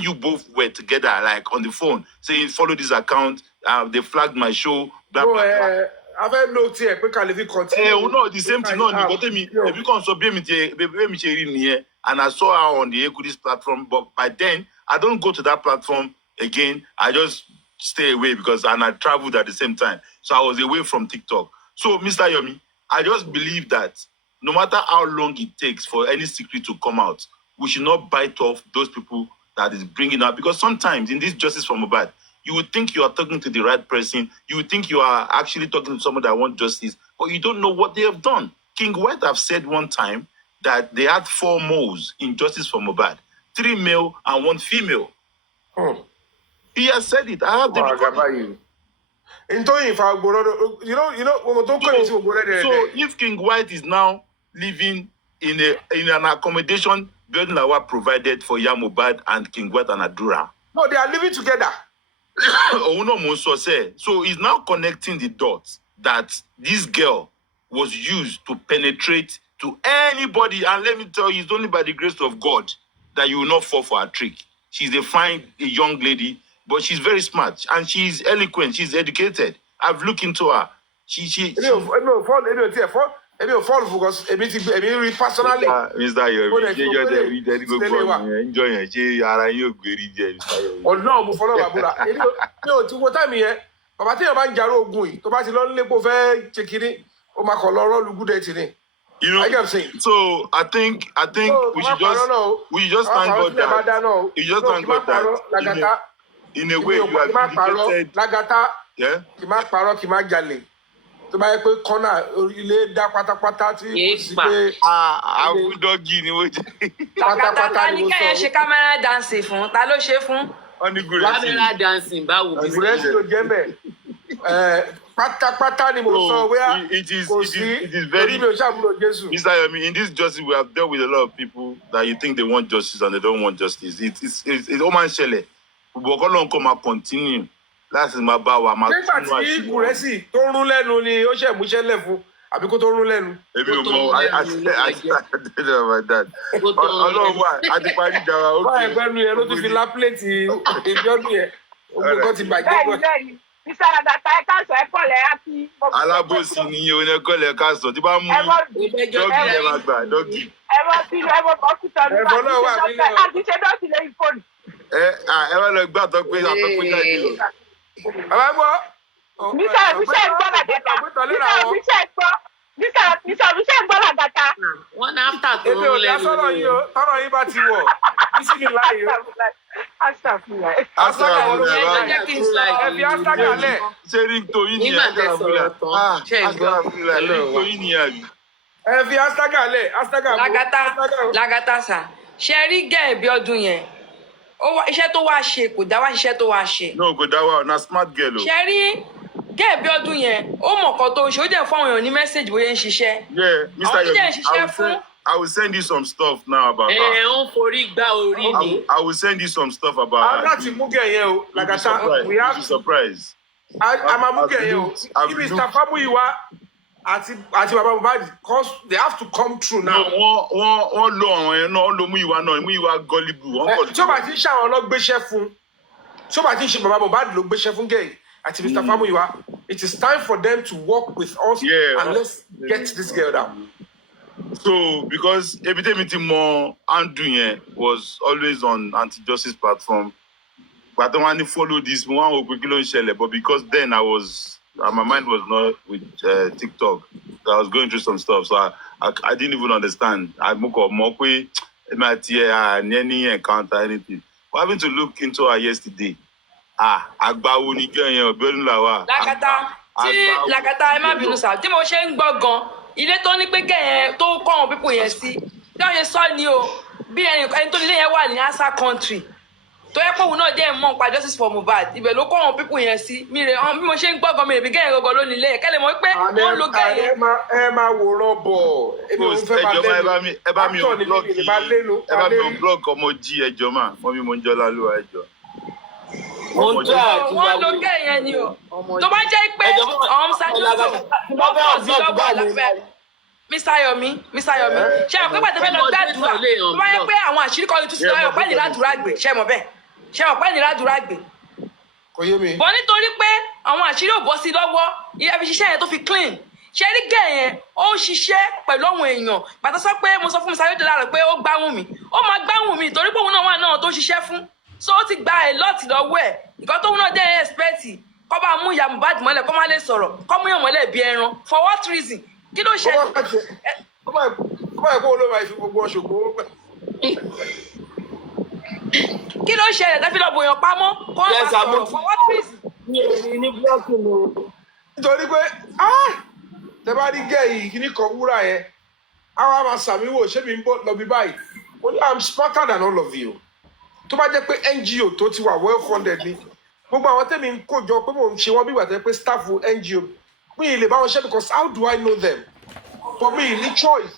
you both were together, like on the phone, saying, follow this account, they flagged my show, blah, blah, blah. I've had no tear, quick and continue. No, the same thing. No, if you can't be me, and I saw her on the Equities platform, but by then I don't go to that platform again. I just stay away and I traveled at the same time, so I was away from TikTok. So, Mr. Yomi, I just believe that no matter how long it takes for any secret to come out, we should not bite off those people that is bringing up, because sometimes in this justice for Mohbad, you would think you are talking to the right person. You would think you are actually talking to someone that wants justice, but you don't know what they have done. King White have said one time that they had 4 moles in justice for Mohbad, 3 male and 1 female. He has said it. I have the recording. So if King White is now living in an accommodation biodun Lawal provided for Mohbad and King White and Adura. No, they are living together. So he's now connecting the dots that this girl was used to penetrate to anybody. And let me tell you, it's only by the grace of God that you will not fall for a trick. She's a young lady, but she's very smart and she's eloquent. She's educated. I've looked into her. She because personally. Mr. Yomi, enjoy it. Oh no, mo follow Babura. No, ti wo time yẹn. Bàbá tí yẹn bá ń jaro ogun yìí, tó bá ti lọ nílé kó fẹ́ ṣe kiri, ó máa kọ lọ rọ́ọ̀lù gúdẹ̀ tì ní. You know, so I think we should just thank God that you just thank God that in a way you have indicated. Yeah. Kì máa parọ́, kì máa jalè. Tó bá yẹ pé kọ́nà ilé dá pátápátá tí kò sí pé. Àwọn dọ́gì ni wọ́n jẹ́. Pátápátá ni kẹ́yìn ṣe kámẹ́rà dancing fún. Ta ló ṣe fún? Kámẹ́rà dancing báwo. Ìgbésí ló jẹ́ bẹ́ẹ̀. Pátápátá ni mo sọ wíwá. It is very. Mr. Yomi, in this justice we have dealt with a lot of people that you think they want justice and they don't want justice. It's ó máa ń ṣẹlẹ̀. Gbogbo ọkọ ló ń kọ́ máa continue. Láti máa bá wa máa tún wá sí. Nígbà tí Kúrẹ́sì tó rún lẹ́nu ni ó ṣe múṣẹ́ lẹ̀ fún àbí kó tó rún lẹ́nu. Èmi ò mọ about that. Ọlọ́run wà á ti parí ìjà wa. Báyìí pẹ́ẹ́nu yẹn ló ti fi lápílẹ̀tì ìbíọ́dún yẹn. Ogun kan ti bàjẹ́ bọ̀. Bẹ́ẹ̀ni, Mr. Agata ẹ káàsọ̀ ẹ kọ̀lẹ̀ á kí. Alábòsí ni oní ẹ̀kọ́lẹ̀ káàsọ̀ tí bá mú dọ́gì ẹ̀ máa gbà dọ́gì. Ẹ wọ́n ti lọ ẹ wọ́n bọ́ kúta ní àti ṣe dọ́ọ̀tì lẹ́yìn fóònù. Ẹ wá lọ gbà tó pé àtọ́pẹ́ jáde lọ. Bàbá gbọ́. Mr. Abisha ń gbọ́ Lagata. Mr. Abisha ń gbọ́ Lagata. Wọ́n náà after tó ń lẹ́nu. Èmi ò dá sọ́rọ̀ yìí o, tọ́rọ̀ yìí bá ti wọ̀. Bísí ni láàyè o. Astagfirullah. Ẹ fi Astaga lẹ̀. Ṣé rí torí ni nígbà tẹ sọ̀rọ̀ tán ṣe ń gbọ́. torí ni àbí. Ẹ fi Astaga lẹ̀. Astaga bò. Lagata sà. Ṣé rí gẹ̀ẹ́ bí ọdún yẹn? Iṣẹ́ tó wá ṣe kò dá wá ṣiṣẹ́ tó wá ṣe. No, kò dá wá, na smart girl o. Ṣé rí gẹ́ẹ̀ bí ọdún yẹn, ó mọ̀ kan tó ń ṣe, ó jẹ́ fún àwọn èèyàn ní mẹ́sẹ̀gì bóyá ń ṣiṣẹ́. Yeah, Mr. Yomi, I will send you some stuff now about her. Ó forí gbá orí ni. I will send you some stuff about her. I'm not in Muge yẹn o, Lagata. We have surprise. I'm a Muge yẹn o. If Mr. Fabiyi àti Baba Mohbad, cause they have to come through now. Wọ́n lo àwọn yẹn náà, wọ́n lo Mouhjola gullible. Tí ó bá ti ń ṣe àwọn lọ gbéṣẹ́ fún, tí ó bá ti ń ṣe Baba Mohbad ló gbéṣẹ́ fún gẹ̀ẹ́ àti Mr. Fabiyi, it is time for them to work with us and let's get this girl down. So, because everything more Andrew was always on anti-justice platform, but I don't want to follow this one but because then my mind was not with TikTok. So I was going through some stuff, so I didn't even understand. I any encounter anything. We're having to look into her yesterday. Agbawo ni kẹ́yìn biodun Lawal. Lagata ẹ má bínú sá, tí mo ṣe ń gbọ́ gan, ilé tó ní pé kẹ́yìn tó kọ́ àwọn pípò yẹn sí, Don't you saw you? Be any to lay one in Asa country. To yẹ pé òun náà jẹ́ mọ̀ nípa justice for Mohbad ibẹ̀ ló kọ́ àwọn people yẹn sí mi rẹ̀ bí mo ṣe ń gbọ́gàn mi rè bí gẹ́yìn gọ́gọ́ lónìí lẹ́yìn kẹ́lẹ̀ mọ̀ pé wọ́n lo gẹ́yìn. ẹ máa wòran bọ̀ èmi ò ń fẹ́ máa lẹ́nu ẹ bá mi ò blog ọmọ jí ẹjọ́ mà mọ́ mi mo ń jọ lálùwà ẹjọ́. Wọ́n lo gẹ́yìn ni o tó bá jẹ́ pé ọ̀hún ṣáájú wọ́n pọ̀ sí lọ́gbọ̀n láfẹ́. Mr. Yomi ṣe àwọn pé pàtẹ́fẹ́ lọ gbàdúrà tó bá yẹ pé àwọn àṣírí kan tún sí lọ́yọ̀ pẹ́ ní ládùúrà gbé ṣe mọ̀ bẹ́ẹ̀ ṣe mọ̀ pẹ́ ní ládùúrà gbé. Kò yé mi. Bọ́ nítorí pé àwọn àṣírí ò bọ́ sí lọ́wọ́ iye fi ṣiṣẹ́ yẹn tó fi clean ṣe rí gẹ̀ yẹn ó ṣiṣẹ́ pẹ̀lú àwọn èèyàn pàtó sọ pé mo sọ fún Mr. Ayọ̀dẹ̀ lára pé ó gbáhùn mi ó máa gbáhùn mi torí pé òun náà wà náà tó ṣiṣẹ́ fún so ó ti gba ẹ̀ lọ́ọ̀tì lọ́wọ́ ẹ̀ nǹkan tóun náà dẹ́ expect kọ́ bá mú ìyá Mohbad mọ́lẹ̀ kọ́ má lè sọ̀rọ̀ kọ́ mú yàn mọ́lẹ̀ bí ẹran for what reason kí ló ṣe. Ó bá yẹ kó olóòwò àìfi gbogbo ọ̀ṣọ́gbó. Kí ló ṣe ẹ̀dá fi lọ bòyàn pamọ́ kó wọ́n bá sọ̀rọ̀ for what reason. Mi ò ní búlọ́ọ̀kì mi. Nítorí pé tẹ bá rí gẹ̀ẹ́yì kíní kan wúrà yẹn àwa máa sàmíwò ṣé mi ń bọ̀ lọ bí báyìí ó ní I'm smarter than all of you. Tó bá jẹ́ pé NGO tó ti wà well funded ni gbogbo àwọn tẹ́mi ń kójọ pé mò ń ṣe wọ́n bí ìgbà tẹ́ pé staff NGO mi ì lè bá wọn ṣe because how do I know them? For me ní choice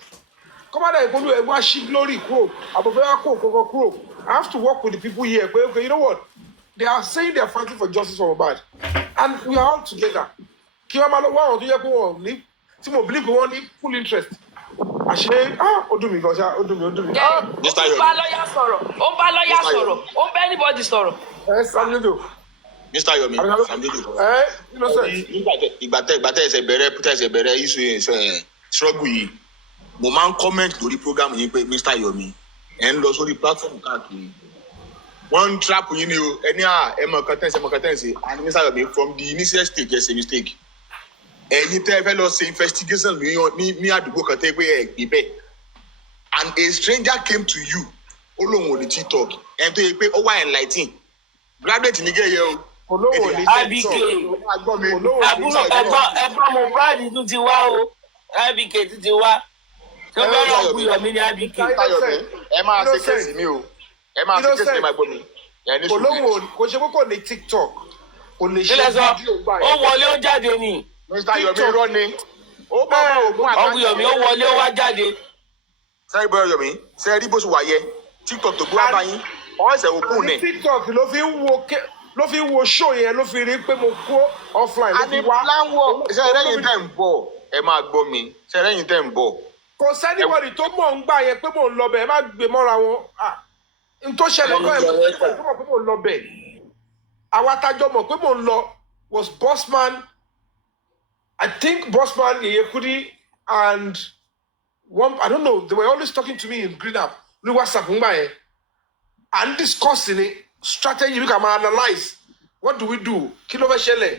kọ́mádà ìpolú ẹ̀ wá sí glory kúrò àbọ̀fẹ́ wá kó kọ́kọ́ kúrò I have to work with the people here pé okay you know what they are saying they are fighting for justice for Mohbad and we are all together kí wọ́n máa lọ wá àwọn tó yẹ pé wọ́n ní tí mo believe pé wọ́n ní full interest àṣẹ ó dùn mí gan ṣá ó dùn mí. ó bá lọ́yà sọ̀rọ̀ ó bá bá anybody sọ̀rọ̀. Sammy Mr. Yomi ìgbà tẹ ẹsẹ̀ bẹ̀rẹ̀ iṣu struggle yìí mo máa ń comment lórí program yìí pé Mr. Yomi ẹ ń lọ sórí platform káàkiri wọ́n ń trap yín ni o ẹni ẹmọ kan tẹ̀sí and Mr. Yomi from the initial stage ẹ ṣe mistake ẹ̀yin tẹ́ ẹ fẹ́ lọ ṣe investigation ní àdúgbò kan tẹ́ pé ẹ gbé bẹ́ẹ̀ and a stranger came to you ó lóun ò ní TikTok ẹni tó yẹ pé ó wà enlightening graduate ní gẹ́yẹ o. olówó ní IBK ẹ̀gbọ́n Mohbad tún ti wá o IBK tún ti wá tó bá yọ ọkùnrin Yomi ní IBK. ẹ máa ṣe kéèsì mi o ẹ máa ṣe kéèsì mi máa gbọ́ mi. olówó kò ṣe kókò ní TikTok kò lè ṣe fídíò báyìí. ó wọlé ó jáde ni. Mr. Yomi rọ ni ó bá bá ògùn àgbà. ọkùnrin Yomi ó wọlé ó wá jáde. sẹ́yìn bọ́ọ̀ Yomi sẹ́yìn rí bó ṣe wà yẹ TikTok tó gbé wá báyìí ọ̀sẹ̀ òkú ni. TikTok ló fi wo show yẹn ló fi rí pé mo kó offline ló fi wá. àníláwọ̀ sẹ́yìn tẹ̀ ń bọ̀ ẹ máa gbọ́ mi sẹ́yìn tẹ̀ ń bọ̀. kò sẹ́nibọ̀dì tó mọ̀ ń gbà yẹn pé mò ń lọ bẹ̀ ẹ má gbé mọ́ra wọn n tó ṣẹlẹ̀ kọ́ ẹ̀ tó mọ̀ pé mò ń lọ bẹ̀ àwa tájọ mọ̀ pé mò ń lọ was Bossman I think Bossman Yeyekudi and one I don't know they were always talking to me in Green App ní WhatsApp ń gbà yẹn and discussing it strategy we can analyse what do we do kí ló fẹ́ ṣẹlẹ̀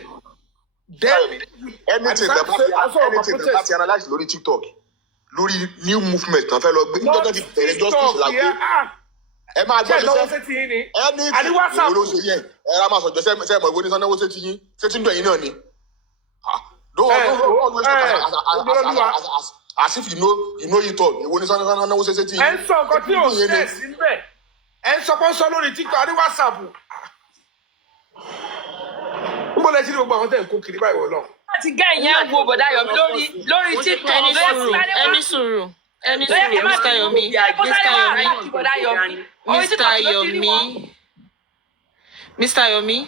then anything that ti analyse lórí TikTok lórí new movement kan fẹ́ lọ gbé nígbà tó ti bẹ̀rẹ̀ justice la gbé ẹ máa gbọ́ ṣiṣẹ́ ẹni tí ìwé ló ṣe yẹn ẹ ra máa sọ̀jọ́ sẹ́ẹ̀ mọ̀ ìwé ní sanwó ṣé ti yín ṣé ti ń dùn ẹ̀yìn náà ni don't always talk as if you know it all ìwé ní sanwó ṣé ti yín. ẹ ń sọ nǹkan tí ò ṣe síbẹ̀ ẹ ń sọ pé ó sọ lórí TikTok àní WhatsApp ń bọ̀ lẹ́sìn ní gbogbo àwọn tẹ̀ ń kó kiri báyìí wọ̀ náà. láti gá ìyẹn wo bọ̀dá Yomi lórí TikTok. ẹni sùúrù Mr. Yomi Mr. Yomi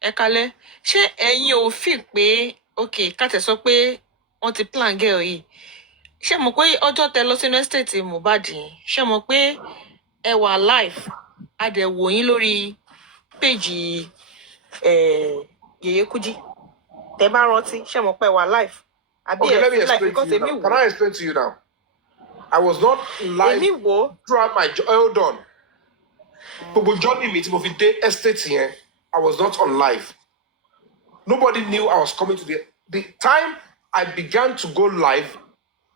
ẹ kalẹ̀ ṣé ẹ̀yin ò fi pé ok kàtẹ sọ pé wọ́n ti plan girl yìí ṣé mọ̀ pé ọjọ́ tẹ́ lọ sínú estate Mohbad yẹn ṣé mọ̀ pé ẹ wà live a dẹ̀ wò yín lórí péjì Yeyekudi tẹ́ bá rántí ṣé mọ̀ pé ẹ wà live. Okay, let me explain to you now. Can I explain to you now? I was not live throughout my hold on. Gbogbo journey mi tí mo fi dé estate yẹn, I was not on live. Nobody knew I was coming to the time I began to go live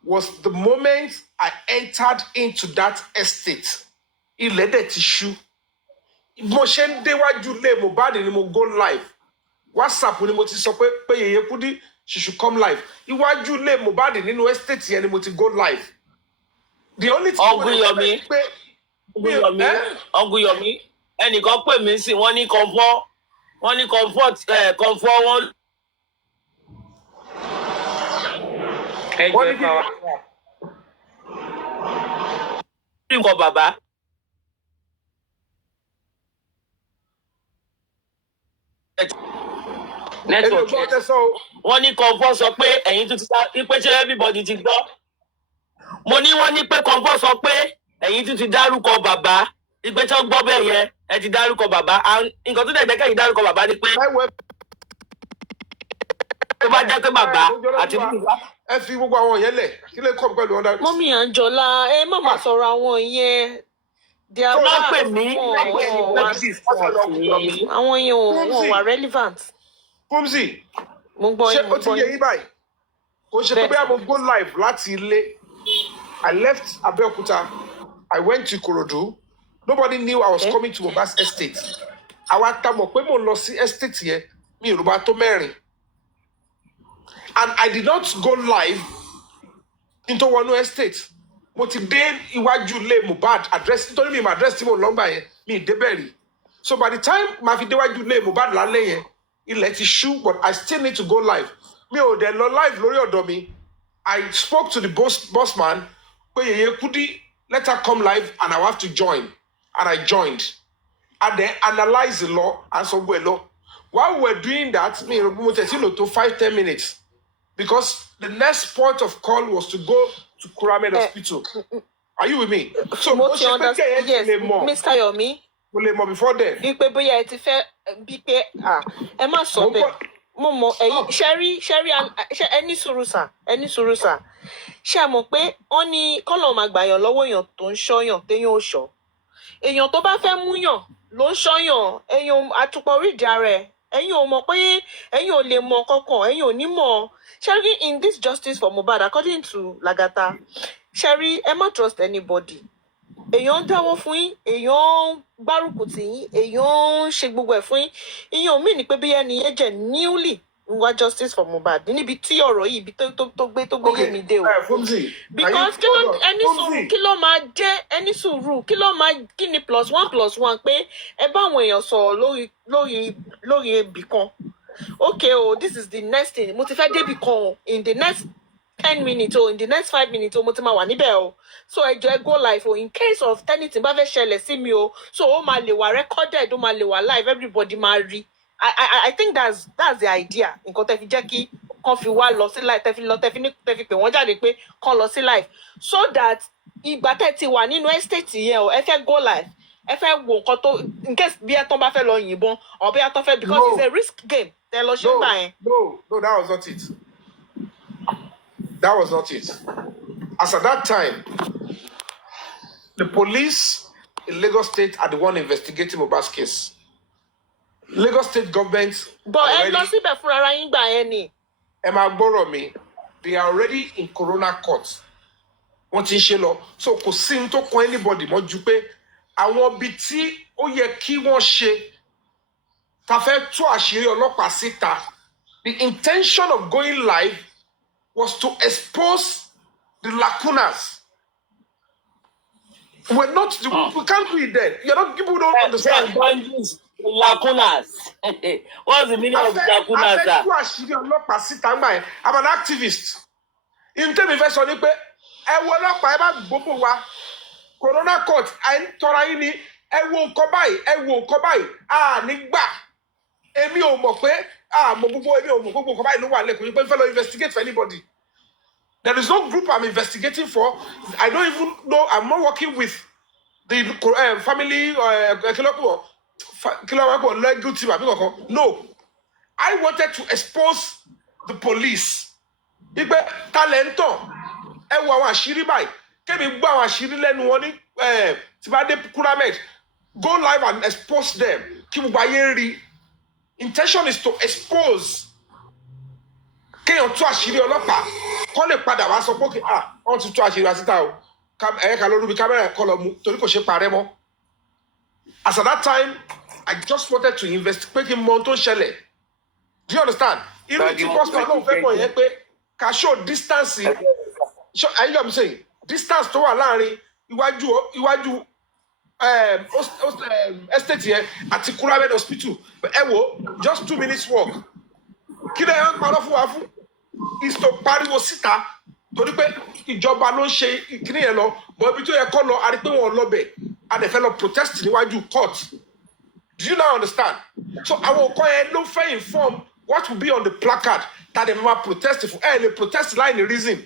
was the moment I entered into that estate. Ilẹ̀ dẹ̀ ti ṣú. Mo ṣe ń déwájú lé Mohbad ni mo go live. WhatsApp ni mo ti sọ pé Yeyekudi she should come live. Iwájú lé Mohbad nínú estate yẹn ni mo ti go live. The only thing Uncle Yomi, ẹnìkan pè mí sí wọ́n ní comfort wọn. Nǹkan bàbá. Network wọ́n ní comfort sọ pé ẹ̀yin tún ti dá pé ṣé everybody ti gbọ́. Mo ní wọ́n ní pé comfort sọ pé ẹ̀yin tún ti dárúkọ bàbá. Ìgbé tí wọ́n gbọ́ bẹ́ẹ̀ yẹn ẹ ti dárúkọ bàbá. Nǹkan tó dẹ̀ jẹ́ kẹ́yìn dárúkọ bàbá ni pé tó bá jẹ́ pé bàbá àti bùbá. Ẹ fi gbogbo àwọn yẹn lẹ̀ kí lè kọ́ pẹ̀lú ọ̀dà. Mọ́mí Àǹjọ́lá ẹ má máa sọ̀rọ̀ àwọn yẹn. Tó bá pè mí àwọn yẹn wọn wà relevant. Kumzi, mo gbọ́ yín. Ṣé o ti yẹ yín báyìí? Kò ṣe pé bí mo go live láti ilé. I left Abeokuta. I went to Ikorodu. Nobody knew I was coming to Mohbad's estate. Àwa ta mọ̀ pé mo lọ sí estate yẹn mi ò rúbà tó mẹ́rin. And I did not go live into one estate. Mo ti dé iwájú ilé Mohbad address nítorí mi address tí mo lọ gbà yẹn mi débẹ̀ rí. So by the time ma fi déwájú ilé Mohbad lálẹ́ yẹn ilẹ̀ ti ṣú but I still need to go live. Mi ò dẹ̀ lọ live lórí ọ̀dọ̀ mi. I spoke to the boss man pé Yèyé Kudi let her come live and I have to join. And I joined. And then analyze the law and so well. While we're doing that, me to 5-10 minutes. Because the next point of call was to go to Kuramed Hospital. Are you with me? So yes, Mr. Yomi. Before then. Ẹ má sọ bẹ́ẹ̀. Mo mọ̀ ẹ̀yin ṣẹ́rí ẹni sùúrù sà. Ṣé mọ̀ pé wọ́n ní kọ́lọ̀ máa gbàyàn lọ́wọ́ èèyàn tó ń ṣọ́yàn téèyàn ò ṣọ́. Èèyàn tó bá fẹ́ múyàn ló ń ṣọ́yàn èèyàn àtùpọ̀ orídìí ara ẹ̀. Ẹ̀yin ò mọ̀ pé ẹ̀yin ò lè mọ̀ kankan ẹ̀yin ò ní mọ̀. Ṣẹ́rí in this justice for Mohbad according to Lagata, ṣẹ́rí ẹ má trust anybody. Èèyàn ń dáwọ́ fún yín, èèyàn ń gbárùkù tì yín, èèyàn ń ṣe gbogbo ẹ̀ fún yín. Ìyẹn ò mí ní pé bí ẹni yẹn jẹ́ newly wá justice for Mohbad níbi tí ọ̀rọ̀ yìí ibi tó gbé yé mi dé o. Because kí ló máa jẹ́ ẹni sùúrù kí ló máa kí ni +1 pé ẹ bá àwọn èèyàn sọ̀rọ̀ lórí ibì kan. Okay o this is the next thing mo ti fẹ́ débì kan o in the next 10 minutes o in the next 5 minutes o mo ti máa wà níbẹ̀ o. So ẹ jọ̀ọ́ ẹ go live o in case of anything bá fẹ́ ṣẹlẹ̀ sí mi o so ó máa lè wà recorded ó máa lè wà live everybody máa rí. I think that's the idea. Nǹkan tẹ́ fi jẹ́ kí kàn fi wá lọ sí live tẹ́ fi pè wọ́n jáde pé kàn lọ sí live so that ìgbà tẹ́ ti wà nínú estate yẹn o ẹ fẹ́ go live ẹ fẹ́ wo nǹkan tó in case bí ẹ tán bá fẹ́ lọ yìnbọn or bí ẹ tán fẹ́ because it's a risk game tẹ́ lọ ṣe gbà yẹn. No, that was not it. That was not it. As at that time, the police in Lagos State are the one investigating Mohbad's case. Lagos State government. But ẹ lọ síbẹ̀ fúnra ara yín gbà yẹn ni. Ẹ máa gbọ́rọ̀ mi. They are already in corona court. Wọ́n ti ń ṣe lọ. So kò sí ní tó kan anybody mọ́ ju pé àwọn ibi tí ó yẹ kí wọ́n ṣe ta fẹ́ tú àṣírí ọlọ́pàá síta. The intention of going live was to expose the lacunas. We can't do it then. People don't understand. Lacunas. What's the meaning of lacunas? I'm an activist. In terms of sọ ni pé ẹ wo ọlọ́pàá ẹ bá gbogbo wa corona court ẹ ń tọra yín ni ẹ wo nǹkan báyìí nígbà èmi ò mọ̀ pé èmi ò mọ̀ gbogbo nǹkan báyìí ló wà lẹ́kọ̀ọ́ yìí pé n fẹ́ lọ investigate for anybody. There is no group I'm investigating for. I don't even know. I'm not working with the family legal team. No. I wanted to expose the police. Ipe talento. Ẹ wo àwọn àṣírí báyìí. Kẹ́mi gbọ́ àwọn àṣírí lẹ́nu wọn ní tí bá dé Kuramed. Go live and expose them. Kí gbogbo ayé rí. Intention is to expose. Kéèyàn tú àṣírí ọlọ́pàá. Kọ́ lè padà wá sọ pé wọ́n ti tú àṣírí wá síta o. Ẹ̀ka lórí bí kámẹ́rà ẹ̀kọ́ lọ mú torí kò ṣe parẹ́ mọ́. As at that time, I just wanted to investigate pé kí n mọ ohun tó ń ṣẹlẹ̀. Do you understand? Irú tí Bosman náà fẹ́ mọ̀ yẹn pé ká show distance. Are you what I'm saying? distance tó wà láàrin iwájú estate yẹn àti Kuramed hospital ẹ wo just 2 minutes walk kí lè ń parọ́ fún wa fún is to pariwo síta torí pé ìjọba ló ń ṣe ìkíní yẹn lọ bọ́ ibi tó yẹ kọ́ lọ a rí pé wọ́n lọ bẹ̀ a dẹ̀ fẹ́ lọ protest níwájú court. Do you now understand? So àwọn nǹkan yẹn ló fẹ́ inform what will be on the placard that they máa protest fún ẹ lè protest láì ní reason.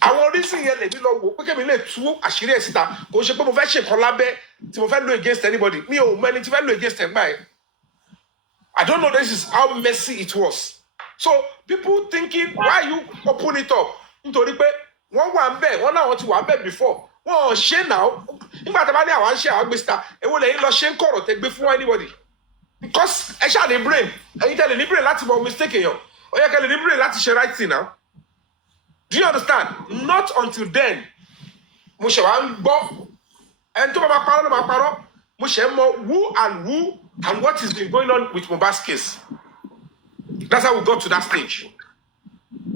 Àwọn reason yẹn lè ní lọ wò pé kébì lè tú àṣírí ẹ̀ síta kò ṣe pé mo fẹ́ ṣe nǹkan lábẹ́ tí mo fẹ́ lo against anybody mi ò mọ ẹni tí fẹ́ lo against ẹ̀ gbà yẹn. I don't know this is how messy it was. So people thinking why you open it up nítorí pé wọ́n wà ń bẹ̀ wọ́n náà ti wà ń bẹ̀ before wọ́n ṣe náà nígbà tí a bá ní àwọn ṣe àwọn gbé síta èwo lẹ́yìn lọ ṣe ń kọ̀rọ̀ tẹ gbé fún anybody because ẹ ṣáà ní brain ẹ̀yin tẹ́lẹ̀ ní brain láti mọ mistake èèyàn ó yẹ kẹ́lẹ̀ ní brain láti ṣe right thing now. Do you understand? Not until then mo ṣe wá ń gbọ́ ẹni tó bá máa parọ́ ló máa parọ́ mo ṣe ń mọ who and what is been going on with Mohbad's case. That's how we got to that stage.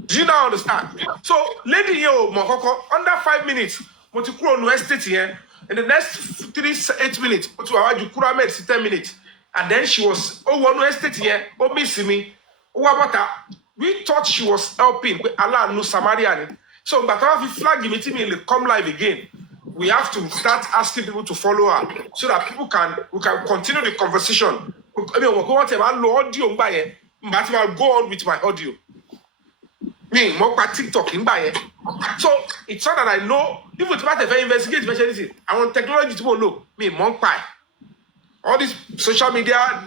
Do you now understand? So lady yẹn ò mọ̀ kọ́kọ́ under 5 minutes mo ti kúrò ní estate yẹn in the next 8 minutes mo ti wà wájú Kuramed sí 10 minutes and then she was ó wọnú estate yẹn ó miss mi ó wá bọ́ta we thought she was helping pé aláàánú Samaria ni so ìgbà tí wọ́n fi flag mi tí mi lè come live again we have to start asking people to follow her so that we can continue the conversation. I mean, we want to have audio but I go on with my audio. Me, more by TikTok in by so it's not that I know if it's about to investigate anything. I want technology to know me, monk pie. All this social media,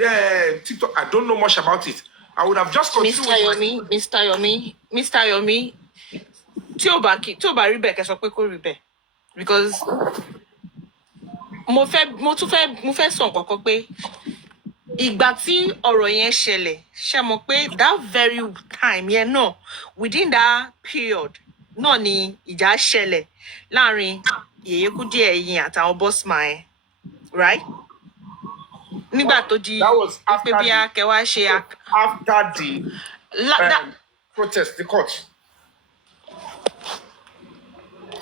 TikTok, I don't know much about it. I would have just continued. Mr. Yomi, tí ó bá rí bẹ́ẹ̀ kẹ́ sọ pé kó rí bẹ́ẹ̀ because mo fẹ́ sọ nǹkan kan pé ìgbà tí ọ̀rọ̀ yẹn ṣẹlẹ̀ ṣe mọ̀ pé that very time yẹn náà within that period náà ni ìjà ṣẹlẹ̀ láàrin Yèyé Kúdí ẹ̀yìn àtàwọn bossman ẹ̀ right nígbà tó di pé bí akẹwà ṣe after the protest the court.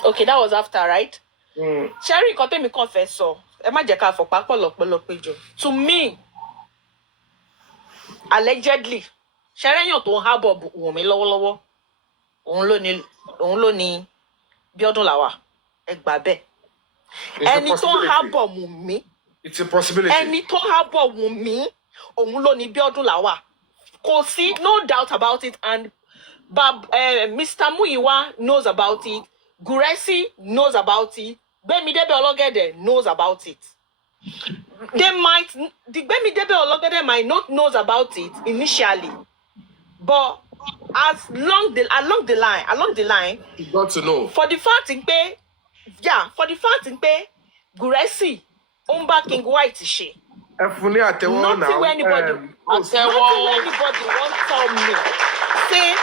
Okay, that was after, right? Sherry, nǹkan tẹ́mi kàn fẹ́ sọ ẹ má jẹ́ ká fọ̀pá pọ̀lọpọ̀lọ péjọ. To me, allegedly, ṣẹ́rẹ́yàn tó ń hábọ̀ Wùnmí lọ́wọ́lọ́wọ́ òun ló ní Biodun Lawal ẹ gbà bẹ́ẹ̀. Ẹni tó ń hábọ̀ Wùnmí. It's a possibility. Ẹni tó ń hábọ̀ Wùnmí òun ló ní Biodun Lawal. Kò sí no doubt about it and Mr. Mouhjola knows about it. Guresi knows about it. Gbemidebe Ologede knows about it. The Gbemidebe Ologede might not knows about it initially, but along the line, you got to know. For the fact pé Guresi Omba King White ṣe. Nothing where anybody won't tell me. Say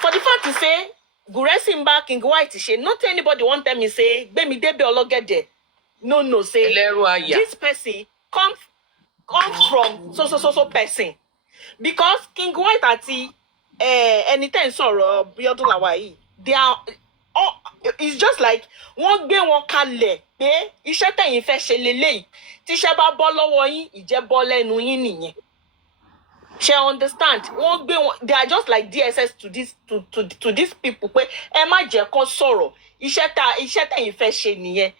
for the fact to say. Guresi Mba King White ṣe not anybody want tell me say Gbemidebe Ologede no say this person come from so person because King White àti ẹni tẹ́ ń sọ̀rọ̀ Biodun Lawal yìí they are it's just like wọ́n gbé wọn kalẹ̀ pé iṣẹ́ tẹ̀yin fẹ́ ṣe leléyìí tíṣẹ́ bá bọ́ lọ́wọ́ yín ìjẹ́ bọ́ lẹ́nu yín nìyẹn. She understand. They are just like DSS to these people. Pé ẹ má jẹ́ kó sọ̀rọ̀. Iṣẹ́ tẹ̀yin fẹ́ ṣe nìyẹn.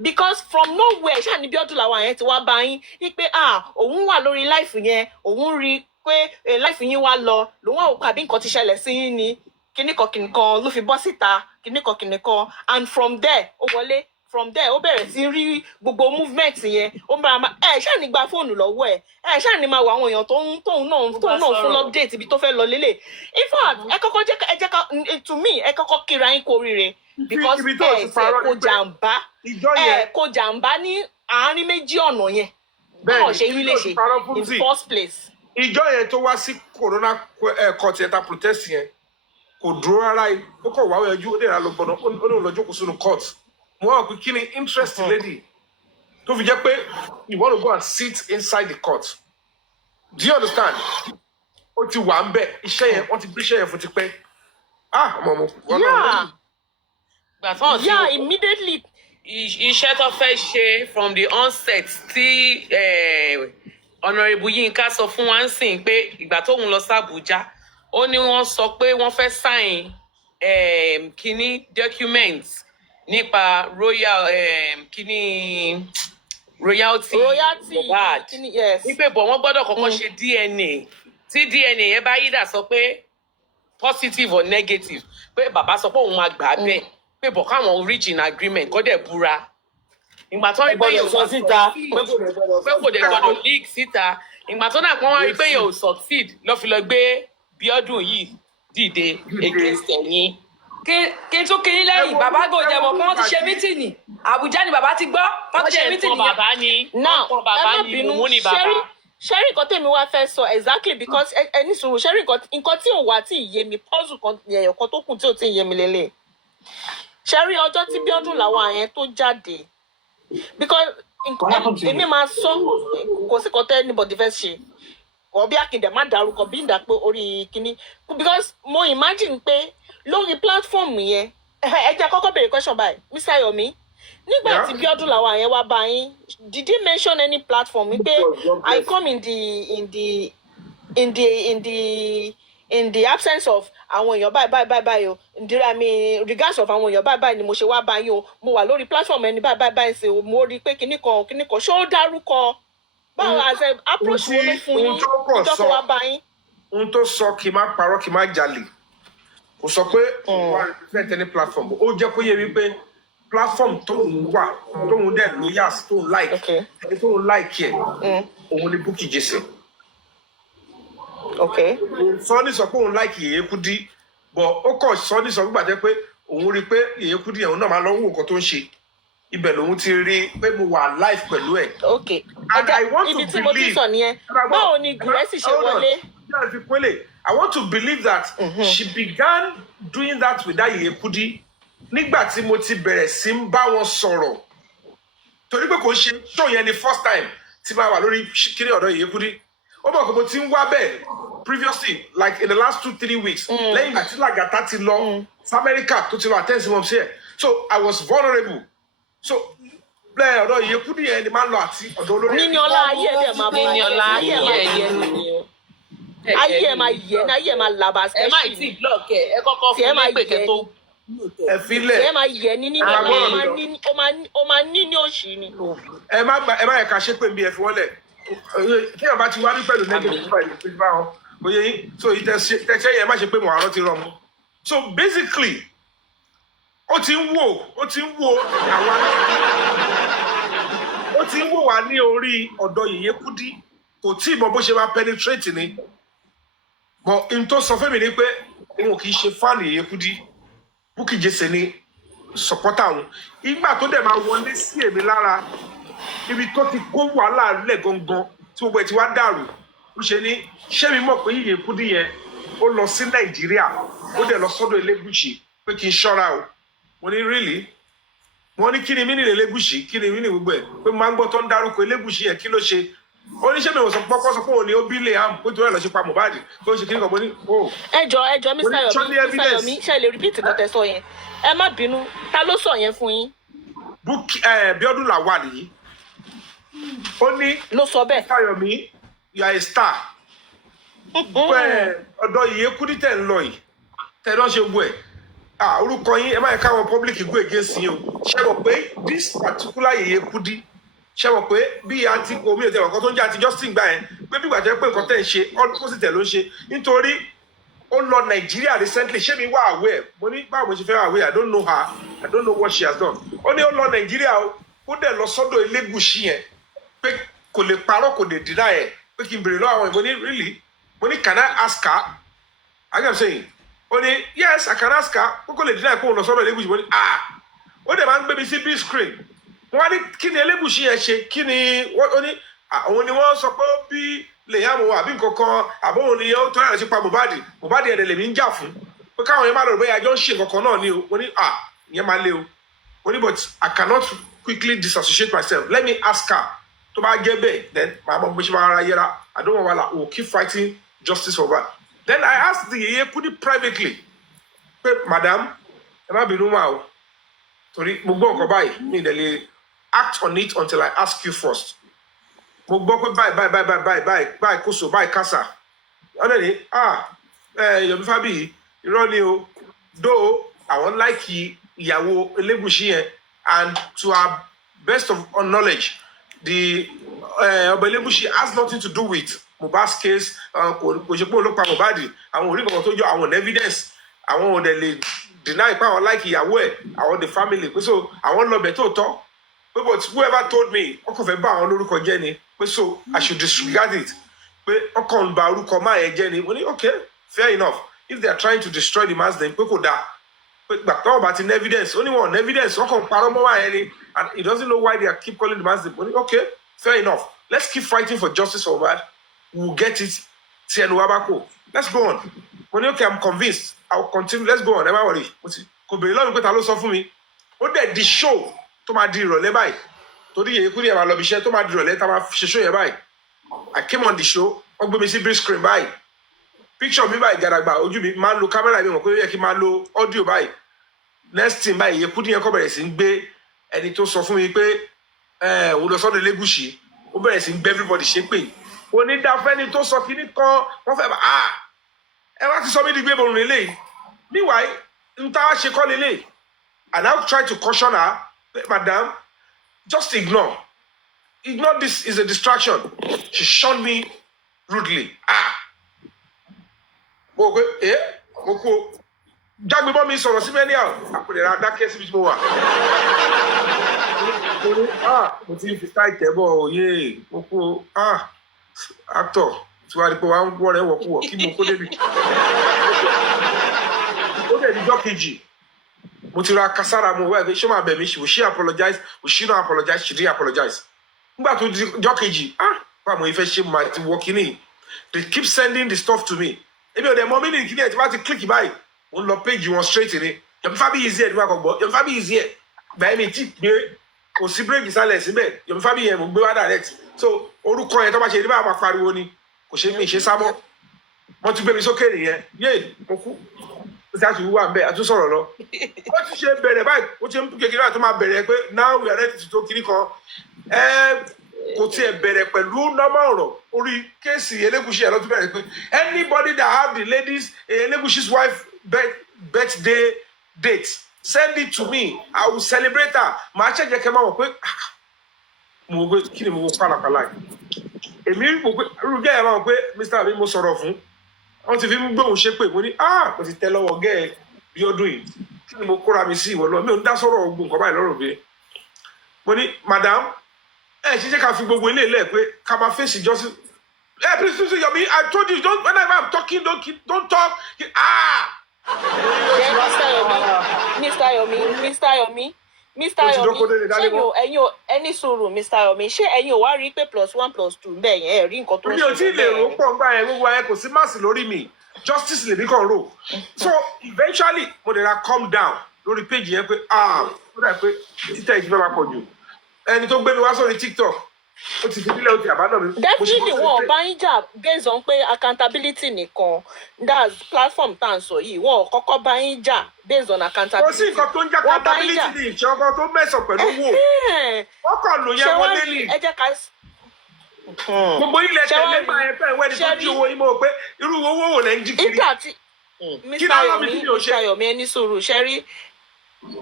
Because from nowhere, ṣáà ní Biodun Lawal yẹn ti wá bá yín. Pé òun wà lórí life yẹn. Òun rí pé life yín wá lọ. Lòun wà òkú àbí nǹkan ti ṣẹlẹ̀ sí yín ni. Kíníkan ló fi bọ́ síta. Kíníkan. And from there, ó wọlé. From there, ó bẹ̀rẹ̀ sí rí gbogbo movement yẹn. Ó bẹ̀rẹ̀ máa ṣáà ní gba fóònù lọ́wọ́ ẹ̀. Ṣáà ní máa wọ àwọn èèyàn tóun náà fún update ibi tó fẹ́ lọ lélẹ̀. In fact, ẹ kọ́kọ́ ẹ jẹ́ ká to me ẹ kọ́kọ́ kíra yín kó oríire. Because kó jàǹbá ní àárín méjì ọ̀nà yẹn. Báwo ṣe yín lè ṣe in first place. Ìjọ yẹn tó wá sí corona court yẹn ta protest yẹn kò dúró rárá yìí. Ó kọ̀ wá ẹjú ó dẹ̀ ra lọ gbọ́dọ̀ ó ní lọ jókòó sínú court. Mo kí ni interest lady tó fi jẹ́ pé you want to go and sit inside the court. Do you understand? Ó ti wà ń bẹ̀ iṣẹ́ yẹn wọ́n ti gbé iṣẹ́ yẹn fún ti pẹ́. Ọmọ mo. Yeah, immediately. Iṣẹ́ tó fẹ́ ṣe from the onset tí Honourable Yinka sọ fún wa ń sìn pé ìgbà tóun lọ sí Abuja ó ní wọ́n sọ pé wọ́n fẹ́ sign kíní document nípa kíní royalty Mohbad wípé bọ̀ wọ́n gbọ́dọ̀ kọ́kọ́ ṣe DNA tí DNA yẹn bá yídà sọ pé positive or negative pé bàbá sọ pé òun máa gbà á bẹ́ẹ̀ pé bọ̀ káwọn reach in agreement kọ́ dẹ̀ búra ìgbà tó rí pé yóò sọ síta pé kò dẹ̀ gbọ́dọ̀ leak síta ìgbà tó náà pọ́n wá rí pé yóò succeed lọ́ fi lọ gbé biodun yìí dìde against ẹ̀yìn. kí n tún kí n lẹ́yìn bàbá gòjẹ́ mọ̀ pé wọ́n ti ṣe mítìnì Àbújá ni bàbá ti gbọ́ wọ́n ti ṣe mítìnì yẹn. bàbá ni now bàbá ni òun ni bàbá. ṣẹ́rí nǹkan tèmi wá fẹ́ sọ exactly because ẹni sùúrù ṣẹ́rí nǹkan tí ò wá tí ì yé mi puzzle kan ẹ̀yọ̀ kan tó kù tí ò tí ì yé mi lélẹ̀ ṣẹ́rí ọjọ́ tí Bíọ́dún làwọn àyẹn tó jáde because èmi máa sọ kò sí kan tẹ́ anybody fẹ́ ṣe ọbí akíndẹ má dárúkọ bí ń dà pé orí kínní because mo imagine pé lórí platform yẹn ẹ jẹ́ kọ́kọ́ béèrè question báyìí Mr. Yomi nígbà tí Bíọ́dún làwọn àyẹn wá bá yín did he mention any platform wípé I come in the absence of àwọn èèyàn báyìí o I mean regards of àwọn èèyàn báyìí ni mo ṣe wá bá yín o mo wà lórí platform ẹni báyìí ṣe o mo rí i pé kinní kan ṣé ó dárúkọ báwo àṣẹ approach wo ló fún yín ìjọ tó wá bá yín. ohun tó sọ kí n má parọ́ kí n má jalè kò sọ pé òun wà represent any platform ó jẹ́ kó yé mi pé platform tóun wà tóun dẹ̀ loyal tóun like ẹni tóun like ẹ̀ òun ni Bukky Jesse. Sọ́ni sọ pé òun like Yèyé Kudi but ó kọ̀ Sọ́ni sọ gbígbà jẹ́ pé òun rí i pé Yèyé Kudi yẹn òun náà máa lọ wò nǹkan tó ń ṣe ibẹ̀ lòun ti rí pé mo wà live pẹ̀lú ẹ̀. And I want to believe báwo ni Gúrẹ́sì ṣe wọlé. I want to believe that she began doing that with that Yèyé Kudi nígbà tí mo ti bẹ̀rẹ̀ sí ń bá wọn sọ̀rọ̀ torí pé kò ṣe show yẹn ni first time tí máa wà lórí kiri ọ̀dọ̀ Yèyé Kudi ó mọ̀ pé mo ti ń wá bẹ́ẹ̀ previously like in the last 2-3 weeks lẹ́yìn ìgbà tí Lagata ti lọ sí America tó ti lọ attend sí wọn sí ẹ̀ so I was vulnerable so bẹ́ẹ̀ ọ̀dọ̀ Yèyé Kudi yẹn ni máa ń lọ àti ọ̀dọ̀ olórí. Níníọlá ayé ẹ̀ dẹ̀ máa bọ̀ Níníọlá ayé ẹ̀ máa làbà ẹ má tí ì block ẹ kọ́kọ́ fún mi pé kẹ́ tó. ẹ filẹ̀ ẹ máa yẹ ní Níníọlá ó máa ní ní òṣì ni. ẹ má yẹ ká ṣe pé bí ẹ fi wọ́n lẹ̀ kí ẹ bá ti wá ní pẹ̀lú negative five ní bá wọn oyè yín so ìtẹ̀sẹ̀ yẹn má ṣe pé mọ̀ àrọ́ ti rọ̀ mọ́ so basically ó ti ń wò wá ní orí ọ̀dọ̀ Yèyé Kudi kò tí ì mọ bó ṣe máa penetrate ni but n tó sọ fẹ́mi ni pé òun kì í ṣe fan Yèyé Kudi Bukky Jesse ni supporter òun ìgbà tó dẹ̀ máa wọlé sí èmi lára ibi tó ti kó wàhálà lẹ̀ gangan tí gbogbo ẹ̀ ti wá dàrú ó ṣe ní ṣé mi mọ̀ pé Yèyé Kudi yẹn ó lọ sí Nàìjíríà ó dẹ̀ lọ sọ́dọ̀ Elégùṣì pé kí n ṣọ́ra o mo ní really mo ní kí ni mí nílé Elégùṣì kí ni mí ní gbogbo ẹ̀ pé mo máa ń gbọ́ tó ń dárúkọ Elégùṣì yẹn kí ló ṣe oníṣẹ́ mi ò sọ pọ́kọ́ sọ pé òun ni ó bí lè hàm pé tó rẹ̀ lọ ṣe pa Mohbad tó ń ṣe kí ni kan mo ní o. ẹjọ Mr. Yomi ṣe lè repeat nǹkan tẹ́ sọ yẹn ẹ má bínú ta ló sọ yẹn fún yín. Bíọ́dún Lawal yìí ó ní ló sọ bẹ́ẹ̀. Mr. Yomi you are a star ọ̀dọ̀ Yèyé Kudi tẹ̀ ń lọ yìí tẹ̀ lọ́ ṣe gbọ́ ẹ̀ orúkọ yín ẹ má yẹ káwọn public go against yín o ṣe mọ̀ pé this particular Yèyé Kudi ṣe mọ̀ pé bí àti omi òtẹ̀ ọ̀kan tó ń jẹ́ àti Justin gbà yẹn pé bí gbàjẹ́ pé nǹkan tẹ̀ ń ṣe opposite ló ń ṣe nítorí ó lọ Nàìjíríà recently ṣé mi wá aware mo ní báwo mo ṣe fẹ́ wá aware I don't know her I don't know what she has done ó ní ó lọ Nàìjíríà ó dẹ̀ lọ sọ́dọ̀ Elégùṣì yẹn pé kò lè parọ́ kò lè dínà ẹ̀ pé kí n bèrè lọ́wọ́ àwọn ìbò ní really mo ní can I ask her I am saying ó ní yes I can ask her pé kò lè dínà ẹ̀ kó lọ sọ́dọ̀ Elégùṣì mo ní ó dẹ̀ máa ń gbé mi sí big screen wọ́n á ní kí ni Elégùṣì yẹn ṣe kí ni ó ní òun ni wọ́n sọ pé bí lèyàmù àbí nǹkan kan àbóhùn ni ó tọ́lá sí pa Mohbad ẹ̀dẹ̀ lèmi ń jà fún pé káwọn yẹn má lọ bóyá àjọ ń ṣe nǹkan kan náà ni o mo ní ìyẹn máa lé o mo ní but I cannot quickly disassociate myself let me ask her tó bá jẹ́ bẹ́ẹ̀ then màá mọ bó ṣe máa ra yẹra I don't want wahala we will keep fighting justice for that then I asked the Yèyé Kudi privately pé madam ẹ má bínú mà o Torí mo gbọ́ nǹkan báyìí mi dẹ̀ lè act on it until I ask you first. Mo gbọ́ pé báyìí kóso báyìí kásà. Ọ̀dẹ̀ ni Yomi Fabiyi irọ́ ni o. Though àwọn láìkì ìyàwó Elégùṣì yẹn and to our best of our knowledge the Ọba Elégùṣì has nothing to do with Mohbad's case. Kò ṣe pé olópa Mohbad àwọn orí kankan tó jọ àwọn evidence àwọn ò dẹ̀ lè deny pé àwọn láìkì ìyàwó ẹ̀ àwọn the family pé so àwọn lọ́bẹ̀ tó tọ́ pé but whoever told me ọkọ̀ fẹ́ bá àwọn lórúkọ jẹ́ ni pé so I should disregard it pé ọkọ̀ ń ba orúkọ máa yẹn jẹ́ ni mo ní okay fair enough if they are trying to destroy the man's name pé kò dáa pé gbàgbọ́ ọba ti ní evidence ó ní wọn ní evidence ọkọ̀ ń parọ́ mọ́ wá yẹn ni and he doesn't know why they are keep calling the man's name mo ní okay fair enough let's keep fighting for justice for Mohbad we will get it tí ẹnu wa bá kò let's go on mo ní okay I'm convinced I will continue let's go on ẹ má wọrí kò béèrè lọ́rùn pé ta ló sọ fún mi ó dẹ̀ di show tó máa di ìrọ̀lẹ́ báyìí torí yèyé kúrò yẹn máa lọ bí iṣẹ́ tó máa di ìrọ̀lẹ́ tá máa ṣe show yẹn báyìí I came on the show wọ́n gbé mi sí big screen báyìí picture mi báyìí gàdàgbà ojú mi máa ń lo camera mi mọ̀ pé ó yẹ kí n máa lo audio báyìí next thing báyìí yèyé kúrò yẹn kọ́ bẹ̀rẹ̀ sí ń gbé ẹni tó sọ fún mi pé òun lọ sọ́dọ̀ Elégùṣì ó bẹ̀rẹ̀ sí ń gbé everybody ṣépè onídàáfẹ́ni tó sọ kíní kan wọ́n fẹ́ bá ẹ wá ti sọ mí di gbé borun lélẹ́yìí meanwhile n ta ṣe kọ́ lélẹ́yìí and I try to caution her madam just ignore this is a distraction she shunned me rudely mo pe mo kú jágbe bọ́ mi sọ̀rọ̀ sí mẹ́ni àwọn àpòlẹ̀ ra dákẹ́ síbi tí mo wà mo ti fi ká ìtẹ́bọ̀ òye mo kú actor tí wàá rí pé wàá ń wọ́ rẹ̀ wọ̀kúwọ̀ kí mo kó débi ó dẹ̀ níjọ́ kejì mo ti ra kására mo wá ẹgbẹ́ ṣé máa bẹ̀ mí will she apologize will she not apologize she didn't apologize nígbà tó di ọjọ́ kejì báwo mo fẹ́ ṣe máa ti wọ kíní they keep sending the stuff to me ebi ò dẹ̀ mọ mílíọ̀nù kíní ẹ̀ tí wọ́n ti click báyìí mo ń lọ page wọn straight ni Yomi Fabiyi is here ní wàá kọ gbọ́ Yomi Fabiyi is here gbà mí tí gbé kò sí bírèkì sálẹ̀ síbẹ̀ Yomi Fabiyi yẹn mo gbé wá direct so orúkọ yẹn tó bá ṣe ní báwa máa pariwo ni kò ṣe mí ṣe sábọ́ wọ́n ti gbé mi sókè nìyẹn yéè mo kú ó ti àti wúwà ń bẹ̀ àtún sọ̀rọ̀ lọ ó ti ṣe bẹ̀rẹ̀ báyìí ó ti ń kékeré àti máa bẹ̀rẹ̀ pé now we are ready to tó kiri kan kò tiẹ̀ bẹ̀rẹ̀ pẹ̀lú normal ọ̀rọ̀ orí kéèsì Elégùṣì ẹ̀ lọ́tún bẹ̀rẹ̀ pé anybody that have the ladies Elégùṣì's wife birthday date send it to me I will celebrate her màá ṣẹ̀jẹ̀ kẹ́ máa wọ̀ pé mo gbé kí ni mo pàlàpàlà èmi mo pé rúgẹ́ ẹ̀ máa wọ̀ pé Mr. Abi mo sọ̀rọ̀ fún wọ́n ti fi ń gbóhùn ṣe pé mo ní mo ti tẹ́ lọ́wọ́ gẹ́ẹ̀ Bíọ́dún yìí kí ni mo kóra mi sí ìwọ lọ mi ò ń dá sọ̀rọ̀ ogun nǹkan báyìí lọ́rùn bí mo ní madam ṣíṣe ká fi gbogbo ilé ilẹ̀ pé ká máa fèsì jọ́sí please Yomi I told you don't whenever I'm talking don't talk Mr. Yomi ẹ̀yin ẹni sùúrù Mr. Yomi ṣé ẹ̀yin ò wá rí pé +1+2 bẹ́ẹ̀ yẹn ẹ̀ rí nǹkan tó ń ṣe bẹ́ẹ̀. mi ò tí ì lè rò pọ̀ gbà yẹn gbogbo ayẹ kò sí máàsì lórí mi justice lèmi kàn rò so eventually mo dẹ̀ ra calm down lórí page yẹn pé ó dà pé títẹ̀ ìjìbá máa pọ̀ jù ẹni tó gbé mi wá sórí TikTok ó ti fi sílẹ̀ ó ti àbádọ́ mi. definitely wọn ò bá yín jà based on pé accountability nìkan that's platform tá à ń sọ yìí wọn ò kọ́kọ́ bá yín jà based on accountability. kò sí nǹkan tó ń jà accountability ní ìṣe ọkọ tó mẹ́sàn pẹ̀lú owó wọ́n kàn lò yẹn wọlé ní. ẹ jẹ́ ká. gbogbo ilẹ̀ tẹ̀lé máa ẹ fẹ́ wẹ́ni tó jí owó yín mọ́ pé irú owó wò lẹ́ ń jí kiri. nígbà tí Mr. Yomi ẹni sùúrù ṣẹ́rí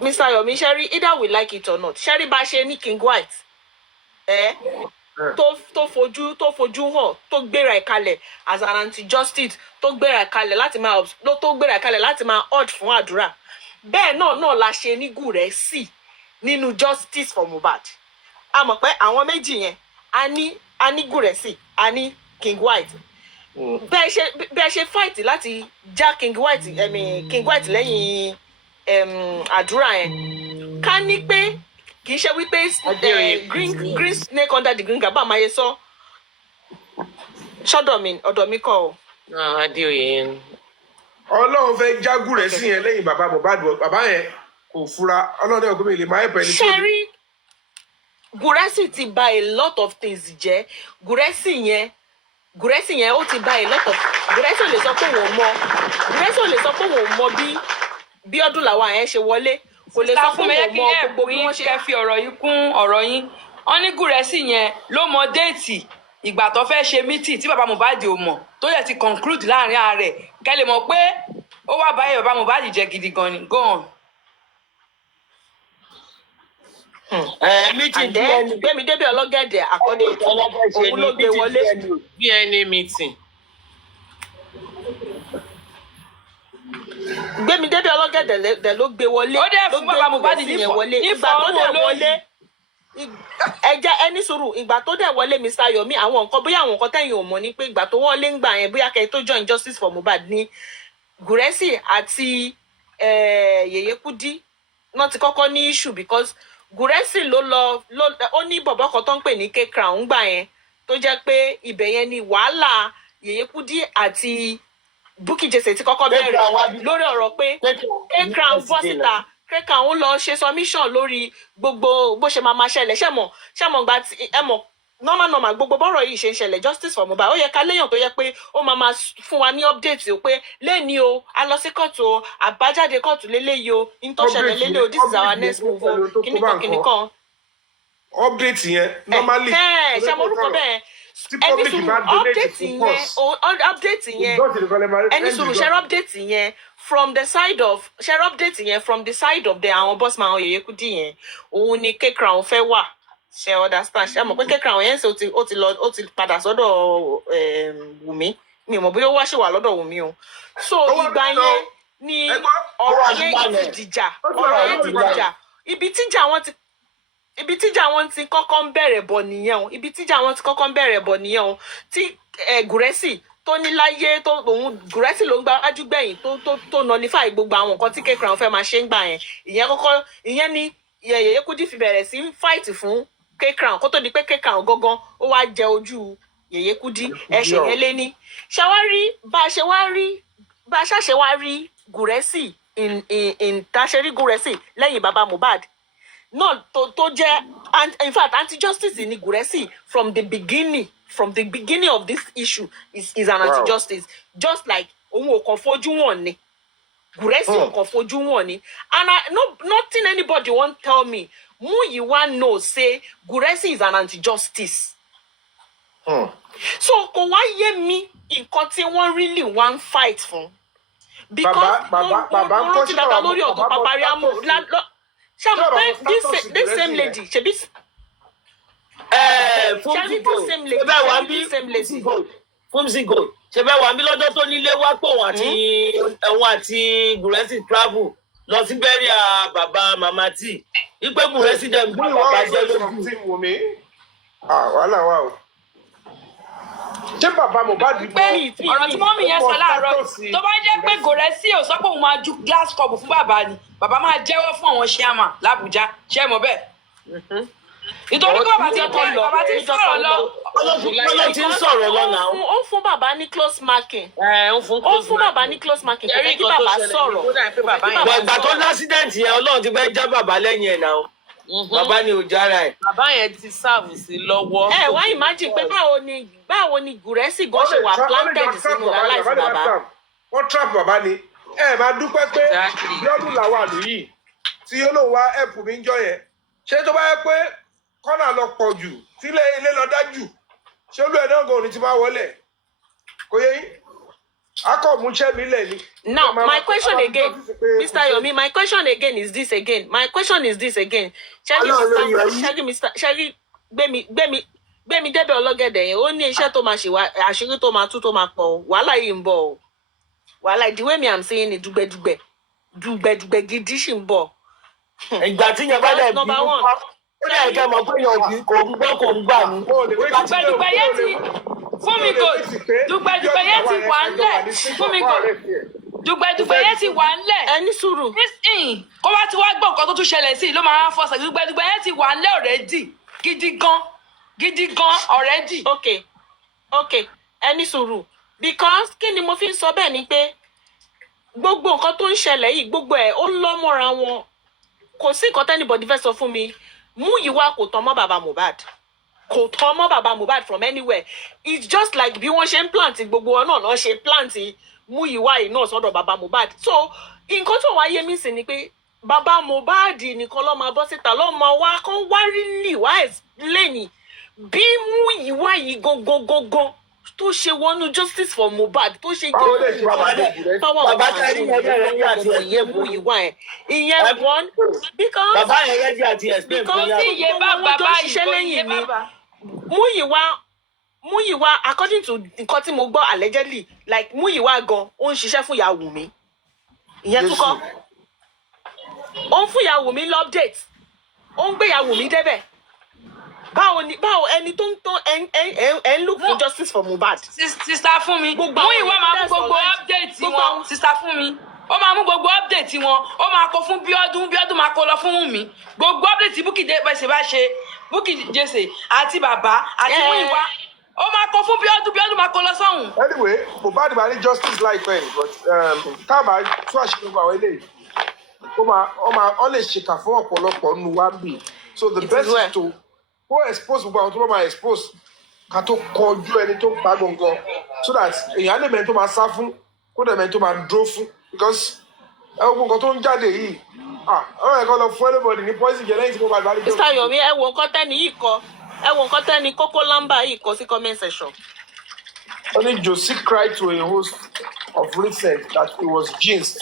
Mr. Yomi ṣẹ́rí either we like it or not ṣẹ́rí bá ṣe ní King White tó fojú hàn tó gbéra ìkalẹ̀ as an anti-justice tó gbéra ìkalẹ̀ láti máa urge fún àdúrà bẹ́ẹ̀ náà la ṣe ní Gúrẹ́sì nínú justice for Mohbad a mọ̀ pé àwọn méjì yẹn a ní Gúrẹ́sì a ní King White bẹ́ẹ̀ ṣe fight láti já King White lẹ́yìn àdúrà yẹn ká ní pé kì í ṣe wípé green snake under the green gaba máa yẹ sọ ọ̀dọ̀ mi kọ́ o. Adéoyè yẹn. Ọlọ́run fẹ́ já Gúrẹ́sì yẹn lẹ́yìn bàbá Mohbad bàbá yẹn kò fura Ọlọ́run ọkọ mi lè máa ẹ̀pẹ̀ ní tó. ṣẹ́rí Gúrẹ́sì ti bà a lot of things jẹ́ Gúrẹ́sì yẹn ó ti bà a lot of Gúrẹ́sì ò lè sọ pé òun mọ bí Bíọ́dún làwọn àyẹn ṣe wọlé kò lè sọ fún mi pé yẹ kí mo ẹ mọ gbogbo bí wọ́n ṣe. kẹ́ fi ọ̀rọ̀ yìí kún ọ̀rọ̀ yín wọ́n ní Gúrẹ́sì yẹn ló mọ déètì ìgbà tó fẹ́ ṣe mítì tí bàbá Mohbad ò mọ̀ tó yẹ ti conclude láàrin ara rẹ̀ kẹ́ lè mọ̀ pé ó wá báyìí bàbá Mohbad jẹ́ gidi gan ni go on. meeting gbẹmí débi ọlọ́gẹ̀dẹ̀ àkọ́dé òun ló gbé wọlé. DNA meeting. gbẹmí débi ọlọ́gẹ̀dẹ̀ dẹ̀ ló gbé wọlé. ó dẹ̀ fún bàbá Mohbad ìgbà tó dẹ̀ wọlé ẹja ẹni sùúrù ìgbà tó dẹ̀ wọlé Mr. Yomi àwọn nǹkan bóyá àwọn nǹkan tẹ̀yìn ò mọ̀ ni pé ìgbà tó wọlé ń gbà yẹn bóyá kẹ́ tó join justice for Mohbad ní Gúrẹ́sì àti Yèyé Kúdí náà ti kọ́kọ́ ní issue because Gúrẹ́sì ló ó ní bọ̀bọ̀ kan tó ń pè ní K-Crown gbà yẹn tó jẹ́ pé ibẹ̀ yẹn ni wàhálà Yèyé Kúdí àti Bukky Jesse ti kọ́kọ́ bẹ̀rẹ̀ lórí ọ̀rọ̀ pé K-Crown bọ́ síta K-Crown lọ ṣe submission lórí gbogbo bó ṣe máa ṣẹlẹ̀ ṣẹ̀mọ̀ gba ẹ̀mọ̀ normal gbogbo bọ́rọ̀ yìí ṣe ń ṣẹlẹ̀ justice for Mohbad ó yẹ ká léèyàn tó yẹ pé ó máa fún wa ní update o pé lẹ́ni o a lọ sí kóòtù o àbájáde kóòtù lélẹ́yìí o ní tó ṣẹlẹ̀ lélẹ́ o this is our next move o kìnnìkan. update yẹn normally. ṣe mo rúkọ bẹ́ẹ̀ ẹni sùúrù update yẹn ẹni sùúrù share update yẹn from the side of àwọn bossman àwọn Yèyé Kúdí yẹn òun ni K-Crown fẹ́ wà ṣe understand ṣe mọ̀ pé K-Crown yẹn ṣe ó ti padà sọ́dọ̀ Wùmí mi ò mọ̀ bóyá ó wá ṣe wà lọ́dọ̀ Wùmí o so ìgbà yẹn ni ọ̀rọ̀ yẹn ti dìjà ibi tíjà wọn ti kọ́kọ́ ń bẹ̀rẹ̀ bọ̀ nìyẹn o tí Gúrẹ́sì tó ní láyé tó òun Gúrẹ́sì ló ń gba ájúgbẹ̀yìn tó nullify gbogbo àwọn nǹkan tí K-Crown fẹ́ máa ṣe ń gbà yẹn ìyẹn ni Yèyé Kúdí fi bẹ̀rẹ̀ sí fight fún K-Crown kó tó di pé K-Crown gangan ó wá jẹ ojú Yèyé Kúdí ẹ̀ṣẹ̀ yẹn lé ní ṣàwárí bá a ṣàṣẹ wá rí Gúrẹ́sì ìtàṣẹ́rí Gúrẹ́sì lẹ́yìn bàbá Mohbad náà tó jẹ́ in fact anti-justice ni Gúrẹ́sì from the beginning of this issue is an anti-justice just like òun ò kàn fojú wọn ni Gúrẹ́sì ò kàn fojú wọn ni and nothing anybody wan tell me Mouhjola know say Gúrẹ́sì is an anti-justice. So kò wá yé mi nǹkan tí wọ́n really wan fight fún. Because mo rántí dáadáa lórí ọ̀gá Papariamo ṣàmù pé this same lady ṣebí. Fúnṣìgò ṣe bẹ́ẹ̀ wà mí lọ́jọ́ tó nílé wá pé òun àti Gúrẹ́sì travel lọ sí bẹ́ríà bàbá màmá tí ipe Gúrẹ́sì jẹ́ ń gbé bàbá jẹ́ lójú. wàhálà wà o. ṣé bàbá Mohbad pé ọ̀rọ̀ tí mọ́mì yẹn sọ láàárọ̀ tó bá jẹ́ pé Gúrẹ́sì ò sọ pé òun máa ju glass cup fún bàbá ni bàbá máa jẹ́wọ́ fún àwọn ṣíàmà l'Àbújá ṣé mọ̀ bẹ́ẹ̀. nítorí pé bàbá ti sọ̀rọ̀ lọ. Ọlọ́run ti ń sọ̀rọ̀ lọ náà. ó ń fún bàbá ní close marking. ó ń fún bàbá ní close marking kò fẹ́ kí bàbá sọ̀rọ̀. ìgbà tó lásìdẹ̀ǹtì yẹn Ọlọ́run ti fẹ́ já bàbá lẹ́yìn ẹ̀ náà. Bàbá ni ò jára ẹ̀. Bàbá yẹn ti sáàbù sí lọ́wọ́. Wá imagine pé báwo ni Gúrẹ́sì gan ṣe wà planted sínú láìsí bàbá. wọ́n trap bàbá ni máa dúpẹ́ pé biodun lawal yìí tí olóhùn wa ẹ̀pù mi ń jọ yẹn ṣé tó bá yẹ pé kọ́nà lọ pọ̀ jù tí ilé lọ dájú ṣé olú ẹ̀ náà gan òní ti máa wọlé kò yẹ yín akọ̀múṣẹ́ mi lẹ̀ ni. Now my question again Mr. Yomi my question again is this again ṣẹ́rí gbẹ̀mí débẹ̀ ọlọ́gẹ̀dẹ̀ yẹn ó ní iṣẹ́ tó máa ṣe àṣírí tó máa tú tó máa pọ̀ wàhálà yìí ń bọ̀ o wàhálà the way me am saying ni dùgbẹ̀dùgbẹ̀ gidi ṣì ń bọ̀. ìgbà tí yẹn bá dẹ̀ bí ó dẹ̀ kẹ́ mọ̀ pé yàn kì í kò ń gbọ́ kò ń gbà ní. dùgbẹ̀dùgbẹ̀ yẹn ti fún mi kò dùgbẹ̀dùgbẹ̀ yẹn ti wà ńlẹ̀ fún mi kò dùgbẹ̀dùgbẹ̀ yẹn ti wà ńlẹ̀. ẹni sùúrù. kó bá ti wá gbọ́ nǹkan tó tún ṣẹlẹ̀ sí i ló máa ń fọṣẹ̀ dùgbẹ̀dùgbẹ̀ yẹn ti wà ńlẹ̀ already gidi gan already. ok ẹni sùúrù because kí ni mo fi ń sọ bẹ́ẹ̀ ni pé gbogbo nǹkan tó ń ṣẹlẹ̀ yìí gbogbo ẹ̀ ó ń lọ́ mọ́ra wọn kò sí nǹkan tẹ́nibọ̀dì fẹ́ sọ fún mi Mouhjola kò tán mọ́ bàbá Mohbad from anywhere it's just like bí wọ́n ṣe ń plant gbogbo wọn náà ṣe plant Mouhjola yìí náà sọ́dọ̀ bàbá Mohbad so nǹkan tó wáyé mi sì ni pé bàbá Mohbad nìkan ló máa bọ́ síta ló máa wá kán wá rí wá lẹ́yìn bí Múyìwá yìí gangan tó ṣe wọnú justice for Mohbad tó ṣe báwo lè ṣe bàbá tẹ̀lé yẹn àti ìyẹn Múyìwá ẹ̀ ìyẹn one because bàbá yẹn rẹ́dí àti explain fún yàrá. tí iye bá bàbá yìí ni Múyìwá according to nǹkan tí mo gbọ́ allegedly like Múyìwá gan ó ń ṣiṣẹ́ fún ìyá Wùmí ìyẹn tún kọ́ ó ń fún ìyá Wùmí lọ́pdate ó ń gbé ìyá Wùmí débẹ̀ báwo ẹni tó ń tán ẹ ń look for justice for Mohbad. sista fún mi Múyìwá máa mú gbogbo update wọn sista fún mi ó máa mú gbogbo update wọn ó máa kó fún Bíọ́dún máa kó lọ fún Wùmí gbogbo update Bukky bá ṣe Bukky Jesse àti bàbá àti Múyìwá ó máa kó fún Bíọ́dún máa kó lọ sọ́hùn. Anyway, Mohbad máa ní justice láìpẹ́ but táàbà tún àṣírí àwọn eléyìí ó lè ṣèkà fún ọ̀pọ̀lọpọ̀ nínú wa bì so the best is to go expose gbogbo àwọn tó bá máa expose ká tó kọjú ẹni tó pa gbọ̀ngàn so that èèyàn lè mẹ́rin tó máa sá fún kó dẹ̀ mẹ́rin tó máa dúró fún because gbogbo nǹkan tó ń jáde yìí ọ̀rọ̀ ẹ̀kọ́ lọ fún everybody ní poison jẹ lẹ́yìn tí Mohbad bá lè jọ. Mr. Yomi ẹ wo nǹkan tẹ́ni yìí kọ ẹ wo nǹkan tẹ́ni Kókó Lamba yìí kọ sí comment section. Only Josie cried to a host of recent that he was jinxed,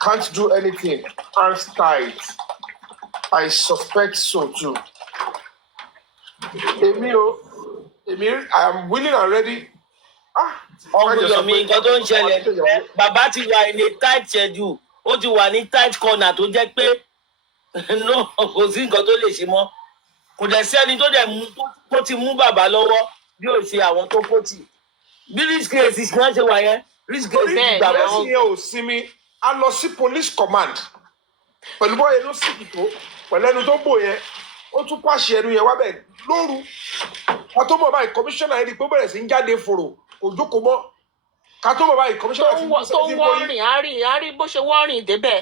can't do anything, hands tied. I suspect so too. I am willing and ready. Ọ̀gbìn mi nǹkan tó ń ṣẹlẹ̀ bàbá ti wà ní tight schedule ó ti wà ní tight corner tó jẹ́ pé kò sí nǹkan tó lè ṣe mọ́ kò dẹ̀ sí ẹni tó ti mú bàbá lọ́wọ́ bí ó ṣe àwọn tó kó tì bí risk case kan ṣe wà yẹn risk case ti gbà wọ́n. orí yẹn ò sinmi a lọ sí police command pẹ̀lú bọ́ọ̀yẹ ló sì tó pẹ̀lú ẹnu tó bò yẹn ó tún pàṣẹ ẹnu yẹn wá bẹ́ẹ̀ lóru ká tó mọ̀ báyìí commissioner yẹn di pé ó bẹ̀rẹ̀ sí ń jáde fòrò kò jókòó mọ́ ká tó mọ̀ báyìí commissioner ti ń bọ́ tó ń wọ́rìn àárí bó ṣe wọ́rìn débẹ̀.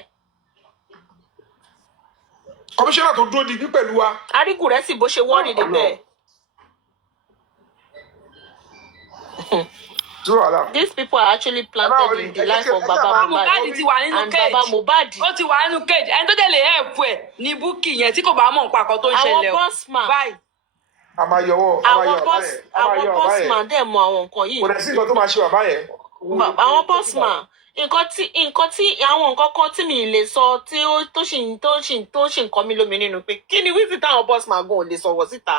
commissioner tó dúró digbí pẹ̀lú wa. Arígùrẹ́sì bó ṣe wọ́rìn débẹ̀. These people are actually planted in the life of Baba Mohbad ti wà nínú cage. Baba Mohbad. Ó ti wà nínú cage. Ẹni tó dẹ̀ lè help ẹ̀ ní Bukky yẹn tí kò bá mọ̀ nípa kan tó ń ṣẹlẹ̀ o. Àwọn bossman. Àwọn bossman dẹ̀ mọ àwọn nǹkan yìí. Kò dẹ̀ sí nǹkan tó máa ṣe bàbá yẹn. Àwọn bossman nǹkan tí àwọn nǹkan kan tí mi lè sọ tí tó ṣì ń kọ́ mi lómi nínú pé kí ni wíìsì táwọn bossman gan ò lè sọ̀rọ̀ síta.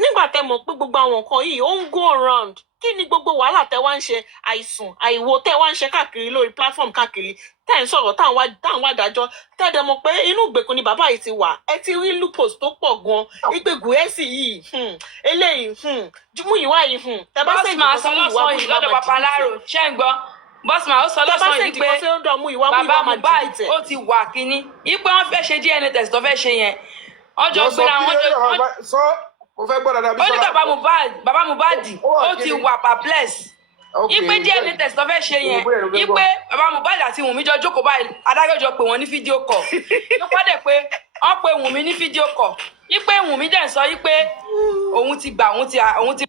Nígbà tẹ́ mọ̀ pé gbogbo àwọn nǹkan yìí ó ń go around kí ni gbogbo wàhálà tẹ́ wá ń ṣe àìsùn àìwo tẹ́ wá ń ṣe káàkiri lórí platform káàkiri tẹ́ ń sọ̀rọ̀ táwọn wá dájọ́ tẹ́ dẹ̀ mọ̀ pé inú ìgbèkùn ni bàbá yìí ti wà ẹ ti rí lupus tó pọ̀ gan ìpè gùrẹ́sì yìí eléyìí Múyìwá yìí tẹ́ bá sẹ́yìn kan sí Múyìwá yìí lọ́dọ̀ babaláro ṣẹ́ ń gbọ́ bọ́sùmá ó sọ lọ́sàn-án yìí pé bàbá Mohbad ó ti wà kínní yìí pé wọ́n fẹ́ ṣe DNA test tó fẹ́ ṣe yẹn ọjọ́ gbéra mo fẹ́ gbọ́ dada bí sọ́la. ó ní bàbá Mohbad ó ti wà perplex. Ipe DNA test tó fẹ́ ṣe yẹn ipe bàbá Mohbad àti Wùnmí jọ jókòó báyìí adájọ́ jọ pé wọ́n ní fídíò kọ̀. ló pàdé pé wọ́n pe Wùnmí ní fídíò kọ̀. Ipe Wùnmí dẹ̀ sọ ipe òun ti gbà òun ti.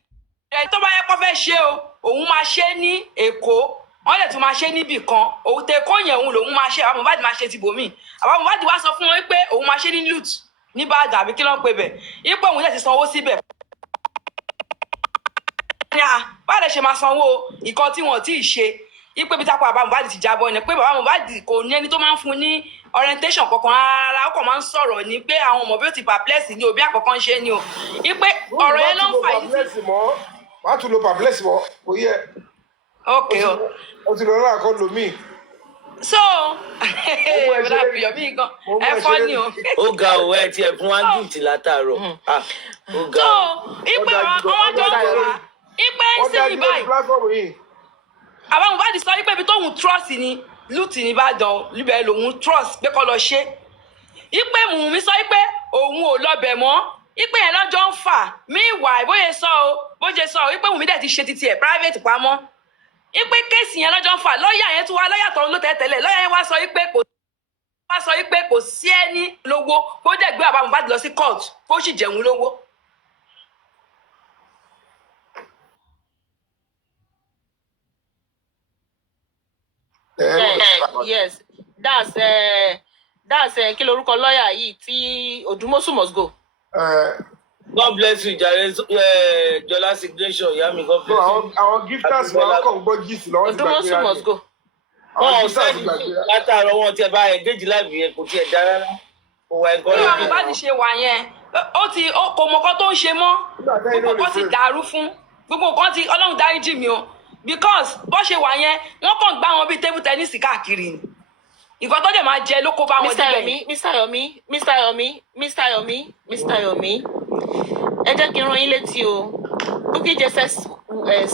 tó bá yẹ kó fẹ́ ṣe o òun máa ṣe ní Èkó wọ́n lè tún máa ṣe níbì kan òun tẹ kó yẹn òun lòun máa ṣe bàbá Mohbad máa ṣe ti bòmí. Bàbá Mohbad wá sọ fún wọn pé òun máa ṣe ní Lut ní Ìbàdàn àbí kí ló ń pe bẹ̀ ipò òun yẹn ti sanwó síbẹ̀. báwo lè ṣe máa sanwó nǹkan tí wọn ò tí ì ṣe ipe bí tápọ̀ bàbá Mohbad ti jábọ́ ni pé bàbá Mohbad kò ní ẹni tó máa ń fún ní orientation kankan rárá ó kàn máa ń sọ̀rọ̀ ni pé àwọn ọmọ bí ó ti perplex ni òbí àkọ́kọ́ ń ṣe ni o ipe ọ̀rọ̀ yẹn ló ń fà yìí. wàá tún lo perplex mọ́ kò yẹ. ok o ti lọ rà kọ́ lomi. so ìwé àbíyọ mí gan ẹ fọ́ ni o. ó ga òwe ẹ tiẹ̀ fún wá gíìtì látàárọ̀ ó ga. so ipe ọmọ jọ ń wà ipe ń sìn báyìí àbá Mohbad sọ wípé ibi tóun trust ni Lut ní Ìbàdàn libẹ̀ lòun trust pé kó lọ ṣe ipe Wùnmí sọ wípé òun ò lọbẹ̀ mọ́ ipe yẹn lọ́jọ́ ń fà mí ìwà bóyá sọ o bóyá sọ o ipe Wùnmí dẹ̀ ti ṣe titi ẹ̀ private pamọ́ ipe kéèsì yẹn lọ́jọ́ ń fà lọ́ọ̀yà yẹn tún wá lọ́ọ̀yà tó ń lò tẹ́tẹ́lẹ̀ lọ́ọ̀yà yẹn wá sọ wípé kò sí ẹni lówó kó dẹ̀ gbé àbá Mohbad lọ sí court kó sì jẹun lówó. Yes, that's that's kí lorúkọ lọ́ọ̀yà yìí tí Odumosu must go. God bless you, Jare. Jola signature, Yami, God bless you. Our gifters were come go gift lọ́wọ́ ti gbàgbé. Odumosu must go. Wọn ò sẹ́ni látàárọ̀ wọn tiẹ̀ bá engage live yẹn kò tiẹ̀ dá rárá. Kò wá ẹ̀kọ́ bí wọn bá ti ṣe wà yẹn kò mọ nǹkan tó ń ṣe mọ́ gbogbo nǹkan ti dàrú fún gbogbo nǹkan ti Ọlọ́run dáríjì mi o because bó ṣe wà yẹn wọ́n kàn gbá wọn bíi table tennis káàkiri ni nǹkan tó dẹ̀ máa jẹ ló kó bá wọn débẹ̀. Mr. Yomi ẹ jẹ́ kí n rán yín létí o Bukky Jesse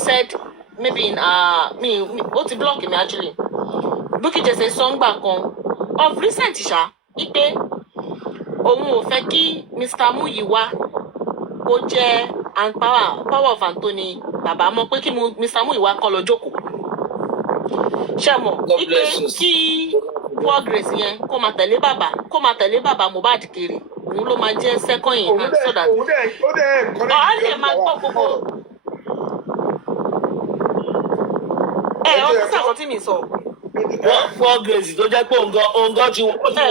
said maybe in ó ti block mi actually Bukky Jesse sọ́ngbà kan of recent ṣá wípé òun ò fẹ́ kí Mr. Mouhjola kó jẹ́ power of Anthony bàbá mọ̀ pé kí Mr. Mouhjola kọ́ lọ jókòó ṣe mọ̀ wípé kí poor Grace yẹn kó máa tẹ̀lé bàbá Mohbad kiri òun ló máa jẹ́ second in hand so that ọ̀hán lè máa gbọ́ gbogbo ọdún sàkọ́ tí mi sọ. Poor Grace tó jẹ́ pé òǹgọ́ ti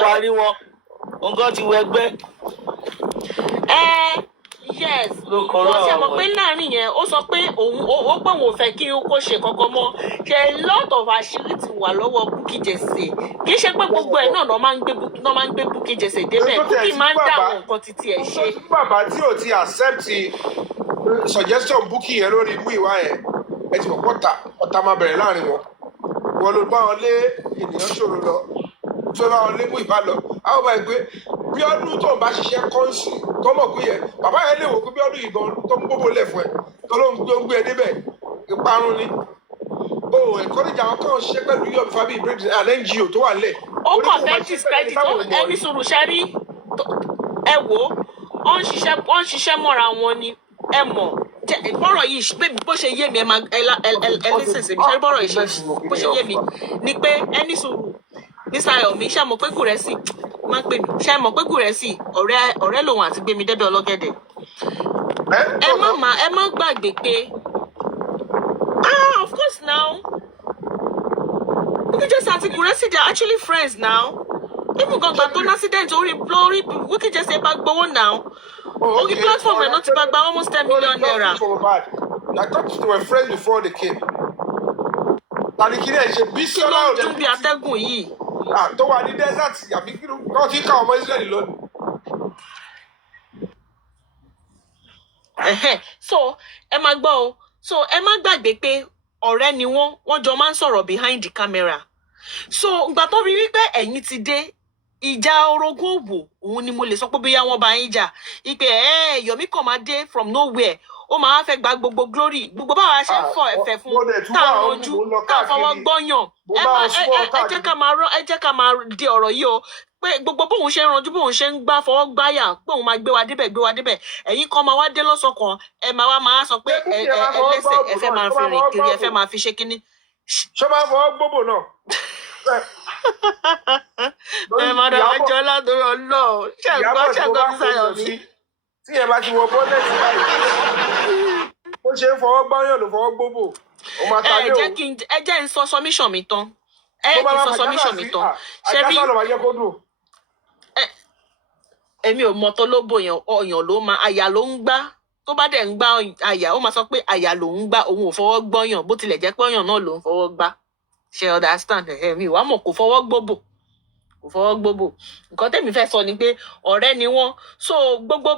wá rí wọn òǹgọ́ ti wọ ẹgbẹ́. Yes wọ́n ṣe mọ̀ pé láàrin yẹn ó sọ pé ó pé òun ò fẹ́ kí kó ṣe kankan mọ́ ṣe a lot of àṣírí ti wà lọ́wọ́ Bukky Jesse kì í ṣe pé gbogbo ẹ̀ náà máa ń gbé Bukky Jesse débẹ̀ Bukky máa ń dá àwọn nǹkan títí ẹ̀ ṣe. bàbá tí ò ti accept suggestion Bukky yẹn lórí Mouhjola yẹn ẹ ti mọ̀ ọ̀tá máa bẹ̀rẹ̀ láàrin wọn ló bá wọn lé ènìyàn ṣòro lọ tó bá wọn lé Mouhjola lọ àwọn ọmọ ẹgbẹ́ bí ọdún tó ń bá ṣiṣẹ́ kọ́ńsì tọmọ pé yẹ bàbá yẹn lè wò pé bí ọdún yìí gan tó ń gbóbo lẹ̀ fún ẹ tó ló ń gbé ẹ débẹ̀ ìparun ni o encourage àwọn kan ṣiṣẹ́ pẹ̀lú yomi fabiyi and NGO tó wà nílẹ̀. ó kàn fẹ́ discredit ẹni sùúrù ṣẹ́rí ẹ wò ó ń ṣiṣẹ́ mọ́ra wọn ni ẹ mọ̀ bọ́rọ̀ yìí bó ṣe yé mi ẹ lísìnsì mi ṣe bọ́rọ̀ yìí ṣe bó ṣe yé mi ni pé ẹni sùúrù Mr. Yomi ṣe mọ̀ pé Kúrẹ́sì máa ń pè mí ṣe mọ̀ pé Kúrẹ́sì ọ̀rẹ́ lòun àti Gbémi Débẹ̀ Ọlọ́gẹ̀dẹ̀ ẹ má gbàgbé pé of course now Bukky Jesse àti Kúrẹ́sì they are actually friends now even gbàgbà tó ní accident orí Bukky Jesse bá gbowó now orí platform ẹ̀ náà ti bá gba almost 10 million naira. I thought they were friends before they came. Tani kí ni ẹ ṣe bí sọ́lá òde. kí ló ń dún bí atẹ́gùn yìí. Tó wà ní desert àbí kí ló kọ́ tí ká ọmọ Israẹli lónìí. So ẹ máa gbọ́ o so ẹ má gbàgbé pé ọ̀rẹ́ ni wọ́n jọ máa ń sọ̀rọ̀ behind the camera so ìgbà tó rí wípé ẹ̀yin ti dé ìjà orogún òwò òun ni mo lè sọ pé bóyá wọ́n bá yín jà ìpè Yomi kàn máa dé from nowhere ó máa fẹ́ gba gbogbo glory gbogbo báwa ṣe ń fọ ẹ̀fẹ̀ fún táwọn ojú táwọn fọwọ́ gbọ́yàn ẹ jẹ́ ká máa di ọ̀rọ̀ yìí o pé gbogbo bóun ṣe ń ranjú bóun ṣe ń gbá fọwọ́ gbáyà pé òun máa gbé wa débẹ̀ ẹ̀yin kan máa wá dé lọ́sọ̀kan ẹ máa sọ pé ẹlẹ́sẹ̀ ẹ fẹ́ máa fi rìn kiri ẹ fẹ́ máa fi ṣe kínní. ṣé máa fọwọ́ gbóbò náà. Mọ̀dà Mouhjola lórí ọlọ́ ṣẹ́gbọ́n Mr. Yomi. Tí ẹ bá ti wọ bọ́nẹ̀tì báyìí ó ṣe ń fọwọ́ gbáyàn ló fọwọ́ gbóbò ó máa ta lé o. ẹ jẹ́ n sọ submission mi tán ṣe rí èmi ò mọ tó ló bò ọyàn ló máa àyà ló ń gbá tó bá dẹ̀ ń gbá àyà ó máa sọ pé àyà ló ń gbá òun ò fọwọ́ gbọ́yàn bó tilẹ̀ jẹ́ pé ọyàn náà ló ń fọwọ́ gbá ṣe understand mi wàá mọ̀ kò fọwọ́ gbóbò nǹkan tẹ́mi fẹ́ sọ ni pé ọ̀rẹ́ ni wọ́n so gbogbo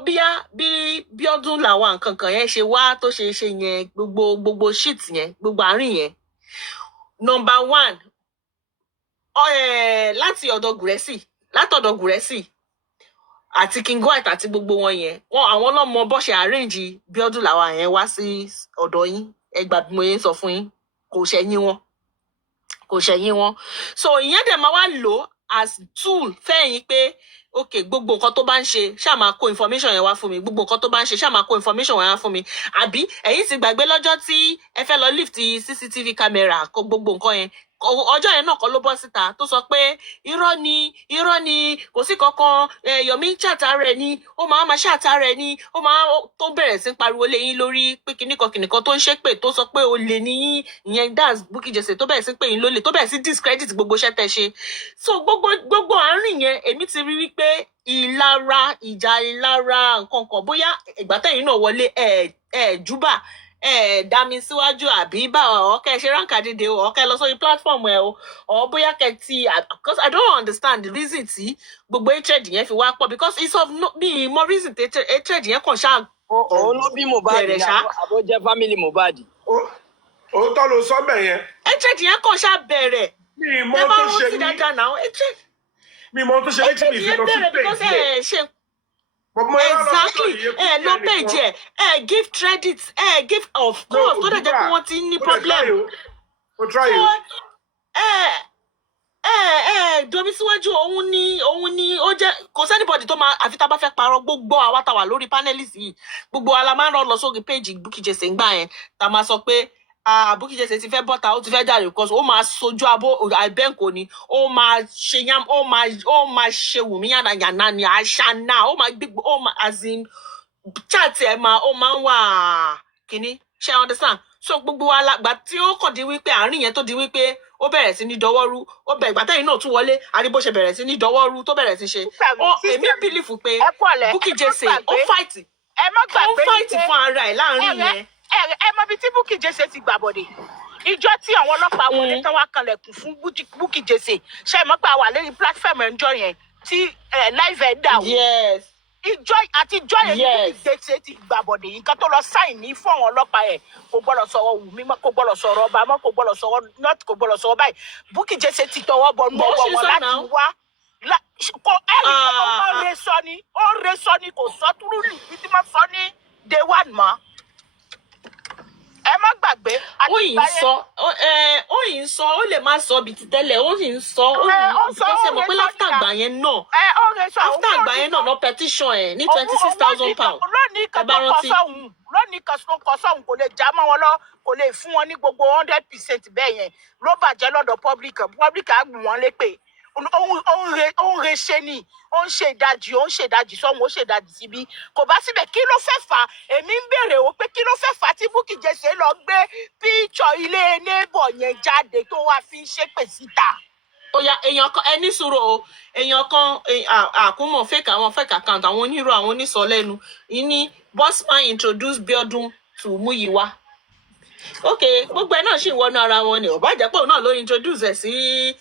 bí biodun làwọn nǹkan kan yẹn ṣe wá tó ṣe yẹn gbogbo shit yẹn gbogbo àárín yẹn number one láti ọ̀dọ̀ Gúrẹ́sì àti King White àti gbogbo wọn yẹn àwọn ọlọ́mọ bó ṣe arrange biodun làwọn yẹn wá sí ọ̀dọ̀ yín ẹgbàá bí mo yẹn sọ fún yín kò ṣẹ̀yìn wọn so ìyẹn dẹ̀ máa wá lò as tool fẹ́yìn pé ok gbogbo nǹkan tó bá ń ṣe ṣáà máa kó information yẹn wá fún mi gbogbo nǹkan tó bá ń ṣe ṣáà máa kó information yẹn wá fún mi àbí ẹ̀yin ti gbàgbé lọ́jọ́ tí ẹ fẹ́ lọ lift CCTV camera kó gbogbo nǹkan yẹn ọjọ́ yẹn náà kọ́ ló bọ́ síta tó sọ pé irọ́ ni kò sí kankan Yomi ń ṣàtà rẹ̀ ni ó máa ṣàtà rẹ̀ ni ó máa tó bẹ̀rẹ̀ sí pariwo lé yín lórí pé kìnnìkan tó ń ṣépè tó sọ pé olè ní yín ìyẹn that's Bukky Jesse tó bẹ̀rẹ̀ sí pé yín lólè tó bẹ̀rẹ̀ sí discredit gbogbo iṣẹ́ tẹ́ ṣe so gbogbo àárín yẹn èmi ti rí wípé ìjà ìlara nǹkan kan bóyá ìgbà tẹ́yìn náà wọlé júbà dá mi síwájú àbí bá ọkẹ ṣe ránkà dídé o ọkẹ lọ sórí platform ẹ o ọ bóyá kẹ ti because I don't understand the reason tí gbogbo hatred yẹn fi wá pọ̀ because it's of no bí mo reason tí hatred yẹn kàn ṣáà. òun ló bí Mohbad àbó jẹ́ family Mohbad. òótọ́ ló sọ bẹ́ẹ̀ yẹn. hatred yẹn kàn ṣáà bẹ̀rẹ̀. mi mọ tó ṣe mí mi mọ tó ṣe mí tí mi fi lọ sí page exactly no page give credit give of course tó dẹ̀ jẹ́ pé wọ́n ti ní problem domi síwájú òun ni ó jẹ́ kò sẹ́nibọ̀dì tó máa àfi tá a bá fẹ́ parọ́ gbogbo àwa tá wà lórí panelist yìí gbogbo ala máa ń rán lọ sórí page Bukky Jesse ńgbà yẹn tá a máa sọ pé Bukky Jesse ti fẹ́ bọ́ta ó ti fẹ́ jáde because ó máa sojú abó àbẹ́ǹkò ni ó máa ṣe yam ó máa ṣe wùmí yànnàyànnà ni àṣà náà ó máa gbígbó ó máa as in chat ẹ̀ máa ó máa ń wà kínní ṣe understand so gbogbo wa lágbà tí ó kàn di wípé àárín yẹn tó di wípé ó bẹ̀rẹ̀ sí ní dọwọ́rú ó bẹ̀ ìgbà tẹ́yìn náà tún wọlé àríbó ṣe bẹ̀rẹ̀ sí ní dọwọ́rú tó bẹ̀rẹ̀ sí ṣe èmi bìlífù pé Bukky Jesse ó fáìtì fún ara ẹ̀ láàárín yẹn. ẹ mọ ibi tí Bukky Jesse ti gbà bọ̀dẹ̀ ìjọ tí àwọn ọlọ́pàá wọlé tán wá kanlẹ̀kùn fún Bukky Jesse ṣe mọ́ pé a wà lórí platform ẹ̀ńjọ́ yẹn tí live ẹ̀ dà wọ́n ìjọ àtijọ́ yẹn ní Bukky Jesse ti gbà bọ̀dẹ̀ nǹkan tó lọ sáìn ní fún àwọn ọlọ́pàá yẹn kò gbọ́dọ̀ sọ̀rọ̀ Wùmí mọ́ kò gbọ́dọ̀ sọ̀rọ̀ ọba mọ́ kò gbọ́dọ̀ sọ̀rọ̀ north kò gbọ́dọ̀ sọ̀rọ̀ báyìí Bukky Jesse ti tọwọ́ bọ̀ nù ọwọ́ wọn láti wá kò ẹ̀rí kan ó rẹ sọ ni kò sọ túrú lì bí tí mo sọ ní day one mọ́ ẹ má gbàgbé ó yìí ń sọ ó lè má sọ bíi ti tẹ́lẹ̀ ó sì ń sọ ó ṣe mọ̀ pé láfítà àgbà yẹn náà láfítà àgbà yẹn náà petition ẹ̀ ní £26,000 lónìí kan tó kọ sọ́hún kò lè já mọ́ wọn lọ kò lè fún wọn ní gbogbo 100% bẹ́ẹ̀ yẹn ló bàjẹ́ lọ́dọ̀ public á gbù wọ́n lépè ó ń reṣẹ́ ni ó ń ṣe ìdajì sọ́hún ó ṣe ìdajì síbí kò bá síbẹ̀ kí ló fẹ́ fà á èmi ń béèrè o pé kí ló fẹ́ fà á tí Bukky Jesse lọ gbé píṣọ ilé neighbor yẹn jáde tó wá fi ń ṣépè síta. Oya èèyàn kan ẹni sùúrù o èèyàn kan àkúmọ̀ fake account àwọn onírò àwọn onísọ̀lẹ́nu ìní bossman introduce biodun to Mouhjola. Okay, gbogbo ẹ náà ṣì ń wọnú ara wọn ni ọba àjẹpọ̀ náà ló introduce ẹ̀ sí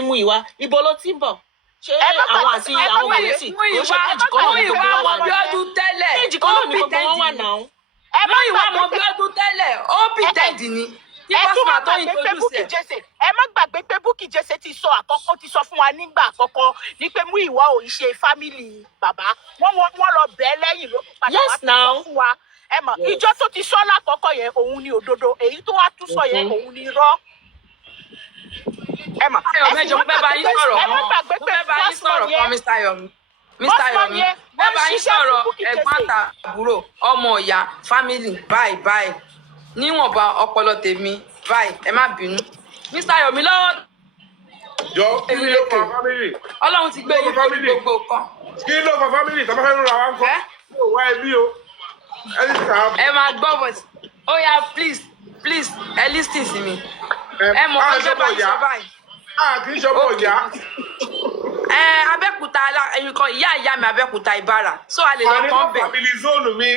Mouhjola ibo ló ti ń bọ̀ ṣé àwọn àti àwọn mọ̀lẹ́sì kò ṣe péjì kan náà ní gbogbo wọn wà náà péjì kan náà ní gbogbo wọn wà náà. Mouhjola mọ Biodun tẹ́lẹ̀ ó pretend ni ẹ má gbàgbé pé Bukky Jesse ti sọ fún wa nígbà àkọ́kọ́ ní pé Mouhjola ò ń ṣe fámìlì bàbá wọ́n lọ bẹ́ẹ̀ lẹ́yìn ló padà wá fi sọ fún wa ẹ mọ̀ ìjọ tó ti sọ lákọ̀ọ́kọ́ yẹn òun ni òdodo èyí tó wá tún sọ yẹn òun ni irọ́ ẹ mọ̀ ẹ má gbàgbé pé bọ́sùmọ̀ yẹn Mr. Yomi bẹ́ẹ̀ bá yín sọ̀rọ̀ ẹ̀gbọ́n àbúrò ọmọ ìyá fámìlì báyìí níwọ̀nba ọpọlọ tèmi báyìí ẹ má bínú Mr. Yomi lọ́wọ́ jọ kí ló fa fámìlì Ọlọ́run ti gbé yín lórí gbogbo kan kí ló fa fámìlì tó bá fẹ́ rúra wá ń kọ́ yóò wá ẹbí o ẹ máa gbọ́ bọ̀t ó yá please ẹ listen sí mi ẹ mọ̀ kí ló bá yín sọ báyìí. kì í ṣọmọ ìyá. Abẹ́òkúta ẹ̀yìn kan ìyá mi Abẹ́òkúta Ìbàrà so a lè lọ kàn bẹ̀. family zone mi.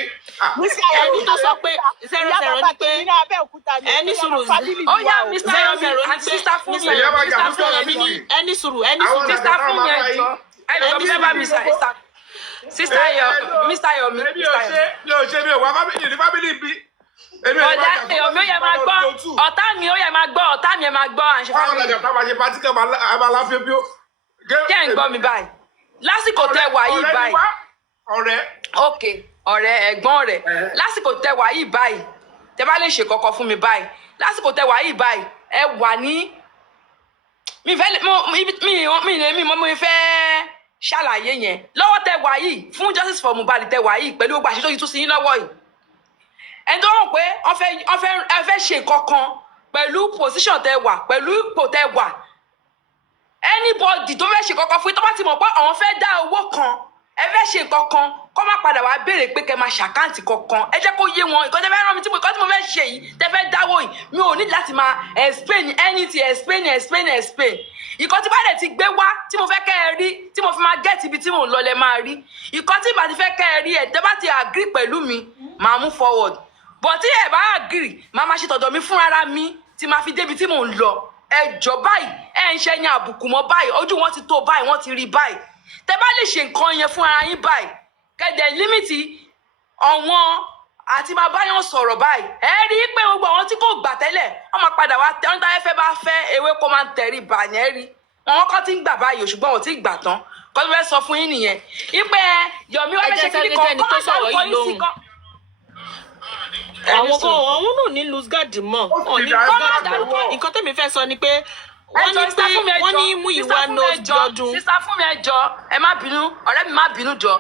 ẹni tó sọ pé 00 ní pé ẹni sùúrù ó yá Mr. Yomi àti sista fún mi ẹni sùúrù sista fún mi ẹjọ ẹjọ bí ẹ bá mi sà sista Mr. Yomi. mi ò ṣe mi ò wá family bí. ọ̀dà Yomi ó yẹ máa gbọ́ ọ̀tá mi ó yẹ máa gbọ́ àṣẹ fáwọn ọ̀dà tá a máa ṣe pàtí kẹ́ máa láfẹ́ bí ó. kẹ́ ń gbọ́ mi báyìí lásìkò tẹ wà yìí báyìí. ọ̀rẹ́. ok ọ̀rẹ́ ẹ̀gbọ́n rẹ̀ lásìkò tẹ wà yìí báyìí tẹ bá lè ṣe kọ́kọ́ fún mi báyìí lásìkò tẹ wà yìí báyìí ẹ wà ní mi fẹ́ ṣàlàyé yẹn lọ́wọ́ tẹ wà yìí fún justice for Mohbad tẹ wà yìí pẹ̀lú gbogbo àṣìṣe tó yìí tún sí yín lọ́wọ́ yìí ẹni tó rò pé wọ́n fẹ́ ṣe kankan pẹ̀lú position tẹ wà pẹ̀lú ipò tẹ wà anybody tó fẹ́ ṣe kankan fún yín tó bá ti mọ̀ pé àwọn fẹ́ dá owó kan ẹ fẹ́ ṣe nǹkan kan kó má padà wá béèrè pé kẹ́ máa ṣàkáǹtì kankan ẹ jẹ́ kó yé wọn nǹkan tẹ́ fẹ́ rán mi tí mo fẹ́ ṣe yìí tẹ́ fẹ́ dáwọ́ yìí mi ò ní láti máa explain anything explain nǹkan tí bá dẹ̀ ti gbé wá tí mo fẹ́ kẹ́ ẹ rí tí mo fi máa get ibi tí mò ń lọ lẹ máa rí nǹkan tí bá ti fẹ́ kẹ́ ẹ rí ẹ tẹ́ bá ti agree pẹ̀lú mi máa move forward but tí ẹ bá agree máa ṣe tọ̀dọ̀ mi fúnra mi tí máa fi débi tí mò ń lọ ẹjọ́ báyìí ẹ ń ṣe ní àbùkù mọ́ báyìí ojú wọn ti tó báyìí wọ́n ti rí báyìí tẹ́ bá lè ṣe nǹkan yẹn fún ara yín báyìí kẹ̀dẹ̀ límìtì ọ̀wọ́n àti máa báyọ̀ sọ̀rọ̀ báyìí ẹ rí i pé gbogbo àwọn tí kò gbà tẹ́lẹ̀ wọ́n máa padà wá tẹ́ ọ́n táyé fẹ́ bá fẹ́ ewé kó máa ń tẹ̀rí bàyẹn rí wọn kọ́ ti ń gbà báyìí ṣùgbọ́n wọn ti gbà tán kọ́ ló fẹ́ sọ fún yín nìyẹn ipe Yomi wá fẹ́ ṣe kíní kan kọ́ máa dárúkọ yín sí kan. àwọn náà ní lose guard mọ́ nǹkan tẹ́mi fẹ́ sọ ni pé wọ́n ní Mouhjola knows biodun. sísá fún mi ẹjọ́ ẹ má bínú ọ̀rẹ́ mi má bínú jọ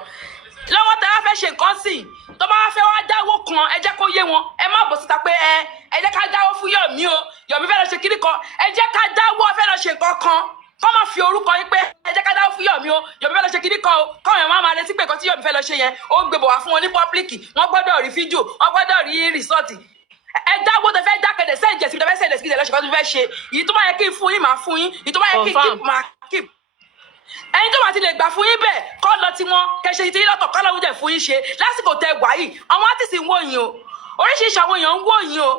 lọ́wọ́ tẹ́ wá fẹ́ ṣe nǹkan sí tó bá wá fẹ́ wá dáwó kan ẹ jẹ́ kó yé wọn ẹ má bọ̀ síta pé ẹ jẹ́ ká dáwó fún Yomi o Yomi fẹ́ lọ ṣe kíní kan ẹ jẹ́ ká dáwó fẹ́ lọ ṣe nǹkan kan kọ́ máa fi orúkọ yín pé ẹ jẹ́ ká dáwó fún Yomi o Yomi fẹ́ lọ ṣe kíní kan o káwọn èèyàn máa retí pé nǹkan tí Yomi fẹ́ lọ ṣe yẹn ó ń gbé bọ̀ wá fún wọn ní pọ́blíkì wọ́n gbọ́dọ̀ rí fídíò wọ́n gbọ́dọ̀ rí rìsọ́ọ̀tì ẹ dáwó tẹ fẹ́ dákẹ́dẹ̀ sẹ́ǹjẹ̀ sí tẹ fẹ́ sẹ́ǹjẹ̀ sí lọ́sẹ̀ kan tó fẹ́ ṣe èyí tó bá yẹ kí n fún yín máa fún yín èyí tó bá yẹ kí n keep máa keep ẹni tó bá ti lè gbà fún yín bẹ́ẹ̀ kọ́ lọ tí wọ́n kẹṣe tí lọ́tọ̀ kọ́ lọ́wọ́ jẹ̀ fún yín ṣe lásìkò tẹ wà yìí àwọn artist ń wò yín o oríṣiríṣi àwọn èèyàn ń wò yín o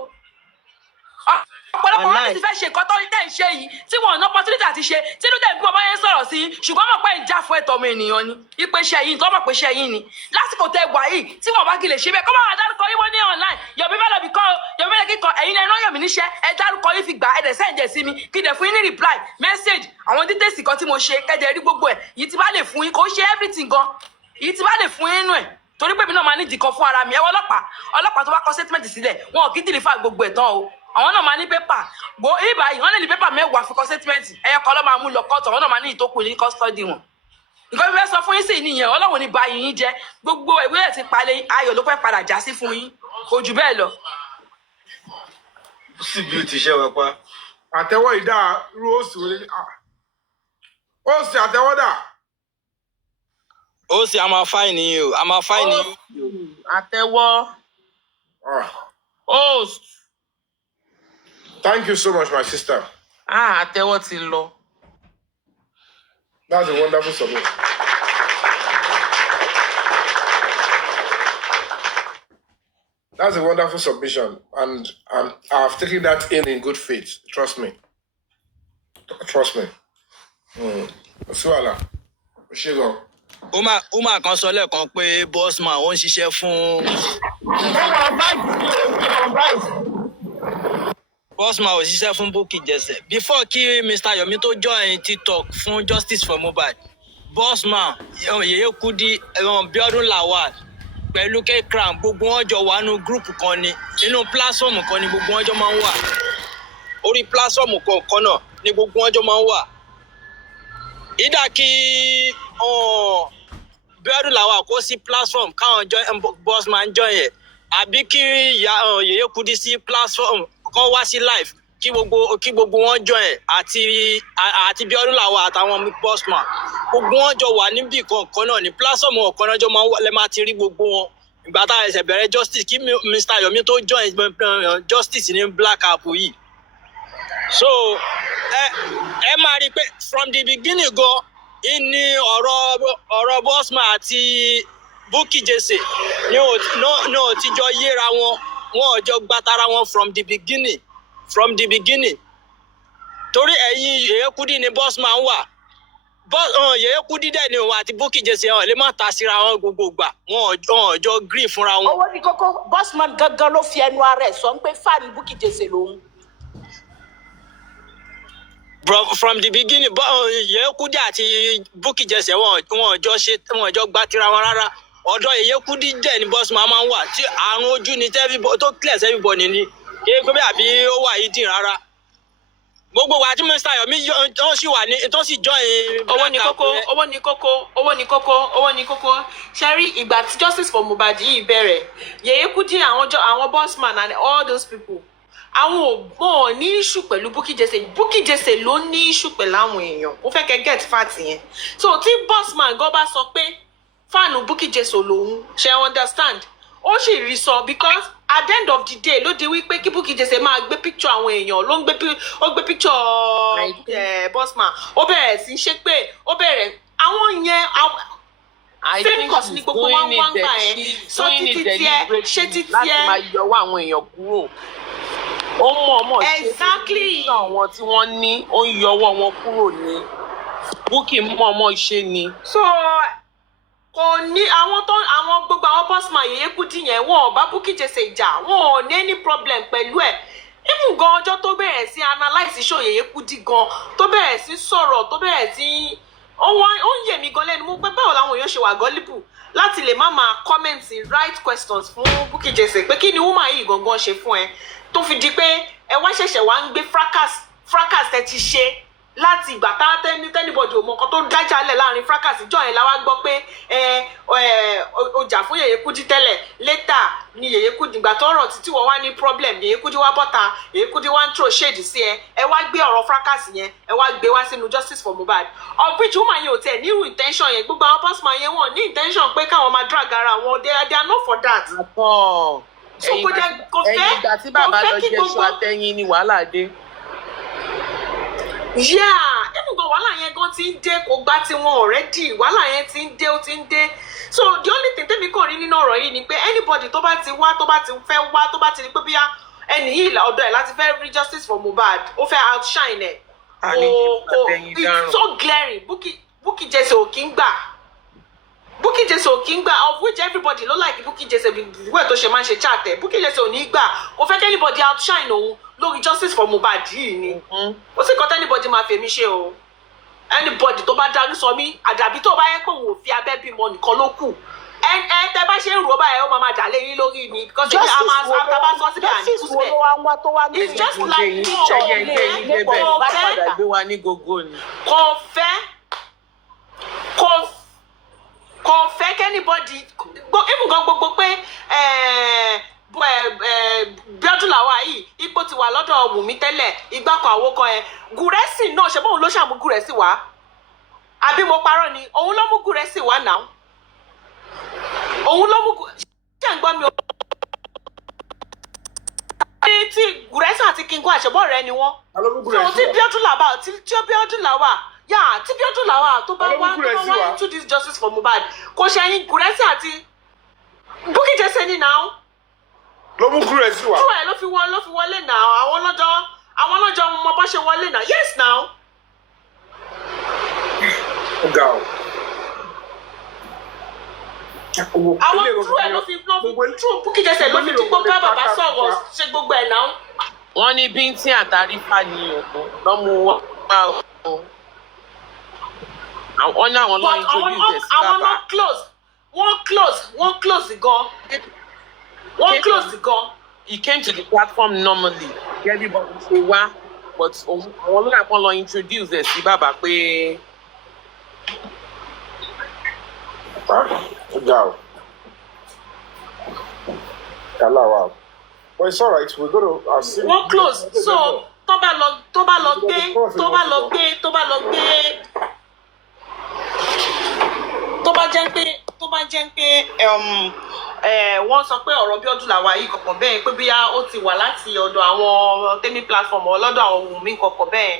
ọ̀pọ̀lọpọ̀ wọn ti fẹ́ ṣe nǹkan tó ń tẹ̀ ń ṣe yìí tí wọn ò ná opportunity àti ṣe tí ló dẹ̀ bí ọmọ yẹn sọ̀rọ̀ sí ṣùgbọ́n mọ̀ pé ìjà fún ẹ̀tọ́ ọmọ ènìyàn ni ipe iṣẹ́ yìí tó mọ̀ pé iṣẹ́ yìí ni lásìkò tẹ wà yìí tí wọn bá kí lè ṣe bẹ́ẹ̀ kọ́ máa dárúkọ yín wọ́n ní online Yomi fẹ́ lọ bí kọ́ Yomi fẹ́ kíkọ ẹ̀yin náà rán Yomi níṣẹ́ ẹ dárúkọ yín fi gbà ẹ̀ dẹ̀ sẹ́ǹjẹ̀ sí mi kí dẹ̀ fún yín ní reply message àwọn details kan tí mo ṣe kẹ́jẹ̀ rí gbogbo ẹ̀ yìí ti bá lè fún yín kò ṣe everything gan yìí ti bá lè fún yín nù ẹ̀ torí pé mi náà máa ní ìdìkan fún ara mi ẹwọ ọlọ́pàá tó bá kọ statement sílẹ̀ wọn ò kí dìlífà gbogbo ẹ̀ tán o àwọn náà máa ní pépà gbó ibà yìí wọn lè ní pépà mẹ́wàá fi kọ statement ẹyọ kan ló máa mú lọ kọ́ọ̀tù àwọn náà máa ní ìtókù ní custody wọn nǹkan fífẹ́ sọ fún yín sí nìyẹn Ọlọ́run ní ba yín jẹ́ gbogbo ìwé ẹ̀ ti palẹ̀ ayọ̀ ló fẹ́ padà já sí fún yín kò jù bẹ́ẹ̀ lọ. sì bí o ti ṣe wá pa. àtẹ́wọ́ ìdá róòsì ó sì àtẹ́wọ́ dà. ó sì a máa fáìní yìí o a máa fáìní yìí. àtẹ́wọ́ host. Thank you so much, my sister. Àtẹ́wọ́ ti lọ. That's a wonderful submission. That's a wonderful submission, and I've taken that in good faith. Trust me. Trust me. Suala, Shigo. Uma kan sọ lẹ́ẹ̀kan pé bossman ó ń ṣiṣẹ́ fún. Bossman ò ṣiṣẹ́ fún Bukky Jesse. Before kí Mr. Yomi tó join TikTok fún Justice for Mohbad, Bossman, Yeye Kudi, Biodun Lawal, pẹ̀lú K-Cram, gbogbo wọn jọ wà nínú gúrùpù kan ni, nínú platform kan ni gbogbo wọn jọ máa ń wà. Orí platform kọ̀ọ̀kan náà ni gbogbo wọn jọ máa ń wà. Ìdá kí Biodun Lawal kó sí platform káwọn Bossman join yẹn, àbí kí Yeye Kudi sí platform kan wá sí live kí gbogbo wọn join àti Biodun Lawal àtàwọn Bossman gbogbo wọn jọ wà níbì kankan náà ní platform ọ̀kan náà jọ lè máa ti rí gbogbo wọn ìgbà tá a ṣẹ̀ṣẹ̀ bẹ̀rẹ̀ justice kí Mr. Yomi tó join justice ní black app yìí so ẹ máa rí i pé from the beginning gan ní ọ̀rọ̀ Bossman àti Bukky Jesse ní ò ti jọ yéra wọn ò jọ gbàtara wọn from the beginning torí ẹ̀yin Yeye Kudi ni Bossman wà Yeye Kudi dẹ̀ ni òun àti Bukky Jesse hàn lè má ta síra wọn gbogbo gbà wọn ò jọ gree fúnra wọn. owó ní kókó Bossman gangan ló fi ẹnu ara ẹ̀ sọ pé fan Bukky Jesse lòun. From the beginning Yeye Kudi àti Bukky Jesse wọn ò jọ gbà tira wọn rárá ọ̀dọ̀ Yeye Kudi dẹ̀ ni Bossman máa ń wà tí àrùn ojú ni tó clear everybody ni kí ẹ gbé àbí ó wà yìí dín rárá gbogbo wa tí Mr. Yomi tó sì wà ní tó sì join. owó ní kókó ṣe rí ìgbà tí Justice for Mohbad yìí bẹ̀rẹ̀ Yeye Kudi àwọn Bossman and all those people àwọn ò ní issue pẹ̀lú Bukky Jesse ló ní issue pẹ̀lú àwọn èèyàn ó fẹ́ kẹ́ get fact yẹn so tí bossman gan bá sọ pé fáànù Bukky Jesse lòun ṣe understand ó sì rí sọ because at the end of the day ló di wípé kí Bukky Jesse máa gbé picture àwọn èèyàn ló ń gbé picture bossman ó bẹ̀rẹ̀ sí ṣépè ó bẹ̀rẹ̀ àwọn yẹn same cause ni gbogbo wa ń wá gbà ẹ́ sọ títí tiẹ̀ ṣé títí láti ẹ máa yọwọ́ àwọn èèyàn kúrò ó mọ̀ọ́mọ̀ ṣe exactly àwọn tí wọ́n ní ó ń yọwọ́ wọn kúrò ní Bukky mọ̀ọ́mọ̀ ṣe ni. so kò ní àwọn gbogbo àwọn bossman Yèyé Kudi yẹn wọn ò bá Bukky Jesse jà wọn ò ní any problem pẹ̀lú ẹ̀ even gan ọjọ́ tó bẹ̀rẹ̀ sí analyse show Yèyé Kudi gan tó bẹ̀rẹ̀ sí sọ̀rọ̀ tó bẹ̀rẹ̀ sí ó ń yè mí gan lẹ́nu mú pé báwo làwọn èèyàn ṣe wà gullible láti lè má máa comment right questions fún Bukky Jesse pé kí ni woman yìí gangan ṣe fún ẹ tó fi di pé ẹ wá ṣẹ̀ṣẹ̀ wá ń gbé fracas tẹ ti ṣe láti ìgbà tá tẹ́nibọ̀dì ò mọ nǹkan tó dájà lẹ̀ láàrin fracas ìjọ yẹn la wá gbọ́ pé ó jà fún Yèyé Kudi tẹ́lẹ̀ later ni Yèyé Kudi ìgbà tó rọ̀ títí wọ́n wá ní problem Yèyé Kudi wá bọ́ta Yèyé Kudi wá ń throw shade sí ẹ wá gbé ọ̀rọ̀ fracas yẹn ẹ wá gbé wá sínú justice for Mohbad of which woman yẹn ò tẹ̀ ní intention yẹn gbogbo àwọn bossman yẹn wọn ní intention pé káwọn máa drag ara wọn they are not for that. ẹ̀yìn ìgbà tí bàbá lọ jẹ ṣọ àtẹ̀yìn ni wàhálà dé. Even wàhálà yẹn gan ti ń dé kò gbá tiwọn already wàhálà yẹn ti ń dé ó ti ń dé so the only thing tẹ́mi kàn rí nínú ọ̀rọ̀ yìí ni pé anybody tó bá ti wá tó bá ti fẹ́ wá tó bá ti rí pé bíyà ẹni yìí ọ̀dọ̀ ẹ̀ láti fẹ́ rí justice for Mohbad ó fẹ́ outshine ẹ̀ it's so glaring Bukky Jesse ò kí ń gbà Bukky Jesse ò kí ń gbà of which everybody ló like Bukky Jesse wẹ́ẹ̀ tó ṣe máa ń ṣe chat ẹ̀ Bukky Jesse ò ní gbà kò fẹ́ kí anybody outshine òun lórí justice for Mohbad yìí ni ó sì kọ́ tẹ́ anybody máa fèmí ṣe o anybody tó bá darí sọ mí àdàbí tó bá yẹ pé òun ò fi abẹ́ bímọ nìkan ló kù ẹ tẹ bá ṣe ń rò báyìí ó máa dà lé yín lórí ni because ṣe a máa bá sọ síbẹ̀ àní kú síbẹ̀ it's just like kò fẹ́ kẹ́nibọ́dì ibùgàn gbogbo pé Biodun làwa yìí ipò ti wà lọ́dọ̀ Wùmí tẹ́lẹ̀ ìgbà kan àwo kan ẹ̀ Gúrẹ́sì náà ṣe bóun ló ṣàmú Gúrẹ́sì wá àbí mo parọ́ ni òun ló mú Gúrẹ́sì wá náà òun ló mú ṣe ń gbọ́ mi o tí Gúrẹ́sì àti Kingun àṣẹbọ̀ rẹ ni wọ́n tí Biodun làwà tí Biodun làwà tó bá wá into this justice for Mohbad kò ṣẹyìn Gúrẹ́sì àti Bukky Jesse ni náà ló mú Gúrẹ́sì wá. true ẹ ló fi wọlé náà àwọn ọlọ́jọ́ mọ bá ṣe wọlé náà yes now. Ọ̀gá o. àwọn true ẹ ló fi true Bukky Jesse ló fi dípò bá bàbá sọ̀rọ̀ ṣe gbogbo ẹ̀ náà. wọ́n ní bíntín àtàrífà ni òkú lọ́mú wọn pa òkú. wọ́n ní àwọn lọ́ọ́ introduce ẹ̀ sí bàbá. àwọn náà close wọ́n close gan. One close the gun. He came to the platform normally. Everybody say wá, but àwọn olórí àpọn lọ introduce ẹ̀ sí bàbá pé. Ọ̀gá o. Yàrá wa. But it's all right, we're going to see. One close, so tó bá lọ gbé tó bá jẹ́ pé wọ́n sọ pé ọ̀rọ̀ Biodun làwà yìí kọ̀ọ̀kan bẹ́ẹ̀ pé bíyá ó ti wà láti ọ̀dọ̀ àwọn tẹ́mí platform ọlọ́dọ̀ àwọn Wùmí kọ̀ọ̀kan bẹ́ẹ̀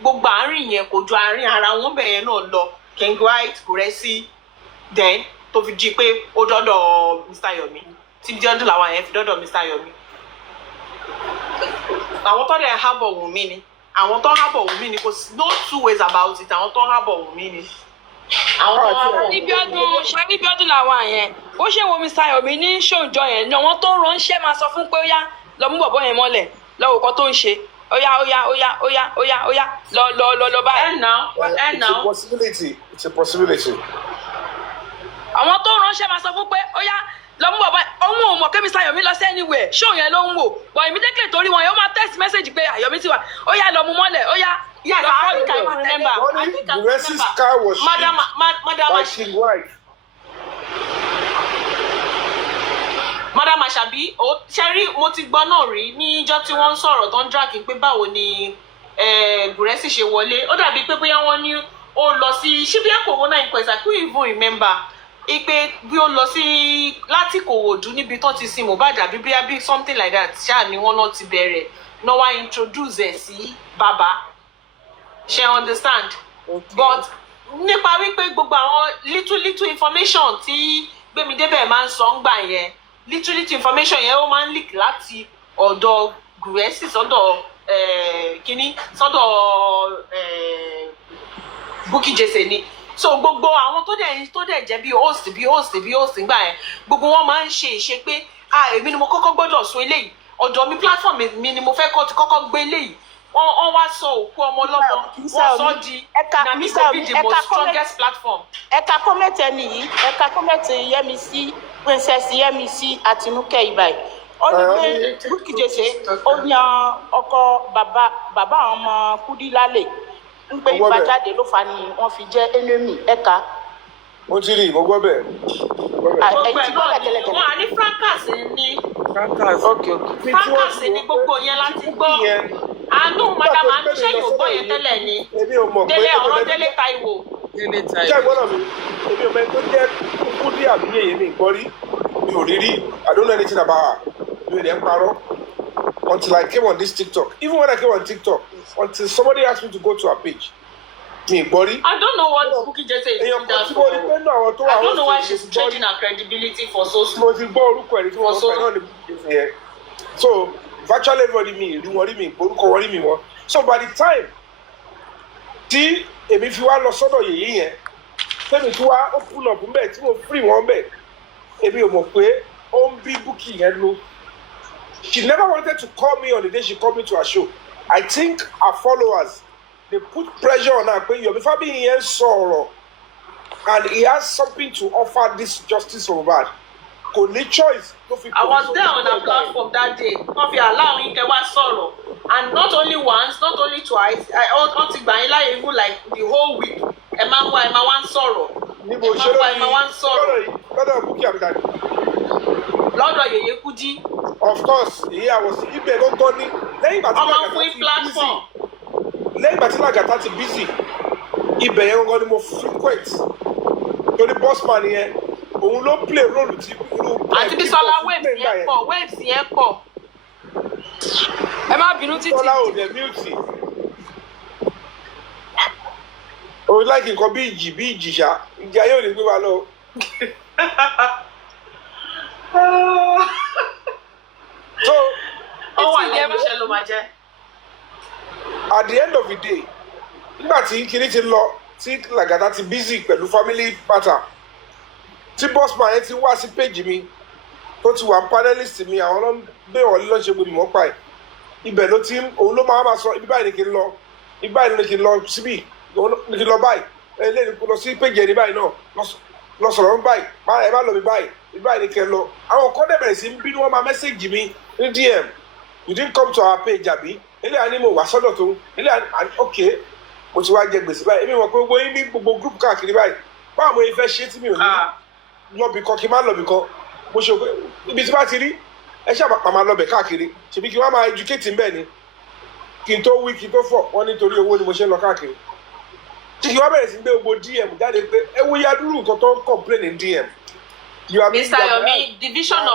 gbogbo àárín yẹn kò ju àárín ara wọn bẹ́ẹ̀ náà lọ King White Gúrẹ́sì then tó fi di pé ó dọ́dọ̀ Mr. Yomi tí Biodun làwà yẹn fi dọ́dọ̀ Mr. Yomi. àwọn tó dẹ̀ hábọ̀ Wùmí ni àwọn tó hábọ̀ Wùmí ni kò no two ways about it àwọn tó hábọ̀ Wùmí ni. ní Biodun làwọn yẹn bó ṣe wo Mr. Yomi ní ṣòjọ yẹn ni àwọn tó ránṣẹ́ máa sọ fún pé ó yá lọ mú bọ̀bọ̀ yẹn mọ́lẹ̀ lọ́wọ́ kan tó ń ṣe ó yá lọ báyìí. It's a possibility. àwọn tó ránṣẹ́ máa sọ fún pé ó yá lọ mú bọ̀bọ̀ òun ò mọ̀ pé Mr. Yomi lọ sí anywhere ṣó yẹn ló ń wò but immediately torí wọn yóò máa text message pé Yomi ti wà ó yá lọ mú mọ́lẹ̀ ó yá. Yes, I think I remember. Gúrẹ́sì's car was Madam by King White. Madam Ashabi, Sherry, mo ti gbọ́ náà rí níjọ́ tí wọ́n ń sọ̀rọ̀ tó ń drag pé báwo ni Gúrẹ́sì ṣe wọlé. Ó dàbí pé bóyá wọ́n ní ó lọ sí ṣíbí corona inquest. I couldn't even remember. Ipe bí ó lọ sí láti Kòwòdú níbi tó ti sin Mohbad àbí bí something like that. Ṣáà ni wọ́n náà ti bẹ̀rẹ̀. Náà wá introduce ẹ̀ sí bàbá. She understand? Okay. But nípa wípé gbogbo àwọn little information tí Gbémidébẹ̀ máa ń sọ ń gbà yẹn, little information yẹn ó máa ń leak láti ọ̀dọ̀ Gúrẹ́sì sọ́dọ̀ sọ́dọ̀ Bukky Jesse ni. So gbogbo àwọn tó dẹ̀ jẹ́ bí host gbà yẹn, gbogbo wọn máa ń ṣe ìṣe pé èmi ni mo kọ́kọ́ gbọ́dọ̀ sọ eléyìí, ọ̀dọ̀ mi platform mi ni mo fẹ́ kọ́kọ́ gbé eléyìí. Wọ́n wá sọ òkú ọmọ ọlọ́mọ, wọ́n sọ di Nami go be the most strongest platform. Ẹ̀ka kọ́mẹ̀tì ẹni yìí, ẹ̀ka kọ́mẹ̀tì Yẹ́misí, Princess Yẹ́misí Àtinúkẹ́ Ìbàì. Ó ní pé Bukky Jesse ó yan ọkọ bàbá àwọn ọmọ Kúdí lálẹ́. Ń pé ìbàjáde ló fa ni wọ́n fi jẹ́ enemy ẹ̀ka. Mo ti rí, mo gbọ́ bẹ́ẹ̀. Gbogbo ẹ̀ náà ni wọ́n á ní fracas ní. Fracas ní gbogbo yẹn láti gbọ́. Àánú Madam Anúṣe yóò gbọ́ yẹn tẹ́lẹ̀ ni. Délé ọ̀rọ̀ Délé Táíwò. Jẹ́ ìgbọ́dọ̀ mi, èmi ò mẹ́ni tó jẹ́ Kúdí àbí yẹ̀yẹ́ mi gbọ́ rí. Mi ò rí rí. I don't know anything about her. Mi ò lè ń parọ́. Until I came on this TikTok. Even when I came on TikTok, until somebody asked me to go to her page. Mi gbọ́ rí. I don't know what Bukky Jesse is doing that for. I don't know why she's changing her credibility for so small. Mo ti gbọ́ orúkọ ẹni tí wọ́n sọ náà ní Bukky Jesse yẹn. So virtually everybody mi rí wọn rí mi orúkọ wọn rí mi wọn. So by the time tí èmi fi wá lọ sọ́dọ̀ yèyé yẹn, tẹ́mi tí wá ó pull up mbẹ́ tí mo free wọn mbẹ́, èmi ò mọ̀ pé ó ń bí Bukky yẹn lọ. She never wanted to call me on the day she called me to her show. I think her followers, they put pressure on her. Yomi Fabiyi yẹn sọ̀rọ̀, and he has something to offer this justice for Mohbad. Kò ní choice. I was there on her platform that day. Wọ́n fi allow yín kẹ́ wá sọ̀rọ̀, and not only once, not only twice. Wọ́n ti gbà yín láyé even like the whole week. Ẹ máa wá ń sọ̀rọ̀. Ẹ máa wá ń sọ̀rọ̀. Lọ́dọ̀ Bukky Abidjan. Lọ́dọ̀ Yèyé Kúdí. Of course, yeah, I was ibẹ̀ lọ́gbọ́n ní. Lẹ́yìn ìgbà tí Lagata ti busy, ibẹ̀ yẹn gangan ni mo frequent. Torí bossman yẹn, òun ló play role ti irú. Àti Bísọ́lá waves yẹn pọ̀. Ẹ má bínú títí. Bísọ́lá ò dẹ̀ mute. O like nǹkan bí ìjì ṣá, ìjà yóò lè gbé wa lọ. So, at the end of the day, nígbà tí kinní ti lọ, tí Lagata ti busy pẹ̀lú family matter, tí bossman yẹn ti wá sí page mi, tó ti wà panelist mi, àwọn ló ń gbé wọlé lọ́ọ́ ṣe gbé mi mọ́ pa ẹ̀. Ibẹ̀ ló ti òun ló máa sọ ibi báyìí ni kí n lọ, ibi báyìí ni kí n lọ síbí, ni kí n lọ báyìí, eléyìí kò lọ sí page ẹni báyìí náà, lọ sọ̀rọ̀ ń báyìí, ẹ má lọ mi báyìí, ibi báyìí ni kí n lọ. Àwọn kan dẹ̀ bẹ̀rẹ̀ sí ń bínú, wọ́n máa message mi ní DM. You didn't come to our page, àbí? Ilé àní mo wà sọ́dọ̀ tó. Ilé àní okay, mo ti wá jẹ gbèsè báyìí. Èmi mọ̀ pé gbogbo yín ní gbogbo group káàkiri báyìí. Báwo mo fẹ́ ṣe tí mi ò ní lọ́bì kan kí n má lọ́bì kan. Mo ṣe pé ibi tí bá ti rí, ẹ ṣàpàpà máa lọ́bẹ̀ káàkiri. Ṣèbí kí wọ́n máa educate ń bẹ̀ ni. Kí n tó wí kí n tó fọ̀, wọ́n nítorí owó ni mo ṣe ń lọ káàkiri. Tí kí wọ́n bẹ̀rẹ̀ sí gbé gbogbo DM jáde pé ẹ wo yadúrú nǹkan tó ń complain ní DM. Mr. Yomi, division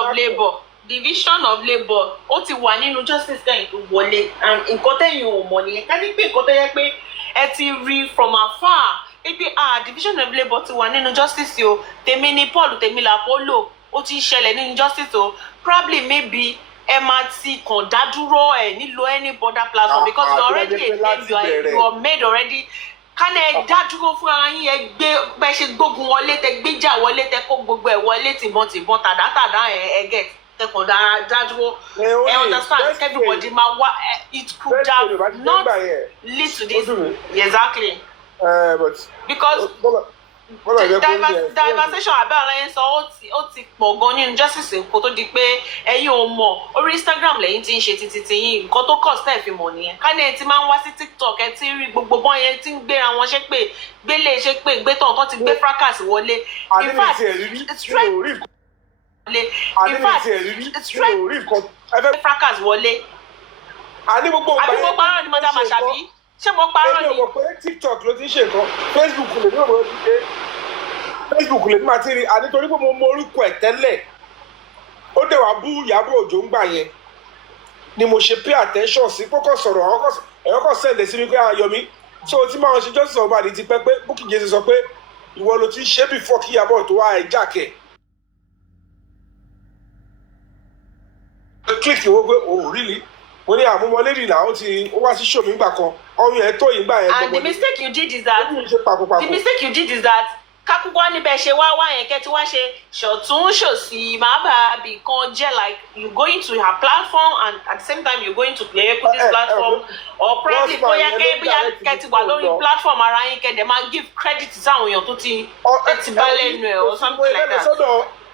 of labour ó ti wà nínú justice kẹ́yìn tó wọlé, and nǹkan tẹ́yìn ò mọ̀ nìyẹn. Ká ní pé nǹkan tó yẹ pé ẹ ti rí from afar pé division of labour ti wà nínú justice o, tèmi ni Paul, tèmi la Polo, ó ti ṣẹlẹ̀ nínú justice o, probably maybe ẹ máa ti kàn dá dúró ẹ nílò any border platform because you already a name, you are made already. Kánẹ̀ dá dúró fún ara yín, ẹ gbé bẹ́ẹ̀ ṣe gbógun wọlé, tẹ gbéjà wọlé, tẹ kó gbogbo ẹ̀ wọlé tìbọn tàdátàdá ẹ̀ get tẹkàn dá dúró. I understand everybody ma wá, it could have not lead to this. Exactly. Because diversation abẹ́rẹ́ yẹn sọ ó ti pọ̀ gan nínú justice kó tó di pé ẹ̀yin ò mọ̀ orí Instagram lẹ́yìn tí ń ṣe títí yín nǹkan tó kọ̀ stẹ̀ fi mọ̀ nìyẹn. Ká ní ẹ ti máa ń wá sí TikTok, ẹ ti rí gbogbo bọ́n yẹn tí ń gbéra wọn ṣépè gbélé ṣépè gbé tán tó ti gbé fracas wọlé. In fact, straight. in fact straight fracas wọlé. àní gbogbo àbí mo parọ́ ni madam Asabi ṣé mo parọ́ ni. èmi ò mọ̀ pé TikTok ló ti ń ṣe nǹkan Facebook lè ní òmò ti ṣe Facebook lè ní máa ti rí àní torí pé mo mọ orúkọ ẹ̀ tẹ́lẹ̀ ó dẹ̀ wá bú Ìyábọ̀ Òjó ń gbà yẹn ni mo ṣe pay attention sí kókó sọ̀rọ̀ ẹ̀yọ́ kọ̀ sẹ́ǹdẹ̀ sí mi pé Yomi tí o ti máa ń ṣe justice of Mohbad ti pẹ́ pé Bukky Jesse sọ pé ìwọ ló ti ń ṣe before kí Ìyábọ̀ tó wá ẹ̀ jákè. click wo pé oh really mo ní àmúmọ́lẹ́rì náà ó wá sí show mi gbà kan ọyún ẹ̀ tó yìí gbà yẹn. and the mistake you did is that kakukwa níbẹ̀ ṣe wá yẹn kẹ́ tí wá ṣe ṣọ̀tún ṣòsì máa bá a bì kan jẹ́ like you going to her platform and at the same time you going to play this platform or probably bóyá kẹ́ ti wà lórí platform ara yín kẹ́ dẹ̀ máa give credit sáwọn èèyàn tó ti bá lẹ́nu ẹ̀ or something like that.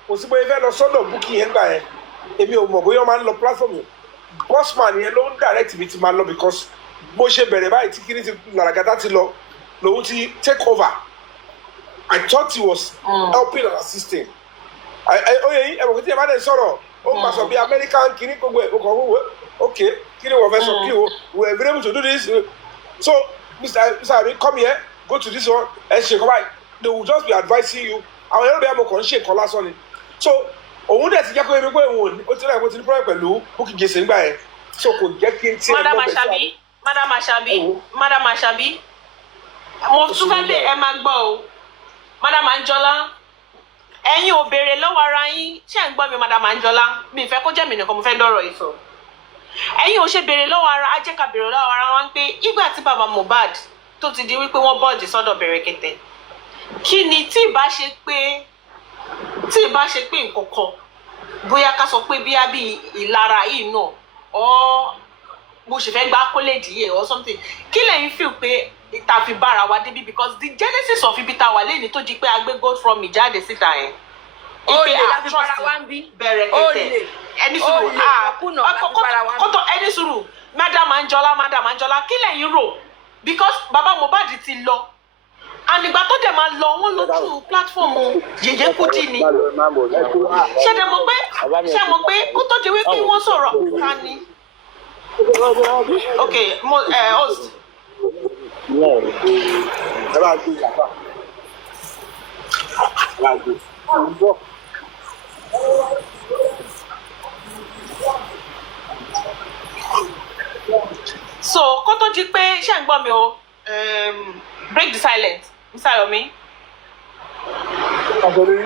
kò sí bóyá fẹ́ lọ sọ́dọ̀ Bukky yẹn gbà yẹn èmi ò mọ̀ bóyá máa ń lọ platform yẹn bossman yẹn ló ń direct mi ti máa lọ because bó ṣe bẹ̀rẹ̀ báyìí tí kìíní ti làràgàtà ti lọ lòun ti take over. I thought he was helping and assisting. Oye yìí ẹ̀wọ̀n tí ẹ bá dẹ̀ sọ̀rọ̀ ó máa sọ bí American kìíní gbogbo ẹ̀ kò wọ́n okay kìíní wọ́n fẹ́ sọ kí o we were able to do this so Mr. Abi come here go to this one ẹ ṣe kọ́ báyìí they will just be advising you àwọn ẹ̀rọ bí amọ̀ kàn ń ṣe nǹkan lásán ni so òun dẹ̀ ti jẹ́ kó ebi pé òun ó ti rẹ̀ kó ti ní problem pẹ̀lú Bukky Jesse nígbà yẹn so kò jẹ́ kí n tiẹ̀ Madam Asabi mo tún fẹ́ lé ẹ máa gbọ́ o Madam Mouhjola ẹ̀yin ò béèrè lọ́wọ́ ara yín ṣé ń gbọ́ mi Madam Mouhjola mi ìfẹ́ kó jẹ́ mi nìkan mo fẹ́ dọ̀rọ̀ yìí sọ ẹ̀yin ò ṣe béèrè lọ́wọ́ ara ajẹ́ ká béèrè lọ́wọ́ ara wọn pé ìgbà tí bàbá Mohbad tó ti di wípé wọ́n bọ́ọ̀dì sọ́dọ̀ Bẹ̀rẹ̀kẹ̀tẹ̀ kí ni tí ì bá ṣe pé nǹkan kan bóyá ká sọ pé bí ìlara yìí náà or mo ṣe fẹ́ gbá kólẹ́dì yìí or something kí lẹ́yìn feel pé ìta fi bára wa débi because the genesis of ibi ta wà lẹ́ni tó di pé a gbé gold from mi jáde síta yẹn. olè láfi bára wa ń bí Bẹ̀rẹ̀kẹ̀tẹ̀ ẹni sùúrù kọ́tọ̀ ẹni sùúrù Madam Mouhjola kí lẹ́yìn rò because baba Mohbad ti lọ ànìgbà tó dẹ̀ máa lọ wọ́n lójú platform Yèyé Kudi ni ṣé mọ̀ pé kó tó di wípé wọ́n sọ̀rọ̀ ká ní. okay host. so kó tó di pé ṣé ń gbọ́ mi o break the silence Mr. Yomi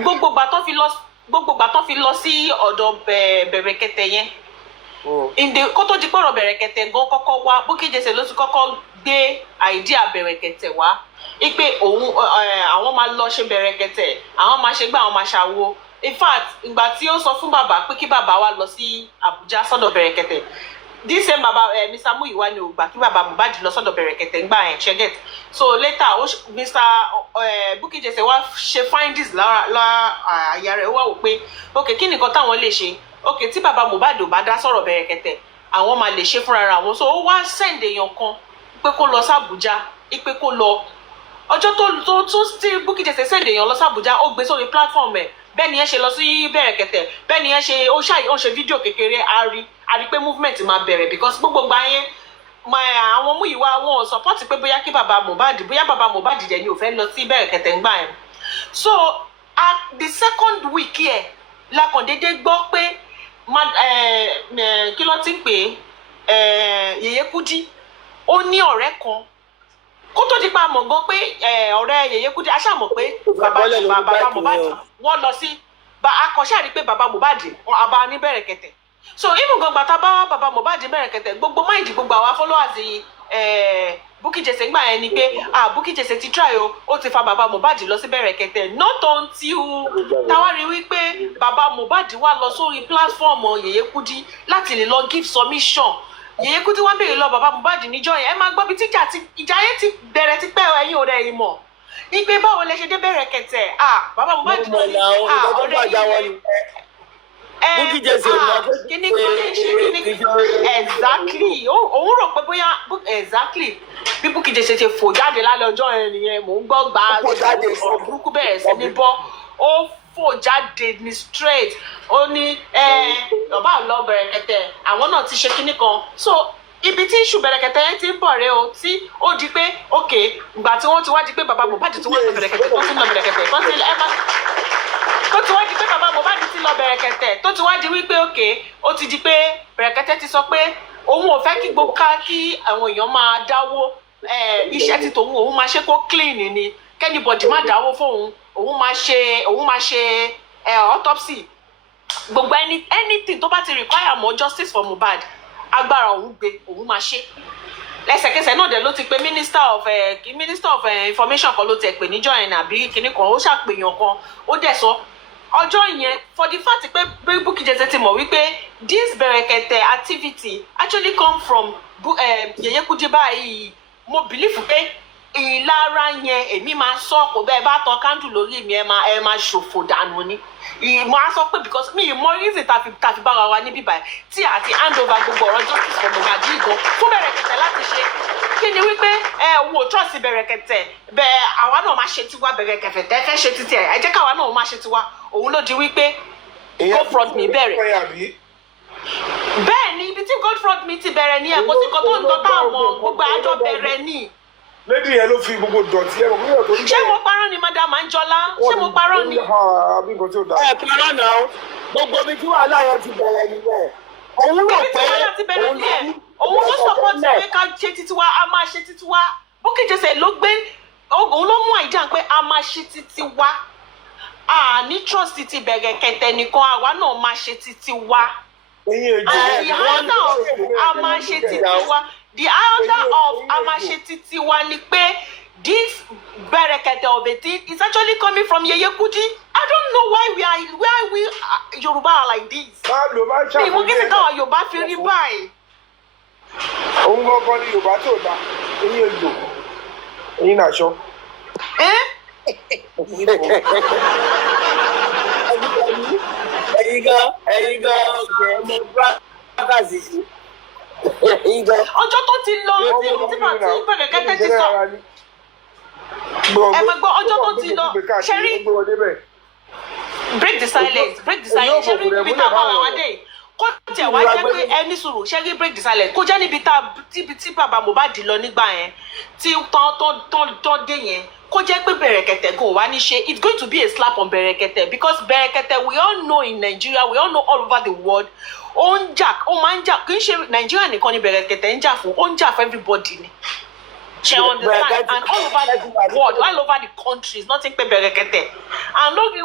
gbogbo ìgbà tó fi lọ sí ọ̀dọ̀ Bẹ̀rẹ̀kẹ̀tẹ̀ yẹn kó tó di pọ̀rọ̀ Bẹ̀rẹ̀kẹ̀tẹ̀ gan kọ́kọ́ wá Bukky Jesse ló ti kọ́kọ́ gbé àìdíà Bẹ̀rẹ̀kẹ̀tẹ̀ wá ipe àwọn máa lọ ṣe Bẹ̀rẹ̀kẹ̀tẹ̀ àwọn máa ṣe gbé àwọn máa ṣàwo in fact ìgbà tí ó sọ fún bàbá pé kí bàbá wa lọ sí Àbújá sọ́dọ̀ Bẹ̀rẹ̀kẹ̀tẹ̀ this same baba Mr. Mouhjola ni ò gbà kí bàbá Mohbad lọ sọ́dọ̀ Bẹ̀rẹ̀kẹ̀tẹ̀ ńgbà yẹn ṣẹgẹt so later Mr. Bukky Jesse wá ṣe findings lára àyà rẹ̀ wá wò pé ok kí nìkan táwọn lè ṣe ok tí bàbá Mohbad ò bá dá sọ̀rọ̀ Bẹ̀rẹ̀kẹ̀tẹ̀ àwọn máa lè ṣe fúnra ra wọn so ó wá send èèyàn kan pé kó lọ sí Àbújá pé kó lọ ọjọ́ tó tí Bukky Jesse send èèyàn lọ sí Àbújá ó gbé sórí platform ẹ̀ bẹ́ẹ̀ ni ẹ ṣe lọ sí Bẹ̀rẹ̀kẹ̀tẹ̀ bẹ́ẹ̀ ni ẹ ṣe ó ṣe fídíò kékeré a rí pé movement máa bẹ̀rẹ̀ because gbogbo gbà yẹn àwọn Mouhjola wọn support pé bóyá kí bàbá Mohbad dẹ̀ ni ò fẹ́ lọ sí Bẹ̀rẹ̀kẹ̀tẹ̀ ńgbà yẹn so at the second week yẹ la kàn déédéé gbọ́ pé kí ló ti ń pè Yèyé Kudi ó ní ọ̀rẹ́ kan kó tó di pa mọ̀ gan pé ọ̀rẹ́ Yèyé Kudi a ṣáà mọ̀ pé bàbá Mohbad wọ́n lọ sí akọ̀ṣà rí pé bàbá Mohbad àbá ní Bẹ̀rẹ̀kẹ̀tẹ̀ so even gan gbàtà bá bàbá Mohbad Bẹ̀rẹ̀kẹ̀tẹ̀ gbogbo máìdì gbogbo àwa followers Bukky Jesse gbà yẹn ni pé Bukky Jesse ti try ó ti fa bàbá Mohbad lọ sí Bẹ̀rẹ̀kẹ̀tẹ̀ not until táwa rí wípé bàbá Mohbad wà lọ sórí platform Yèyé Kudi láti lè lọ give submission Yèyé Kudi wá béèrè lọ bàbá Mohbad níjọ́ yẹn ẹ máa gbọ́ bí ìjà yẹn ti bẹ̀rẹ̀ ti pẹ́ ẹ̀yin ò rẹ̀ yìí mọ̀ ìgbé báwo lẹ ṣe dé Bẹ̀rẹ̀kẹ̀tẹ̀ bàbá Mohbad ọ̀rẹ́ yìí Bukky Jesse kíní exactly òun rò pé bóyá exactly bí Bukky Jesse ṣe fò jáde lálẹ́ ọjọ́ yẹn nìyẹn mò ń gbọ́ gbà ọ̀rọ̀ burúkú bẹ̀rẹ̀ sí ní bọ́ ó fò jáde ní straight ó ní ọba lọ bẹ̀rẹ̀kẹ̀tẹ̀ àwọn náà ti ṣe kinní kan so ibi tí iṣu bẹ̀rẹ̀kẹ̀tẹ̀ yẹn ti ń bọ̀ rẹ o tí ó di pé ok ìgbà tí wọ́n ti wá di pé bàbá Mohbad tí wọ́n lọ bẹ̀rẹ̀kẹ̀tẹ̀ tó tún lọ bẹ̀rẹ̀kẹ̀tẹ̀ tó ti wá di pé bàbá Mohbad ti lọ bẹ̀rẹ̀kẹ̀tẹ̀ tó ti wá di wípé ok ó ti di pé bẹ̀rẹ̀kẹ̀tẹ̀ ti sọ pé òun ò fẹ́ kí gbogbo kí àwọn èèyàn máa dáwó iṣẹ́ ti tòun òun máa ṣe kó clean ni kẹ́nìbọ̀dì má dáwó fóun òun máa ṣe autopsy gbogbo anything tó bá ti require more justice for Mohbad agbára òun gbé òun máa ṣe lẹ́sẹ̀kẹsẹ̀ náà dẹ̀ ló ti pe minister of information kan ló ti pè níjọ́ yẹn àbí kinní kan ó ṣàpèyàn kan ó dẹ̀ sọ ọjọ́ yẹn for the fact pé Bukky Jesse ti mọ̀ wípé this bẹ̀rẹ̀kẹ̀tẹ̀ activity actually come from Yèyé Kudi báyìí mo believe pé ìlara yẹn èmi máa sọ kò bẹ́ẹ̀ bá tan kándù lórí mi ẹ máa ṣòfò dànù ni mo á sọ pé because mi mọ reason tàfi bára wa níbí báyìí tí àti hand over gbogbo ọ̀rọ̀ justice for Mohbad gan fún bẹ̀rẹ̀kẹ̀tẹ̀ láti ṣe kí ni wípé òun ò trust bẹ̀rẹ̀kẹ̀tẹ̀ bẹ́ẹ̀ àwa náà máa ṣe tiwa bẹ̀rẹ̀kẹ̀tẹ̀ fẹ́ ṣe títí ẹ̀ ẹ jẹ́ káwa náà máa ṣe tiwa òun ló di wípé GoFund mi bẹ̀rẹ̀ bẹ́ẹ̀ ni ibi tí GoFund mi ti bẹ̀rẹ̀ ni ẹ̀ kó sí kan tó ń lọ táwọn gbogbo àjọ bẹ̀rẹ̀ ni lady yẹn ló fi gbogbo dọ̀tí ẹ̀ mọ̀ nígbà tó ń bẹ̀rẹ̀. ṣé mo parọ́ ni madam Mouhjola ṣé mo parọ́ ni. parọ́ náà gbogbo ibi tí wàhálà yẹn ti bẹ̀rẹ̀ nìyẹn. òun rò pé òun ló support pé ká ṣe títí wa a máa ṣe títí wa Bukky Jesse ló gbé òun ló mú àìjà pé a máa ṣe títí wa a ní trust ti bẹ̀rẹ̀kẹ̀tẹ̀ nìkan àwa náà máa ṣe títí wa. àyà náà a máa ṣe títí wa. The order of Amasheti wa ni pé this bẹ̀rẹ̀kẹ̀tẹ̀ of a thing is actually coming from Yèyé Kudi. I don't know why we Yoruba are like this. Mi mo kí ni káwa Yorùbá fi rí báyìí. Òun gbọ́ngàn ni Yorùbá tó dá eyín èjò eyín nàṣọ. ẹ̀yin gan ọmọ bírákàsì sí. ọjọ́ tó ti lọ tí bẹ̀rẹ̀kẹ̀tẹ̀ ti sọ ẹ máa gbọ́ ọjọ́ tó ti lọ ṣẹ́rí break the silence ṣẹ́rí níbi tá a bá wà wá dé kó jẹ́ wá jẹ́ pé ẹni sùúrù ṣẹ́rí break the silence kó jẹ́ níbi tí bàbá Mohbad lọ nígbà yẹn tí tán dé yẹn kó jẹ́ pé bẹ̀rẹ̀kẹ̀tẹ̀ kò wá ní ṣe it's going to be a slap on bẹ̀rẹ̀kẹ̀tẹ̀ because bẹ̀rẹ̀kẹ̀tẹ̀ we all know in Nigeria we all know all over the world ó ń jà ó máa ń jà kì í ṣe Nigeria nìkan ni bẹ̀rẹ̀kẹ̀tẹ̀ ń jà fún ó ń jà for everybody ni ṣe understand and all over the world all over the countries nothing pe bẹ̀rẹ̀kẹ̀tẹ̀ and lórí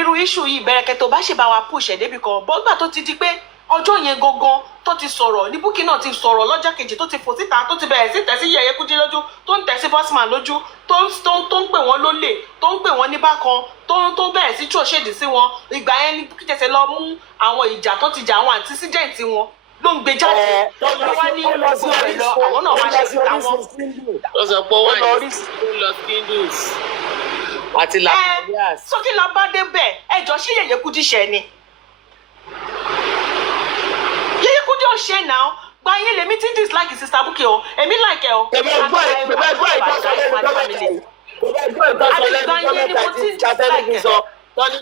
irú issue yìí bẹ̀rẹ̀kẹ̀tẹ̀ ò bá ṣe bá wa push ẹ̀ débi kan bọ́gbà tó ti di pé ọjọ́ yẹn gangan tó ti sọ̀rọ̀ ní Bukky náà ti sọ̀rọ̀ lọ́jọ́ kejì tó ti fò síta tó ti bẹ̀rẹ̀ sí tẹ̀sí Yèyé Kudi lójú tó ń tẹ̀sí Bosman lójú tó ń pè wọ́n lólè tó ń pè wọ́n ní bákan tó bẹ̀rẹ̀ sí ṣòṣèdì sí wọn ìgbà yẹn ní Bukky Jesse lọ mú àwọn ìjà tó ti jà àwọn àntísídẹ̀ǹtì wọn ló ń gbé jáde ló wá ní gbogbo ẹ̀ lọ àwọn náà wá ṣe síta wọn. ó sọ pé wọ́n yìí lọ skindles àti làkàríàs. sókè la bá dé bẹ́ẹ̀ ẹjọ́ sí Yèyé Kudi ṣẹ́ ni. Yèyé Kudi ò ṣe náà gba yín lèmi tí dislike sister Bukky o èmi like ẹ o. èmi gbọ́ ìtọ́sọ lẹ́nu sọ tọ́ni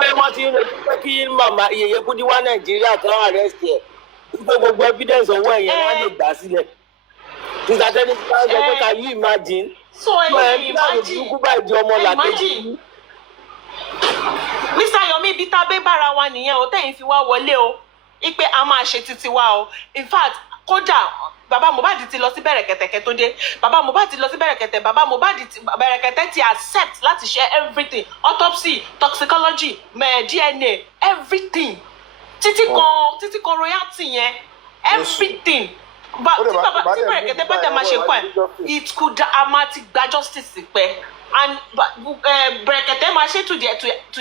pé wọ́n ti ń retí pé kí màmá Yèyé Kudi wá Nàìjíríà kan arrest ẹ̀ wípé gbogbo evidence owó ẹ̀yẹn wọ́n lè gbà sílẹ̀. sister tẹ́ni tí wọ́n sọ pé can you imagine. so ẹ̀yin imagine Mr. Yomi ibi tá a bẹ́ bára wa nìyẹn o tẹ̀yìn fi wá wọlé o ipe a máa ṣe títí wa o in fact kódà bàbá Mohbad ti lọ sí bẹ̀rẹ̀kẹ̀tẹ̀ tó dé bàbá Mohbad ti lọ sí bẹ̀rẹ̀kẹ̀tẹ̀ bàbá Mohbad bẹ̀rẹ̀kẹ̀tẹ̀ ti accept láti ṣe everything autopsy toxicology DNA everything títí kan royalty yẹn everything tí bẹ̀rẹ̀kẹ̀tẹ̀ bá tẹ̀ máa ṣe kọ́ ẹ̀ it could a máa ti gba justice pẹ́ and bẹ̀rẹ̀kẹ̀tẹ̀ máa ṣe to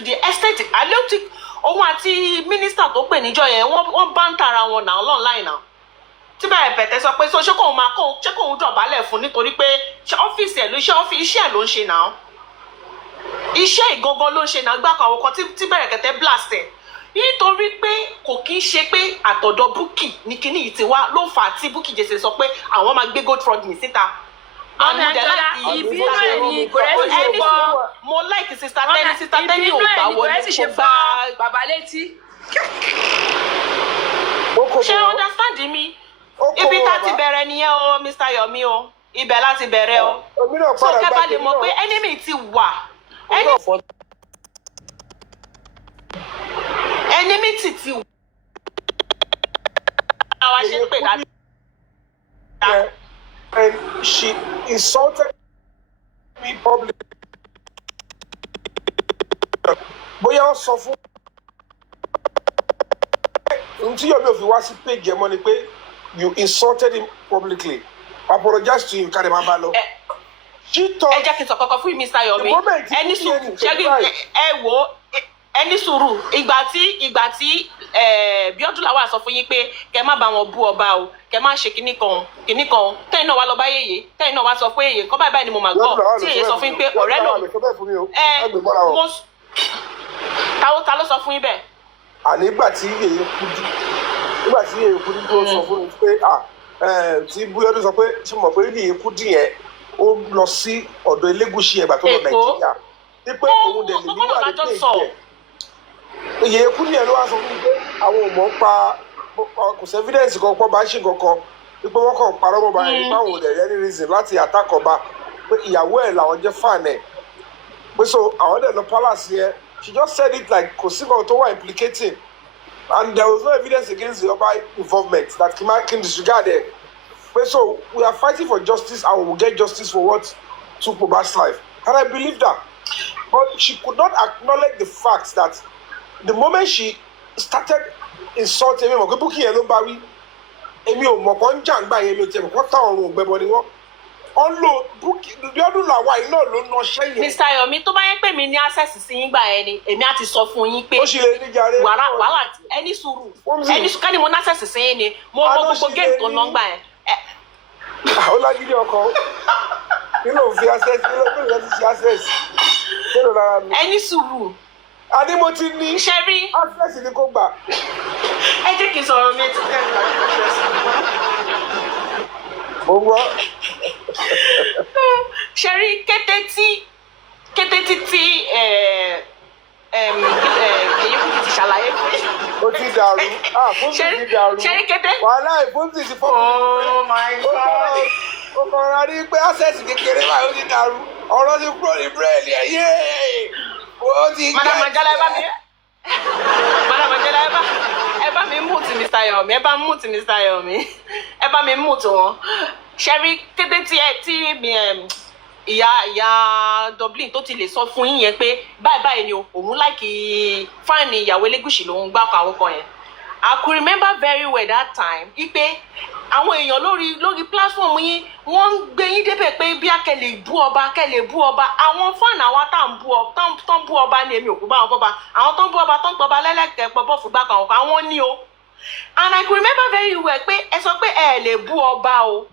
the extent I don't think òun àti mínísítà tó pè níjọ́ yẹn wọ́n bá ń tara wọn náà online náà tí bẹ̀rẹ̀kẹ̀tẹ̀ sọ pé ṣé kóun dọ̀bálẹ̀ fún nítorí pé ọ́fíìsì ẹ̀ ló iṣẹ́ ẹ̀ ló ń ṣe náà iṣẹ́ ìgangan ló ń ṣe náà gbàkan àwọn kan tí bẹ̀rẹ̀kẹ̀tẹ̀ blast ẹ̀ nítorí pé kò kí ń ṣe pé àtọ̀dọ̀ Bukky ní kinní yìí ti wá ló fà á tí Bukky Jesse sọ pé àwọn máa gbé GoFund mi síta ìbínú ẹ̀ ni kò rẹ́ sì ṣe fọ́. Mo like sister Tẹ́ni ò gbà wọlé kò gbà bàbá létí. Ṣé understand mi? Ibi tá ti bẹ̀rẹ̀ nìyẹn o, Mr. Yomi o. Ibẹ̀ láti bẹ̀rẹ̀ o. So kẹ́ bá lè mọ̀ pé enemy ti wà. Enmity ti wà. Àwa ṣe pé ká. And she insulted me publicly. Bóyá ó sọ fún until Yomi of wá sí page ẹ̀ mọ́ ni pé you insulted him publicly. Apologize to him, Kade Mabalo. She thought. Ẹ jẹ́ kí n sọ kọ́kọ́ fún Mr. Yomi. Ẹni sùúrù ṣẹ́gi ẹ wo ẹni sùúrù ìgbà tí biodun lawal sọ fún yín pé kẹ́ má bá wọn bú ọba o kẹ́ má ṣe kinní kan tẹ́yìn náà wá lọ bá yèyé tẹ́yìn náà wá sọ pé yèyé kọ́ báyìí ni mo máa gbọ́ tí yèyé sọ fún yín pé ọ̀rẹ́ lòun ta ló sọ fún yín bẹ́ẹ̀. Àní ìgbà tí yèyé Kudi tó sọ fún mi pé tí biodun sọ pé tí mo mọ̀ pé yèyé Kudi yẹn ó lọ sí ọ̀dọ̀ Elégùṣì ẹgbà tó lọ Nàìjíríà ní pé òun dẹ̀ lè níwà ní pé ìjẹ́ yèyé Kudi yẹn ló wá sọ fún mi pé àwọn ò mọ̀ pa kò sí evidence kan pọ̀ bá ṣì kankan wípé wọ́n kàn parọ́ mọ́ báyìí nípa àwọn òdẹ̀ any reason láti attack ọba pé ìyàwó ẹ̀ làwọn jẹ́ fan ẹ̀ pé so àwọn dẹ̀ lọ palace yẹn she just said it like kò sí kan tó wà implicating and there was no evidence against the Oba involvement that can disregard it. So we are fighting for justice and we will get justice for what took Mohbad's life. And I believe that. But she could not acknowledge the fact that the moment she started insulting me, Bukky yẹn ló bá wí, èmi ò mọ̀ kọ́ ń jà ń gbà yẹn mi ò tiẹ̀ mọ̀ kọ́ táwọn ọ̀run ògbẹ́bọ ni wọ́n. Ọ̀nlò biodun lawal iná ló ná ṣẹ́yìn. Mr. Yomi tó bá yẹ pé mi ní access sí yín gbà yẹn ni èmi á ti sọ fún yín pé ó ṣe lè ní jàre. wàhálà ẹni sùúrù kẹ́ni mo ní access sí yín ni mo gbogbo game tó ná gbà yẹn. Ó lágídí ọkọ kí ló ń fi access kí ló ń fi access kí ló lára mi. Ẹni sùúrù. Adé mo ti ní access ni kò gbà. Ẹ jẹ́ kí n sọ̀rọ̀ mi ti tẹ̀ mo gbọ́. Ṣẹ́rí kété tí èyí kò ti ṣàlàyé pé. Ó ti dàrú. Fúnmi ti dàrú. Ṣẹ́rí kété. Wàhálà ìfúnmi ti fọ́. Oh my God. Ó kàn ra rí pé access kékeré báyìí ó ti dàrú. Ọ̀rọ̀ ti kúrò ní bírèèdì ẹ̀ yéé. Ó ti gbé. Madam Mouhjola ẹ bá mi mute Mr. Yomi ẹ bá mute Mr. Yomi ẹ bá mi mute wọn. Ṣẹ́rí kété tí ìyá Dublin tó ti lè sọ fún yín yẹn pé báyìí ni òun láìkí fáìní ìyàwó Elégùṣì lòun gbá kan àwọn kan yẹn. I could remember very well that time ipe àwọn èèyàn lórí platform yín wọ́n ń gbé yín débẹ̀ pé bí akẹ́ lè bú ọba àwọn fáànù àwọn tá ń bú ọba ní èmi òkú bá wọn bọ́ba àwọn tó ń bú ọba tó ń gbọba lẹ́lẹ́kẹ̀ẹ́ pọ̀ fún gbàkan ọ̀kan àwọn ní o. And I could remember very well pé ẹ sọ pé ẹ lè bú ọba o.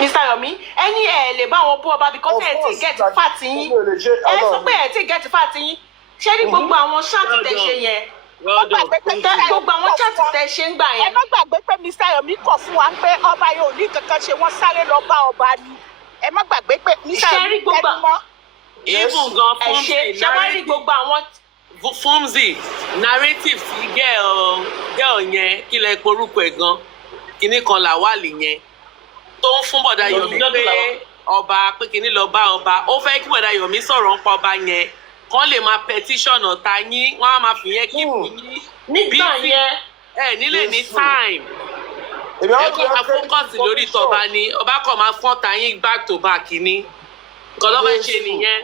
Mr. Yomi ẹni ẹ lè bá wọn bú ọba because ẹ ti get fat yín ẹ sọ pé ẹ ti get fat yín ṣé ní gbogbo àwọn ṣáàtì tẹ ṣe yẹn gbogbo àwọn ṣáàtì tẹ ṣe ń gbà yẹn. Ẹ má gbàgbé pé Mr. Yomi kọ̀ fún wa pé ọba yóò ní kankan ṣe wọ́n sáré lọ bá ọba ni ẹ má gbàgbé pé Mr. Yomi tẹnu mọ́. Even gan Fumzi ṣe gbogbo àwọn. Fumzi narrative ti girl yẹn kí lẹ porúkọ ẹ̀ gan kinní kan lawal yẹn tó ń fún bọ̀dá Yomi pé ọba pé kinní lọ bá ọba ó fẹ́ kí bọ̀dá Yomi sọ̀rọ̀ ń pa ọba yẹn kán lè máa petition ọ̀tá yín wọ́n á máa fi yẹn kíìpù yín nígbà yẹn ẹ nílé ní time ẹ kó máa focus lórí tọba ni ọba kan máa fọ́n ta yín back to back ni nǹkan ló fẹ́ ṣe nìyẹn.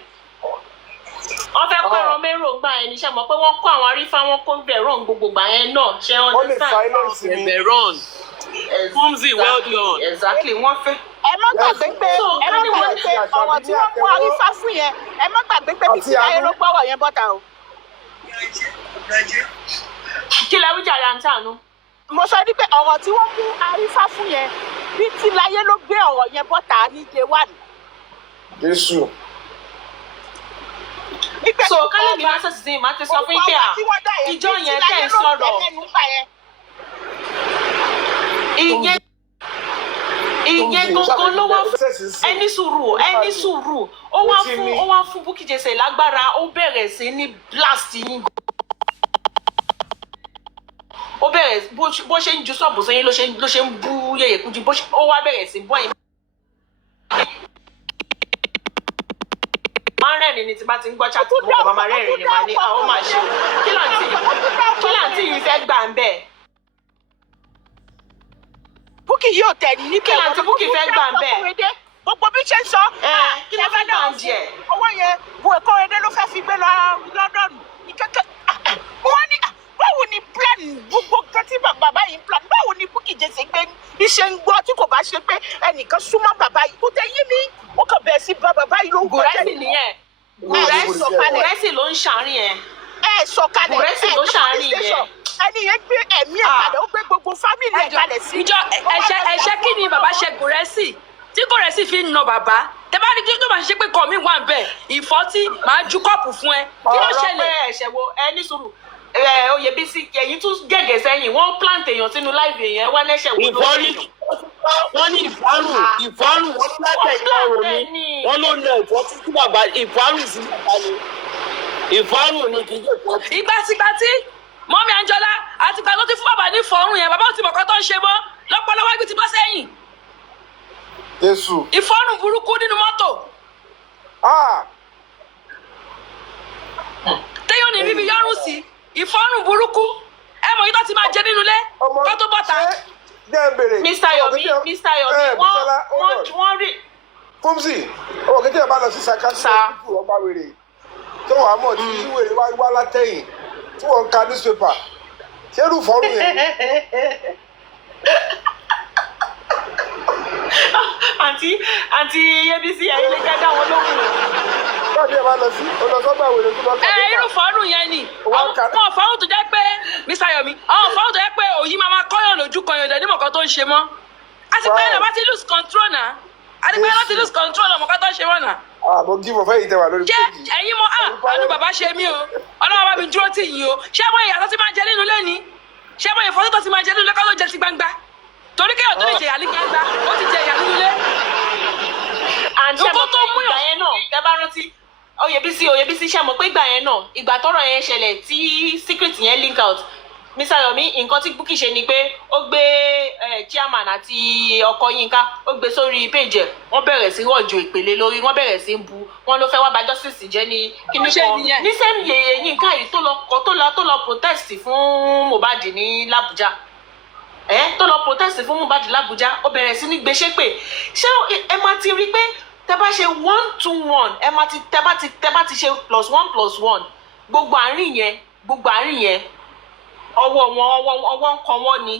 Wọ́n fẹ́ kó ẹran mérò gbà yẹn níṣẹ́ mọ̀ pé wọ́n kó àwọn arífá wọn kó bẹ̀rọ̀n gbogbo gbà yẹn náà ṣé wọ́n ti sáyẹ́nsì bẹ̀rọ̀n Fumzi well done. Exactly wọ́n fẹ́. Ẹ má gbàgbé pé ọ̀rọ̀ tí wọ́n mú arífá fún yẹn ẹ má gbàgbé pé bísí ayé ló gbọ́wọ̀ yẹn bọ́ta o. Kí lẹ wíjà rẹ̀ àǹtí àánú? Mo sọ wípé ọ̀rọ̀ tí wọ́n mú arífá fún yẹn bí tí láyé ló gbé ọ̀rọ̀ yẹn bọ́ta ní day one. Jésù. So kálẹ̀ mi lásán sí máa ti sọ fún ike à ìjọ yẹn tẹ̀ ń sọ̀rọ̀. yẹn gangan ló wá ẹni sùúrù ó wá fún Bukky Jesse lágbára ó bẹ̀rẹ̀ sí ní blast yín ó bẹ̀rẹ̀ bó ṣe ń ju sọ́ọ̀bù sẹ́yìn ló ṣe ń bú Yèyé Kúdí ó wá bẹ̀rẹ̀ sí bọ́ ẹ̀yìn. máa ń rẹ́rìn ni tí bá ti ń gbọ́ chat mo kàn máa rẹ́rìn ni màá ní àwọn máa ṣe kí láǹtí yìí fẹ́ gbà ń bẹ̀. Bukky yóò tẹ̀ ní kí láǹtí Bukky fẹ́ gbà ń bẹ̀. gbogbo bí ṣe ń sọ kí ló fẹ́ gbà ń jẹ. owó yẹn bu Kóredé ló fẹ́ fi gbé lọ London ní kẹ́kẹ́ wọ́n ní báwo ni plan gbogbo nǹkan tí bàbá yìí ń plan báwo ni Bukky Jesse gbé iṣẹ́ ń gbọ́ tí kò bá ṣe pé ẹnìkan súnmọ́ bàbá yìí kò tẹ́ yí mi ó kàn bẹ̀rẹ̀ sí bàbá yìí ló ń gbọ́ Gùrẹ́sì nìyẹn Gùrẹ́sì ló ń ṣàárín yẹn. sọ̀kalẹ̀ Gùrẹ́sì ló ṣàárín yẹn. ẹni yẹn gbé ẹ̀mí ẹ̀ kalẹ̀ ó gbé gbogbo fámìlì ẹ̀ kalẹ̀ sí. ìjọ ẹ̀ṣẹ̀ kí ni bàbá ṣe Gùrẹ́sì tí Gùrẹ́sì fi ń na bàbá tẹ bá rí kí tó bá ṣe pé kọ́ mi wà bẹ́ẹ̀ ìfọ́tí màá ju kọ́ọ̀pù fún ẹ kí ló ṣẹlẹ̀. ọ̀rọ̀ pé ẹ̀ṣẹ̀ wo ẹni sùúrù Oyèbísí ẹ̀yìn tún gẹ̀gẹ̀ sẹ́yìn wọ́n plant èèyàn sínú láìpẹ́ èèyàn wá lẹ́sẹ̀ wo ló ń lò. wọ́n ní ìfọ́rùn wọ́n plant ìfọ́rùn ni wọ́n ló lọ ìfọ́tí sí bàbá ìfọ́rùn sí bàbá ni ìfọ́rùn ni kì í jẹ́ ìfọ́tí. ìgbàtí mọ́mí Anjọ́lá àti ìgbà tó ti fún bàbá ní ìfọ́rùn yẹn bàbá ò ti mọ̀ kọ́ tó ń ṣe mọ́ lọ́pọ̀lọpọ̀ ibi ti bọ́ sẹ́yìn. Jésù. ìfọ́rùn burúkú nínú mọ́tò. téyọ̀ ní bíbí yọ́rùn sí ìfọ́rùn burúkú ẹ mọ̀ yìí tó ti máa jẹ nínú ilé kó tó bọ́ta. Mr. Yomi wọ́n rí. Fúmsì ọmọ kékeré bá lọ sí sakasi hospital ọba wèrè tó wàá mọ̀ tí wèrè wá látẹ̀yìn tí wọ́n ń ka newspaper ṣérù fọ́ọ̀rù yẹn. àǹtí Yẹ́bísí ẹ̀yin lè jẹ́ dáwọn lóhùn. báyìí ẹ bá lọ sí ọlọsọgbà wèrè tó bá kà. irú fọ́ọ̀rù yẹn ni àwọn fọ́ọ̀rù tó jẹ́ pé Mr. Yomi àwọn fọ́ọ̀rù tó jẹ́ pé òyìn máa kọ́yàn lójú kan yọ̀dẹ̀ ní mọ̀kàn tó ń ṣe mọ́ àti pé ẹ̀ bá ti lose control náà àti pé ẹ̀ bá ti lose control náà mọ̀kàn tó ń ṣe mọ́ náà. mo kí mo fẹ́ yìí tẹ wà lórí péjì. jẹ́ ẹ̀yin mọ́ àánú bàbá ṣe mí o ọlọ́wọ́ bá mi dúró tì yín o ṣé mo ìyàtọ̀ ti máa jẹ nínú ilé ni ṣé mo ìfọ́tò tó ti máa jẹ nínú ilé kọ́ ló jẹ ti gbangba torí kéèyàn tó lè jẹ ìyà ní gbangba ó ti jẹ ìyà nínú ilé. àǹtí ẹ̀ mọ̀ pé ìgbà yẹn náà tẹ́ bá rántí Oyèbísí ṣe mọ̀ pé ìgbà yẹn náà ìgbà tọ́rọ̀ yẹn ṣẹlẹ̀ tí secret yẹn link out Mr. Yomi nǹkan tí Bukky ṣe ni pé ó gbé chairman àti ọkọ Yínká ó gbé sórí page ẹ̀ wọ́n bẹ̀rẹ̀ sí rọ̀jò ìpele lórí wọ́n bẹ̀rẹ̀ sí bu wọ́n ló fẹ́ wá bà justice jẹ́ ní kíní kan ní sẹ́mi Yèyé Yínká yìí tó lọ protest fún Mohbad ní l'Abuja tó lọ protest fún Mohbad l'Abuja ó bẹ̀rẹ̀ sí ní gbéṣẹ́ ṣé ẹ máa ti rí pé tẹ bá ṣe 1-2-1 tẹ bá ti ṣe +1+1 gbogbo àárín yẹn ọwọ́ ń kọ wọ́n ni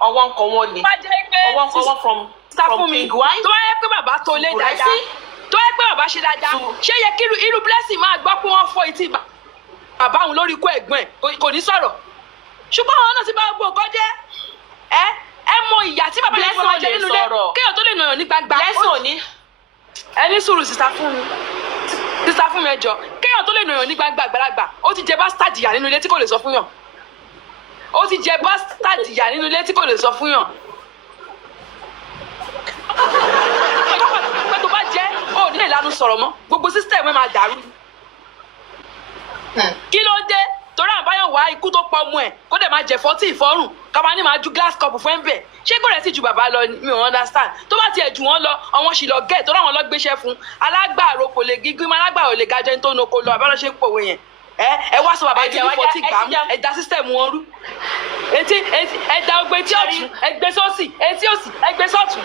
ọwọ́ ń kọ wọ́n from pig wine. tó yẹ pé bàbá tó lé dáadáa tó yẹ pé bàbá ṣe dáadáa ṣé yẹ kí irú blessing máa gbọ́ pé wọ́n fọ́ etí bàbá òun lórí ikú ẹ̀gbọ́n ẹ̀ kò ní sọ̀rọ̀ ṣùgbọ́n àwọn náà ti bá gbogbo nǹkan jẹ́ ẹ mọ ìyà tí bàbá yẹn fún ọmọ jẹ nínú ilé kéèyàn tó lè nà yàn ní gbangba. ẹni sùúrù sísá fún mi ẹjọ kéèyàn tó lè nà yàn ní gbangba àgbàlagbà ó ti jẹ bastard ìyà nínú ilé tí kò lè sọ fún yàn ó ti jẹ bastard ìyà nínú ilé tí kò lè sọ fún yàn. pé tó bá jẹ́ ó nílé ìlànà sọ̀rọ̀ mọ́ gbogbo system ẹ̀ máa dàrú. kí ló dé torí àbáyọ̀ wá ikú tó pọ̀ ọmọ ẹ̀ kó dẹ̀ máa jẹ 40 ìfọ́rùn káwa ní máa ju glass cup fún ẹ̀ ń bẹ̀ ṣé kò rẹ̀ sì ju bàbá lọ mi ò understand tó bá tiẹ̀ jù wọ́n lọ àwọn sì lọ gẹ̀ torí àwọn lọ gbéṣẹ́ fún alágbàro kò lè gígùn alágbàro lè ga jẹun tó ń oko lọ àbálọ́ ṣe ń pòwe yẹn ẹ wá sọ bàbá ìdí ní 40 gbàmú ẹ da system wọn rú etí ẹ da ogbe tí ọ̀tún ẹ gbé sọ́ọ̀sì etí òsì ẹ gbé sọ́ọ̀tún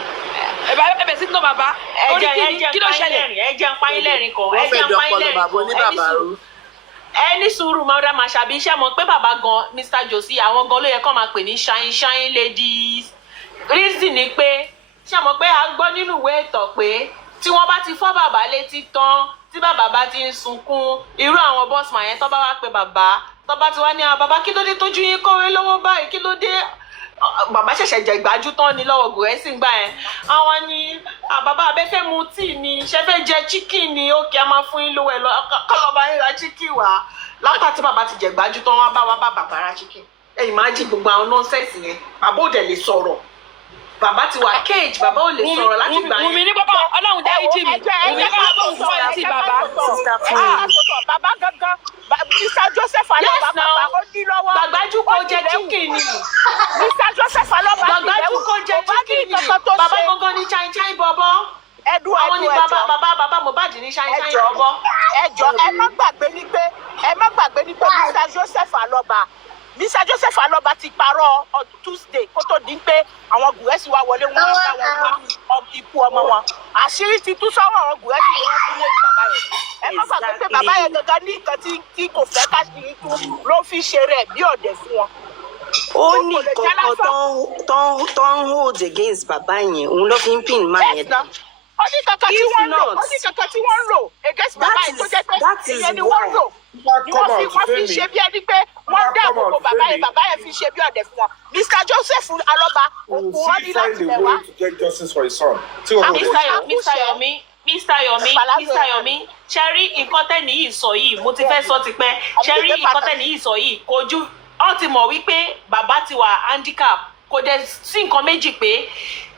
ẹ bẹ̀ sí ní bàbá orí kí ló ṣẹlẹ̀. ẹ jẹ́ ń pa yín lẹ́rìn kan ẹni sùúrù mọ́dà máa ṣàbí iṣẹ́ mọ̀ pé bàbá gan Mr. Josie àwọn gan ló yẹ kó máa pè ní shine ladies reason ni pé ṣe mọ̀ pé a gbọ́ nínú ìwé ìtàn pé tí wọ́n bá ti fọ́ bàbá létí tán tí bàbá bá ti ń sunkún irú àwọn bọ́sùmá yẹn tó bá wá pe bàbá tó bá ti wá ní bàbá kí ló dé tójú yín kọ́wé lọ́wọ́ báyìí kí ló dé bàbá ṣẹ̀ṣẹ̀ jẹ ìgbájú tán ni lọ́wọ́ Gùrẹ́sì gbà yẹn àwọn ni bàbá abẹ́fẹ́ mu tíì ni ṣe fẹ́ jẹ chicken ni ó kí a máa fún yín lówó ẹ lọ kọ́lọ́ bá yín ra chicken wá látà tí bàbá ti jẹ ìgbájú tán wá bá bàbá ra chicken ẹ̀yìn máa jí gbogbo àwọn nọ́ńsẹ̀sì yẹn bàbá ò dẹ̀ lè sọ̀rọ̀ bàbá ti wà cage bàbá ò lè sọ̀rọ̀ láti gbà yẹn. Wùmí ní pápá ọlọ́run dáríjì mi Wùmí pápá bóun sọ etí bàbá. bàbá gangan Mr. Joseph Alaba bàbá ó ní lọ́wọ́. Gbàgbájú kò jẹ chicken ni. Mr. Joseph Alaba Gbàgbájú kò jẹ chicken ni. Bàbá gangan ní chain bọ̀bọ̀. Àwọn ni bàbá Mohbad ní chain bọ̀bọ̀. Ẹjọ́ ẹ má gbàgbé ní pé Mr. Joseph Alaba ti parọ́ on Tuesday kó tó di pé àwọn Gùrẹ́sì wá wọlé wọn bá wọn wá ikú ọmọ wọn. Àṣírí ti tú sọ́wọ́ àwọn Gùrẹ́sì ni wọ́n tún lé bàbá yẹn. Ẹ má gbàgbé pé bàbá yẹn gangan ní nǹkan tí kò fẹ́ káṣírí tú ló fi ṣe rẹ̀ bí ọ̀dẹ̀ fún wọn. Ó ní kankan tó ń hold against bàbá yẹn òun ló fi ń pin máa yẹn. Ó ní kankan tí wọ́n ń lò against bàbá yẹn tó jẹ́ pé ìyẹn ni wọ́n ń lò. Wọ́n fi ṣe bí ẹni pé wọ́n dáàbò bo bàbá yẹn fi ṣe bí ọ̀dẹ̀ fún wọn. Mr. Joseph Alaba òkú wọn ní láti lẹ̀ wá. Mr. Yomi, ṣẹ́rí nǹkan tẹ́ni yìí sọ yìí, mo ti fẹ́ sọ tipẹ́, ṣẹ́rí nǹkan tẹ́ni yìí sọ yìí, kojú, ó ti mọ̀ wípé bàbá ti wà handicap, kò dẹ̀ sí nǹkan méjì pé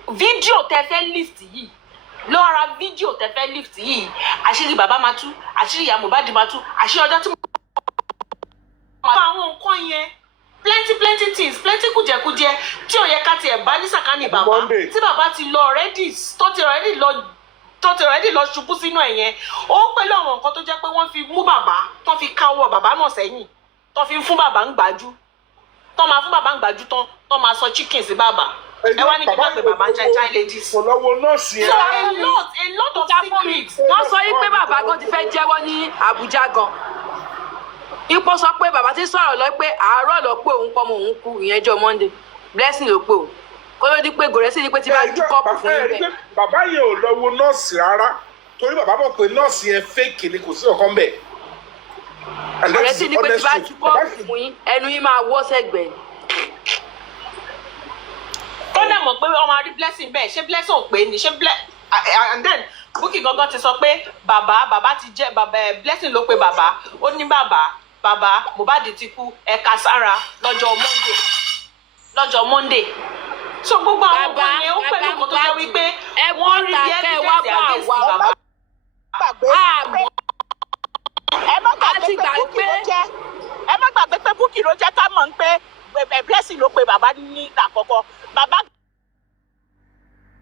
fídíò tẹ fẹ́ lift yìí, lọ́ra fídíò tẹ fẹ́ lift yìí, àṣírí bàbá máa tú, àṣírí ìyá Mohbad máa tú, àṣírí ọjọ́ tí mo máa àwọn nǹkan yẹn, plenty things, plenty kùjẹkùjẹ tí ò yẹ ká tiẹ̀ bá ní sàkánì bàbá, tí bàbá ti lọ already, tó ti already lọ ṣubú sínú ẹ̀ yẹn, ó pẹ̀lú àwọn nǹkan tó jẹ́ pé wọ́n fi mú bàbá, tó fi káwọ́ bàbá náà sẹ́yìn, tó fi ń fún bàbá ń gbájú, tó máa fún bàbá ń gbájú tán, tó máa sọ chicken sí bàbá. Ẹ wá ní kí n bá pè bàbá ń child ladies. Kò lọ́wọ́ nọ́ọ̀sì So a lot of secrets. Wọ́n sọ yí pé bàbá gan ti fẹ́ jẹ́wọ́ ní Àbújá gan. Ipò sọ pé bàbá ti sọ̀rọ̀ lọ pé àárọ̀ lọ pé òun pọ́mọ òun kú ìyẹn jọ Monday. Blessing ló pé o. Kó ló di pé Gòrèsì ni pé tí bá ju kọ́ọ̀pù fún yín bẹ́ẹ̀. Bàbá yẹn ò lọ wo nọ́ọ̀sì rárá torí bàbá mọ̀ pé nọ́ọ̀sì yẹn fake ni kò sí ọ̀kan bẹ̀. Gòrèsì ni pé tí bá ju kọ́ọ̀pù fún yín ẹnu yín máa wọ́ sẹ́gbẹ̀ẹ́. Ó dẹ̀ mọ̀ pé ọmọ arí Blessing bẹ́ẹ̀, ṣé Blessing ò pé ni, ṣé and then Bukky gangan ti sọ pé bàbá ti jẹ́ Blessing ló pe bàbá, ó ní bàbá Mohbad ti kú ẹ̀ka sára lọ́jọ́ Monday. So gbogbo àwọn ọmọ yẹn ó pẹ̀lú nǹkan tó jẹ́ wípé wọ́n rí bí evidence against bàbá. Ẹ má gbàgbé pé Bukky ló jẹ́ ká mọ̀ pé Blessing ló pe bàbá ní àkọ́kọ́. Bàbá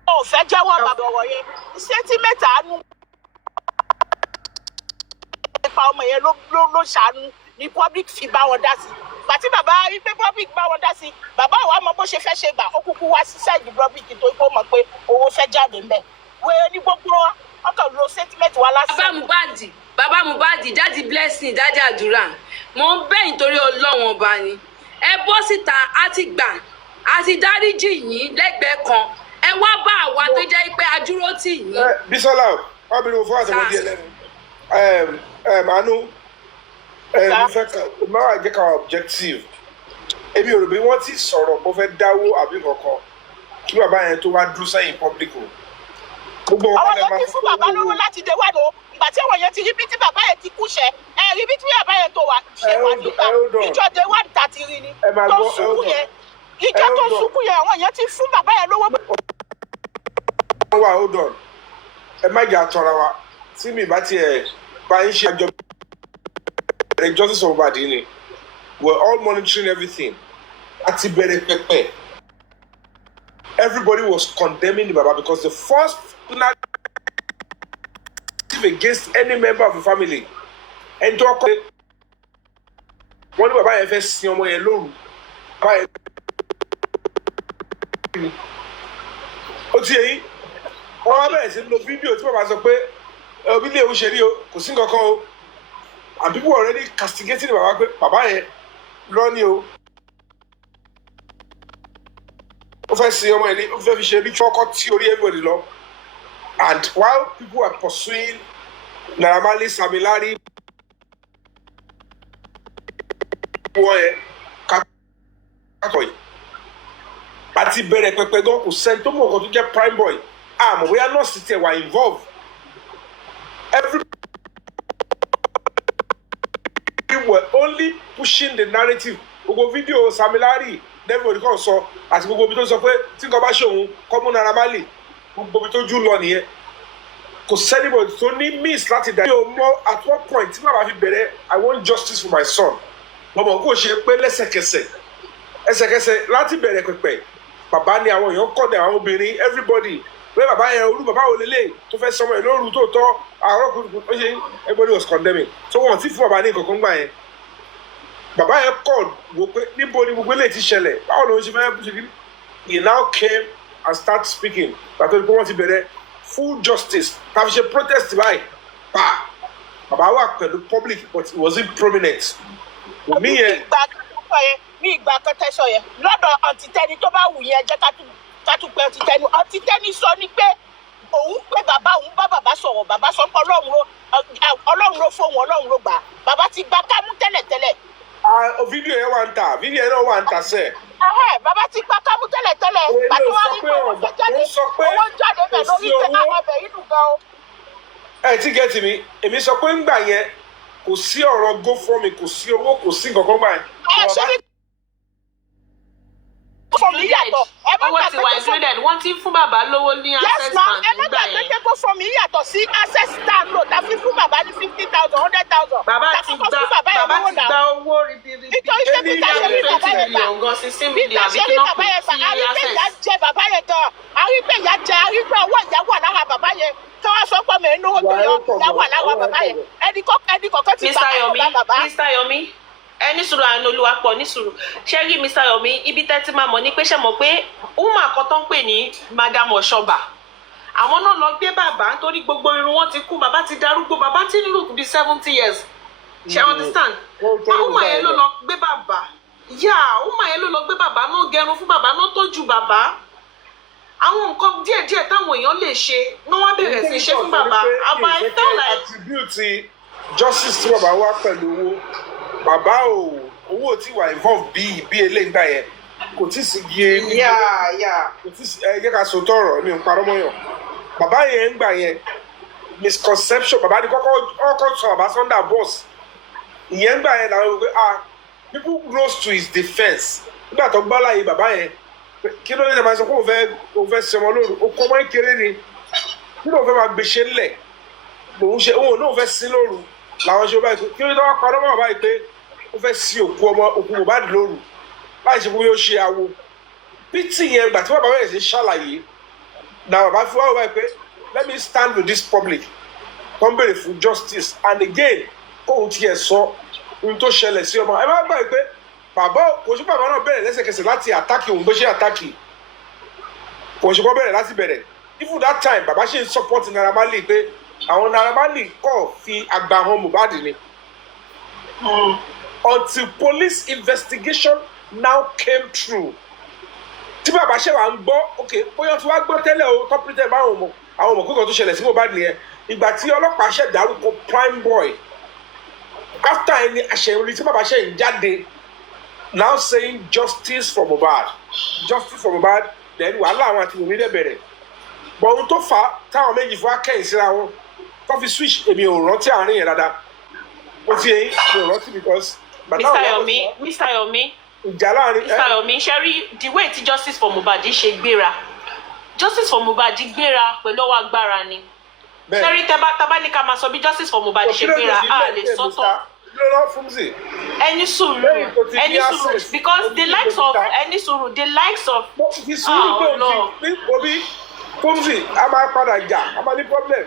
ò fẹ́ jẹ́wọ́ bàbá ọ̀wọ̀ yẹn. Sẹ́ńtímẹ́tà àánú nípa ọmọ yẹn ló ṣàánú ní public fi bá wọn dá sí. Bàtí bàbá rí pé public bá wọn dá sí, bàbá wa mọ bó ṣe fẹ́ ṣe gbà, ó kúkú wá sí side public tó kó mọ̀ pé owó fẹ́ jáde ńbẹ̀. Wẹ́ẹ́ ní gbogbo ọkàn lo sẹ́ńtímẹ́tà wa lásán. Bàbá Mohbad, dáàdi Blessing, dáàdi àdúrà, mo ń bẹ̀ nítorí Ọlọ́run ọba ni. Ẹ bọ́ síta, á ti gbà, á ti dáríjì yín lẹ́gbẹ̀ẹ́ kan. Ẹ wá bá àwa tó jẹ́ pé adúró tì yín. Bísọ́lá ọbìnrin mo fún àtẹ̀wọ́ díẹ̀ lẹ́nu. Àánú mo fẹ́ ká máa jẹ́ ká objective. Èmi ò rò bí wọ́n ti sọ̀rọ̀ mo fẹ́ dáwó àbí kankan kí bàbá yẹn tó wá dúró sẹ́yìn public o. Àwọn yẹn ti fún bàbá lówó láti dé wá lò. Ìgbà tí àwọn yẹn ti rí bí tí bàbá yẹn ti kú ṣẹ, rí bí tí bàbá yẹn tó wà ṣe wà nígbà ìjọ dé wá níta ti rí ni tó sunkún yẹn. Ìjọ tó sunkún yẹn àwọn yẹn ti fún bàbá yẹn lówó. Hold on. Ẹ má jà tọra wa tí mi bá tiẹ̀ bá ń ṣe àjọ bẹ̀rẹ̀ justice of Mohbad ni. We're all monitoring everything. Àti bẹ̀rẹ̀ pẹ̀pẹ̀. Everybody was condemning the Baba because the first narrative against any member of the family. Ẹni tó kọ́ wọ́n ní bàbá yẹn fẹ́ sin ọmọ yẹn lóru. Bàbá yẹn ó ti yẹ yín. Wọ́n wá bẹ̀rẹ̀ sí lo fídíò tí bàbá sọ pé omi ilé òun ṣe rí o, kò sí nǹkan kan o. And people already castigating the bàbá pé bàbá yẹn lọ ní o. Ó fẹ́ sin ọmọ yẹn ní ó fẹ́ fi ṣe ritual kọ́ tí orí everybody lọ. And while people are pursuing Naira Marley, Sammy Larry, wọ́n yẹn kátó yìí. Àti bẹ̀rẹ̀ pẹpẹ gan kò sẹ́ni tó mọ̀ ọ̀kan tó jẹ́ prime boy. Àmọ́ bóyá nọ́ọ̀sì tiẹ̀ wà involved. Everybody were only pushing the narrative. Gbogbo fídíò Sammy Larry everybody kàn sọ àti gbogbo ibi tó sọ pé tí nǹkan bá ṣe òun kọ́ mú Naira Marley gbogbo ibi tó jú lọ nìyẹn kò sẹ́nibọ̀dì tó ní miss láti dá. mi ò mọ at what point tí bàbá fi bẹ̀rẹ̀ I want justice for my son bọ̀bọ̀ kò ṣe pé lẹ́sẹ̀kẹsẹ̀ láti bẹ̀rẹ̀ pẹ̀pẹ̀ bàbá ni àwọn èèyàn kọ́ àwọn obìnrin everybody pé bàbá yẹn olú bàbá wo lélẹ̀ tó fẹ́ sọmọ ẹ̀ lóru tó tọ́ àárọ̀ kùtùkùtù ó ṣe everybody was condemning so wọ́n ti fún bàbá ní nǹkan kan gbà yẹn bàbá yẹn kọ́ wò pé níbo ni gbogbo eléyìí ti ṣẹlẹ̀ báwo ló ń ṣe fẹ́ ṣe kí he now came and start speaking pàtó ni pé wọ́n ti bẹ̀rẹ̀ full justice tàbí ṣe protest báyìí pa bàbá wà pẹ̀lú public but it wasn't prominent. mi ìgbà kan tẹ́sọ̀ yẹn lọ́dọ̀ ọ̀ǹtítẹ́ni tó bá wù yẹn jẹ́ ká tún pé ọ̀ǹtítẹ́ni sọ ni pé òun pé bàbá òun bá bàbá sọ̀rọ̀ bàbá sọ pé ọlọ́run ló fóun ọlọ́run ló gbà bàbá ti gba kámú tẹ́lẹ̀tẹ́lẹ̀. fídíò yẹn wà ń tà fídíò yẹn náà wà ń tà sẹ́ẹ̀. bàbá ti gba kámú tẹ́lẹ̀tẹ́lẹ̀ pàtó wá rí pé owó jáde bẹ̀ lórí ìtẹ́ àwọn ọbẹ̀ yìí dùn gan o. ẹ ti gẹ́tì mi èmi sọ pé ńgbà yẹn kò sí ọ̀rọ̀ GoFundMe kò sí owó kò sí nǹkan kan gbà yẹn. GoFundMe yàtọ̀ ẹ má owó ti wà included wọ́n ti fún bàbá lówó ní access bank nígbà yẹn. ẹ má gbàgbé GoFundMe yàtọ̀ sí access stand lò tá fi fún bàbá ní 50,000 100,000. bàbá ti gba owó ribiribi nítorí pé bí táṣe rí bàbá yẹn gbà bí táṣe rí bàbá yẹn gbà àrígbèyà jẹ bàbá yẹn gan àrígbèyà jẹ àrígbè owó ìyá wà lára bàbá yẹn tí wọ́n sọ pé mẹ́rin lówó tó yọ ìyá wà lára bàbá yẹn ẹnì kọ̀ọ̀kan ti gbà lára bàbá. Mr. Yomi ẹni sùúrù àánú olúwa pọ̀ ní sùúrù ṣé rí Mr. Yomi ibi tẹ́ ti máa mọ̀ ní pé ṣe mọ̀ pé woman kan tó ń pè ní Madam Oshoba àwọn náà lọ gbé bàbá nítorí gbogbo irun wọn ti kú bàbá ti darúgbó bàbá ti ń look bí 70 years ṣe understand woman yẹn ló lọ gbé bàbá woman yẹn ló lọ gbé bàbá náà gẹrun fún bàbá náà tọ́jú bàbá àwọn nǹkan díẹ̀díẹ̀ táwọn èèyàn lè ṣe ní wọ́n bẹ̀rẹ̀ sí ṣe fún bàbá àbá ẹ̀ tán láì. attribute justice tí bàbá wá pẹ̀lú owó bàbá owó tí wà involve bí eléyìí gbà yẹn kò tí ì sí gé kò tí ì sí ẹ jẹ́ ká sọ tọrọ mi ò parọ́ mọ́yàn bàbá yẹn ń gbà yẹn misconception bàbá ní kọ́kọ́ sọ bàbá Sunday boss ìyẹn ń gbà yẹn làwọn wípé people rose to his defence nígbà tó gbọ́ láàyè bàbá yẹn kí ló ní ẹ̀ máa sọ pé òun fẹ́ ṣe ọmọ lóru ó kọ́ ọmọ ìkéré ni kí ló fẹ́ máa gbèsè ńlẹ̀ lòun ṣe òun náà fẹ́ sí lóru làwọn ṣe báyìí kí ló dé wá parọ́ mọ́ báyìí pé ó fẹ́ sí òkú Mohbad lóru láì ṣe pé ó ṣe awo pt yẹn gbà tí bàbá bẹ̀rẹ̀ sí ṣàlàyé na bàbá fi wá báyìí pé let me stand with this public tó ń béèrè fún justice and again kóhun tiẹ̀ sọ ohun tó ṣẹlẹ̀ sí ọmọ ẹ má gbàgbé pé bàbá kò sí bàbá náà bẹ̀rẹ̀ lẹ́sẹ̀kẹsẹ̀ láti àtàkì òun bó ṣe àtàkì kò sí kọ́ bẹ̀rẹ̀ láti bẹ̀rẹ̀ even that time bàbá ṣe ń support Naira Marley pé àwọn Naira Marley kọ́ fi àgbà hàn Mohbad ni until police investigation now came through tí bàbá ṣe wà ń gbọ́ ok bóyá tí wàá gbọ́ tẹ́lẹ̀ o tó pété bá àwọn ọmọ kókò tó ṣẹlẹ̀ sí Mohbad nìyẹn ìgbà tí ọlọ́pàá ṣe dárúkọ prime boy after ẹni àṣẹyìnrí tí bàbá ṣe ń jáde now saying justice for Mohbad then wàhálà àwọn àti Wùmí dẹ̀ bẹ̀rẹ̀ bọ̀ ohun tó fà á táwọn méjì fún akẹ́yìn síra wọn tó fi switch èmi ò rántí àárín yẹn dáadáa ó ti yẹn mi ò rántí because. Mr. Yomi ìjà láàrin. Mr. Yomi ṣe rí the way tí justice for Mohbad ṣe gbéra justice for Mohbad gbéra pẹ̀lú ọwọ́ agbára ni ṣe rí tábà ní ká máa sọ bí justice for Mohbad ṣe gbéra a lè sọ tán. Ẹni sùúrù because the likes of obi Fumzi a máa padà jà a máa ní problem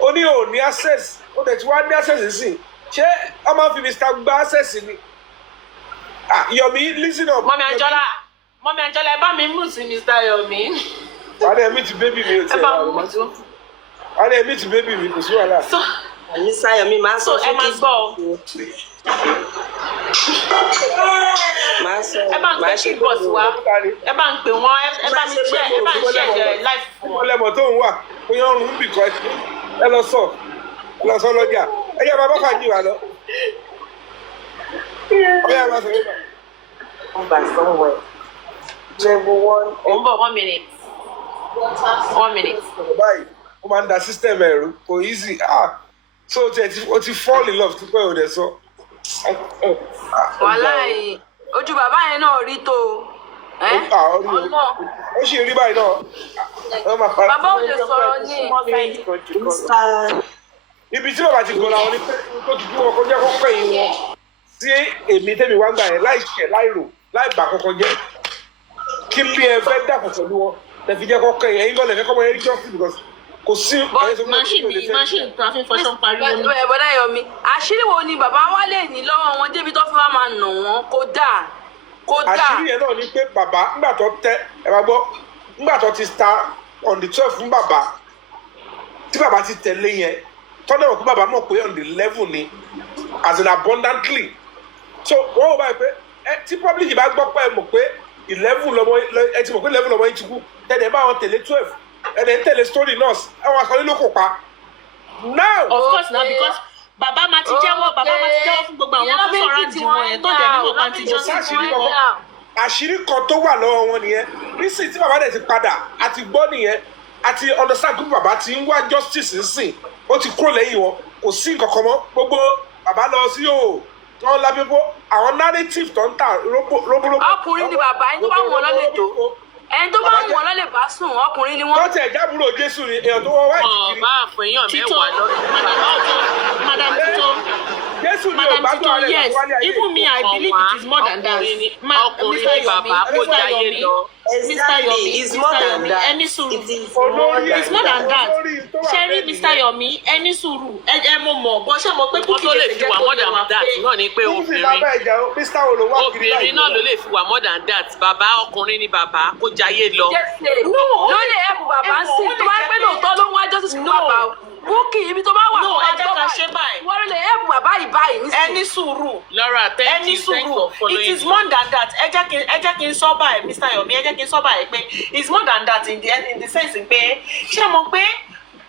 ó ní ò ní access ó tẹ̀ tí wàá ní access sí ṣé a máa fi Mr. gba access ni Yomi listen up. Mọ́mí Anjola ẹ bá mi mú sí Mr. Yomi. wàá dẹ̀ meet baby mi ò tẹ̀ wàá dẹ̀ meet baby mi kò sí wàhálà. Mr. Yomi máa sọ ẹ máa gbọ́ ẹ bá ń pè kí bọ́ọ̀sì wa ẹ bá ń pè wọ́n ẹ bá ń ṣe live fún wọn. ọlẹ́mọ̀ tó ń wà ó yan ọrùn bì kọ́ ẹ lọ sọ lọ́jà ẹ yẹ bàbá fàájì wà lọ. ọyá máa sọ yín bá. Number somewhere. Level 1. 1 minute. 1 minute. báyìí ó máa ń da system ẹ̀rú kò easy so o ti fall in love tipẹ́ ò dẹ̀ sọ. wàhálà yìí ojú bàbá yẹn náà rí tó ó sì rí báyìí náà. Bàbá ò lè sọ̀rọ̀ ní ibi tí bàbá ti gbọ́ra wọn ni pé tó ti dúró kọjá kọ́kọ́ yìí wọn sí èmi tẹ́mi wá gbà yẹn láì ṣẹ̀ láì rò láì bà kọ́kọ́ jẹ́ kí bí ẹ fẹ́ dàpọ̀ pẹ̀lú wọn tẹ̀fi jẹ́ kọ́kọ́ yẹn ẹ̀yin gbọ́dọ̀ fẹ́ kọ́ mọ yẹn rí jọ́sìn because kò sí. machine tó a fi ń fọṣọ pariwo ni. Bọ́dá Yomi àṣírí wo ni bàbá wa lè ní lọ́wọ́ wọn débi tó fi wá máa nà wọ́n kó dáa. Àṣírí yẹn náà ni pé bàbá ńgbà tó tẹ ẹ máa gbọ́ ńgbà tó ti start on the 12 fún bàbá tí bàbá ti tẹ̀lé yẹn tọ́lẹ̀ wọ̀ pé bàbá mọ̀ pé on the level ni as in abundantly so wọ́n wò báyìí pé tí public bá gbọ́ pé ẹ mọ̀ pé 11 lọ́mọ ẹ ti mọ̀ pé 11 lọ́mọ yín ti kú tẹ̀lé bá wọn tẹ̀lé 12 ẹ̀dẹ̀ ń tẹ̀lé story nurse àwọn akọni ló kò pa now. of course na because bàbá máa ti jẹ́wọ́ fún gbogbo àwọn tó sọ̀rọ̀ àǹdí wọn yẹn tó dẹ̀ nímọ̀ bá ti jọ́ sí wọn. àṣírí kan tó wà lọ́wọ́ wọn nìyẹn nísìnyí tí bàbá dẹ̀ ti padà àti gbọ́ nìyẹn àti understand group bàbá ti ń wá justice nsìn ó ti kúrò lẹ́yìn wọn kò sí nǹkan kan mọ́ gbogbo bàbá lọ sí o wọn lábẹ́bọ́ àwọn narrative tó ń tà róbólóbó. ọkùnrin ni bàbá ẹni tó bá wọn lọ́lẹ̀ tó ẹni tó bá wọn lọ́lẹ̀ bá sùn ọkùnrin ni wọ́n. wọ́n tẹ̀ jábúrò Jésù ni èèyàn tó wọ́n wáyé kiri. bá a fún èèyàn mẹ́wàá lọ. Madam Tito. Madam Tito, yes. Even me, I believe it is more than that. Ọkùnrin ni bàbá kó jáyé lọ. Mr. Yomi, it's more than that. Ẹni sùúrù. It's more than that. Ṣẹ́rí Mr. Yomi, ẹni sùúrù. Ẹ mo mọ̀ bọ́ ṣé mo pé Bukky tó lè fi wà more than that náà ni pé obìnrin náà ló lè fi wà more than that. Bàbá ọkùnrin ni bàbá kó jáyé lọ. ló lè ẹ̀bùn bàbá ń sìn tó bá pẹ́ lóòótọ́ ló ń wá justice fún bàbá o. Bukky ibi tó bá wà fún ẹjọ́ báyìí wọ́n lè ẹ̀bùn bàbá yìí báyìí nísìnyí. Ẹni sùúrù. Laura, thank you for following. It is more than that. Ẹ jẹ́ kí n sọ báyìí Mr. Yomi, ẹ jẹ́ kí n sọ báyìí pé it's more than that in the sense pé ṣé mo pé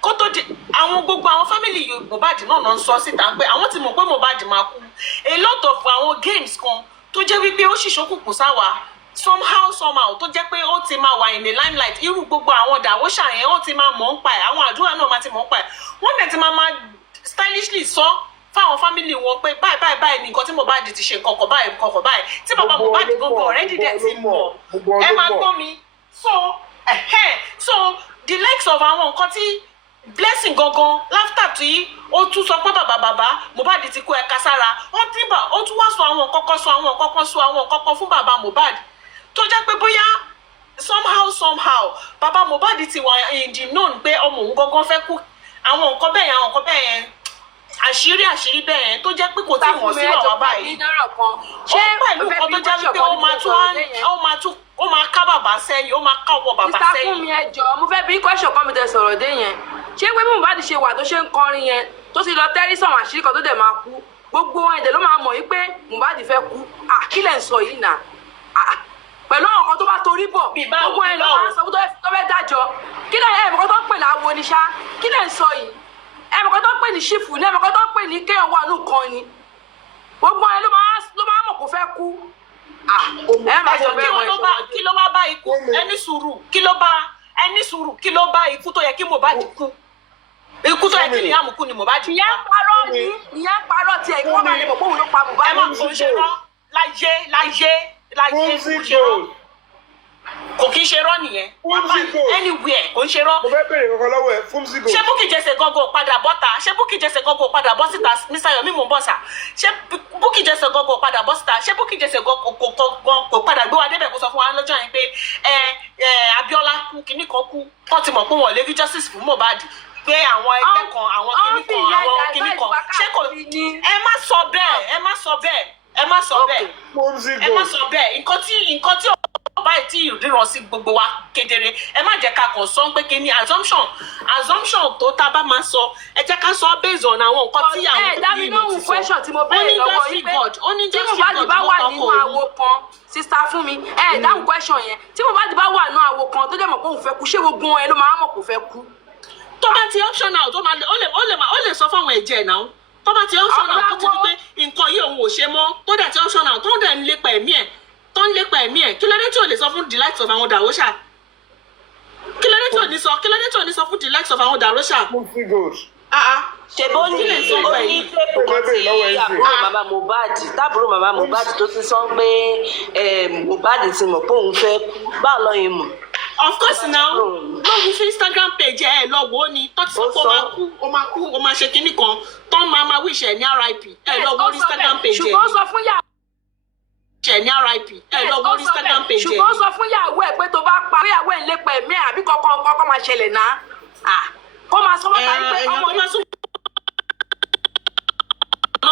kó tó di àwọn gbogbo àwọn family Mohbad náà ń sọ síta pé àwọn ti mọ̀ pé Mohbad máa kú a lot of àwọn games kan tó jẹ́ wípé ó sì ṣókùnkùn sáwà somehow tó jẹ́ pé ó ti máa wà in the limelight irú gbogbo àwọn dàwọ́ṣà yẹn ó ti máa mọ̀ ń pa ẹ̀ àwọn àdúrà náà máa ti mọ̀ ń pa ẹ̀ wọ́n dẹ̀ ti máa stylishly sọ fáwọn family wọn pé báyìí ni nǹkan tí Mohbad ti ṣe nǹkan báyìí tí bàbá Mohbad gbogbo already dẹ̀ ti mọ̀ ẹ máa gbọ́ mi so the likes of àwọn nǹkan tí Blessing gangan láfítà tí ó tún sọ pé bàbá Mohbad ti kó ẹ̀ka sára ó tún wá sọ àwọn kọ́kọ́ fún bàbá Mohbad tó jẹ́ pé bóyá somehow bàbá Mohbad ti wà in the known pé ọmọ òun gangan fẹ́ kú àwọn nǹkan bẹ́ẹ̀ yẹn àṣírí bẹ́ẹ̀ yẹn tó jẹ́ pé kò tí ì wọ́n sí ọ̀wá báyìí ṣé pẹ̀lú nǹkan tó jẹ́ wípé ó máa ká bàbá sẹ́yìn ó máa ká ọwọ́ bàbá sẹ́yìn. Mr. Fúnmi ẹjọ́ mo fẹ́ bí question kan mi tẹ sọ̀rọ̀ dé yẹn ṣé pé Mohbad ṣe wà tó ṣe ń kọrin yẹn tó ti lọ tẹ́rí sọ̀rọ̀ àṣírí kan tó dẹ̀ máa kú gbogbo wọn ẹ̀dẹ̀ ló máa mọ̀ yìí pé Mohbad fẹ́ kú kí lẹ̀ ń sọ yìí nà pẹ̀lú àwọn kan tó bá torí bọ̀ gbogbo ẹ̀ ló máa ń sọ tó fẹ́ dájọ́ kí lẹ̀ ẹ̀mọ̀kan tó ń pè láwo ni ṣá kí lẹ̀ ń sọ yìí ẹ̀mọ̀kan tó ń pè ní ṣífù ní ẹ̀mọ̀kan tó ń pè ní kéèyàn wà nù kan ni gbogbo ẹ̀ ló máa mọ̀ kó fẹ́ kú kí ló wá bá ikú ẹni sùúrù kí ló bá ikú tó yẹ kí Mohbad kú ikú tó yẹ kí Liam kú ni Mohbad kú. ìyá ń parọ́ tiẹ̀ kí wọ́n bá lè mọ̀ pé òun ló pa Mohbad. ẹ má kò ń ṣe rọ́ láyé kò kí ń ṣe rọ́ nìyẹn anywhere kò ń ṣe rọ́. mo fẹ́ bèrè kankan lọ́wọ́ ẹ Fumzigo. ṣé Bukky Jesse gangan padà bọ́ta ṣé Bukky Jesse gangan padà bọ́ síta Mr. Yomi mò ń bọ̀ sà ṣé Bukky Jesse gangan padà bọ́ síta ṣé Bukky Jesse gangan kò padà gbé wa débẹ̀ kó sọ fún wa lọ́jọ́ yẹn pé Abiola kú kíní kan kú wọ́n ti mọ̀ pé wọ́n lè rí justice fún Mohbad pé àwọn ẹgbẹ́ kan àwọn kíní kan ṣé kò ẹ má sọ bẹ́ẹ̀ nǹkan tí báyìí tí ìríran sí gbogbo wa kedere ẹ má jẹ́ ká kàn sọ pé kí ni assumption tó tá a bá máa sọ ẹ jẹ́ ká sọ based on àwọn nǹkan tí àwọn tó yìí ló ti sọ. question tí mo bẹ̀rẹ̀ lọ́wọ́ yìí pé tí Mohbad bá wà nínú àwo kan sista fún mi dáhùn question yẹn tí Mohbad bá wà nínú àwo kan tó jẹ́ mọ̀ pé òun fẹ́ kú ṣé gbogbo ẹ ló máa mọ̀ kó fẹ́ kú. tó bá ti optional tó máa ó lè sọ fáwọn ẹ̀jẹ̀ náà tó bá ti optional tó ti di pé nǹkan yìí òun ò ṣe mọ́ tó dẹ̀ ti optional tó dẹ̀ ń lépa ẹ̀mí ẹ̀ kí ló dé tí ò lè sọ fún the likes of àwọn dàróṣà kí ló dé tí ò ní sọ fún the likes of àwọn dàróṣà. ṣebí ó ní tẹ́pù kan tí àbúrò màmá Mohbad tó ti sọ pé Mohbad ti mọ̀ pé òun fẹ́ kú báwo lọ yẹn mọ̀. Of course now lórí Instagram page ẹ lọ wo ni tó ti sọ pé ó máa ṣe kinní kan tó máa wish ẹ ní RIP ẹ lọ wo Instagram page ẹ. ṣùgbọ́n sọ fún yàrá ṣe ní RIP ẹ lọ wo Instagram page ẹ. ṣùgbọ́n sọ fún yàwó ẹ pé tó bá pa yàwó ẹ lépa ẹ̀mí àbí kọ́kọ́ máa ṣẹlẹ̀ náà kó máa sọ wọ́n parí pé ọmọ yìí.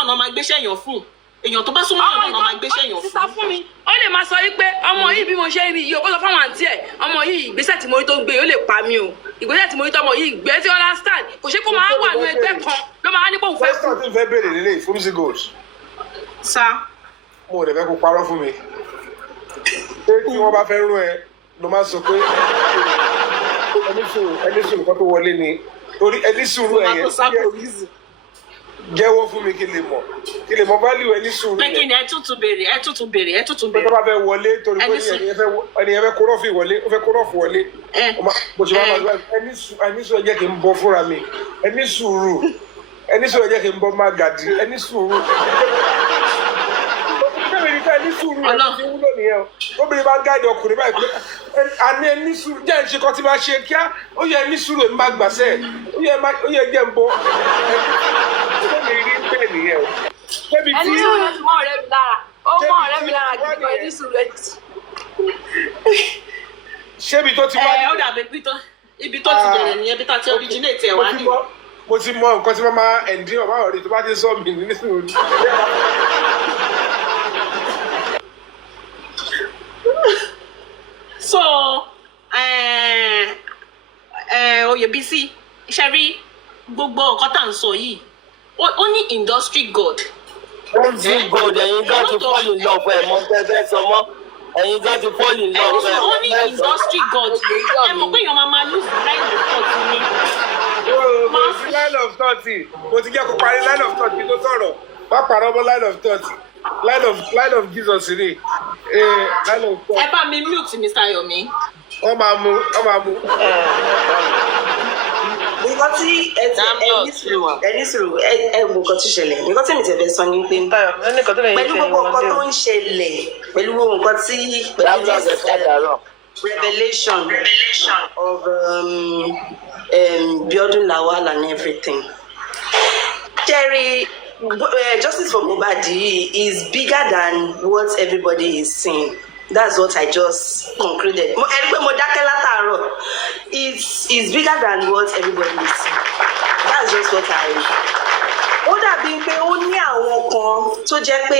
náà máa gbéṣẹ́ èèyàn fún èèyàn tó bá súnmọ́ èèyàn náà máa gbéṣẹ́ èèyàn sísá fún mi ó lè máa sọ wípé ọmọ yìí bí mo ṣe ń rí yìí ó kó sọ fáwọn àǹtí ẹ ọmọ yìí ìgbésẹ̀ tí mo rí tó gbé ó lè pa mí o ìgbésẹ̀ tí mo rí tó ọmọ yìí gbé tí understand kò ṣe kó máa wà ní ẹgbẹ́ kan ló máa ní pé òun fẹ́ kú. pásítọ̀ tí ń fẹ́ béèrè nílé ìfúnmísí gold. sá. mo ò lè fẹ́ kó parọ́ fún mi. pé tí wọ́n bá fẹ́ rún ẹ ló máa sọ pé ẹni sùúrù kan tó wọlé ni torí ẹni sùúrù ẹ̀yẹ jẹ́wọ́ fún mi kí lè mọ̀ value ẹni sùúrù yẹn. pé kí ni ẹ tútù béèrè. pé tó bá fẹ́ wọlé torí pé ẹni yẹn fẹ́ kó rọ́ọ̀fù wọlé ó fẹ́ kó rọ́ọ̀fù wọlé. mo ṣe máa ma ẹni sùúrù ẹ jẹ́ kí n bọ́ fúnra mi ẹni sùúrù ẹ jẹ́ kí n bọ́ má gàdí ẹni sùúrù. ẹni sùúrù yẹn ti wúlò nìyẹn o obìnrin bá ń gáàdì ọkùnrin báyìí pé àní ẹni sùúrù jẹ́ ìṣe kan tí máa ṣe kíá ó yẹ ẹni sùúrù èmi máa gbàṣẹ́ ó yẹ jẹ́ ń bọ́ ẹni rí bẹ́ẹ̀ nìyẹn o. ẹni sùúrù yẹn ti mọ ọ̀rẹ́ mi lára ó mọ ọ̀rẹ́ mi lára gidi gan ẹni sùúrù ẹ ti. ṣébi tó ti wá ní. ó dàbí ibi tó ti bẹ̀rẹ̀ nìyẹn bí tá ti originate ẹ̀ wá ní. mo ti mọ nǹkan tí wọ́n máa ẹ̀ǹdí ọ̀bá ọ̀rẹ́ tó bá ti sọ mí ní sùúrù. so Oyèbísí ṣe rí gbogbo nǹkan tá à ń sọ yìí ó ní industry god. industry god ẹ̀yin gan ti fall in love ẹ̀ mọ́ tẹ́tẹ́ sọ mọ́ ẹ̀yin gan ti fall in love ẹ̀ ó ní industry god ẹ mọ̀ pé èèyàn máa lose line of thought ni. mo ti line of thought mo ti jẹ́ kó parí line of thought tó sọ̀rọ̀ má parọ́ mọ́ line of thought line of Jesus ni line of thought. ẹ bá mi mute Mr. Yomi. wọ́n máa mú. nǹkan tí ẹni sùúrù ẹ wo nǹkan tó ṣẹlẹ̀ nǹkan tí mi tẹ̀ fẹ́ sọ ni pé pẹ̀lú gbogbo nǹkan tó ń ṣẹlẹ̀ pẹ̀lú gbogbo nǹkan tí revelation of biodun lawal and everything. Jerry, justice for Mohbad is bigger than what everybody is saying. That's what I just concluded. It's bigger than what everybody is saying. That's just what ó dàbí pé ó ní àwọn kan tó jẹ́ pé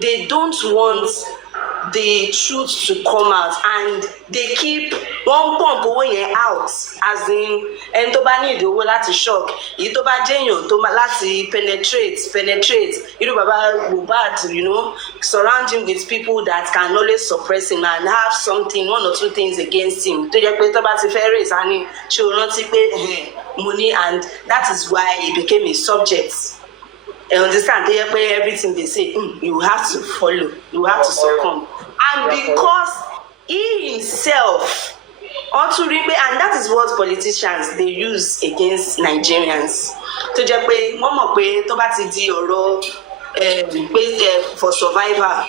they don't want the truth to come out and they keep one pump owó yẹn out as in ẹni tó bá ní ìdówó láti shock èyí tó bá jẹ́yàn tó láti penetrate irú bàbá Mohbad surround him with people that can always suppress him and have something one or two things against him tó jẹ́ pé tó bá ti fẹ́ raise á ní ṣé o rántí pé money and that is why he became a subject. I understand everything they say, you have to follow, you have to succumb. And because he himself, and that is what politicians they use against Nigerians. To just pay, mama pay, to bá ti di ọ̀rọ̀ for survival.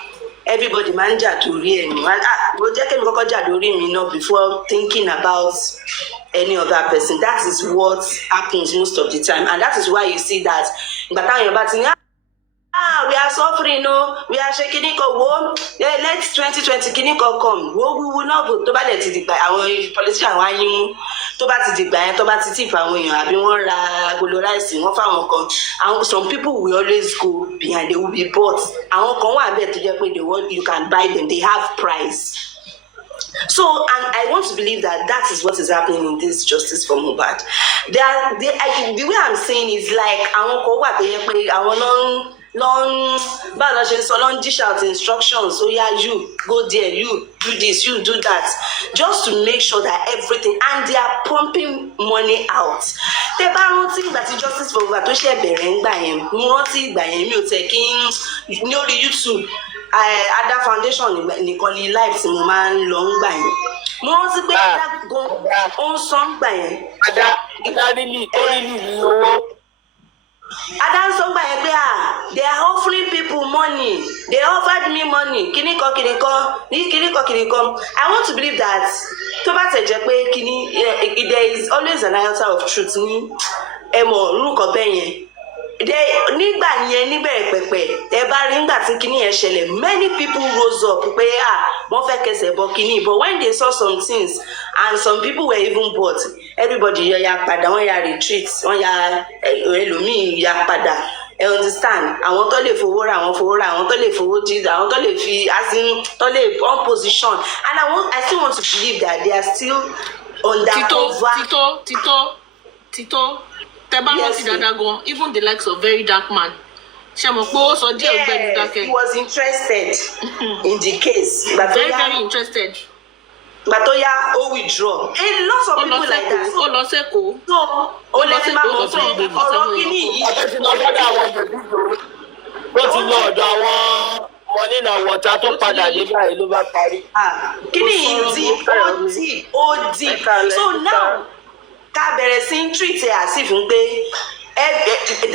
Everybody man jà torí ẹni. Mo jẹ́ kí mi kọ́kọ́ jà lórí mi náà before thinking about any other person. That is what happens most of the time, and that is why you see that. But now you're batting. We are suffering, we are shaking it. Let 2020 kiniko come. We will not vote. To bá dẹ̀ ti dìgbà àwọn politicians wá yín mú. Tó bá ti dìgbà yẹn, tó bá ti tip àwọn èèyàn àbí wọ́n ra agolo rice wọ́n fáwọn kan. Some people will always go behind. They will be bought. Àwọn kan wà bẹ́ẹ̀ tó jẹ́ pé you can buy them. They have price. So, and I want to believe that is what is happening in this justice for Mohbad. The way I'm saying is like àwọn kan wà tó yẹ pé àwọn long dish out instructions. So yeah, you go there, you do this, you do that, just to make sure that everything, and they are pumping money out. Tẹ́ bá rántí ìgbà tí justice for Mohbad tó ṣe bẹ̀rẹ̀ ń gbà yẹn, mo rántí ìgbà yẹn mi ò tẹ̀ kí ní orí YouTube. Ada foundation nìkan ni live tí mo máa ń lọ ń gbà yẹn. Mo rántí pé ó ń sọ ń gbà yẹn. Ada rí ní owó. Adansongba yẹn pé they are offering people money, they offered me money, kìnìkan. I want to believe that tó bá tẹ̀ jẹ́ pé there is always an iota of truth ní ẹ̀mọ̀ orúkọ bẹ́ẹ̀ yẹn. Nígbà yẹn níbẹ̀rẹ̀ pẹ̀pẹ̀ ẹ bá rí nígbà tí kinní yẹn ṣẹlẹ̀ many people rose up pé wọ́n fẹ́ kẹsẹ̀ bọ kinní but when they saw some things and some people were even bought everybody ya padà wọ́n ya retreat wọ́n ya ẹlòmíì ya padà ẹ understand àwọn tó lè fowó ra àwọn tó lè fowó jí àwọn tó lè fi tó lè on position and I still want to believe that they are still undercover. Tito. Tẹ́bá rántí dáadáa gan, even the likes of very dark man. Ṣé mo pé ó sọ díẹ̀ ọgbẹ́ni dákẹ́? He was interested in the case. Very interested. But Oya, withdraw. And lots of people like that. Ó lọ sẹ́kọ̀ọ́. So, ó lọ sí máa mọ̀ fún ọ̀rọ̀ kìíní yìí. Ó ti lọ ọ̀dọ̀ àwọn money na water tó padà dé báyìí ló bá parí. Kíní yìí deep. So now, ká bẹ̀rẹ̀ sí ń treat ẹ̀ as if ń pé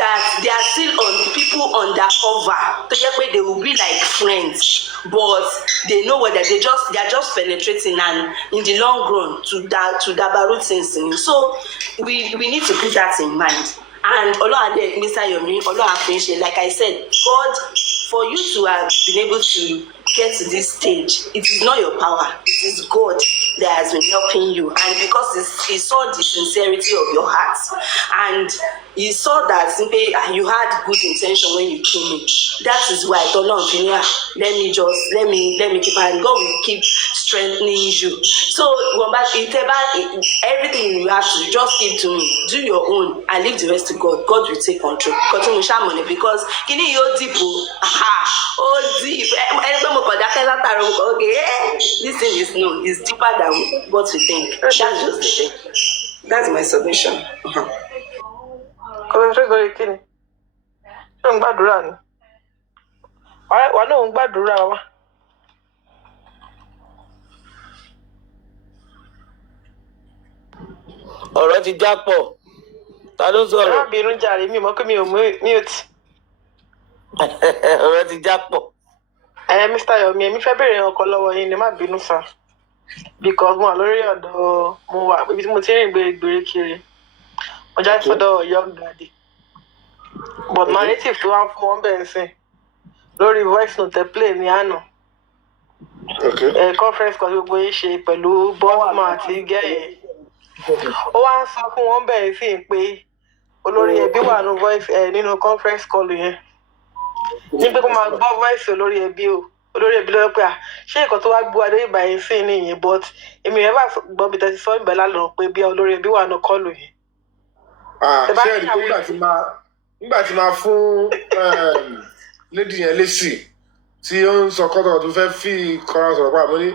that they are still on people undercover tó jẹ́ pé they will be like friends but they know whether they are just penetrating and in the long run to dabaru things so we need to put that in mind and Olóhàdé Mr. Yomi Olóhàfin like I said God for you to have been able to get to this stage it is not your power it is God that has been helping you and because he saw the sincerity of your heart and he saw that you had good intention when you came in that is why I thought no let me keep and God will keep strengthening you so everything you have to just keep to me do your own and leave the rest to God will take control because kini yo deep deep okay this thing is known it's deeper than what we think that's just the thing that's my submission. Concentrate lórí kíni ṣé ń gbàdúrà ni wà náà ń gbàdúrà wa. Ọ̀rọ̀ ti já pọ̀ ta ló sọ̀rọ̀. Má bínú jàre mi mọ̀ pé mi ò mute. Ọ̀rọ̀ ti já pọ̀. Mr. Yomi èmi fẹ́ béèrè ọkọ lọ́wọ́ yín ni má bínú sá because mo wà lórí ọ̀dọ̀ mo wà ibi tí mo ti rìn gbèrègbèrè kiri mo jáde sọ́dọ̀ young daddy but my native tó wá fún wọn bẹ́ẹ̀ sìn lórí voice note play ní àná conference kan gbogbo yín ṣe pẹ̀lú bọ́ọ̀mà àti gẹ́yìn ó wá ń sọ fún wọn bẹ́ẹ̀ sìn pé olórí ẹbí wà nínú voice nínú conference call yẹn ní pé kó máa gbọ́ voice olórí ẹbí lọ́wọ́ pé ṣé nǹkan tó wá gbọ́ adé ìgbà yẹn sí nìyẹn but èmi yẹn bá gbọ́ bí tẹ́sí sọ ìbẹ̀ lálọ́ pé bí olórí ẹbí wà ní kọ́ọ̀lù yẹn. ṣé ẹ̀rí pé nígbà tí máa fún lady yẹn lésì tí ó ń sọ kọ́tọ̀ tó fẹ́ fi kọ́ra sọ̀rọ̀ pa àmọ́ ní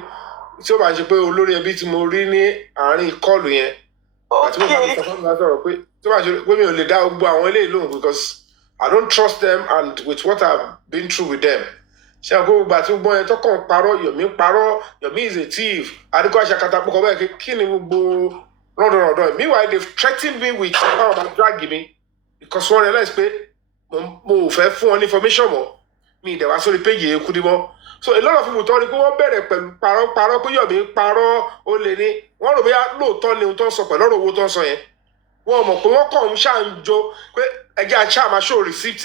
tí ó bá ń ṣe pé olórí ẹbí tí mo rí ní àárín kọ́ọ̀lù yẹn àti mo máa ń sọ fún mi sọ̀rọ̀ pé tí ó bá ń ṣe pé mi ò lè dá gbogbo àwọn eléyìí lóhùn because I don't trust them and with what I've been through with them. Ṣé àwọn gbogbo àti gbogbo yẹn tó kàn parọ́ Yomi is a thief àdìgbò àṣàkàtà pọkàn bẹ́ẹ̀ kí ni gbogbo rọ́dọ̀rọ̀dọ̀ meanwhile they threatened me with how about dragging me because wọ́n realize pé mo ò fẹ́ fún wọn ní information mọ́ mi ìdẹ̀wà sórí péjì yẹn kú ní mọ́ so a lot of people tọ́ ni pé wọ́n bẹ̀rẹ̀ pẹ̀lú parọ́ pé Yomi parọ́ ó lè ní wọ́n rò bóyá lóòótọ́ ni ohun tó ń sọ pẹ̀lú ọ̀rọ̀ owó tó ń sọ yẹn wọ́n mọ̀ pé wọ́n kàn ń ṣàǹjọ pé ẹjẹ́ àṣà máa show receipt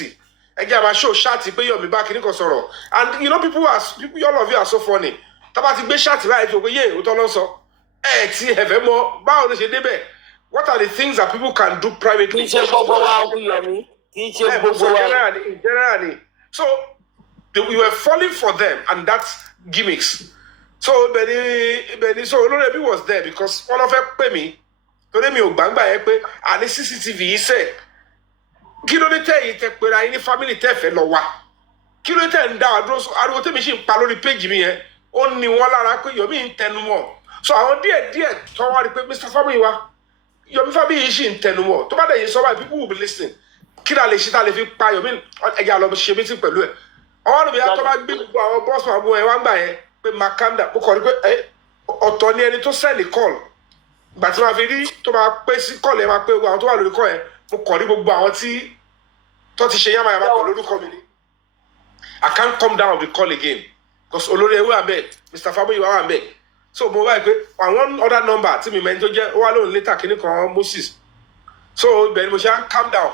ẹjẹ́ àmà show ṣáàtì pé Yomi bá kìíní kan sọ̀rọ̀ and you know people all of you are so funny tábà ti gbé ṣáàtì láì fi òpin yé òótọ́ ló ń sọ ti ẹ̀fẹ̀ mọ báwo ló ṣe débẹ̀ what are the things that people can do privately. kì í ṣe gbogbo wa Yomi kì í ṣe gbogbo wa. Generally so we were falling for them and that's gimmicks so bẹ̀ni so olórí ẹbí was there because wọ́n lọ fẹ́ pè mí torí mi ò gbàgbà yẹn pé àní CCTV yìí sẹ̀ kí ló dé tẹ̀ yìí tẹ pera yín ní family tẹ̀ fẹ́ lọ wá kí ló dé tẹ̀ ń dá àdúró ariwo tẹ̀mí sì ń pa lórí péjì mi yẹn ó ní wọn lára pé Yomi ń tẹnu mọ́ so àwọn díẹ̀ tó wá rí pé Mr. Fabiyi Yomi Fabiyi sì ń tẹnu mọ́ tó bá dẹ̀ yìí sọ báyìí people will be listening kí la lè ṣe tá lè fi pa Yomi ẹ̀yà lọ ṣe mí sí pẹ̀lú ẹ̀ àwọn àlùbí yàtọ̀ bá gbé gbogbo àwọn bọ́ọ̀sì àbúrò ẹ̀ wá ń gbà yẹn pé makanda mo kọ̀ rí pé ọ̀tọ̀ ni ẹni tó sẹ́ẹ̀lì kọ́ọ̀lù gbà tí wọ́n fi rí tó máa pé sí kọ́ọ̀lù ẹ̀ máa pé àwọn tó wà lórí kọ́ọ̀ yẹn mo kọ̀ rí gbogbo àwọn tí tó ti ṣe yàmàyàmà pẹ̀lú orúkọ mi ni. I can't come down with the call again because olórí ẹwé wà bẹ́ẹ̀ Mr. Fabiyi wà bẹ́ẹ̀ so mo wáyé pé one other number tí mi mẹ́ni tó jẹ́ ó wá lóun létà kínní kan Moses so ibẹ̀ ni mo ṣe calm down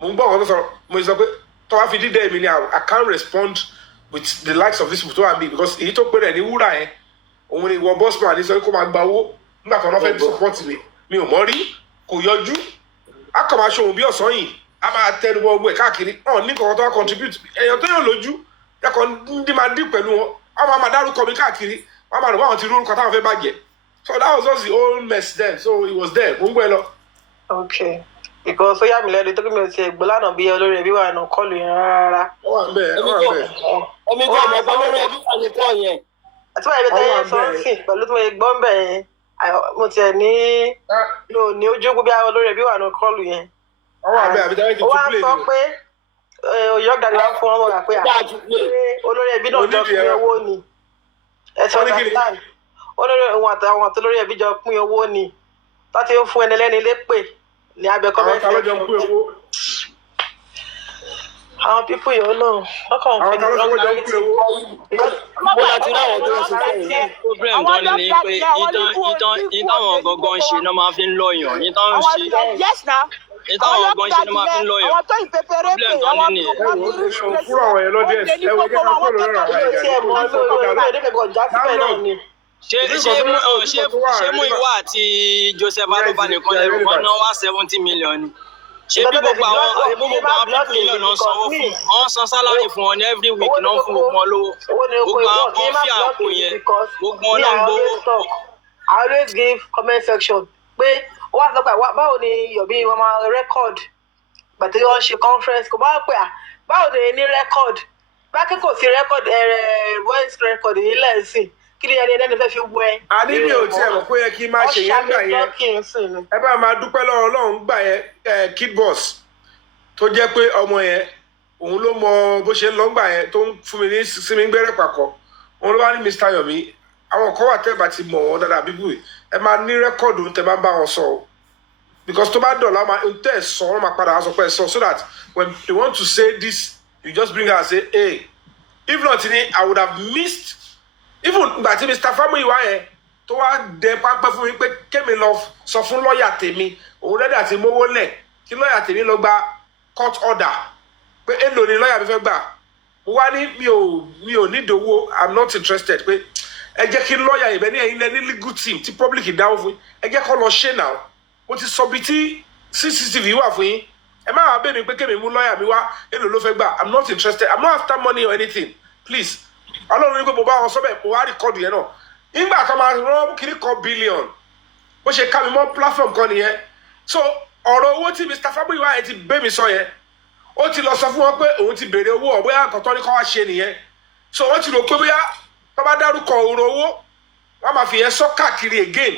mo ń gbọ́ ọ̀kan tó sọ mo sọ pé tó wá fi dídẹ́ mi ni I can't respond with the likes of this people tó wà mí because èyí tó pé rẹ̀ ní wúrà yẹn òun ni ìwọ bọ́sùmọ̀ àní sọ kó máa gba owó nígbà tó wọ́n fẹ́ support mi ò mọ̀ rí kò yọjú a kàn máa ṣòwò bí ọ̀sán yìí a máa tẹnu bọ ọgbẹ káàkiri ní kọ̀ọ̀kan tó wá contribute èèyàn tó yàn lójú ẹ̀kọ́ ndí máa dín pẹ̀lú wọn wọ́n máa dárúkọ mi káàkiri wọ́n máa rò wọ́n ti rúkọ táwọn fẹ́ bàjẹ́ so that was just the whole mess then so he was there mo ń gbẹ lọ. okay because ó yà mí lẹ́nu tó kí mi ò tiẹ̀ gbọ́ lánàá bí olórí ẹbí wà nù kọlù yẹn rárá. ó wà ń bẹ̀ ó wà ń bẹ̀. omi kọ́ ọmọ ẹgbẹ́ olórí ẹbí wà ní kọ́ yẹn. àti báyìí bẹ́ẹ̀ tẹ́yẹ sọ́ọ̀sì pẹ̀lú tí mo gbọ́ ń bẹ̀ yẹn mo tiẹ̀ ní ojú gbogbo olórí ẹbí wà nù kọlù yẹn. ó wà ń bẹ̀ àbí dáwọ́ ti ó wá play sọ pé òyìnbó dàdí wá fún ọmọ rà pé olórí ẹbí náà jọ pín owó ni ẹsẹ ọ̀dàtàn olórí òun àtàwọn àtolórí ẹbí jọ pín owó ni láti ń fún ẹni lẹ́ni lépè ní abẹ́ kọ́mẹ́ntì àwọn pípọ̀ yìí ó lóun wọ́n kàn ń fi ọkàn létí. mo láti ráwọn tó ń ṣiṣẹ́ yìí. problem gan ni pé ìtàn gangan ṣe náà máa fi ń lọ́yàn ìtàn ṣe ìtàn gangan ṣe náà máa fi ń lọ́yàn problem gan ni nìyẹn. fúnra àwọn yẹn lọ́dẹ̀ ẹ̀wọ̀n jẹ́ ká kó lórí ọ̀rọ̀ àwọn ẹ̀yà ṣé mú ìwà àti Joseph Aloba nìkan lẹ́rù wọn náà wá 70 million ni ṣé bí gbogbo àwọn pípọ̀ ilẹ̀ náà sanwó fún wọn san sálárì fún wọn ní every week náà fún gbogbo wọn lówó gbogbo àwọn kan fi àpò yẹn gbogbo wọn náà ń gbowó. I always give comment section pé wọ́n á sọ pé báwo ni Yomi wọn máa record gbàtí wọ́n ṣe conference kò bá pè báwo ni ní record bákẹ́ kò sí record voice record yìí lẹ́sìn kí ni ẹni fẹ́ fi wọ ẹ. àní mi ò tiẹ̀ mọ̀ pé yẹ kí n máa ṣe yẹn gbà yẹn ẹ bá máa dúpẹ́ lọ́wọ́ Ọlọ́run gbà yẹn Kid Boss tó jẹ́ pé ọmọ yẹn òun ló mọ bó ṣe ń lọ gbà yẹn tó ń fún mi ní sinmi gbẹ́rẹ́ pàkọ́ òun ló wá ní Mr. Yomi àwọn kan wà tẹ́ẹ̀bà ti mọ̀ wọ́n dáadáa bíbú yìí ẹ máa ní rẹ́kọ̀dù tẹ́ bá ń bá wọn sọ o because tó bá dọ̀la máa ń tẹ́ ẹ̀ sọ wọ́n máa padà wá sọ pé ẹ sọ so that when they want to say this you just bring her and say hey if not I would have missed even ìgbà tí Mr. Fabiyi wá yẹn tó wá dẹ pápẹ́ fún mi pé kémi lọ sọ fún lọ́ọ̀yà tèmi òun rẹ́dí àti mówó lẹ̀ kí lọ́ọ̀yà tèmi lọ gba court order pé èlò ni lọ́ọ̀yà mi fẹ́ gbà mo wá ní mi ò need owó I'm not interested pé ẹ jẹ́ kí lọ́ọ̀yà ìbẹ́ ní ẹ̀yin lẹ́ni legal team tí public dáwọ́ fún yín ẹ jẹ́ kó lọ ṣe náà mo ti sọ bí tí CCTV wà fún yín ẹ má wàá bẹ̀ mí pé kémi mú lọ́ọ̀yà mi wá èlò ló fẹ́ gbà I'm not interested I'm not after money or anything please Ọlọ́run ní pé mo bá wọn sọ bẹ́ẹ̀ mo wá rìkọ́dù yẹn náà nígbà kan máa rán kiri kan bílíọ̀nù bó ṣe ká mi mọ́ platform kan nìyẹn so ọ̀rọ̀ owó tí Mr. Fabiyi wá yẹn ti bẹ́ mi sọ yẹn ó ti lọ sọ fún wọn pé òun ti béèrè owó ọ̀bóyá nǹkan tó ní kọ́ wá ṣe nìyẹn so wọ́n ti rò pé bóyá tó bá dárúkọ ọ̀rọ̀ owó wọ́n máa fi yẹn sọ káàkiri again.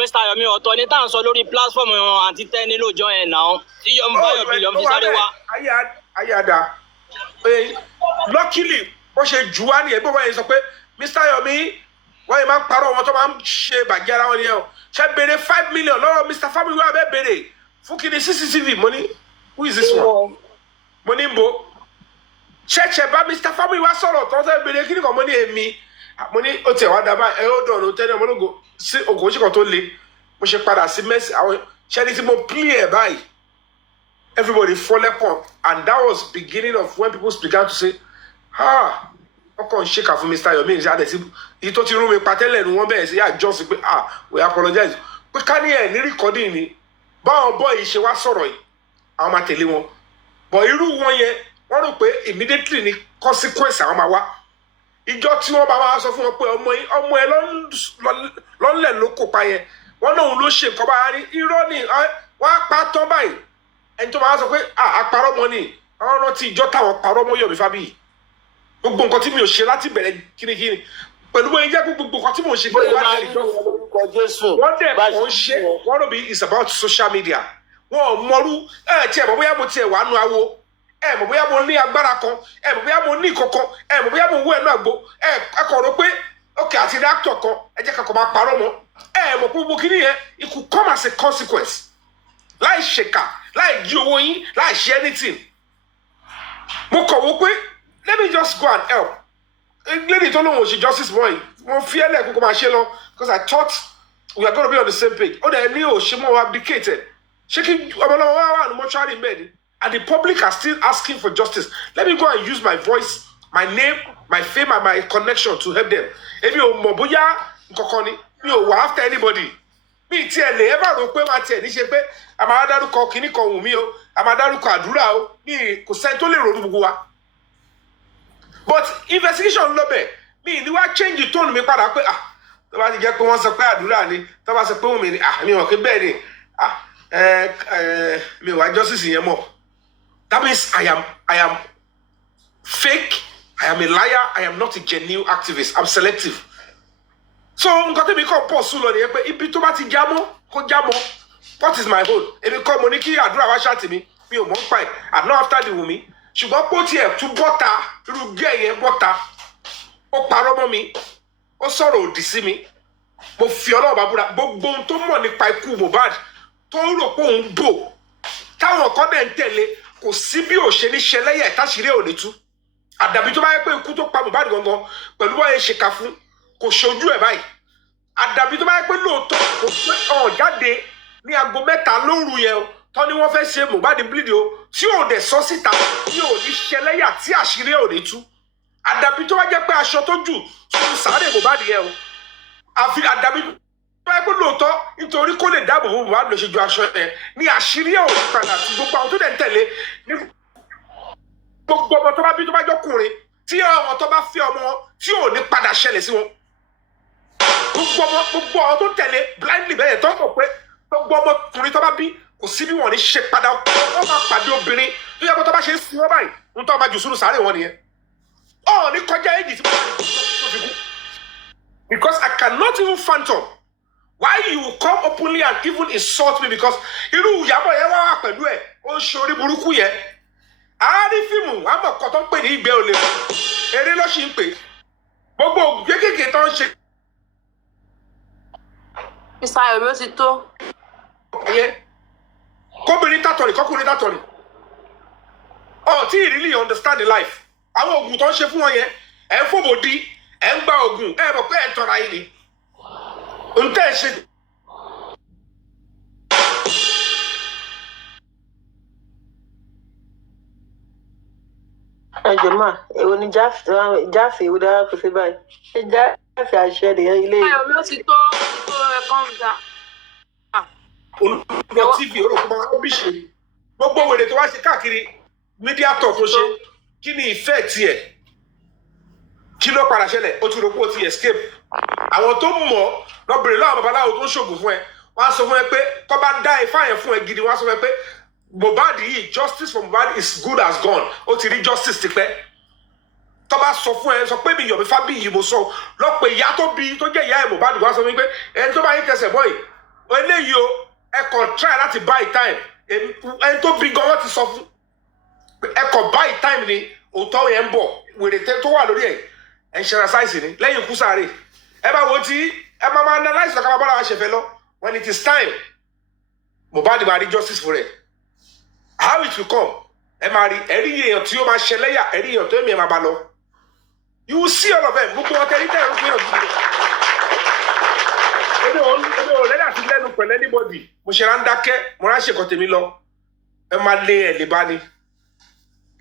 Mr. Yomi ọ̀tọ̀ ni tá à ń sọ lórí platform àti tẹ́ni lóòjọ́ yẹn náà tí Yomi Báyọ̀ bílíọ̀nù fi sáré wá. ayé àdá luckily bó ṣe jù wá nìyẹn bó wọ́n yẹn sọ pé Mr. Yomi wọ́n yẹn máa ń parọ́ wọn tó máa ń ṣe bàjẹ́ ara wọn nìyẹn o ṣe béèrè 5 million lọ́wọ́ Mr. Fabiyi wá bẹ́ẹ̀ béèrè fún kí ni CCTV mo ní who is this one mo ní bo ṣẹ̀ṣẹ̀ bá Mr. Fabiyi wá sọ̀rọ̀ tó ń sẹ́ béèrè kí ni kan mo ní èmi mo ní ó tiẹ̀ wá dábàá ẹ ó dọ̀nù tẹ́lẹ̀ mo lógo sí ògùn oṣù tó le mo ṣe padà sí mẹ́sì àwọn ṣẹ́ni tí mo play ẹ̀ báyìí everybody fall upon and that was beginning of when people began to say ọkọ̀ ń ṣèkà fún Mr. Yomi ní adẹ̀ sí èyí tó ti rún mi pa tẹ́lẹ̀ ni wọ́n bẹ̀rẹ̀ sí àjọ sí pé we apologize pé ká ní ẹ̀ ní recording ni báwọn bọ́ yìí ṣe wá sọ̀rọ̀ yìí àwọn máa tẹ̀lé wọn bọ̀ irú wọn yẹn wọ́n rò pé immediately ni consequence àwọn máa wá ìjọ tí wọ́n bá wá sọ fún wọn pé ọmọ ẹ lọ́nlẹ̀ ló kópa yẹn wọ́n náà ló ṣe nǹkan báyà ní irọ́ ni wọ́n á pa tán báyìí ẹni tó máa sọ pé àparọ́ mọ́ ni àwọn rántí ìjọ táwọn parọ́ mọ́ Yomi Fabiyi gbogbo nǹkan tí mi ò ṣe láti bẹ̀rẹ̀ kínníkínní pẹ̀lú bóyá jẹ́ gbogbo nǹkan tí mo ṣe kí wọ́n dẹ̀ kàn ṣe wọ́n rò bí it's about social media wọ́n ò mọrú tí ẹ̀ mọ̀ bóyá mo tiẹ̀ wà nù awo ẹ̀ mọ̀ bóyá mo ní agbára kan ẹ̀ mọ̀ bóyá mo ní ìkọ̀kan ẹ̀ mọ̀ bóyá mo wú ẹ̀nu àgbo ẹ̀ kọ̀ rò pé ok àti reactor kan ẹ jẹ́ kakọ̀ máa parọ́ mọ́ ẹ̀ mọ̀ gbogbo kínní yẹn it could come as a consequence láì ṣèkà láì jí owó yín láì ṣe anything mo kọ̀ wó pé let me just go and help lady tó lóun ò ṣe justice boy mo fi ẹlẹ́ kókó máa ṣe lọ because I thought we are going to be on the same page ó dẹ̀ ní òṣèmọ̀ abdicated ṣé kí ọmọlọ́wọ́ wá wà ní mọ́ṣúárì mẹ́rin and the public are still asking for justice let me go and use my voice my name my fame and my connection to help them èmi ò mọ̀ bóyá nǹkankan ni mi ò wà after anybody mi tiẹ̀ lè ẹ bá rò pé máa tiẹ̀ ní ṣe pé a máa dárúkọ kínní kan wù mí o a máa dárúkọ àdúrà o mi kò sẹ́ni tó lè ronú gbogbo wa but investigation lọ bẹ̀ mi ní wá change tone mi padà pé ah tó bá ti jẹ́ pé wọ́n sọ pé àdúrà ni tó bá sọ pé wọ́n mi ni ah mi ò kí bẹ́ẹ̀ ni ah mi ò wá justice yẹn mọ̀ that means I am fake I am a liar I am not a genuine activist I'm selective so nǹkan tẹ́mi kàn pọ̀ sùn lọ nìyẹn pé ibi tó bá ti já mọ́ kó já mọ́ what is my hold èmi kọ́ mo ní kí àdúrà wá ṣáàtì mi mi ò mọ̀ ń pa ẹ̀ I'm not after the Wunmi ṣùgbọ́n pé ó tiẹ̀ tún bọ́ta irú gẹ́ yẹn bọ́ta ó parọ́ mọ́ mi ó sọ̀rọ̀ òdì sí mi mo fi Ọlọ́run bá búra gbogbo ohun tó mọ̀ nípa ikú Mohbad tó rò pé òun bò táwọn kan dẹ̀ ń tẹ̀lé kò sí bí ò ṣe ní ṣẹlẹ́yà ìtàṣírí ò ní tú àdàbí tó bá yẹ pé ikú tó pa Mohbad gangan pẹ̀lú báyẹn ṣe kà fún kò ṣojú ẹ̀ báyìí àdàbí tó bá yẹ pé lóòótọ́ kò pé ọ̀hún jáde ní aago 3 lóru yẹn o tọ́ ni wọ́n fẹ́ ṣe Mohbad bleed o tí ò dẹ̀ sọ síta tí ò ní ṣẹlẹ́yà tí àṣírí ò ní tú àdàbí tó bá jẹ́ pé aṣọ tó jù sínú sàárè Mohbad yẹn o àfi àdàbí tó bá yẹ pé lóòótọ́ nítorí kó lè dáàbò bo Mohbad ló ṣe ju aṣọ yẹn ní àṣírí ò ní padà tí gbogbo àwọn tó dẹ̀ ń tẹ̀lé ní gbogbo ọmọ tó bá bí tó bá jọkùnrin tí ọmọ tó bá fẹ́ ọmọ tí ò ní padà ṣẹlẹ̀ sí wọn gbogbo àwọn tó tẹ̀lé blindly bẹ́ẹ̀ tó ń mọ̀ pé gbogbo ọmọkùnrin tó bá bí kò sí bí wọn ní ṣe padà wọn máa pàdé obìnrin tó yẹ kó tó bá ṣe ń sin wọn báyìí ń tó máa jù sínú sàárè wọn nìyẹn ọ ní kọjá èjì tí mo bá ní tó fi kú because I cannot even fathom why you come openly and even insult me because irú ìyàbọ̀ yẹn wá wà pẹ̀lú ẹ̀ ó ń ṣe orí burúkú yẹn àárín fíìmù àmọ̀kọ́ tó ń pè ní ìgbẹ́ olè eré ló ṣì ń pè gbogbo ògùn kéékèèké tó ń ṣe. Mr. Ayomi ó ti tó. Kóbìnrin tàtọ̀rì kọ́kùnrin tàtọ̀rì tí you really understand the life àwọn oògùn tó ń ṣe fún wọn yẹn ẹ̀ ń fòbò di ẹ̀ ń gba oògùn ẹ̀ mọ̀ pé ẹ̀ ń tọ́ra yìí ni n tẹ́ ẹ̀ ṣe. ẹ jọ máa èwo ni jáfì ìwé dára pèsè báyìí ṣé jáfì àṣẹ nìyẹn ilé yìí. Ayomi ó ti tó ẹ calm down. olùkọ́ tv orúkọ rọ́bìṣì ni gbogbo wèrè tó wá ṣe káàkiri mídíà tọ̀ tó ṣe kí ni ìfẹ́ tiẹ̀ kí ló padà ṣẹlẹ̀ ó ti rò pé ó ti escape àwọn tó mọ̀ lọ́bìnrin láwọn babaláwo tó ń ṣògùn fún ẹ wọ́n á sọ fún ẹ pé tó bá dá ifá yẹn fún ẹ gidi wọ́n á sọ fún ẹ pé Mohbad yìí justice for Mohbad is good as gone ó ti rí justice tipẹ́ tó bá sọ fún ẹ sọ pé mi Yomi Fabiyi mo sọ lọ́pọ̀ ìyá tó bí tó jẹ́ ìyá ẹ̀ Mohbad wọ́n á sọ fún mi pé ẹni tó bá yín tẹsẹ̀ bọ́ yìí eléyìí o ẹ kàn try láti buy time ẹni tó bí gan wọ́n ti sọ fún ẹ kàn buy time ni òótọ́ yẹn ń bọ̀ wèrè tó wà lórí ẹ̀ ẹ̀ ń ṣe exercise ni lẹ́yìn ikú sáré ẹ bá wo tí ẹ máa analyse lọ́kàn bá wa ṣẹ̀fẹ̀ lọ when it is time Mohbad máa rí justice for it how it will come ẹ máa rí ẹ̀rí èèyàn tí ó máa ṣẹlẹ́yà ẹ̀rí èèyàn tó èmi ẹ̀ máa bá lọ you will see all of them gbogbo wọn tẹ́lẹ̀ tẹ́lẹ̀ ń pè ọ́ ebi ò lẹ́yìn àti lẹ́nu pẹ̀lú anybody mo ṣe rán dákẹ́ mo rán ṣèkọ́ tèmi lọ ẹ máa lé ẹ̀ lè bá ní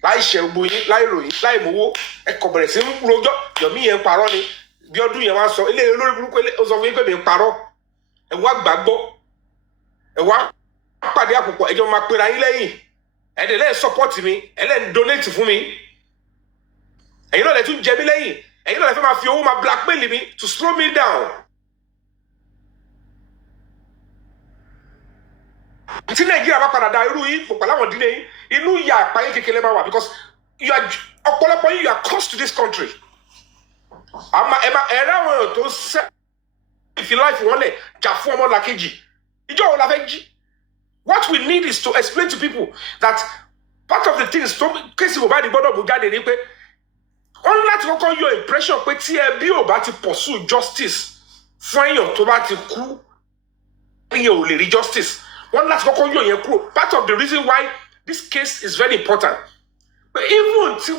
láì ṣe gbogbo yín láì ròyìn láì mówó ẹ kọ̀ bẹ̀rẹ̀ sí ń rojọ́ Yomi yẹn parọ́ ni biodun yẹn wá sọ ilé olórí burúkú ó sọ fún yín pé mi ń parọ́ ẹ wá gbàgbọ́ ẹ wá pàdé àpòpọ̀ ẹjọ́ máa pera yín lẹ́yìn ẹ dẹ̀ lẹ́yìn support mi ẹ lẹ́yìn donate fún mi ẹ̀yin náà lè tún jẹ mí lẹ́yìn ẹ̀yin náà lè fẹ́ máa fi owó máa blackmail mi to slow me down. tí Nàìjíríà bá padà da irú yín pọ̀ láwọn ìdílé yín inú ìyá àpáyé kékeré máa wà because ọ̀pọ̀lọpọ̀ yín you are cost to this country. ẹ̀rọ àwọn èèyàn tó ń sẹ́ ìfi life wọn lẹ̀ jà fún ọmọ làkejì ìjọ wo la fẹ́ jí. What we need is to explain to people that part of the things tó kéésì Mohbad gbọ́dọ̀ mú jáde ni pé wọ́n ní láti kọ́kọ́ yọ impression pé tí ẹbí ò bá ti pursue justice fún èèyàn tó bá ti kú èèyàn ò lè rí justice One last kọ́kọ́ yóò yẹn kúrò. Part of the reason why this case is very important. But even tí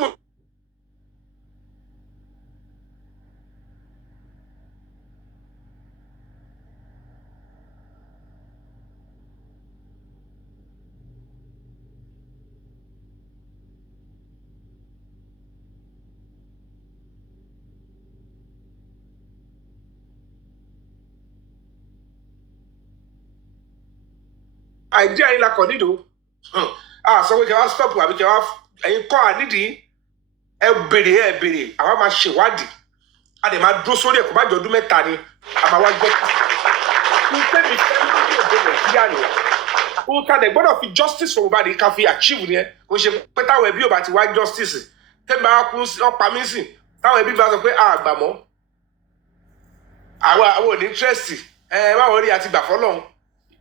idea yìí la kọ̀ nídò sọ pé kí wọ́n stop àbí kí wọ́n ẹ̀yin kọ́ ànídìí ẹ béèrè àwa máa ṣèwádìí a dẹ̀ máa dúró sórí ẹ̀kọ́ bá jọ ọdún mẹ́ta ni a máa wá gbọ́ nǹkan mi fẹ́ lórí èdè Nàìjíríà nìyẹn nǹkan dẹ̀ gbọ́dọ̀ fi justice for Mohbad ká fi achieve nìyẹn kò ṣe pé táwọn ẹbí ò bá ti wá justice tẹ́lẹ̀ bá kú ọ̀pá mi sìn táwọn ẹbí bá sọ pé àgbà mọ́ àwọn ò ní interest má wọ́n rí àti gbà fọ́lọ́hún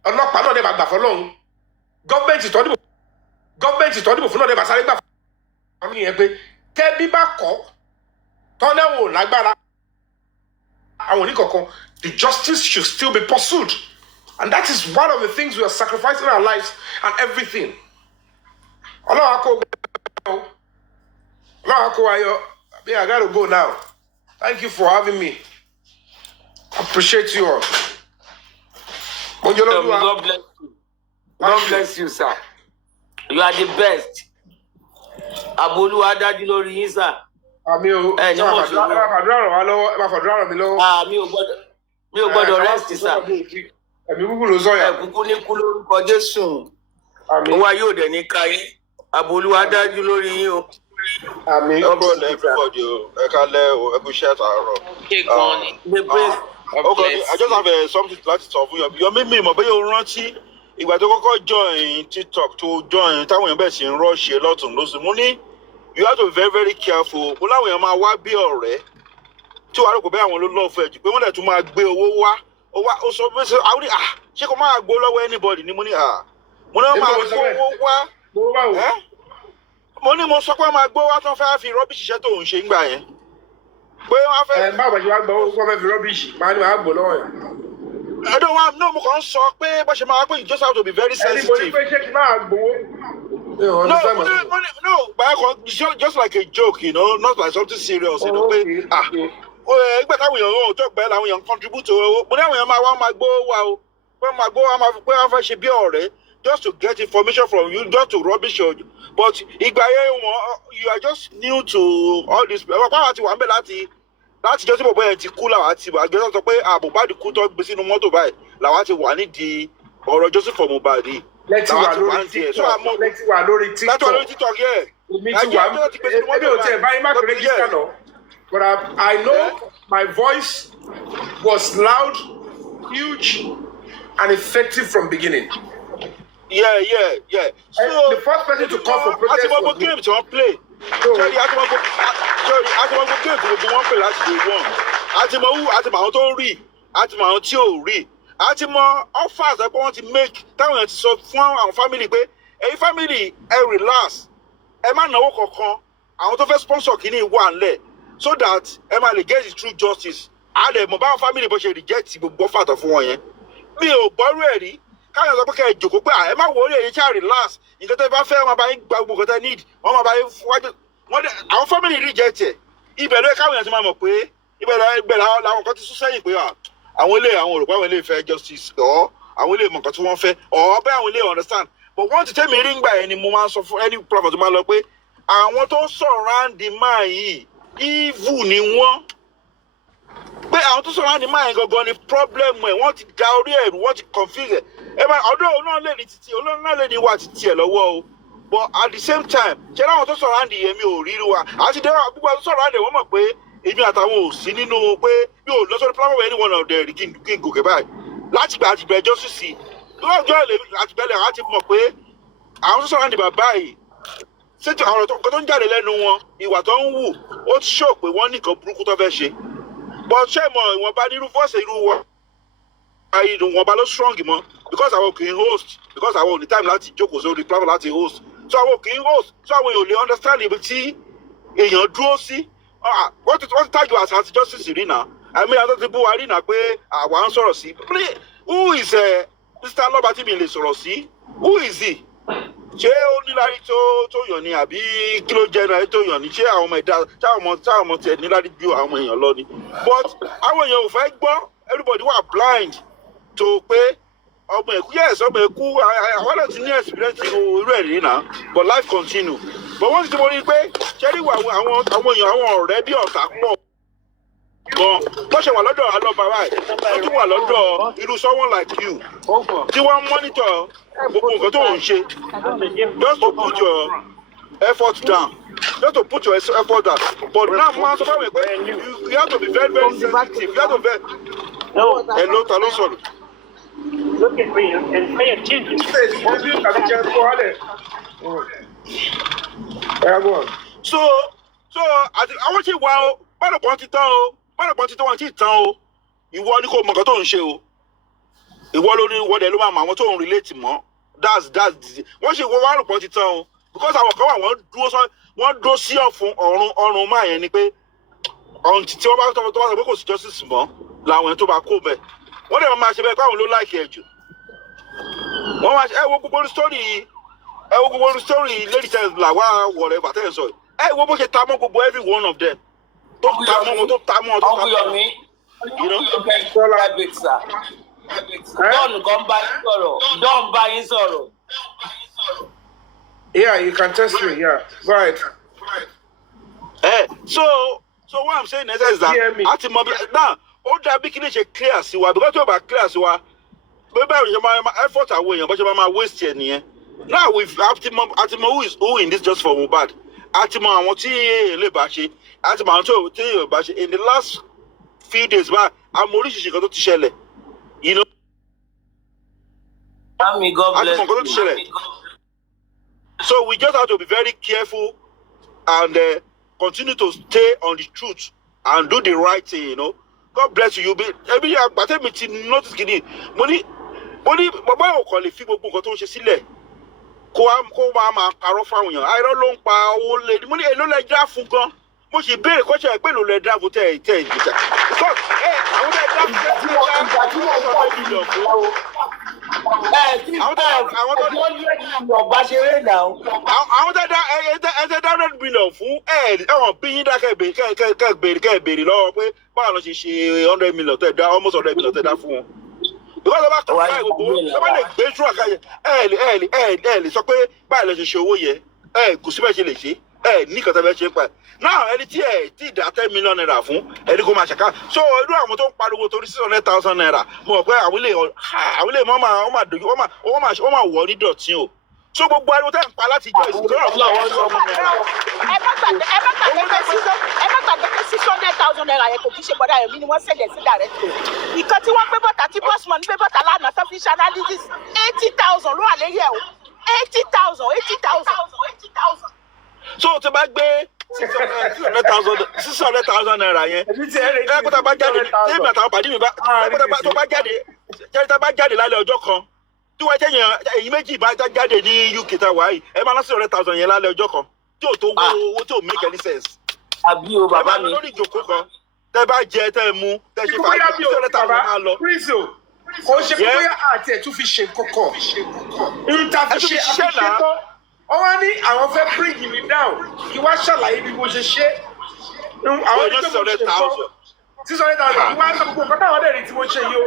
ọlọ́pàá náà dẹ̀ máa gbà fọ́lọ́hún gọ́ọ̀mẹ̀ntì tọ́dìbò fún náà dẹ̀ máa sáré gbà fọ́lọ́hún nìyẹn pé tẹ́bí bá kọ́ tọ́lẹ́wò lágbára àwọn oníkọ̀ọ̀kan the justice should still be pursued and that is one of the things we are sacrificing our lives and everything. Ọlọ́run akó ayọ̀ I gotta go now. Thank you for having me. I appreciate you all. Mouhjola, God bless you. God bless you, sir. You are the best. Aboluwa dájú lórí yín, sir. Mi ò gbọ́dọ̀ rest, sir. Ẹ̀mí kúkú ló sọ yà. Ẹ̀kúkú ní kú lórúkọ Jésù. Wa yóò dẹ̀ ní káyé. Aboluwa dájú lórí yín o. Àmín. Everybody, ẹ kálẹ́ o, ẹ kú iṣẹ́ àtàárọ̀. Okay, I just have something láti sọ fún yọ. Yọmí mi mọ̀ bẹ́ẹ̀ o rántí ìgbà tó kọ́kọ́ join TikTok tó join táwọn èèyàn bẹ̀rẹ̀ sí ń rọ́ọ̀ṣì lọ́tún lósì. Mo ní you have to be very very careful. Mo láwọn èèyàn máa wá bí ọ̀rẹ́ tí wàá rò pé bẹ́ẹ̀ àwọn ló lọ́ọ̀ fẹ́ jù pé wọ́n dẹ̀ tún máa gbé owó wá. Ó sọ pé àwọn ṣé kò máa gbó lọ́wọ́ anybody ni mo ní mo ní wọ́n máa gbó owó wá. Mo ní mo sọ pé wọ́n máa gbó wá tán fẹ́ fi rọ́bìṣì iṣẹ́ tó ń ṣe ńgbà yẹn. Pé wọ́n fẹ́. Báwo ṣe wá gbọ́ owó kó fẹ́ fi rọ́bìṣì máa ní wàá gbó lọ́wọ́ yẹn. Ẹ̀dọ̀ wa náà mo kàn ń sọ pé bó ṣe máa pé you just have to be very sensitive. Ẹni mo ní pé ṣé kí máa gbowó. No, but just like a joke, you know, not like something serious, you know. Ìgbà táwọn èèyàn tó gbẹ́ làwọn èèyàn contribute owó. Mo ní àwọn èèyàn máa gbó wa o. Pé máa gbó wa pé wọ́n fẹ́ ṣe bí ọ̀rẹ́ just to get information from you, just to rubbish you. But ìgbà yẹn you are just new to all this. Ẹ̀wọ̀n pàwọn àti wà ń bẹ̀ láti jọ́ sí bọ̀bọ̀ yẹn ti kú làwọn àti àgbẹ̀sọ̀ sọ pé Mohbad kú tó gbé sínú mọ́tò báyìí làwọn àti wà nídìí ọ̀rọ̀ Joseph for Mohbad yìí. Let's wà lórí TikTok. Yeah. Èmi ti wà ẹbí ò tẹ̀ báyìí má pèrè gíga lọ. But I know my voice was loud, huge, and effective from beginning. Yeah. So the first person to call for protest was me. Game to play. Sorry, àtìmọ́gbó game to gbogbo wọn play láti day one. Àtìmọ́ àwọn tó ń rí, àtìmọ́ àwọn tí ò rí. Àtìmọ́ offers that wọ́n ti make táwọn èèyàn ti sọ fún àwọn family pé ẹ̀yin family ẹ relax. Ẹ má náwó kankan. Àwọn tó fẹ́ sponsor kìíní wà ńlẹ̀ so that ẹ máa lè get the true justice. Àdè mọ̀ báwọn family bó ṣe reject gbogbo fàtọ̀ fún wọn yẹn. Mi ò gbọ́rú ẹ̀ rí. Káyọ̀ sọ pé kẹ́ ẹ jòkó pé ẹ má wọlé ẹ̀yin tí a relax. Nǹkan tẹ́ bá fẹ́ wọn bá yín gba gbogbo nǹkan tẹ́ need. Wọ́n máa bá yín wájú. Àwọn family reject ẹ̀. Ibẹ̀ ló yẹ káwọn èèyàn ti máa mọ̀ pé ibẹ̀ làwọn kan ti sún sẹ́yìn pé àwọn ilé àwọn òrùkọ́ àwọn ilé ìfẹ́ justice ọ̀ àwọn ilé ìmọ̀ nǹkan tí wọ́n fẹ́ ọ̀ bẹ́ẹ̀ àwọn ilé understand. But wọ́n ti tẹ́ mi rí ngbà yẹn ni mo máa ń sọ fún any prophet tó máa lọ pé àwọn tó surround the man yìí evil ni wọ́n. Pé àwọn tó surround the man yìí gangan ni problem ẹ̀ wọ́n ti da orí ẹ̀rù wọ́n ti confuse ẹ̀. Ẹ bá ọdún òun náà lè ní títí òun náà lè ní wà títí ẹ̀ lọ́wọ́ o. But at the same time ṣé láwọn tó surround yẹn mi ò rí wa àti dẹ́wà gbogbo àwọn tó surround yẹn wọ́n mọ̀ pé èmi àtàwọn ò sí nínú pé mi ò lọ sórí platform any one of them kí n gòkè báyìí láti gba àtìgbà ẹjọ́ sísì lọ́jọ́ àtìgbẹ́lẹ̀ àwọn ti mọ̀ pé àwọn tó surround bàbá yìí ṣètò àwọn ọ̀rọ̀ tó ń jáde lẹ́nu wọn ìwà tó ń wù ó ti show pé wọ́n nìkan burúkú tó fẹ́ ṣe but ṣé mọ̀ ìwọ̀nba nírú fọ́ọ̀sì irú wọn ìwọ̀nba ló strong mọ́ because àwọn kì í host because àwọn ò ní time láti jókòó sórí platform láti host so àwọn kì í host so àwọn èèyàn ò lè understand ibi tí èèyàn dúró sí wọ́n ti tàjù àṣà àti justice rí náà àmì àwọn tó ti bú wa rí náà pé àwa ń sọ̀rọ̀ sí who is Mr. Lọ́ba tí mi lè sọ̀rọ̀ sí, who is he? Ṣé ó níláárí tó yàn ni àbí kí ló jẹ́ náà tó yàn ni? Ṣé àwọn ọmọ ẹ̀dá táwọn ọmọ tiẹ̀ níláárí ju àwọn èèyàn lọ ni? But àwọn èèyàn ò fẹ́ gbọ́, everybody wà blind tó pé ọmọ ẹ̀kú yes ọmọ ẹ̀kú àwọn náà ti ní experience irú ẹ̀ rí náà but life continue. But wọ́n ti mo rí pé ṣẹ́rí wà àwọn èèyàn àwọn ọ̀rẹ́ bí ọ̀tá pọ̀ gan bó ṣe wà lọ́dọ̀ alọ́ba báyìí ó tún wà lọ́dọ̀ irú someone like you tí wọ́n monitor gbogbo nǹkan tó ń ṣe just to put your effort down just to put your effort down but now máa sọ fún mi pé you have to be very very sensitive you have to be very. Hello, ta ló sọ̀rọ̀. Look at me and pay attention. So àwọn tí wà ó bọ́dọ̀pọ̀ ti tán o bọ́dọ̀pọ̀ ti tán wọn ti tán o ìwọ ni kò mọ̀ nǹkan tó ń ṣe o ìwọ ló ní ìwọ́dẹ ló máa mọ àwọn tó ń relate mọ́ that's wọ́n ṣe ìwọ bọ́dọ̀pọ̀ ti tán o because àwọn kan wà wọ́n dúró sí ọ̀run máa yẹn ni pé ọ̀hún tí wọ́n bá tọ́ sọ pé kò sí justice mọ́ làwọn tó bá kó bẹ́ẹ̀ wọ́n dẹ̀ máa ṣe bẹ́ẹ̀ káwọn ló láìkì ẹ̀ jù wọ́n máa ṣe ẹ wo gbogbo story lady tell làwa whatever tell sọ ẹ wo bó ṣe ta mọ́ gbogbo every one of them tó ta mọ́ tó ta mọ́ tó ta mọ́. Don kan bá yín sọ̀rọ̀ Don bá yín sọ̀rọ̀. Yeah, you can test me. Yeah, go ahead. So what I'm saying is that àti mọ̀ bí náà ó dàbí kí ni ṣe clear sí wa because tó bá clear sí wa bí báyìí ṣe máa effort àwọn èèyàn bó ṣe máa waste ẹ̀ nìyẹn. Now we àti mọ̀ who in this just for Mohbad àti mọ̀ àwọn tí èlé bá ṣe àti mọ̀ àwọn tí èlé bá ṣe in the last few days bá àmọ́ oríṣiríṣi nǹkan tó ti ṣẹlẹ̀ you know. Àmì God bless àti mọ̀ nǹkan tó ti ṣẹlẹ̀. So we just have to be very careful and continue to stay on the truth and do the right thing, you know. God bless you. Every year, but tell me to notice kini. Money, bàbá ò kàn lè fi gbogbo nǹkan tó ń ṣe sílẹ̀. Kó máa parọ́ fáwọn èèyàn. Àìrọ́ ló ń pa owó lé. Mo ní èlò lẹ dá fún gan. Mo sì béèrè kọ́ṣẹ́ pé èlò lẹ dá fún tẹ̀ ìgbésà. Because àwọn tẹ̀ dá fún tẹ̀ ìgbésà fún àwọn tẹ $100 million fún ẹwọn bí yín dá kẹbèrè lọ́wọ́ pé báwo lọ ṣe ṣe $100 million tẹ dá almost $100 million tẹ dá fún wọn. Because ọba kan fún gbogbo ọba lè gbé ṣú àkáyẹ ẹ lè sọ pé báyìí lọ ṣe ṣe owó yẹ kò síbẹ̀ ṣe lè ṣe ní kàtà bẹ́ẹ̀ ṣe ń pa ẹ̀. Náà ẹni tí tí dá $10 million fún ẹni kó máa ṣàká so irú àwọn tó ń pariwo torí $600,000 mo mọ̀ pé àwọn ilé wọ́n máa wọ̀ ní dọ̀tí o. So gbogbo ariwo tẹ́ ń pa láti jọ ìsìn tó rọ̀ fún àwọn ọmọ náírà. Ẹ má gbàgbé pé $600,000 yẹn kò kí ṣe bọ́dá Yomi ni wọ́n ṣẹ̀lẹ̀ sí director. Ìkan tí wọ́n gbé bọ́ta tí bọ́sùmọ̀ ń gbé bọ́ta lánàá tó fi ṣe analysis 80,000 ló wà lérí ẹ̀ o 80,000. So tí bá gbé $600,000 yẹn kó tá bá jáde ní ìgbà táwọn pàdé mi bá tó bá jáde lálẹ́ ọjọ́ kan tí wọ́n jẹ́ èyí méjì bá jáde ní UK tá wà yìí ẹ máa ná $600,000 yẹn lálẹ́ ọjọ́ kan tí ò tó owó tí ò make any sense. Àbí o bàbá mi. ẹ máa lórí ìjókòó kan tẹ bá jẹ tẹ mú tẹ ṣe fàájì $600,000 máa lọ. Kò ṣe pé bóyá àti ẹ̀ tún fi ṣe kọ̀kọ̀ irun ta fi ṣe àfiṣe tán wọ́n ní àwọn fẹ́ bring me down kí wá ṣàlàyé bí mo ṣe ṣe àwọn ní pé mo ṣe nǹkan $600,000 kí wá sọ gbogbo nǹkan táwọn dẹ̀ rí tí mo ṣe yìí o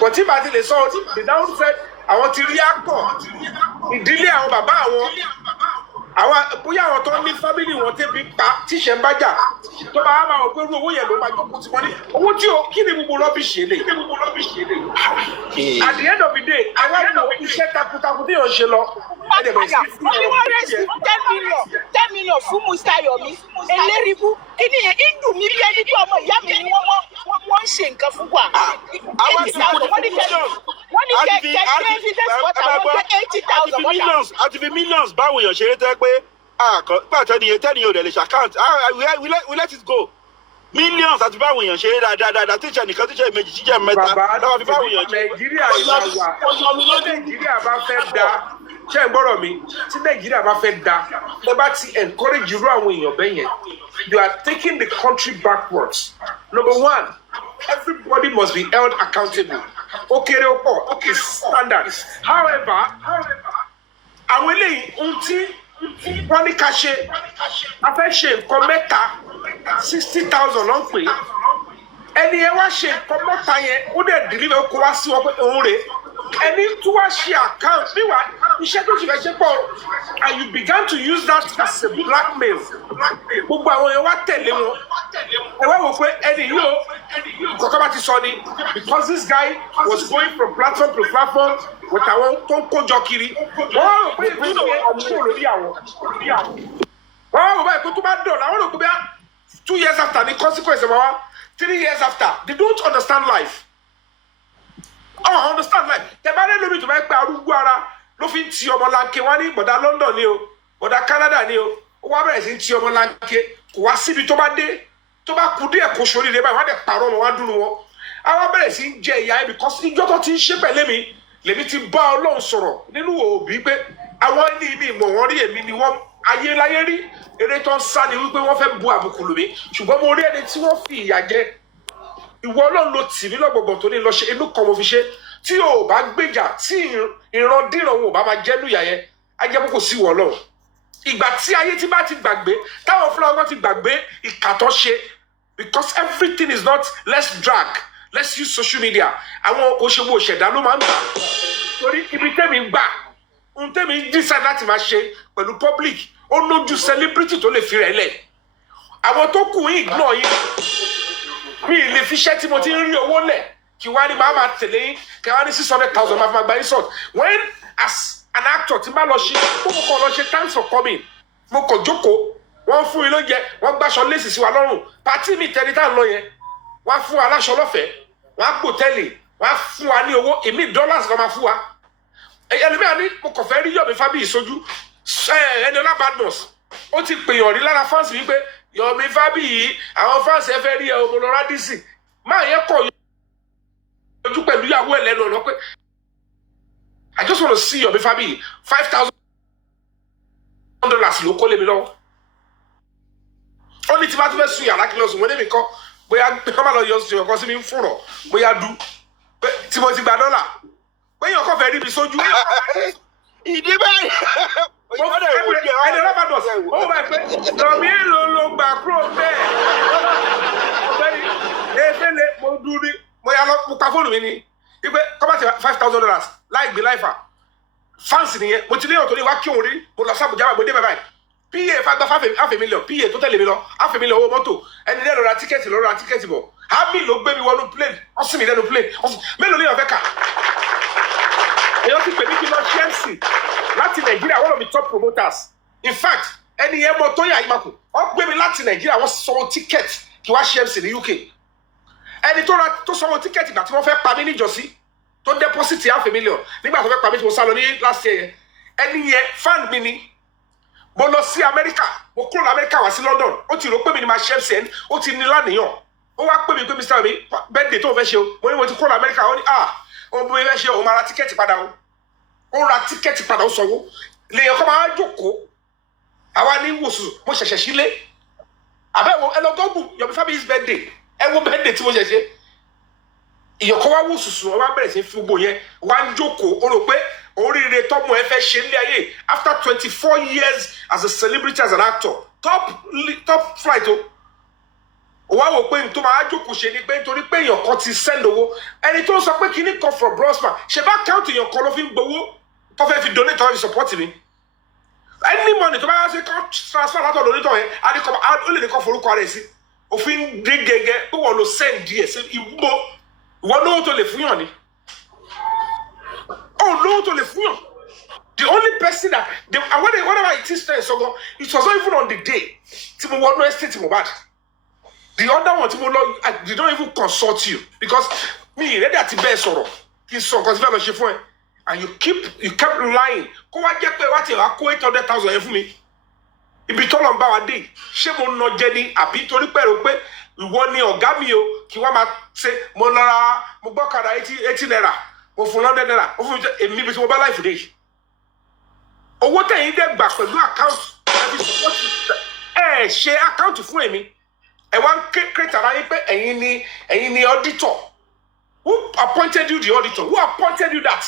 kò tí bá ti lè sọ the downside àwọn ti rí àpọ̀ ìdílé àwọn bàbá àwọn bóyá àwọn tó ní fámìlì wọn tẹ́bi pa tíṣẹ̀ ń bájà tó bá máa wọ pé irú owó yẹn ló máa jókòó tí wọ́n ní owó tí o kí ni gbogbo rọ́bìṣì lè. At the end of the day àwọn ìlò iṣẹ́ takuntakun tí yóò ṣe lọ. Wọ́n ní wọ́n rẹ̀ sí $10 million fún Mr. Yomi eléribu kí ni yẹn ń dùn mí bí ẹni tí ọmọ ìyá mi ni wọ́n ń ṣe nǹkan fún wa. Wọ́n ní kẹ̀kẹ́ evidence water wọ́n gbé $80,000 water. Àti fi millions báwo èèyàn ṣeré tẹ́ pé gbà tẹ́niyàn ò dẹ̀ lè ṣàkáǹt we let it go. Millions àti báwo èèyàn ṣeré dáadáa tíṣà nìkan tíṣà méjì tíṣà mẹ́ta láwọn fi báwo èèyàn ṣe. Nàìjíríà Nàìjíríà bá fẹ́ da ṣé ń gbọ́dọ̀ mi tí Nàìjíríà bá fẹ́ da ẹ bá ti encourage irú àwọn èèyàn bẹ́ẹ̀ yẹn you are taking the country backwards. Number one, everybody must be held accountable. Okay, okay, standard. However, àwọn eléyìí ohun tí wọ́n ní ká ṣe a fẹ́ ṣe nǹkan mẹ́ta 60,000 ló ń pè é ẹni ẹ wá ṣe nǹkan mẹ́ta yẹn ó dẹ̀ dìlíwẹ̀ kó wá sí wọn pé òun rè ẹni tó wá ṣe account níwà iṣẹ́ tó ṣe fẹ́ ṣe pọ̀ and you began to use that as a blackmail gbogbo àwọn yẹn wá tẹ̀lé wọn ẹ wá wò pé ẹni yìí ó kọ̀ọ̀kan bá ti sọ ni because this guy was going from platform to platform with àwọn tó ń kójọ kiri wọ́n rò pé ìdúró yẹn kúrò lórí àwọn wọ́n rò báyìí pé tó bá dọ̀la wọ́n rò pé bí 2 years after the consequence of our 3 years after they don't understand life understand life tẹ̀bárẹ́ lómi tó bá gba arúgbó ara ló fi ń ti ọmọlanke wá ní bọ̀dá London ni o bọ̀dá Canada ni o ó wá bẹ̀rẹ̀ sí ń ti ọmọlanke kò wá síbi tó bá dé tó bá kú díẹ̀ kó sórí rẹ báyìí wọ́n á dẹ̀ pààrọ̀ wọn wá dúró wọn á wá bẹ̀rẹ̀ sí ń jẹ ìyá ẹ̀ because ìjọ tó ti ń ṣe pẹ̀lẹ́ mi lèmi ti bá Ọlọ́run sọ̀rọ̀ nínú òbí pé àwọn ní ibi ìmọ̀ wọn rí èmi ni wọ́n ayé láyé rí eré tó ń sá ni wípé wọ́n fẹ́ bu àbùkù lù mí ṣùgbọ́n mo rí ẹni tí wọ́n fi ìyà jẹ ìwọ Ọlọ́run ló tì mí lọ́gbọ̀gbọ̀ tó ní lọ ṣe inú kan mo fi ṣe tí o bá gbèjà tí ìrandíran wọn ò bá máa jẹ́ lùyà yẹn á jẹ́ kó sí wọ Ọlọ́run ìgbà tí ayé tí bá ti gbàgbé táwọn fúnra wọn ti gbàgbé ìkàtọ́ ṣe because everything is not let's drag let's use social media àwọn òṣèlú òṣèdá ló máa ń gbà torí ibi tẹ́mi gbà ohun tẹ́mi decide láti máa ṣe pẹ̀lú public ó lójú celebrity tó lè fi rẹ̀ lẹ̀ àwọn tó kù yín ignore yín mi ì lè fi iṣẹ́ tí mo ti ń rí owó lẹ̀ kí wá ní máa tẹ̀lé yín kí wá ní 600,000 máa fi máa gba yín sọ̀t when as an actor tí n bá lọ ṣe tó mo kàn lọ ṣe thanks for coming mo kàn jókòó wọ́n fún mi lóúnjẹ wọ́n gbàṣọ léèsì sí wa lọ́rùn pàtí mi tẹni tá à ń lọ yẹn wọ́n á fún wa aláṣọ lọ́fẹ̀ẹ́ wọ́n á gbòtẹ́lì wọ́n á fún wa ní owó èmi dollars lọ́ máa fún wa ẹlòmíràn ní mo kàn fẹ́ rí Yomi Fabiyi sójú ẹni ọlá badmus ó ti pèèyàn rí lára fans wípé Yomi Fabiyi àwọn fans ẹ fẹ́ rí ẹ ọmọ lọ́ra dísì máa yẹ kọ̀ ojú pẹ̀lú ìyàwó ẹ̀ lẹ́nu ọ̀nà pé I just want to see Yomi Fabiyi $5,000 ló kó lé mi lọ́wọ́ ó ní tí bá tún fẹ́ sun yàrá kí lọ sùn wọ́n débi kọ́ bóyá kọ́ máa lọ yọ sùn ọkọ sí mi ń fúnrọ̀ bóyá dú tí mo ti gba $1 pé yàn kọ́ fẹ́ rí mi sójú. ìdí báyìí ẹni ọlọ́pàá dọ̀ sí ó wà pé Yomi èlò ló gbà kúrò bẹ́ẹ̀ ọ̀gbẹ́ni efele mo dún ní mo yà lọ mo pa fóònù mi ni wípé kọ́mọ̀tì $5,000 láì gbé láìfà fáǹsì nìyẹn mo ti ní ọ̀tọ̀ ní wá kí òun rí mo lọ sábùjá wà gbé báyìí pa gba half a million pa tó tẹ̀lé mi lọ half a million owó mọ́tò ẹni dẹ́ lọ ra tíkẹ́ẹ̀tì bọ̀ hami ló gbé mi wọnú plane wọ́n sì mí lẹ́nu plane mélòó ní ọ̀fẹ́ kà èèyàn ti pè mí kí n lọ Chelsea láti Nàìjíríà one of the top promoters in fact ẹni yẹn mọ tó yà yìí makùn wọ́n gbé mi láti Nàìjíríà wọ́n sanwó tíkẹ́ẹ̀tì kí wá Chelsea ní UK ẹni tó sanwó tíkẹ́ẹ̀tì ìgbà tí wọ́n fẹ́ pa mí níjọ́sí tó deposit half a million nígbà tó fẹ́ pa mí tí mo sá lọ ní last year yẹn ẹni yẹn fan mi ni mo lọ sí Amẹ́ríkà mo kúrò ní Amẹ́ríkà wá sí London ó ti rò pé mi ni máa Chelsea ẹni ó ti ní lánìyàn ó wá pè mí pé Mr. Yomi birthday tó fẹ́ ṣe o mo ní mo ti kúrò ní Amẹ́ríkà ó ní ọmọ mi fẹ́ ṣe o máa ra tíkẹ́ẹ̀tì padà o ó ra tíkẹ́ẹ̀tì padà ó sanwó lèèyàn kọ́ máa jókòó àwa ní wòsùn mo ṣẹ̀ṣẹ̀ sílé àbẹ̀wò ẹlọgọ́gùn Yomi Fabiyi's birthday ẹ wo birthday tí mo ṣẹ̀ṣẹ̀ ìyọ̀kọ́ wá wòsùsù wọn wá bẹ̀rẹ̀ sí fi gbogbo yẹn wá ń jókòó ó rò pé oríire tọ́mọ ẹ fẹ́ ṣe nílé ayé after 24 years as a celebrity as an actor top flight o wá wò pé tó máa jókòó ṣe ni pé nítorí pé èèyàn kan ti send owó ẹni tó ń sọ pé kíní kan from brosman ṣe bá count èèyàn kan ló fi ń gbowó tó fẹ́ fi donate tó fẹ́ fi support mi any money tó bá yá sí transfer látọ̀ donate yẹn ó lè ní kọ́ forúkọ rẹ̀ sí òfin dé gẹ́gẹ́ pé wọ́n lo send díẹ̀ sí ìwúgbó ìwọ lówó tó lè fúnyàn ni lówó tó lè fúnyàn the only person that whatever it is there so it was not even on the day tí mo wọnú estate Mohbad the other one tí mo lọ I did not even consult you because mi ìrẹ́dí àti bẹ́ẹ̀ sọ̀rọ̀ kí n sọ nǹkan tí fẹ́ lọ ṣe fún ẹ and you kept lying kó wá jẹ́ pé wá ti wá kó 800,000 yẹn fún mi ibi tọ́lọ̀ ń bá wa dé ṣé mo nà jẹ ni àbí torí pẹ̀lú pé ìwọ ni ọ̀gá mi o kí wọ́n máa ṣe mo lọ́ra mo gbọ́kadà 80 naira mo fún 100 naira mo fún èmi bí tí mo bá láìfù dé owó tẹ̀yìn dẹ̀ gbà pẹ̀lú àkáǹtì ẹ ṣe àkáǹtì fún èmi ẹ wá ń kírètì ara yín pé ẹ̀yin ni auditor Who appointed you the auditor? Who appointed you that?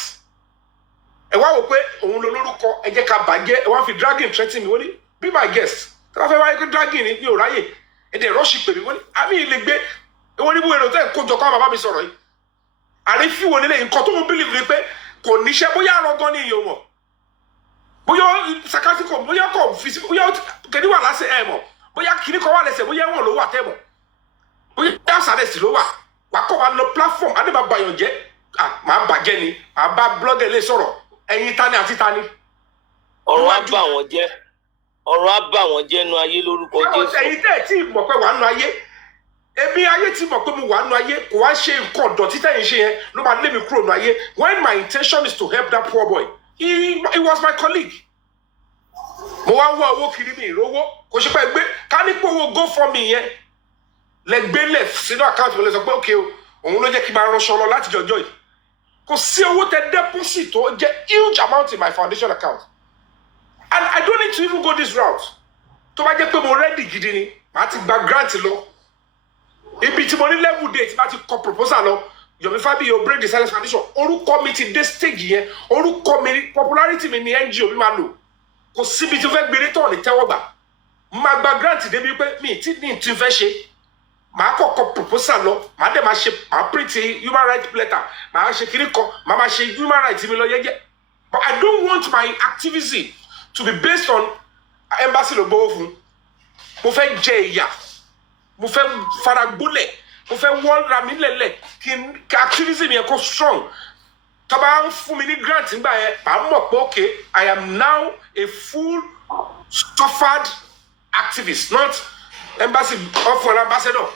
Ẹ wá wò pé òun lo lórúkọ ẹ jẹ́ ká bàjẹ́ ẹ wá fi dragging threaten mi wọ́n ní be my guest. Tí wọ́n fẹ́ wáyé pé dragging ni mi ò ráyè ẹ dẹ̀ rọ́ọ̀ṣì pè mí wọ́n ní àmì ilé gbé wọ́n ní bó èrò tẹ́ kó jọ kọ́ bàbá mi sọ̀rọ̀ yìí. Àrífín wo nílé nǹkan tó ń believe ni pé kò níṣẹ́ bóyá arọ́gán ní iye wọn. Bóyá sakasiko bóyá kò fi bóyá kẹ́ni wà lásẹ̀ ẹ̀ mọ̀ bóyá kìíní kan wà lẹ́sẹ̀ bóyá wọn ló wà tẹ́ mọ̀ bóyá sàrẹ́sì ló wà wà kọ́ wa lọ platform adébá bayọ̀ jẹ́ màá bàjẹ́ ni màá bá blogger lè sọ̀rọ̀ ẹ̀yin tani àti tani. Ọ̀rọ̀ á bà wọ́n jẹ́ ọ̀rọ̀ á bà wọ́n jẹ́ nu ayé lórúkọ Jésù. Ẹ̀yin tẹ́ ẹ̀ tí mọ̀ pé wà nù ayé èmi ayé tí mọ̀ pé mo wà nù ayé kò wá ṣe nǹkan ọ̀dọ̀ títẹ̀ yìí ṣe yẹn ló máa lé mi kúrò nù ayé when my intention is to help that poor boy he was my colleague. Mo wá wá owó kiri mi ìrówó kò ṣe pé gbé ká ní pé owó go for me yẹn lẹ́gbẹ́lẹ̀ sínú àkáǹtì mi lè sọ pé ókè o òun ló jẹ́ kí n máa ránṣọ lọ láti jọjọ́ yìí kò sí owó tẹ deposit tó jẹ́ huge amount in my foundation account and I don't need to even go this route tó bá jẹ́ pé mo ready gidi ni màá ti gba grant lọ ibi tí mo ní level date bá ti kọ proposal lọ Yomi Fabiyi o break the silence foundation orúkọ mi ti dé stage yẹn orúkọ mi popularity mi ni NGO mi máa lò kò síbi tí o fẹ́ gbére tọ̀ ní tẹ́wọ́gbà máa gba grant débi pé mi ti ní tí n fẹ́ ṣe màá kọ́kọ́ proposal lọ màá dẹ̀ máa ṣe màá print human rights letter màá ṣe kiri kan màá máa ṣe human rights mi lọ yẹ́yẹ́ but I don't want my activism to be based on embassy ló gbowó fún mo fẹ́ jẹ ìyà mo fẹ́ fara gbólẹ̀ mo fẹ́ wọ́n ra mi lẹ̀lẹ̀ kí activism yẹn kó strong tọ́ba ń fún mi ní grant nígbà yẹn màá mọ̀ pé okay I am now a full suffered activist not embassy ọ̀fọ̀ ambassador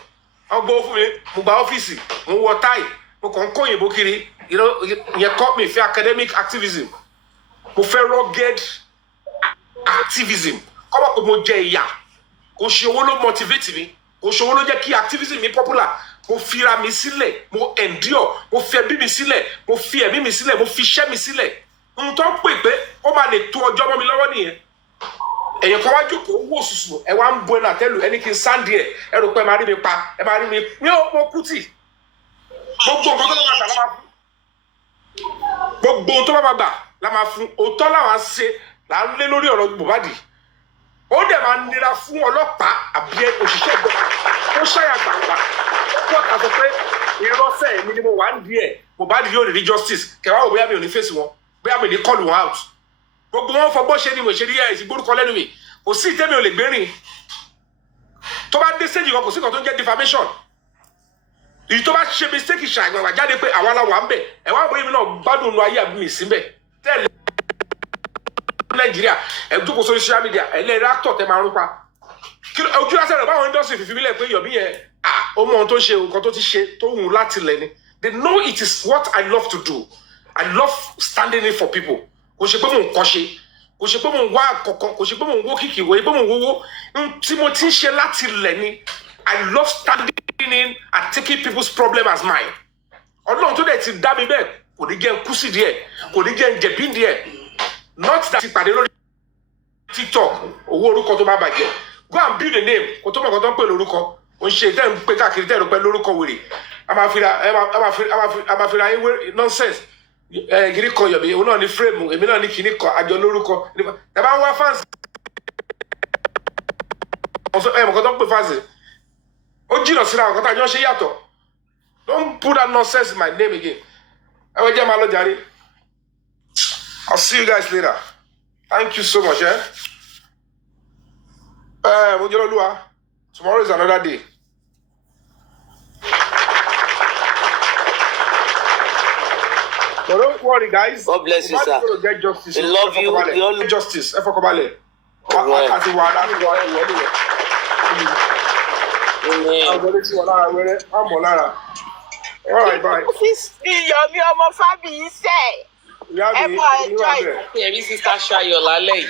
ọgbọ́ fún mi mo gba ọ́fíìsì mo wọ táì mo kàn ń kó òyìnbó kiri yẹn kọ́ mi fẹ́ academic activism mo fẹ́ rugged activism kọ́mọ̀ pé mo jẹ ìyà kò ṣe owó ló motivate mi kò ṣe owó ló jẹ́ kí activism mi popular mo fira mi sílẹ̀ mo endure mo fi ẹbí mi sílẹ̀ mo fi ẹ̀mí mi sílẹ̀ mo fi iṣẹ́ mi sílẹ̀ ohun tó ń pè pé ó máa lè tó ọjọ́ mọ́ mi lọ́wọ́ nìyẹn èyàn kan wá jókòó wò sùsù ẹ wá ń bu ẹnu àtẹ́lù ẹni kí n sáǹdì ẹ rò pé ẹ máa rí mi pa ẹ máa rí mi ní mo kú tì gbogbo nǹkan tó bá máa gbà la máa fún gbogbo ohun tó bá máa gbà la máa fún òótọ́ làwọn ṣe là ń lé lórí ọ̀rọ̀ Mohbad ó dẹ̀ máa nira fún ọlọ́pàá àbí òṣìṣẹ́ ìjọba ó ṣàyà gbàgbà ó kọ́ àtọ̀ pé ìrọ́sẹ̀ mi ni mo wà ń di ẹ̀ Mohbad yóò rí justice kẹwàá ò bóyá mi ò ní fèsì wọn bóyá mi ní call wọn out gbogbo wọn fọgbọ́n ṣe ni mo ṣe rí ẹ̀sìn gbórúkọ lẹ́nu mi kò sí ìtẹ́mi ò lè gbé rìn tó bá dé stage kan kò sí kan tó ń jẹ́ defamation èyí tó bá ṣe mistake ṣàgbọ̀n jáde pé àwa la wà ń bẹ̀ ẹ̀ wá bóyá mi náà gbádùn nu ayé àbí mi sí bẹ̀ tẹ́lẹ̀ Nàìjíríà ẹ̀ jókòó sórí social media ẹ̀ lẹ́ẹ̀rẹ́ actor tẹ́ máa ń pa ojú lásán rẹ̀ báwọn industry fìfì mílẹ̀ pé Yomi yẹn ó mọ ohun tó ṣe nǹkan tó ti ṣe tó wù láti lẹ̀ ni they know it is what I love to do I love standing in for people kò ṣe pé mò ń kọ́ṣe kò ṣe pé mò ń wá àkọ́kọ́ kò ṣe pé mò ń wó kìkì wòye pé mò ń wówó tí mo ti ń ṣe láti lẹ̀ ni I love standing in and taking people's problem as mine Ọlọ́run tó dẹ̀ ti dá mi bẹ́ẹ̀ kò ní jẹ́ ń kú sí díẹ̀ kò ní jẹ́ ń jẹ̀bí díẹ̀ not that ti pàdé lórí TikTok owó orúkọ tó bá bàjẹ́ go and build a name kò tó mọ̀ kó tó ń pè lórúkọ ò ń ṣe tẹ́ ń pè káàkiri tẹ́ ń pè lórúkọ wèrè a máa fira yín wé nonsense gírí kan Yomi òun náà ní frame èmi náà ní kíní kan àjọ lórúkọ ẹ bá ń wá fans ẹ mọ̀ kó tó ń pè fans ó jìnnà síra àwọn kan tá a jọ ṣe yàtọ̀ don't put that nonsense in my name again ẹ wọ́n jẹ́ máa lọ jàre. I'll see you guys later. Thank you so much, Mouhjola, tomorrow is another day. But don't worry, guys. God bless you, sir. Going to get justice. We love you. We all get justice. Efokobale. All right, bye. Yomi ọmọ Fabiyi sẹ́ẹ̀. Ẹ mọ ẹjọ́ yìí. Ẹ̀rí sísá Ṣayọ̀ lálẹ́ yìí.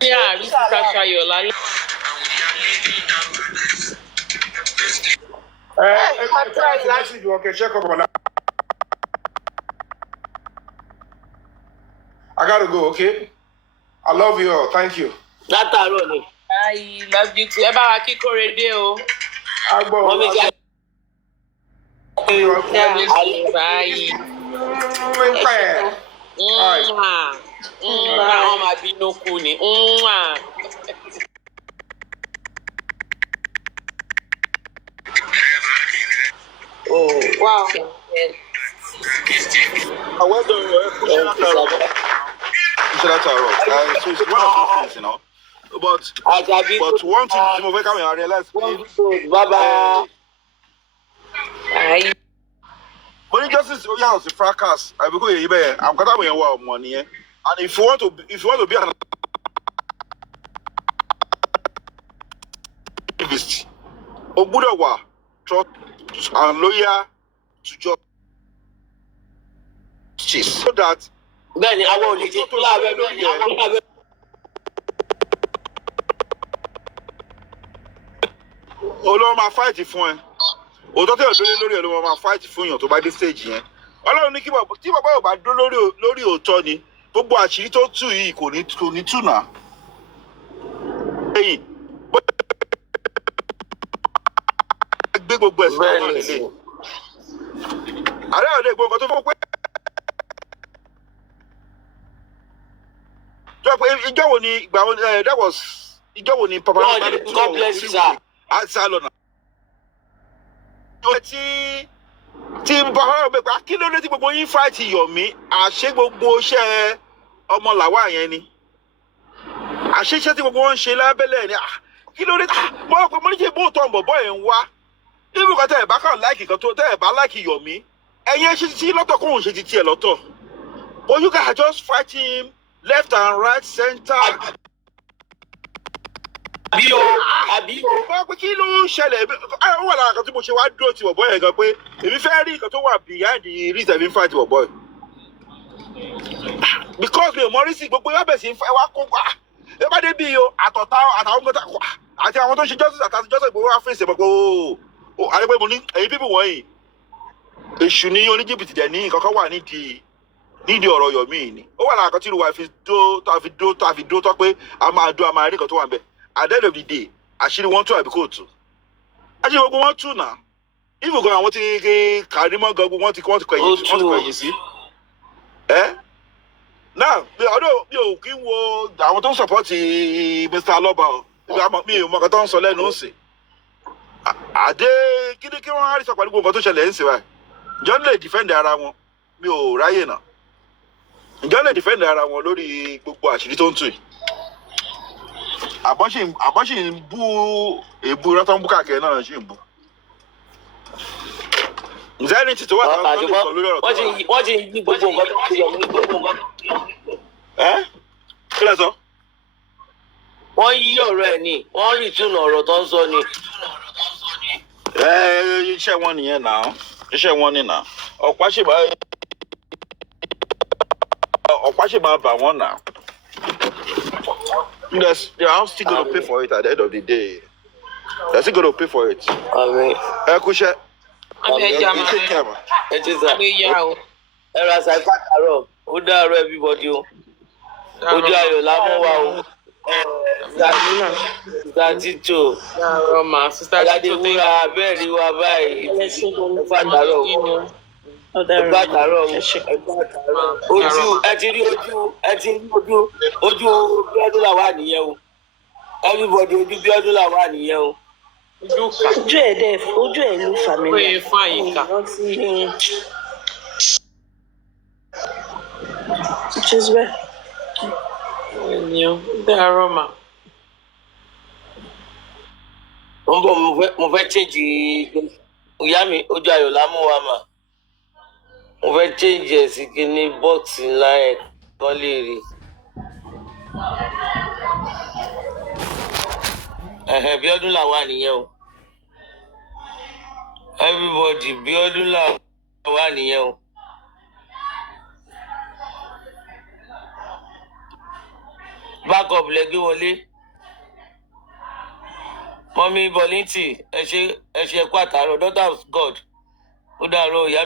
Ní àrí sísá Ṣayọ̀ lálẹ́. I gotta go, okay? I love you all. Thank you. Látàárọ̀ ni. I love you too. Ẹ bá wa kí Kóredé o. Mọ́mí jẹ́ báyìí. Àwọn máa bínú kú ni. Oh, wow. Well done, so it's one of those things, you know. But one thing to make I realize. Bye. Money justice, yeah, it's a fracas. I because you be, I'm gonna be one money, and if you want to be an activist, Obudawa, trust and lawyer to justice, so that. Then I won't need it. Olórí máa fight fún ẹ. Òótọ́ tí ọ̀dọ́ lórí ẹ̀ ló máa fight fún èèyàn tó bá dé stage yẹn. Ọlọ́run ní tí bàbá yóò bá dó lórí òótọ́ ni gbogbo àṣírí tó tú yìí kò ní tú náà. Lẹ́yìn gbé gbogbo ẹ̀sìn náà lélẹ̀. Ààrẹ ọ̀dẹ gbogbo nǹkan tó fọ́ pé. Ìjọ́ wo ni ìgbà wo that was ìjọ́ wo ni papa náà God bless you sir. Salona. Tí bàbá rẹ̀ pé kí ló dé tí gbogbo yín fight Yomi àṣé gbogbo iṣẹ́ ọmọ làwa yẹn ni. Àṣé iṣẹ́ tí gbogbo wọn ń ṣe lábẹ́lẹ̀ ni kí ló dé mo rò pé mo ní kí bó tọ̀ bọ̀bọ̀ ẹ̀ ń wá. Níbi kan tẹ́ ẹ̀ bá kàn láìkì kan tó tẹ́ ẹ̀ bá láìkì Yomi ẹ̀yin ṣe ti lọ́tọ̀ kóhùn ṣe ti tiẹ̀ lọ́tọ̀. But you guys just fight him left and right center. Àbí o. Bá pé kí ló ń ṣẹlẹ̀ ó wà lára kan tí mo ṣe wá dúró ti bọ̀bọ̀ yẹn gan pé èmi fẹ́ rí nǹkan tó wà behind the reason èmi fight bọ̀bọ̀ yẹn. Because mi ò mọ rí sí gbogbo yàbẹ̀ sí wá kó wá. Ẹ bá dé bí o àtọ̀tá àtàwọn gbọ́dọ̀ àti àwọn tó ń ṣe justice àti justice gbogbo wá fèsì mọ̀ pé o àdébẹ́ mo ní ẹ̀yin pípì wọ̀nyí. Èṣù ní oníjìbìtì dẹ̀ ní nǹkan kan wà nídìí ọ̀rọ̀ Yomi ni. Ó wà lára kan tí ìlú wa fi dó tó pé a máa rí nǹkan tó wà ń bẹ̀. At the end of the day, àṣírí wọn tú àbí kò tú. Àṣírí gbogbo wọn tú náà. If gan àwọn tí Kàrímọ́ gan wọn ti kọ̀yìn sí. Now, ọdún mi ò kí ń wo àwọn tó ń support Mr. Aloba o. Mi ò mọ nǹkan tó ń sọ lẹ́nu ń sè. Àdé kí wọ́n á rí sọ pẹ̀lú gbogbo nǹkan tó ṣẹlẹ̀ ń sè báyìí. Ǹjọ́ lè defend ara wọn? Mi ò ráyè náà. Ǹjọ́ lè defend ara wọn lórí gbogbo àṣírí tó ń tú yìí? Àbọ̀ṣì ń bú èébú rọ́tọ́ ń bú káàkiri náà ṣì ń bú. Ǹjẹ́ ẹni tí tó wà náà lè sọ lórí ọ̀rọ̀ tó wà? Wọ́n ti yí gbogbo nǹkan tó ti yọ ní gbogbo nǹkan. Kí lẹ sọ? Wọ́n yí ọ̀rọ̀ ẹ̀ ni, wọ́n rí ìtúnú ọ̀rọ̀ tó ń sọ ni. Iṣẹ́ wọn nìyẹn náà. Iṣẹ́ wọn ni náà. Ọ̀pá ṣì máa bà wọ́n náà. Yes, they are still going to pay for it at the end of the day. They're still going to pay for it. Amen. Kushe. Take care, man. Ẹ̀rọ àṣà ìfàkàrọ̀, ó dàárọ̀ everybody o. Ojú ayọ̀ lámú wa o. Sísá Títò. Aládéwúrà bẹ́ẹ̀ rí wa báyìí. Ìfàkàrọ̀ o. Ojú ẹ ti rí ojú Bíọ́dún là wà nìyẹn o. Everybody ojú Bíọ́dún là wà nìyẹn o. Ojú ẹ̀ ló fà mí. Oye fún àyíká. Jésùbẹ́. Ènìyàn dàárọ̀ mà. Mo ń bọ̀ mo fẹ́ change ìyá mi ojú ayọ̀ lámú wa mà. Mo fẹ́ change ẹ̀ sí kíní bọ́ọ̀sì ńlá ẹ̀ kán lè rí. Bíọ́dún là wà nìyẹn o. Everybody Bíọ́dún là wà nìyẹn o. Backup lẹ gbé wọlé. Mọ́mí Bọ́líntì ẹ ṣe ẹ̀kú àtàrọ̀ daughter of God. Ó dàárọ̀ ìyá.